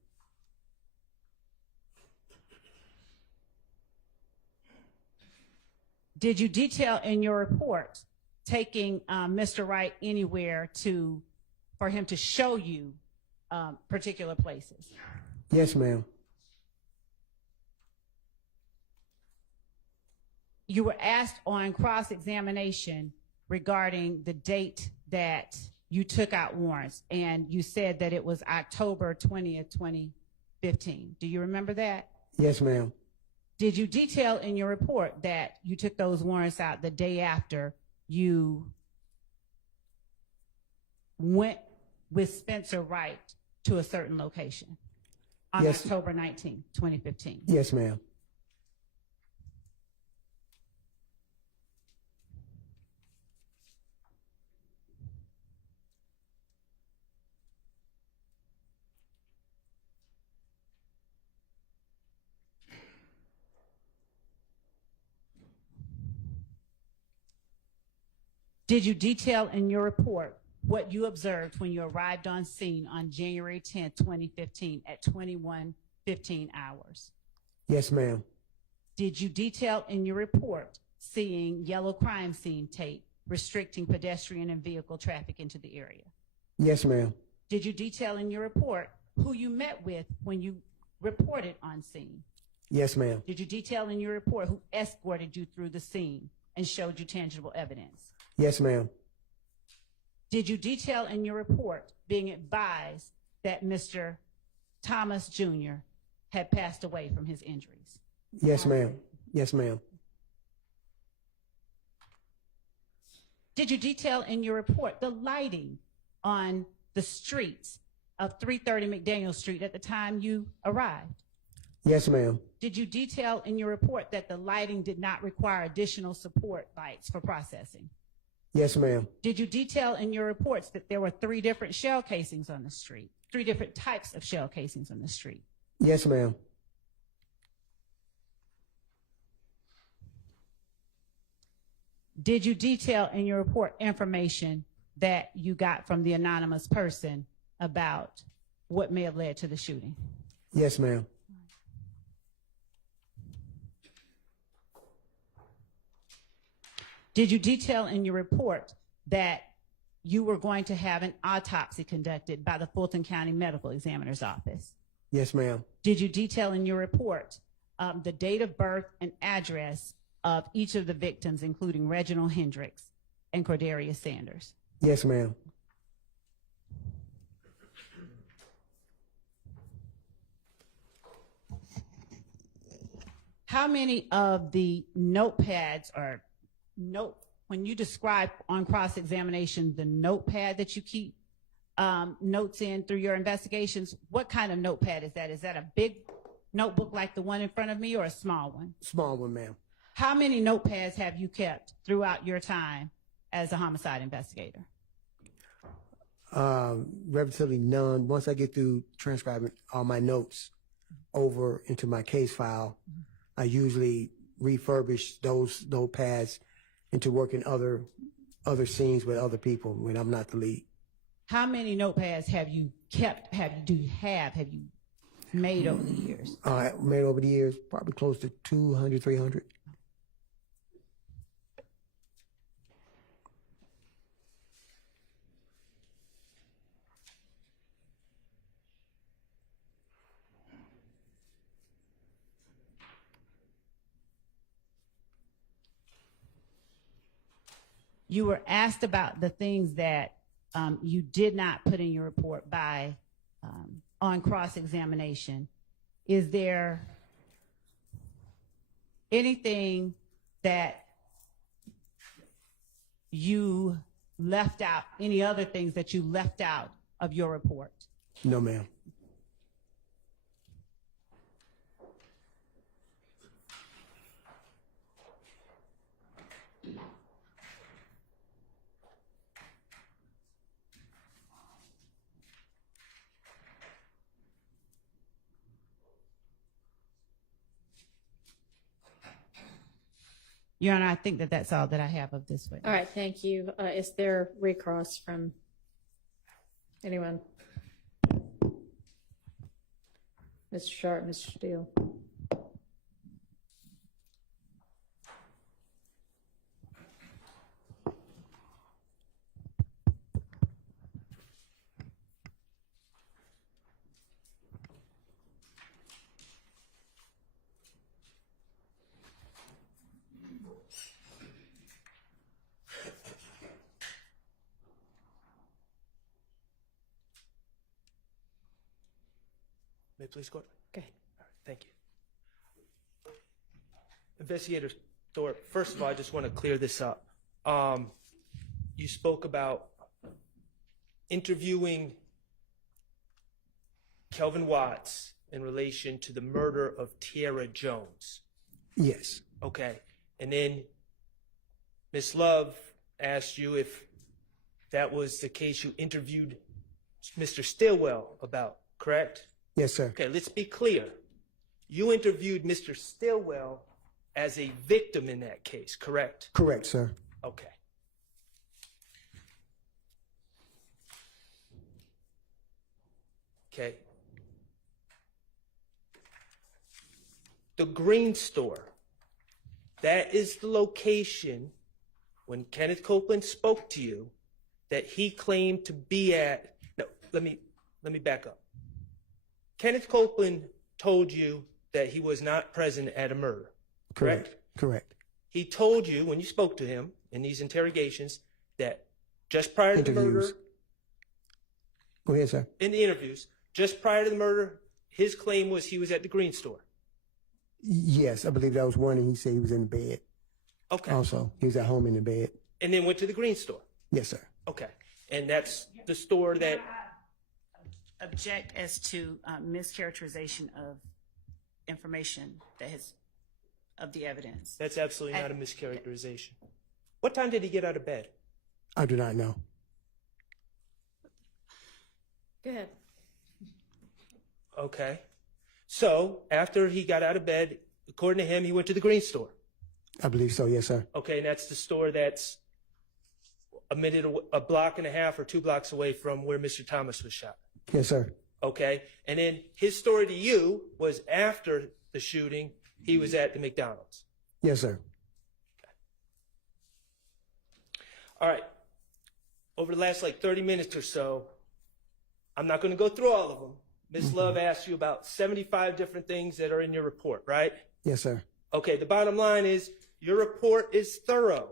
Did you detail in your report taking Mr. Wright anywhere for him to show you particular places? Yes, ma'am. You were asked on cross-examination regarding the date that you took out warrants, and you said that it was October 20th, 2015. Do you remember that? Yes, ma'am. Did you detail in your report that you took those warrants out the day after you went with Spencer Wright to a certain location on Yes. October 19th, 2015? Yes, ma'am. Did you detail in your report what you observed when you arrived on scene on January 10th, 2015 at 21:15 hours? Yes, ma'am. Did you detail in your report seeing yellow crime scene tape restricting pedestrian and vehicle traffic into the area? Yes, ma'am. Did you detail in your report who you met with when you reported on scene? Yes, ma'am. Did you detail in your report who escorted you through the scene and showed you tangible evidence? Yes, ma'am. Did you detail in your report being advised that Mr. Thomas Jr. had passed away from his injuries? Yes, ma'am. Yes, ma'am. Did you detail in your report the lighting on the streets of 330 McDaniel Street at the time you arrived? Yes, ma'am. Did you detail in your report that the lighting did not require additional support lights for processing? Yes, ma'am. Did you detail in your reports that there were 3 different shell casings on the street, 3 different types of shell casings on the street? Yes, ma'am. Did you detail in your report information that you got from the anonymous person about what may have led to the shooting? Yes, ma'am. Did you detail in your report that you were going to have an autopsy conducted by the Fulton County Medical Examiner's Office. Yes, ma'am. Did you detail in your report the date of birth and address of each of the victims, including Reginald Hendricks and Quindarrius Sanders? Yes, ma'am. How many of the notepads or when you describe on cross-examination the notepad that you keep notes in through your investigations, what kind of notepad is that? Is that a big notebook like the one in front of me or a small one? Small one, ma'am. How many notepads have you kept throughout your time as a homicide investigator? Relatively none. Once I get through transcribing all my notes over into my case file, I usually refurbish those notepads into working other scenes with other people when I'm not the lead. How many notepads have you kept? Have you made over the years? Made over the years, probably close to 200, 300. You were asked about the things that you did not put in your report by on cross-examination. Is there anything that you left out, any other things that you left out of your report? No, ma'am. Your Honor, I think that that's all that I have of this witness. All right, thank you. Is there recross from anyone? Mr. Sharp, Mr. Steele. May I please go? Go ahead. All right, thank you. Investigator Thorpe, first of all, I just want to clear this up. You spoke about interviewing Kelvin Watts in relation to the murder of Tiara Jones. Yes. Okay. And then Ms. Love asked you if that was the case you interviewed Mr. Stillwell about, correct? Yes, sir. Okay, let's be clear. You interviewed Mr. Stillwell as a victim in that case, correct? Correct, sir. Okay. Okay. The Green Store, that is the location when Kenneth Copeland spoke to you that he claimed to be at. No, let me back up. Kenneth Copeland told you that he was not present at a murder, correct? Correct. He told you when you spoke to him in these interrogations that just prior to the murder, Go ahead, sir. in the interviews, just prior to the murder, his claim was he was at the Green Store. Yes, I believe that was one, and he said he was in bed. Okay. Also, he was at home in the bed. And then went to the Green Store. Yes, sir. Okay. And that's the store that. Object as to mischaracterization of information that has of the evidence. That's absolutely not a mischaracterization. What time did he get out of bed? I do not know. Go ahead. Okay. So after he got out of bed, according to him, he went to the Green Store. I believe so, yes, sir. Okay, and that's the store that's a block and a half or 2 blocks away from where Mr. Thomas was shot. Yes, sir. Okay, and then his story to you was after the shooting, he was at the McDonald's. Yes, sir. All right. over the last like 30 minutes or so, I'm not going to go through all of them. Ms. Love asked you about 75 different things that are in your report, right? Yes, sir. Okay, the bottom line is your report is thorough,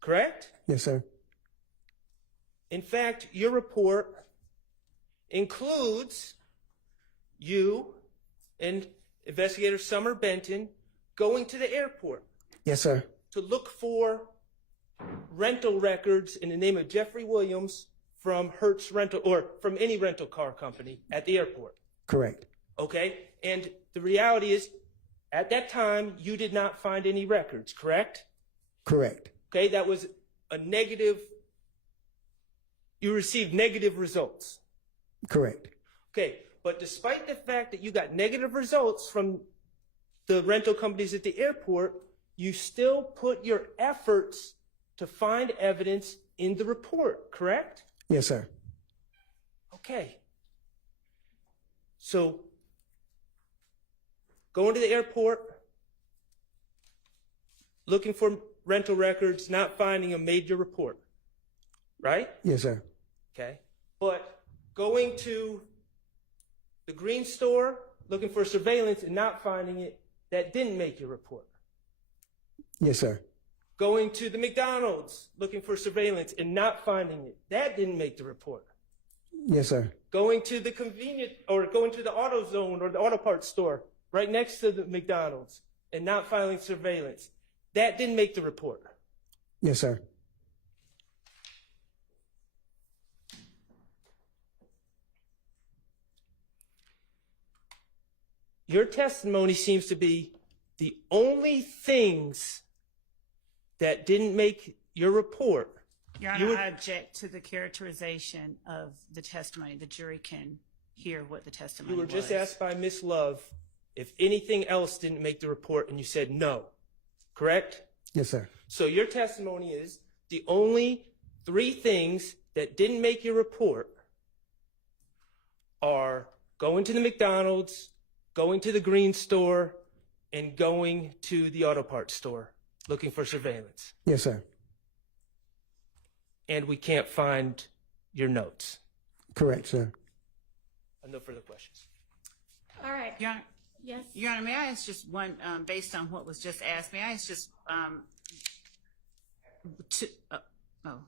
correct? Yes, sir. In fact, your report includes you and Investigator Summer Benton going to the airport Yes, sir. to look for rental records in the name of Jeffrey Williams from Hertz Rental, or from any rental car company at the airport. Correct. Okay? And the reality is, at that time, you did not find any records, correct? Correct. Okay, that was a negative, you received negative results. Correct. Okay, but despite the fact that you got negative results from the rental companies at the airport, you still put your efforts to find evidence in the report, correct? Yes, sir. Okay. So, going to the airport, looking for rental records, not finding a major report, right? Yes, sir. Okay. But going to the green store, looking for surveillance and not finding it, that didn't make your report. Yes, sir. Going to the McDonald's, looking for surveillance and not finding it, that didn't make the report. Yes, sir. Going to the convenient, or going to the AutoZone or the auto parts store right next to the McDonald's and not filing surveillance, that didn't make the report. Yes, sir. Your testimony seems to be the only things that didn't make your report. Your Honor, I object to the characterization of the testimony. The jury can hear what the testimony You were was. just asked by Ms. Love if anything else didn't make the report, and you said no, correct? Yes, sir. So your testimony is the only 3 things that didn't make your report are going to the McDonald's, going to the green store, and going to the auto parts store looking for surveillance. Yes, sir. And we can't find your notes. Correct, sir. No further questions. All right. Your Honor, Yes. Your Honor, may I ask just one, based on what was just asked, may I ask just, oh, okay.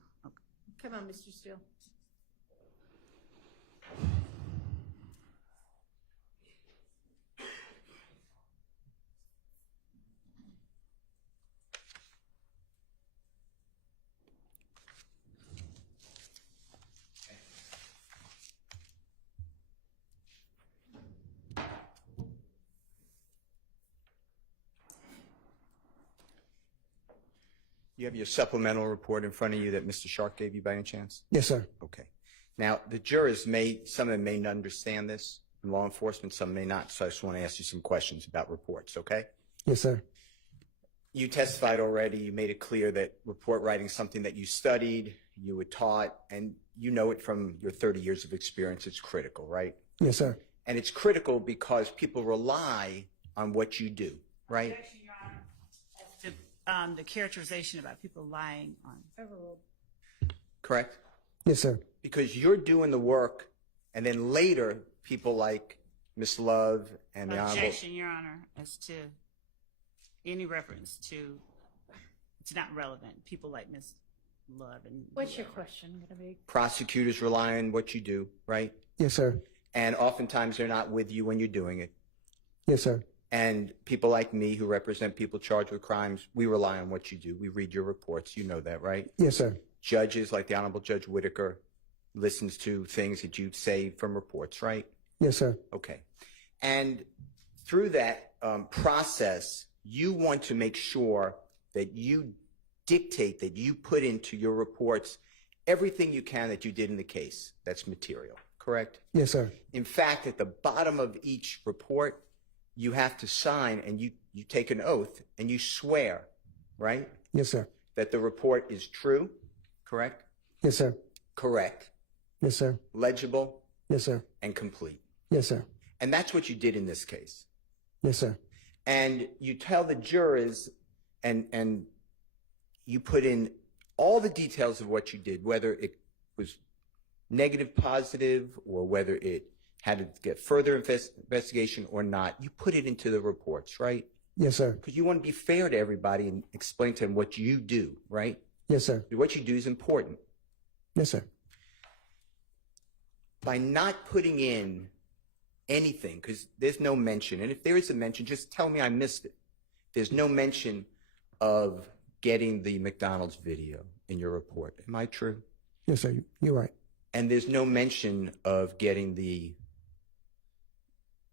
Come on, Mr. Steele. You have your supplemental report in front of you that Mr. Shark gave you by any chance? Yes, sir. Okay. Now, the jurors some of them may not understand this, in law enforcement, some may not, so I just want to ask you some questions about reports, okay? Yes, sir. You testified already, you made it clear that report writing is something that you studied, you were taught, and you know it from your 30 years of experience, it's critical, right? Yes, sir. And it's critical because people rely on what you do, right? Objection, Your Honor, as to the characterization about people lying on. Overruled. Correct? Yes, sir. Because you're doing the work, and then later, people like Ms. Love and the Honorable... Objection, Your Honor, as to any reference to, it's not relevant. People like Ms. Love and... What's your question going to be? Prosecutors rely on what you do, right? Yes, sir. And oftentimes they're not with you when you're doing it. Yes, sir. And people like me who represent people charged with crimes, we rely on what you do. We read your reports. You know that, right? Yes, sir. Judges like the Honorable Judge Whitaker listens to things that you say from reports, right? Yes, sir. Okay. And through that process, you want to make sure that you dictate, that you put into your reports everything you can that you did in the case that's material, correct? Yes, sir. In fact, at the bottom of each report, you have to sign and you take an oath and you swear, right? Yes, sir. That the report is true, correct? Yes, sir. Correct. Yes, sir. Legible Yes, sir. and complete. Yes, sir. And that's what you did in this case. Yes, sir. And you tell the jurors and you put in all the details of what you did, whether it was negative, positive, or whether it had to get further investigation or not, you put it into the reports, right? Yes, sir. Because you want to be fair to everybody and explain to them what you do, right? Yes, sir. What you do is important. Yes, sir. By not putting in anything, because there's no mention, and if there is a mention, just tell me I missed it. There's no mention of getting the McDonald's video in your report. Am I true? Yes, sir. You're right. And there's no mention of getting the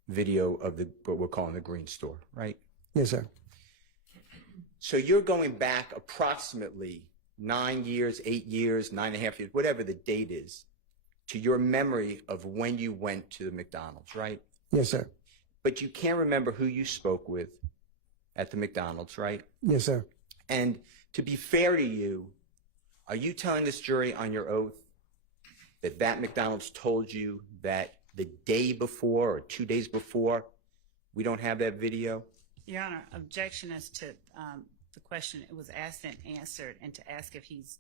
video of what we're calling the green store, right? Yes, sir. So you're going back approximately 9 years, 8 years, 9.5 years, whatever the date is, to your memory of when you went to the McDonald's, right? Yes, sir. But you can't remember who you spoke with at the McDonald's, right? Yes, sir. And to be fair to you, are you telling this jury on your oath that McDonald's told you that the day before or 2 days before, we don't have that video? Your Honor, objection is to the question. It was asked and answered, and to ask if he's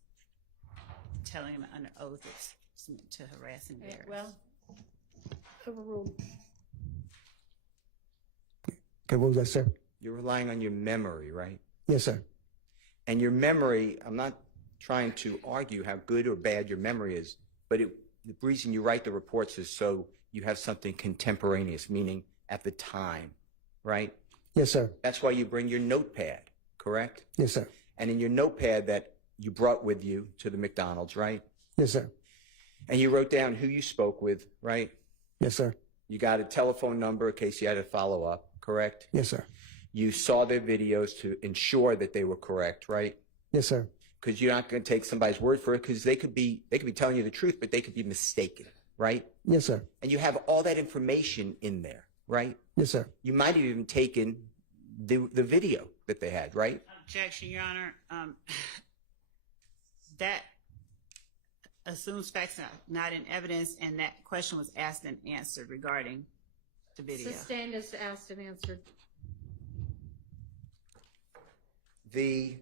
telling him under oath is meant to harass and embarrass. Well, overruled. Okay, what was that, sir? You're relying on your memory, right? Yes, sir. And your memory, I'm not trying to argue how good or bad your memory is, but the reason you write the reports is so you have something contemporaneous, meaning at the time, right? Yes, sir. That's why you bring your notepad, correct? Yes, sir. And in your notepad that you brought with you to the McDonald's, right? Yes, sir. And you wrote down who you spoke with, right? Yes, sir. You got a telephone number in case you had to follow up, correct? Yes, sir. You saw their videos to ensure that they were correct, right? Yes, sir. Because you're not going to take somebody's word for it, because they could be telling you the truth, but they could be mistaken, right? Yes, sir. And you have all that information in there, right? Yes, sir. You might have even taken the video that they had, right? Objection, Your Honor. That assumes facts not in evidence, and that question was asked and answered regarding the video. Sustained is asked and answered. The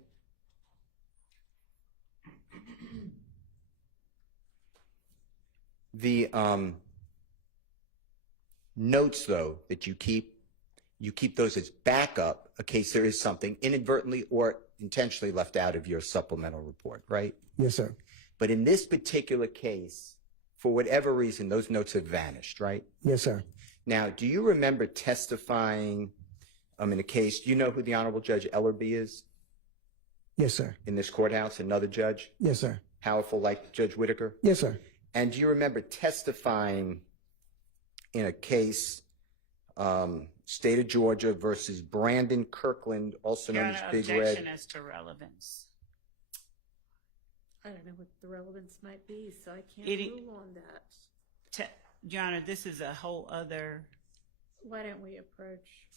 notes, though, that you keep those as backup in case there is something inadvertently or intentionally left out of your supplemental report, right? Yes, sir. But in this particular case, for whatever reason, those notes have vanished, right? Yes, sir. Now, do you remember testifying in a case? Do you know who the Honorable Judge Ellerby is Yes, sir. in this courthouse? Another judge? Yes, sir. Powerful like Judge Whitaker? Yes, sir. And do you remember testifying in a case, State of Georgia versus Brandon Kirkland, also Your known Honor, as Big objection Red? as to relevance. I don't know what the relevance might be, so I can't It- rule on that. Your Honor, this is a whole other. Why don't we approach?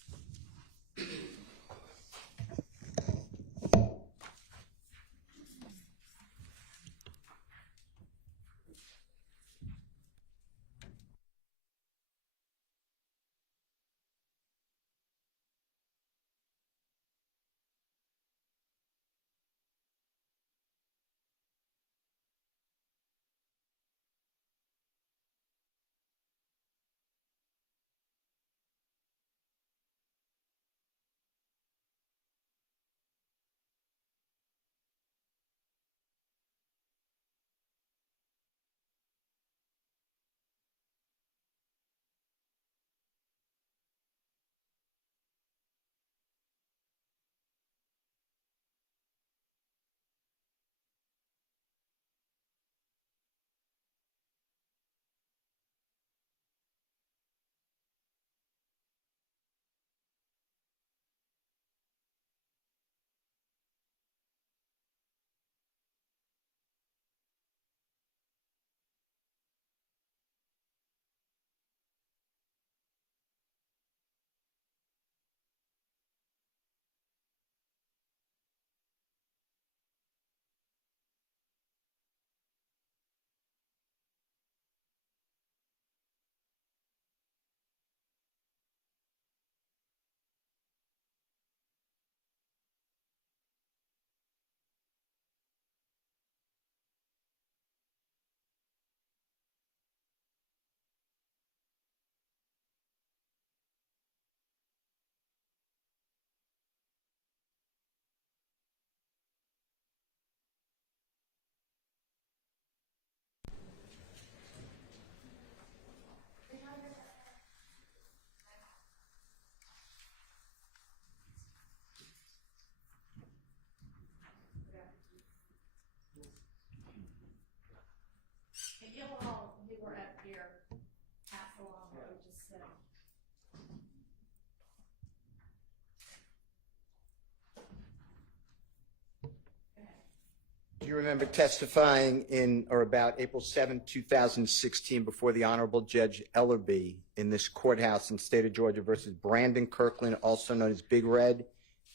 remember testifying in or about April 7, 2016 before the Honorable Judge Ellerby in this courthouse in the state of Georgia versus Brandon Kirkland, also known as Big Red,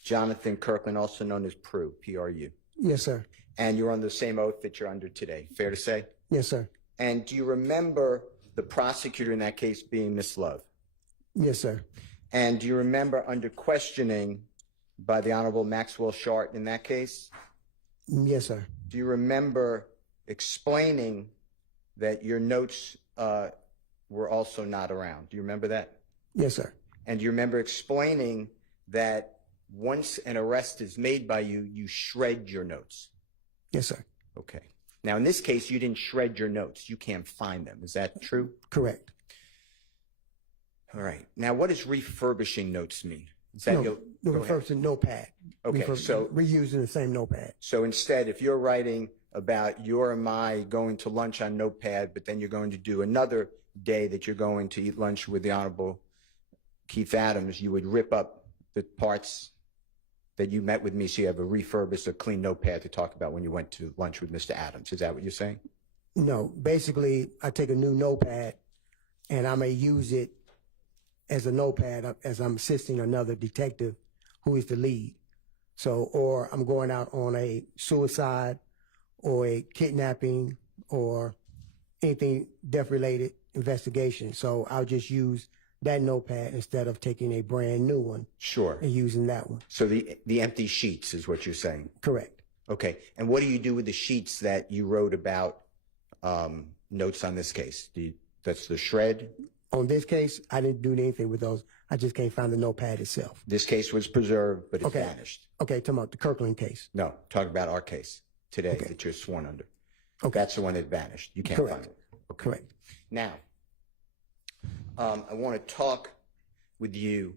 Jonathan Kirkland, also known as Prue, P-R-U. Yes, sir. And you're on the same oath that you're under today, fair to say? Yes, sir. And do you remember the prosecutor in that case being Miss Love? Yes, sir. And do you remember under questioning by the Honorable Maxwell Shart in that case? Yes, sir. Do you remember explaining that your notes were also not around? Do you remember that? Yes, sir. And do you remember explaining that once an arrest is made by you, you shred your notes? Yes, sir. Okay. Now, in this case, you didn't shred your notes. You can't find them. Is that true? Correct. All right. Now, what does refurbishing notes mean? Is that No, the go ahead. refers to notepad. Okay, so reusing the same notepad. So instead, if you're writing about your and my going to lunch on Notepad, but then you're going to do another day that you're going to eat lunch with the Honorable Keith Adams, you would rip up the parts that you met with me so you have a refurbished or clean notepad to talk about when you went to lunch with Mr. Adams. Is that what you're saying? No, basically, I take a new notepad and I may use it as a notepad as I'm assisting another detective who is the lead. So, or I'm going out on a suicide or a kidnapping or anything death-related investigation. So I'll just use that notepad instead of taking a brand new one. Sure. And using that one. So the empty sheets is what you're saying? Correct. Okay. And what do you do with the sheets that you wrote about notes on this case? That's the shred? On this case, I didn't do anything with those. I just can't find the notepad itself. This case was preserved, but it's Okay. vanished. Okay, talking about the Kirkland case. No, talk about our case today Okay. that you're sworn under. Okay. That's the one that vanished. You can't Correct. find it. Okay. Correct. Now, I want to talk with you.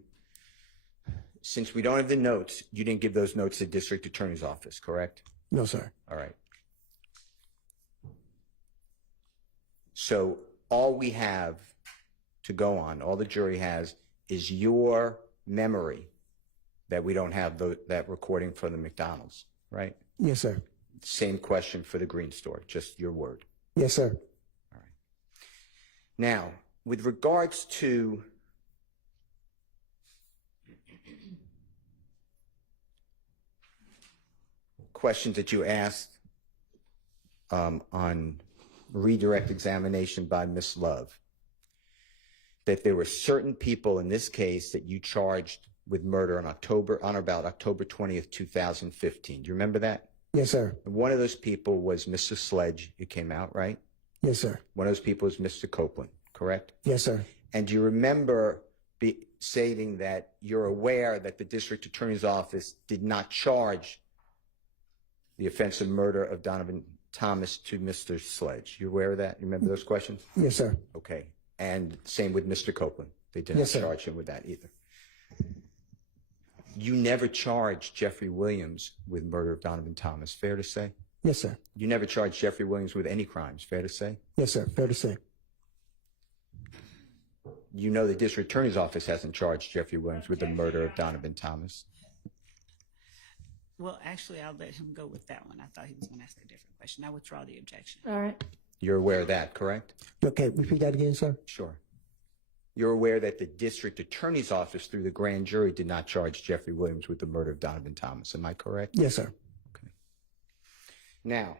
Since we don't have the notes, you didn't give those notes to the district attorney's office, correct? No, sir. All right. So all we have to go on, all the jury has, is your memory that we don't have that recording for the McDonald's, right? Yes, sir. Same question for the Green Store, just your word. Yes, sir. All right. Now, with regards to questions that you asked on redirect examination by Ms. Love, that there were certain people in this case that you charged with murder on or about October 20th, 2015. Do you remember that? Yes, sir. And one of those people was Mr. Sledge. It came out, right? Yes, sir. One of those people was Mr. Copeland, correct? Yes, sir. And do you remember stating that you're aware that the district attorney's office did not charge the offense of murder of Donovan Thomas to Mr. Sledge? You aware of that? You remember those questions? Yes, sir. Okay. And same with Mr. Copeland. They did not Yes, sir. charge him with that either. You never charged Jeffrey Williams with murder of Donovan Thomas, fair to say? Yes, sir. You never charged Jeffrey Williams with any crimes, fair to say? Yes, sir. Fair to say. You know the district attorney's office hasn't charged Jeffrey Williams with the murder of Donovan Thomas. Well, actually, I'll let him go with that one. I thought he was going to ask a different question. I withdraw the objection. All right. You're aware of that, correct? Okay, repeat that again, sir. Sure. You're aware that the district attorney's office through the grand jury did not charge Jeffrey Williams with the murder of Donovan Thomas. Am I correct? Yes, sir. Okay. Now,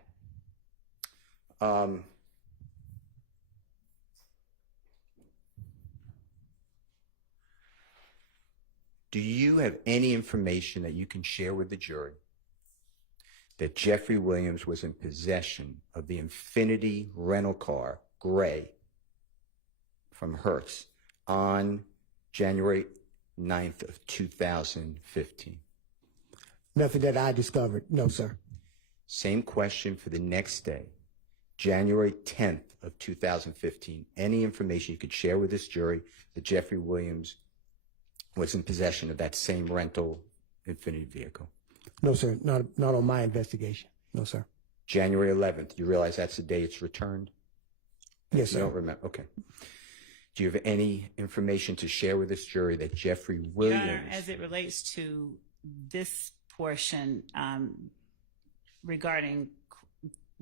do you have any information that you can share with the jury that Jeffrey Williams was in possession of the Infiniti rental car, gray, from Hertz on January 9th of 2015? Nothing that I discovered. No, sir. Same question for the next day, January 10th of 2015. Any information you could share with this jury that Jeffrey Williams was in possession of that same rental Infiniti vehicle? No, sir. Not on my investigation. No, sir. January 11th. You realize that's the day it's returned? Yes, You sir. don't remember? Okay. Do you have any information to share with this jury that Jeffrey Your Williams... Honor, as it relates to this portion regarding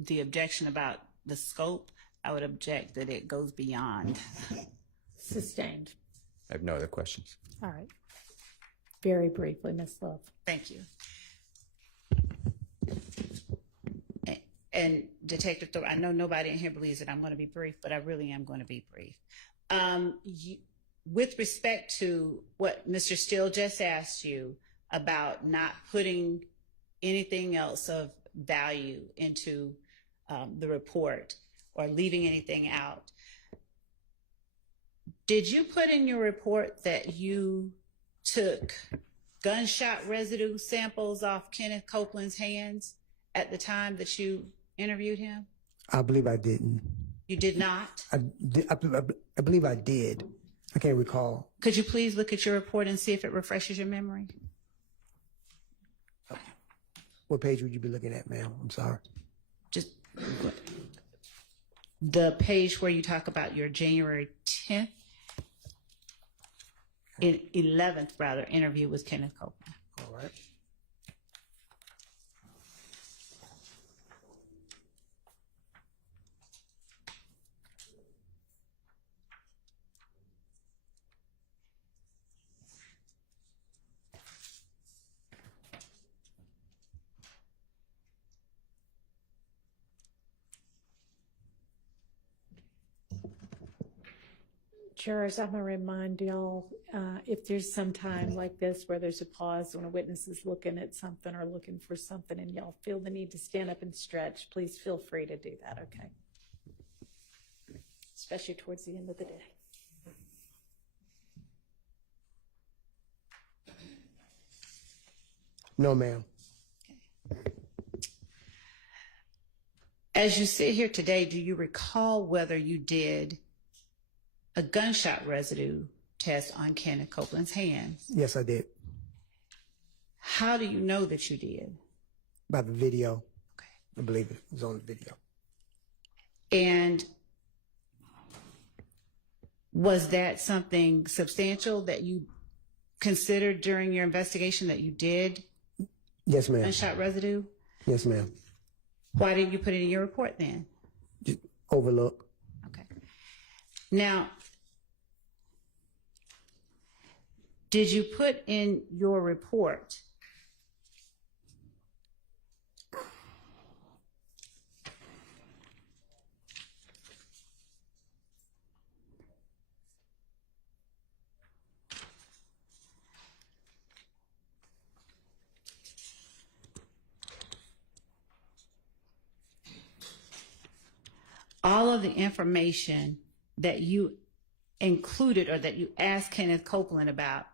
the objection about the scope, I would object that it goes beyond. Sustained. I have no other questions. All right. Very briefly, Ms. Love. Thank you. And Detective Thorpe, I know nobody in here believes that I'm going to be brief, but I really am going to be brief. With respect to what Mr. Steele just asked you about not putting anything else of value into the report or leaving anything out, did you put in your report that you took gunshot residue samples off Kenneth Copeland's hands at the time that you interviewed him? I believe I didn't. You did not? I believe I did. I can't recall. Could you please look at your report and see if it refreshes your memory? What page would you be looking at, ma'am? I'm sorry. Just the page where you talk about your January 10th, 11th rather, interview with Kenneth Copeland. All right. Jurors, I'm going to remind y'all, if there's some time like this where there's a pause when a witness is looking at something or looking for something and y'all feel the need to stand up and stretch, please feel free to do that, okay? Especially towards the end of the day. No, ma'am. As you sit here today, do you recall whether you did a gunshot residue test on Kenneth Copeland's hands? Yes, I did. How do you know that you did? By the video. Okay. I believe it was on the video. And was that something substantial that you considered during your investigation that you did? Yes, ma'am. Gunshot residue? Yes, ma'am. Why didn't you put it in your report then? Just overlook. Okay. Now, did you put in your report all of the information that you included or that you asked Kenneth Copeland about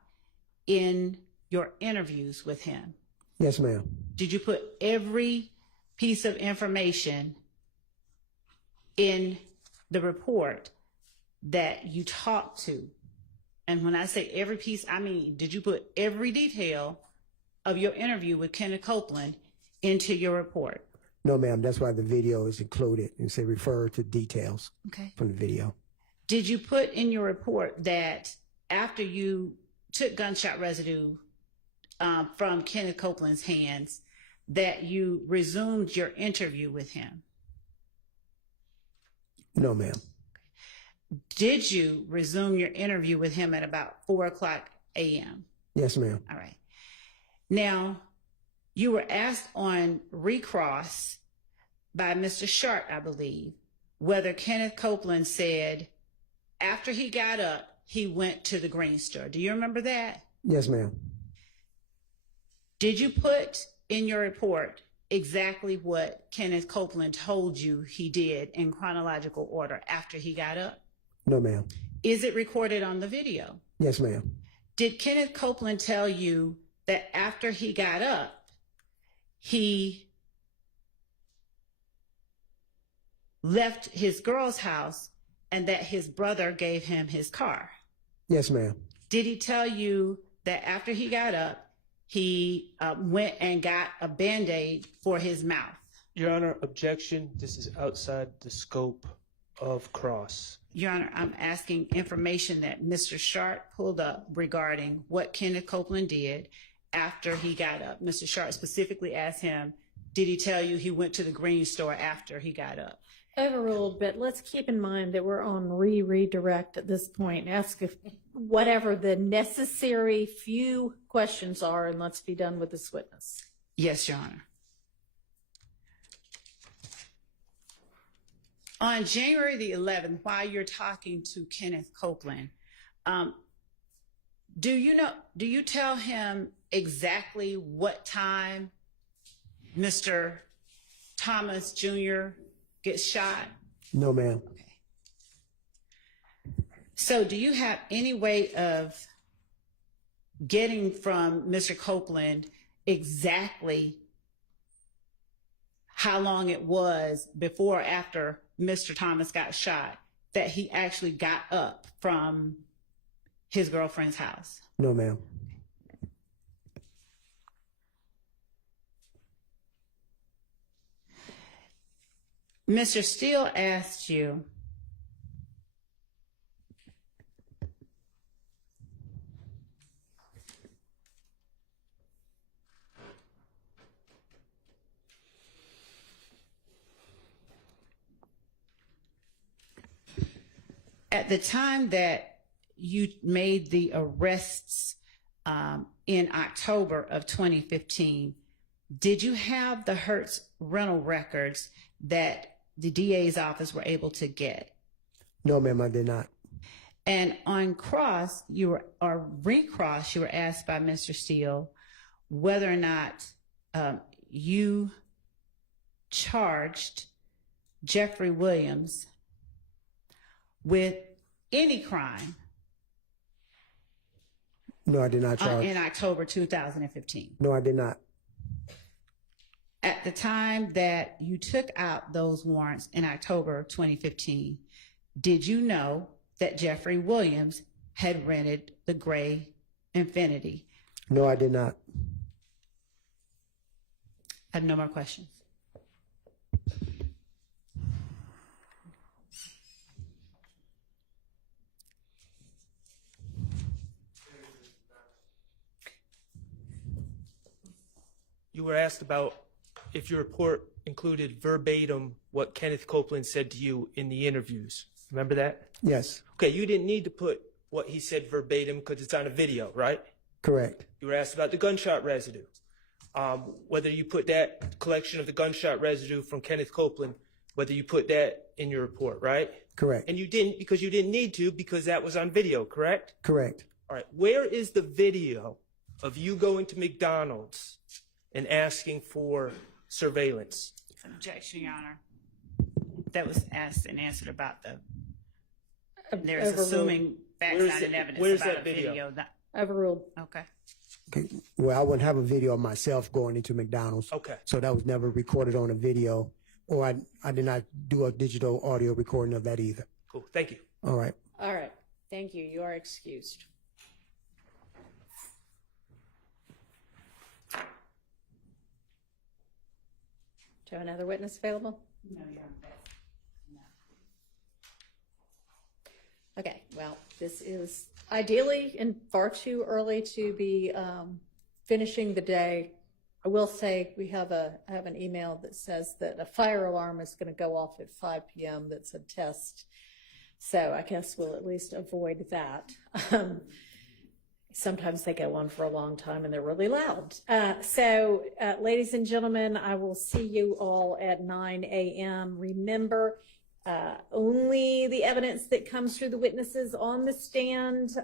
in your interviews with him? Yes, ma'am. Did you put every piece of information in the report that you talked to? And when I say every piece, I mean, did you put every detail of your interview with Kenneth Copeland into your report? No, ma'am. That's why the video is included and say refer to details from the video. Did you put in your report that after you took gunshot residue from Kenneth Copeland's hands, that you resumed your interview with him? No, ma'am. Did you resume your interview with him at about 4:00 a.m.? Yes, ma'am. All right. Now, you were asked on recross by Mr. Sharp, I believe, whether Kenneth Copeland said after he got up, he went to the Green Store. Do you remember that? Yes, ma'am. Did you put in your report exactly what Kenneth Copeland told you he did in chronological order after he got up? No, ma'am. Is it recorded on the video? Yes, ma'am. Did Kenneth Copeland tell you that after he got up, he left his girl's house and that his brother gave him his car? Yes, ma'am. Did he tell you that after he got up, he went and got a Band-Aid for his mouth? Your Honor, objection. This is outside the scope of cross. Your Honor, I'm asking information that Mr. Sharp pulled up regarding what Kenneth Copeland did after he got up. Mr. Sharp specifically asked him, did he tell you he went to the green store after he got up? Overruled, but let's keep in mind that we're on redirect at this point. Ask if whatever the necessary few questions are, and let's be done with this witness. Yes, Your Honor. On January the 11th, while you're talking to Kenneth Copeland, do you tell him exactly what time Mr. Thomas Jr. gets shot? No, ma'am. Okay. So do you have any way of getting from Mr. Copeland exactly how long it was before or after Mr. Thomas got shot that he actually got up from his girlfriend's house? No, ma'am. Mr. Steele asked you, at the time that you made the arrests in October of 2015, did you have the Hertz rental records that the DA's office were able to get? No, ma'am, I did not. And on recross, you were asked by Mr. Steele whether or not you charged Jeffrey Williams with any crime. No, I did not charge. In October 2015. No, I did not. At the time that you took out those warrants in October 2015, did you know that Jeffrey Williams had rented the gray Infiniti? No, I did not. I have no more questions. You were asked about if your report included verbatim what Kenneth Copeland said to you in the interviews. Remember that? Yes, Okay, you didn't need to put what he said verbatim because it's on a video, right? correct. You were asked about the gunshot residue. Whether you put that collection of the gunshot residue from Kenneth Copeland, whether you put that in your report, right? Correct. And you didn't because you didn't need to because that was on video, correct? Correct. All right, where is the video of you going to McDonald's and asking for surveillance? Objection, Your Honor. That was asked and answered about the, there's Overruled. assuming facts Where's not the- in evidence where's about that a video? video. That, Overruled. okay. Okay. Well, I wouldn't have a video of myself going into McDonald's. Okay. So that was never recorded on a video, or I did not do a digital audio recording of that either. Cool, thank you. All right. All right. Thank you. You are excused. Do you have another witness available? No, Your Honor. Okay, well, this is ideally and far too early to be finishing the day. I will say we have I have an email that says that a fire alarm is going to go off at 5 p.m. That's a test. So I guess we'll at least avoid that. Sometimes they go on for a long time and they're really loud. Ladies and gentlemen, I will see you all at 9 a.m. Remember, only the evidence that comes through the witnesses on the stand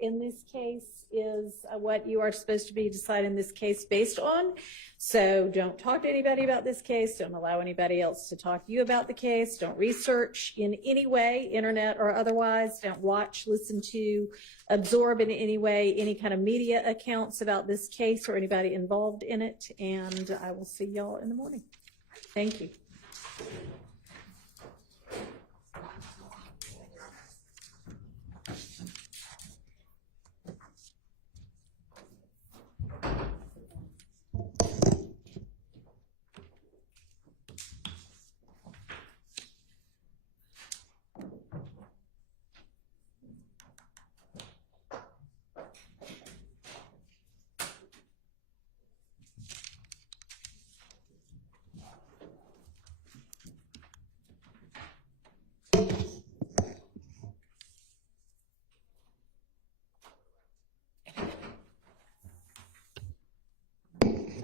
in this case is what you are supposed to be deciding this case based on. So don't talk to anybody about this case. Don't allow anybody else to talk to you about the case. Don't research in any way, internet or otherwise. Don't watch, listen to, absorb in any way any kind of media accounts about this case or anybody involved in it. And I will see y'all in the morning. Thank you.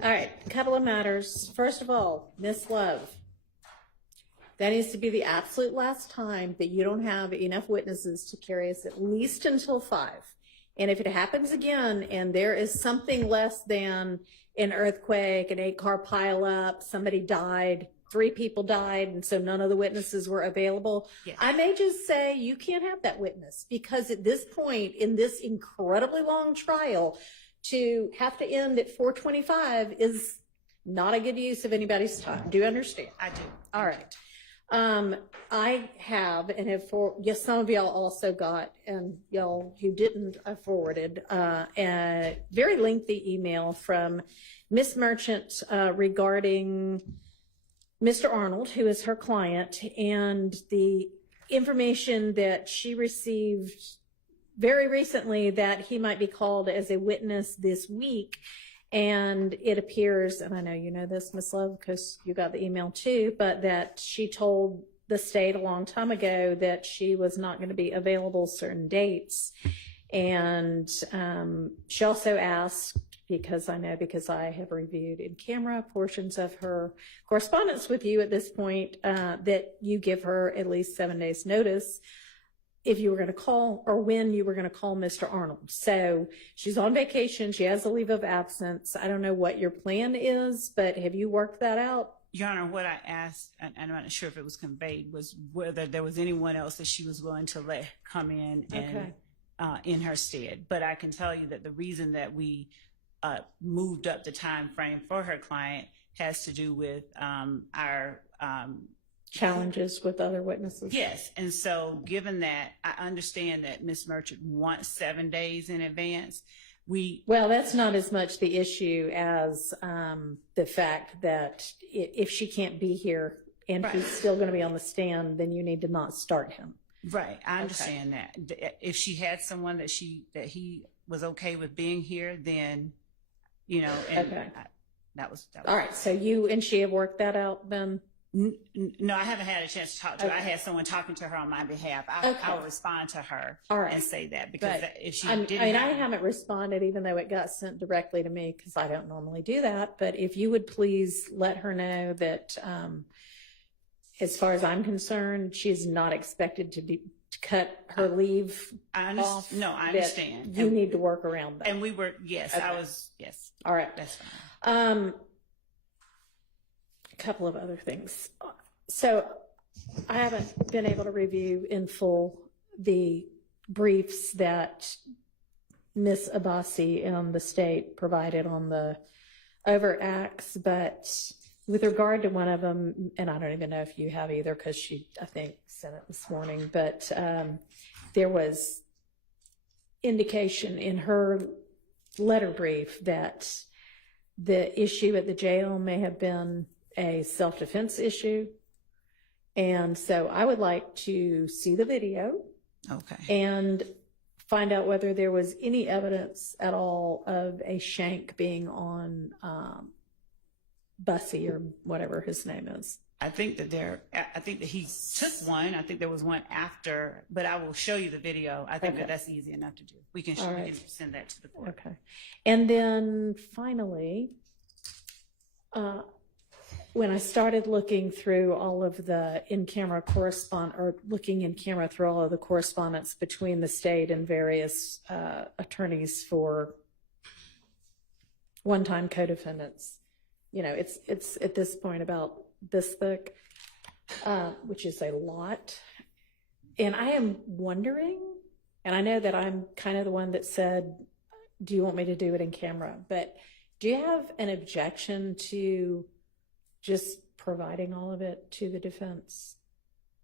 All right, a couple of matters. First of all, Miss Love, that needs to be the absolute last time that you don't have enough witnesses to carry us at least until 5. And if it happens again and there is something less than an earthquake, an 8-car pileup, somebody died, 3 people died, and so none of the witnesses were available, Yes. I may just say you can't have that witness, because at this point in this incredibly long trial, to have to end at 4:25 is not a good use of anybody's time. Do you understand? I do. All right. I have, and have yes, some of y'all also got, and y'all who didn't, I forwarded a very lengthy email from Miss Merchant regarding Mr. Arnold, who is her client, and the information that she received very recently that he might be called as a witness this week. And it appears, and I know you know this, Ms. Love, because you got the email too, but that she told the state a long time ago that she was not going to be available certain dates. And she also asked, because I have reviewed in camera portions of her correspondence with you at this point, that you give her at least 7 days notice if you were going to call, or when you were going to call Mr. Arnold. So she's on vacation. She has a leave of absence. I don't know what your plan is, but have you worked that out? Your Honor, what I asked, and I'm not sure if it was conveyed, was whether there was anyone else that she was willing to let come in and in her stead. But I can tell you that the reason that we moved up the time frame for her client has to do with our Challenges with other witnesses? Yes, and so given that, I understand that Ms. Merchant wants 7 days in advance. Well, that's not as much the issue as the fact that if she can't be here and he's still going to be on the stand, then you need to not start him. Right, I understand that. If she had someone that he was okay with being here, then, you know, and that was all right. So you and she have worked that out then? No, I haven't had a chance to talk to her. I had someone talking to her on my behalf. I'll respond to her and say that, because if she didn't, I haven't responded, even though it got sent directly to me, because I don't normally do that. But if you would please let her know that, as far as I'm concerned, she is not expected to cut her leave off. No, I understand. You need to work around that. And we were, yes, I was, yes. All right. That's fine. A couple of other things. So I haven't been able to review in full the briefs that Ms. Abbasi and the state provided on the overt acts, but with regard to one of them, and I don't even know if you have either, because she, I think, sent it this morning, but there was indication in her letter brief that the issue at the jail may have been a self-defense issue. And so I would like to see the video. Okay. And find out whether there was any evidence at all of a shank being on Bussy, or whatever his name is. I think that he took one. I think there was one after, but I will show you the video. I think that that's easy enough to do. We can send that to the court. Okay. And then finally, when I started looking through all of the looking in camera through all of the correspondence between the state and various attorneys for one-time co-defendants, you know, it's at this point about this thick, which is a lot. And I am wondering, and I know that I'm kind of the one that said, do you want me to do it in camera? But do you have an objection to just providing all of it to the defense?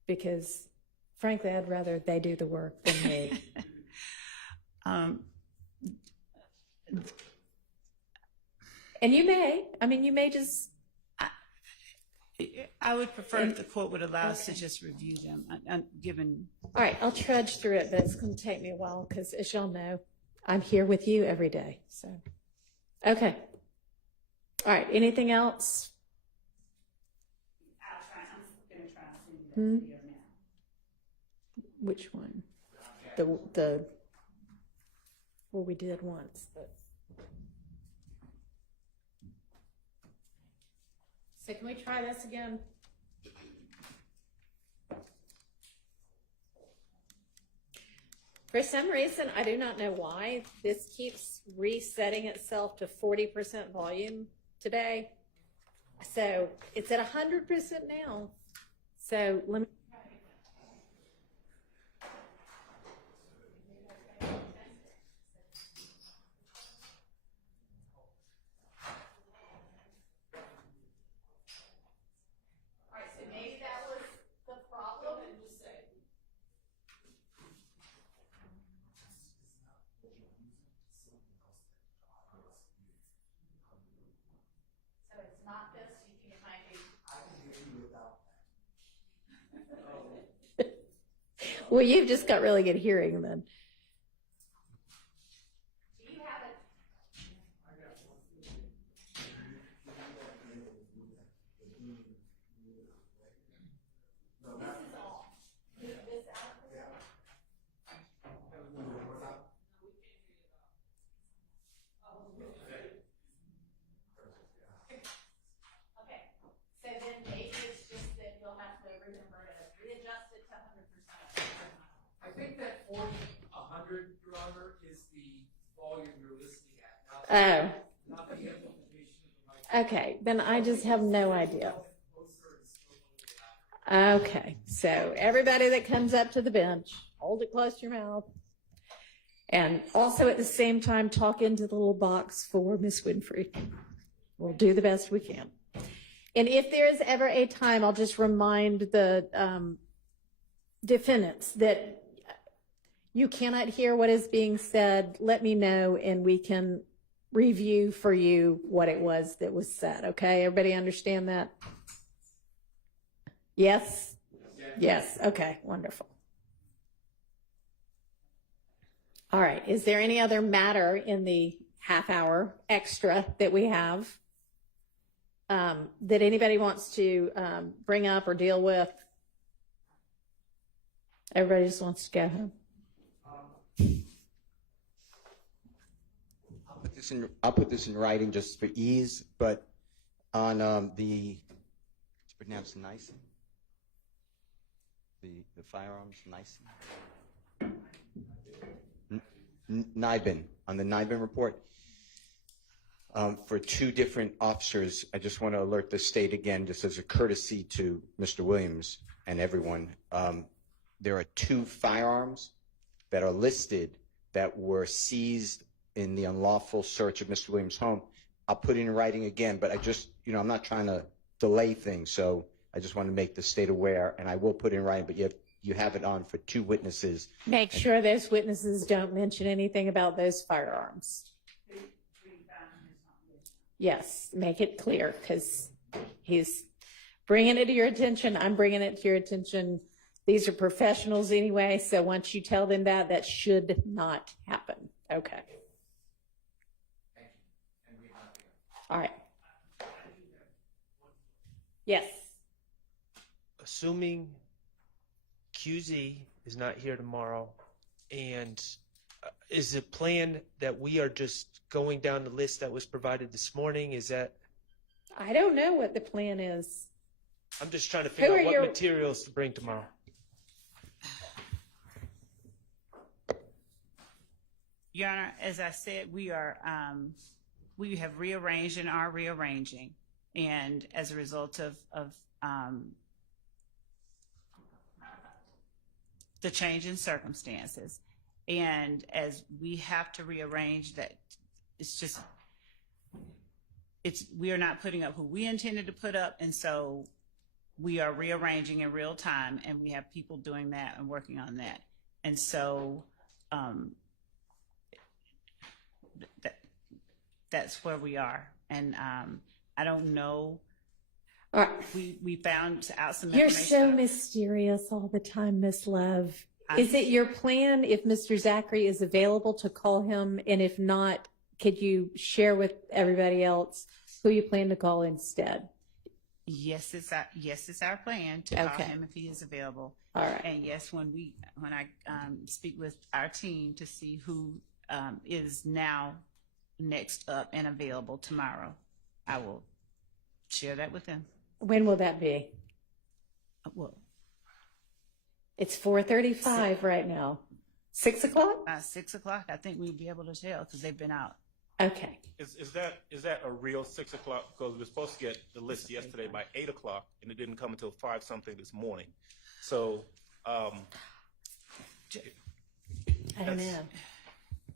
Because frankly, I'd rather they do the work than me. And you may just. I would prefer if the court would allow us to just review them, given. All right, I'll trudge through it, but it's going to take me a while because, as y'all know, I'm here with you every day. So, okay. All right, anything else? I'm going to try to see the video now. Which one? Well, we did once, but. So can we try this again? For some reason, I do not know why, this keeps resetting itself to 40% volume today. So it's at 100% now. So let me. All right, so maybe that was the problem. So it's not this, you think it might be? Well, you've just got really good hearing then. Do you have it? This is off. Leave this out. Okay, so then maybe it's just that you'll have to remember to readjust it to 100%. I think that 40, 100, Your Honor, is the volume you're listening at, not the implementation of the mic. Okay, then I just have no idea. Closer is still a little bit out. Okay, so everybody that comes up to the bench, hold it close to your mouth. And also at the same time, talk into the little box for Miss Winfrey. We'll do the best we can. And if there is ever a time, I'll just remind the defendants that you cannot hear what is being said. Let me know and we can review for you what it was that was said. Okay, everybody understand that? Yes? Yes, okay, wonderful. All right, is there any other matter in the half hour extra that we have that anybody wants to bring up or deal with? Everybody just wants to go home. I'll put this in writing just for ease, but on it's pronounced nice. The firearms, nice. NIBIN, on the NIBIN report, for two different officers, I just want to alert the state again, just as a courtesy to Mr. Williams and everyone. There are two firearms that are listed that were seized in the unlawful search of Mr. Williams' home. I'll put it in writing again, but I just, I'm not trying to delay things, so I just want to make the state aware, and I will put it in writing, but you have it on for two witnesses. Make sure those witnesses don't mention anything about those firearms. Yes, make it clear, because he's bringing it to your attention. I'm bringing it to your attention. These are professionals anyway, so once you tell them that, that should not happen. Okay. All right. Yes. Assuming QZ is not here tomorrow, and is it planned that we are just going down the list that was provided this morning? Is that? I don't know what the plan is. I'm just trying to figure out what your materials to bring tomorrow. Your Honor, as I said, we have rearranged and are rearranging, and as a result of the change in circumstances, and as we have to rearrange that, we are not putting up who we intended to put up, and so we are rearranging in real time, and we have people doing that and working on that, and so that's where we are. And I don't know. All right. We found out some You're information. so mysterious all the time, Miss Love. Is it your plan, if Mr. Zachary is available, to call him? And if not, could you share with everybody else who you plan to call instead? Yes, it's our plan to call him if he is available. All right. And yes, when I speak with our team to see who is now next up and available tomorrow, I will share that with them. When will that be? Well, It's 4:35 right now. 6 o'clock? by 6 o'clock, I think we'd be able to tell because they've been out. Okay. Is that a real 6 o'clock? Because we were supposed to get the list yesterday by 8 o'clock, and it didn't come until 5 something this morning. So, I don't know.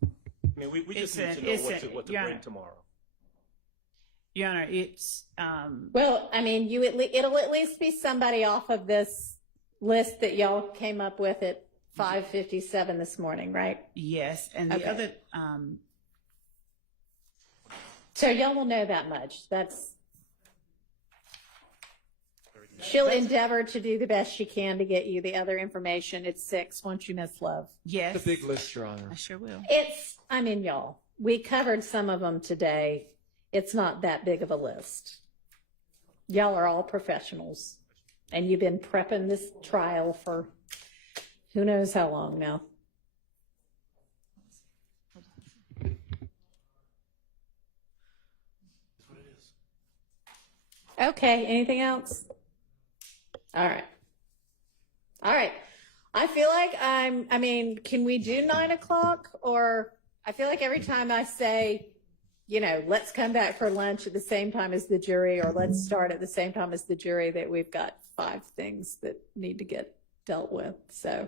I mean, we just need to know what to Your bring Honor. tomorrow. Your Honor, it's, Well, I mean, it'll at least be somebody off of this list that y'all came up with at 5:57 this morning, right? yes, and the Okay. other, So y'all will know that much. She'll endeavor to do the best she can to get you the other information at 6 once you miss Love. yes. It's a big list, Your Honor. I sure will. Y'all, we covered some of them today. It's not that big of a list. Y'all are all professionals, and you've been prepping this trial for who knows how long now. Okay, anything else? All right. I feel like can we do 9 o'clock? Or I feel like every time I say, let's come back for lunch at the same time as the jury, or let's start at the same time as the jury, that we've got 5 things that need to get dealt with. So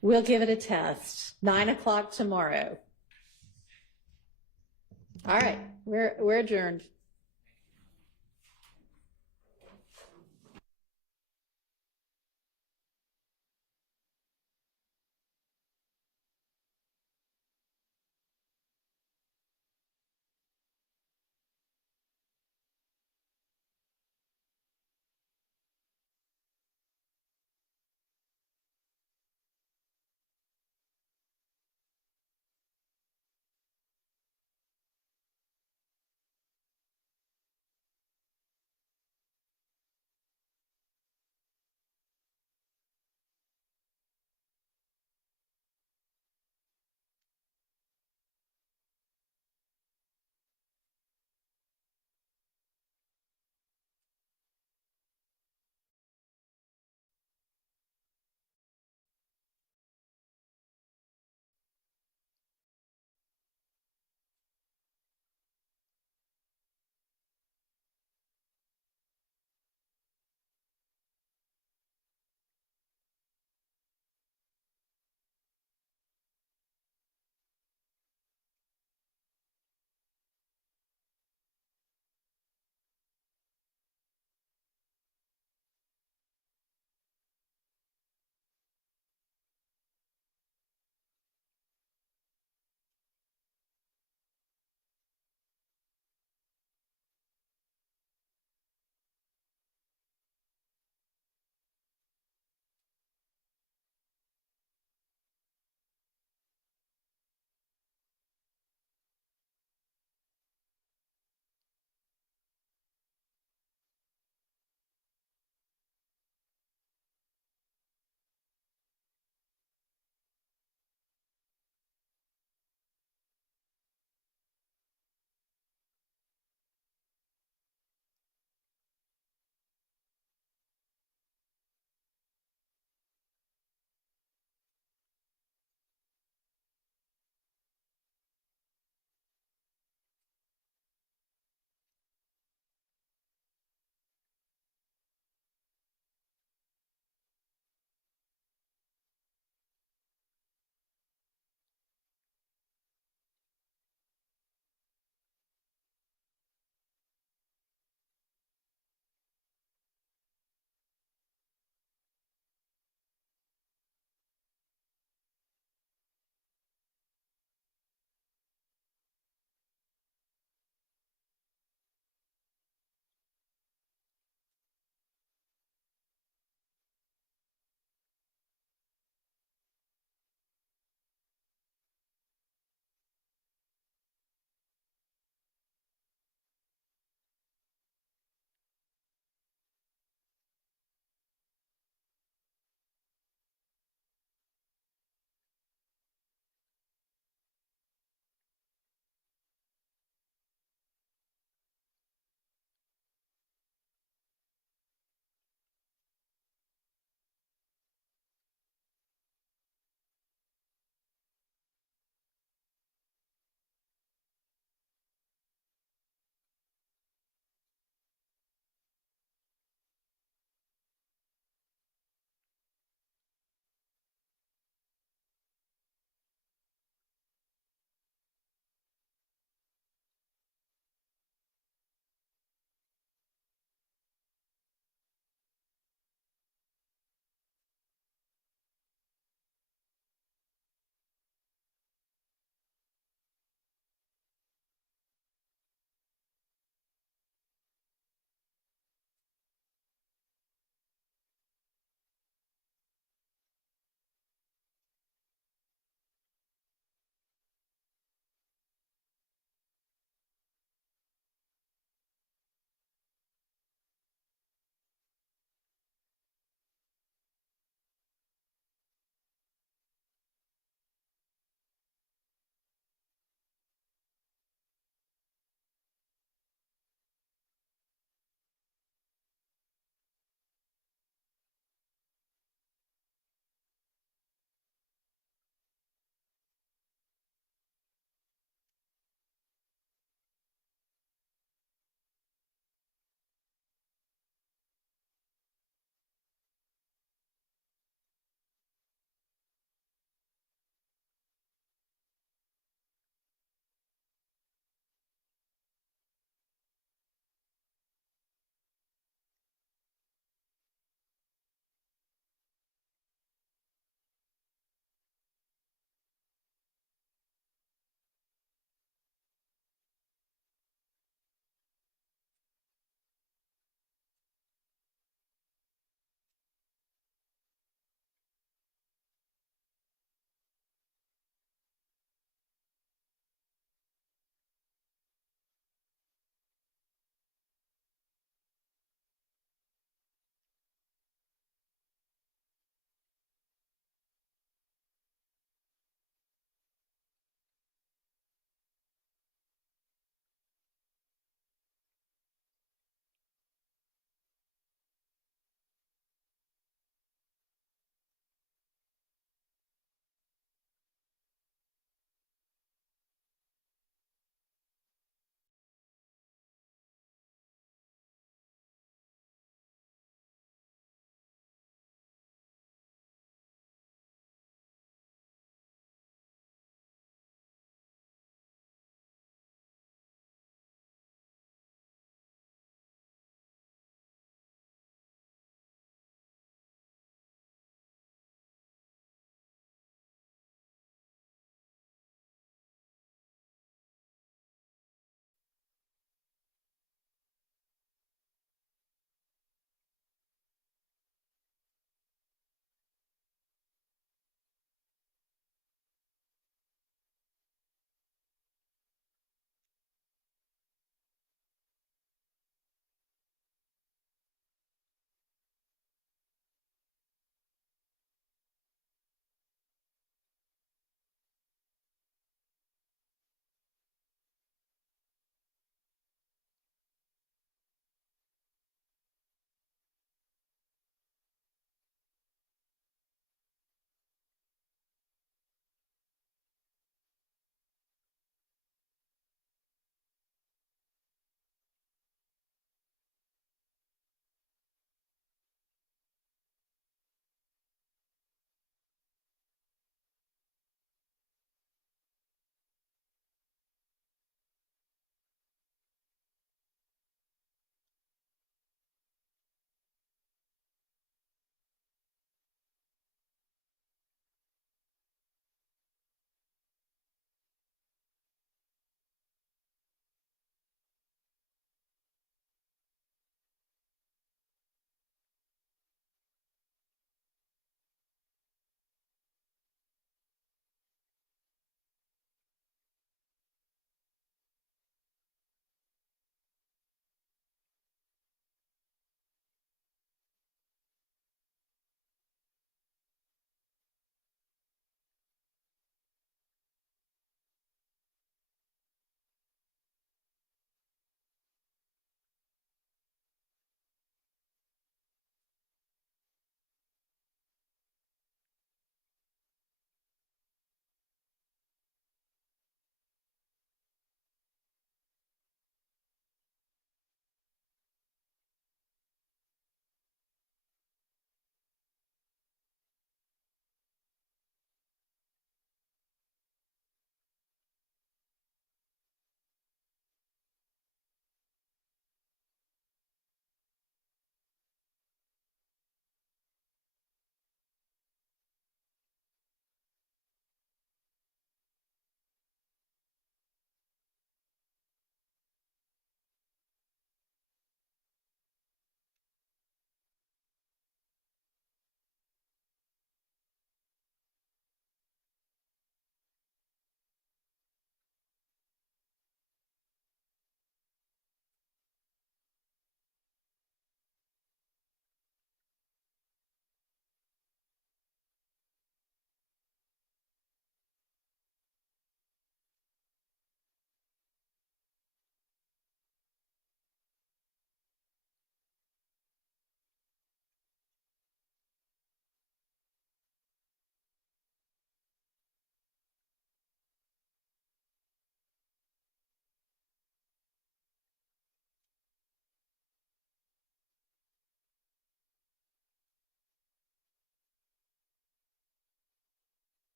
we'll give it a test. 9 o'clock tomorrow. All right, we're adjourned.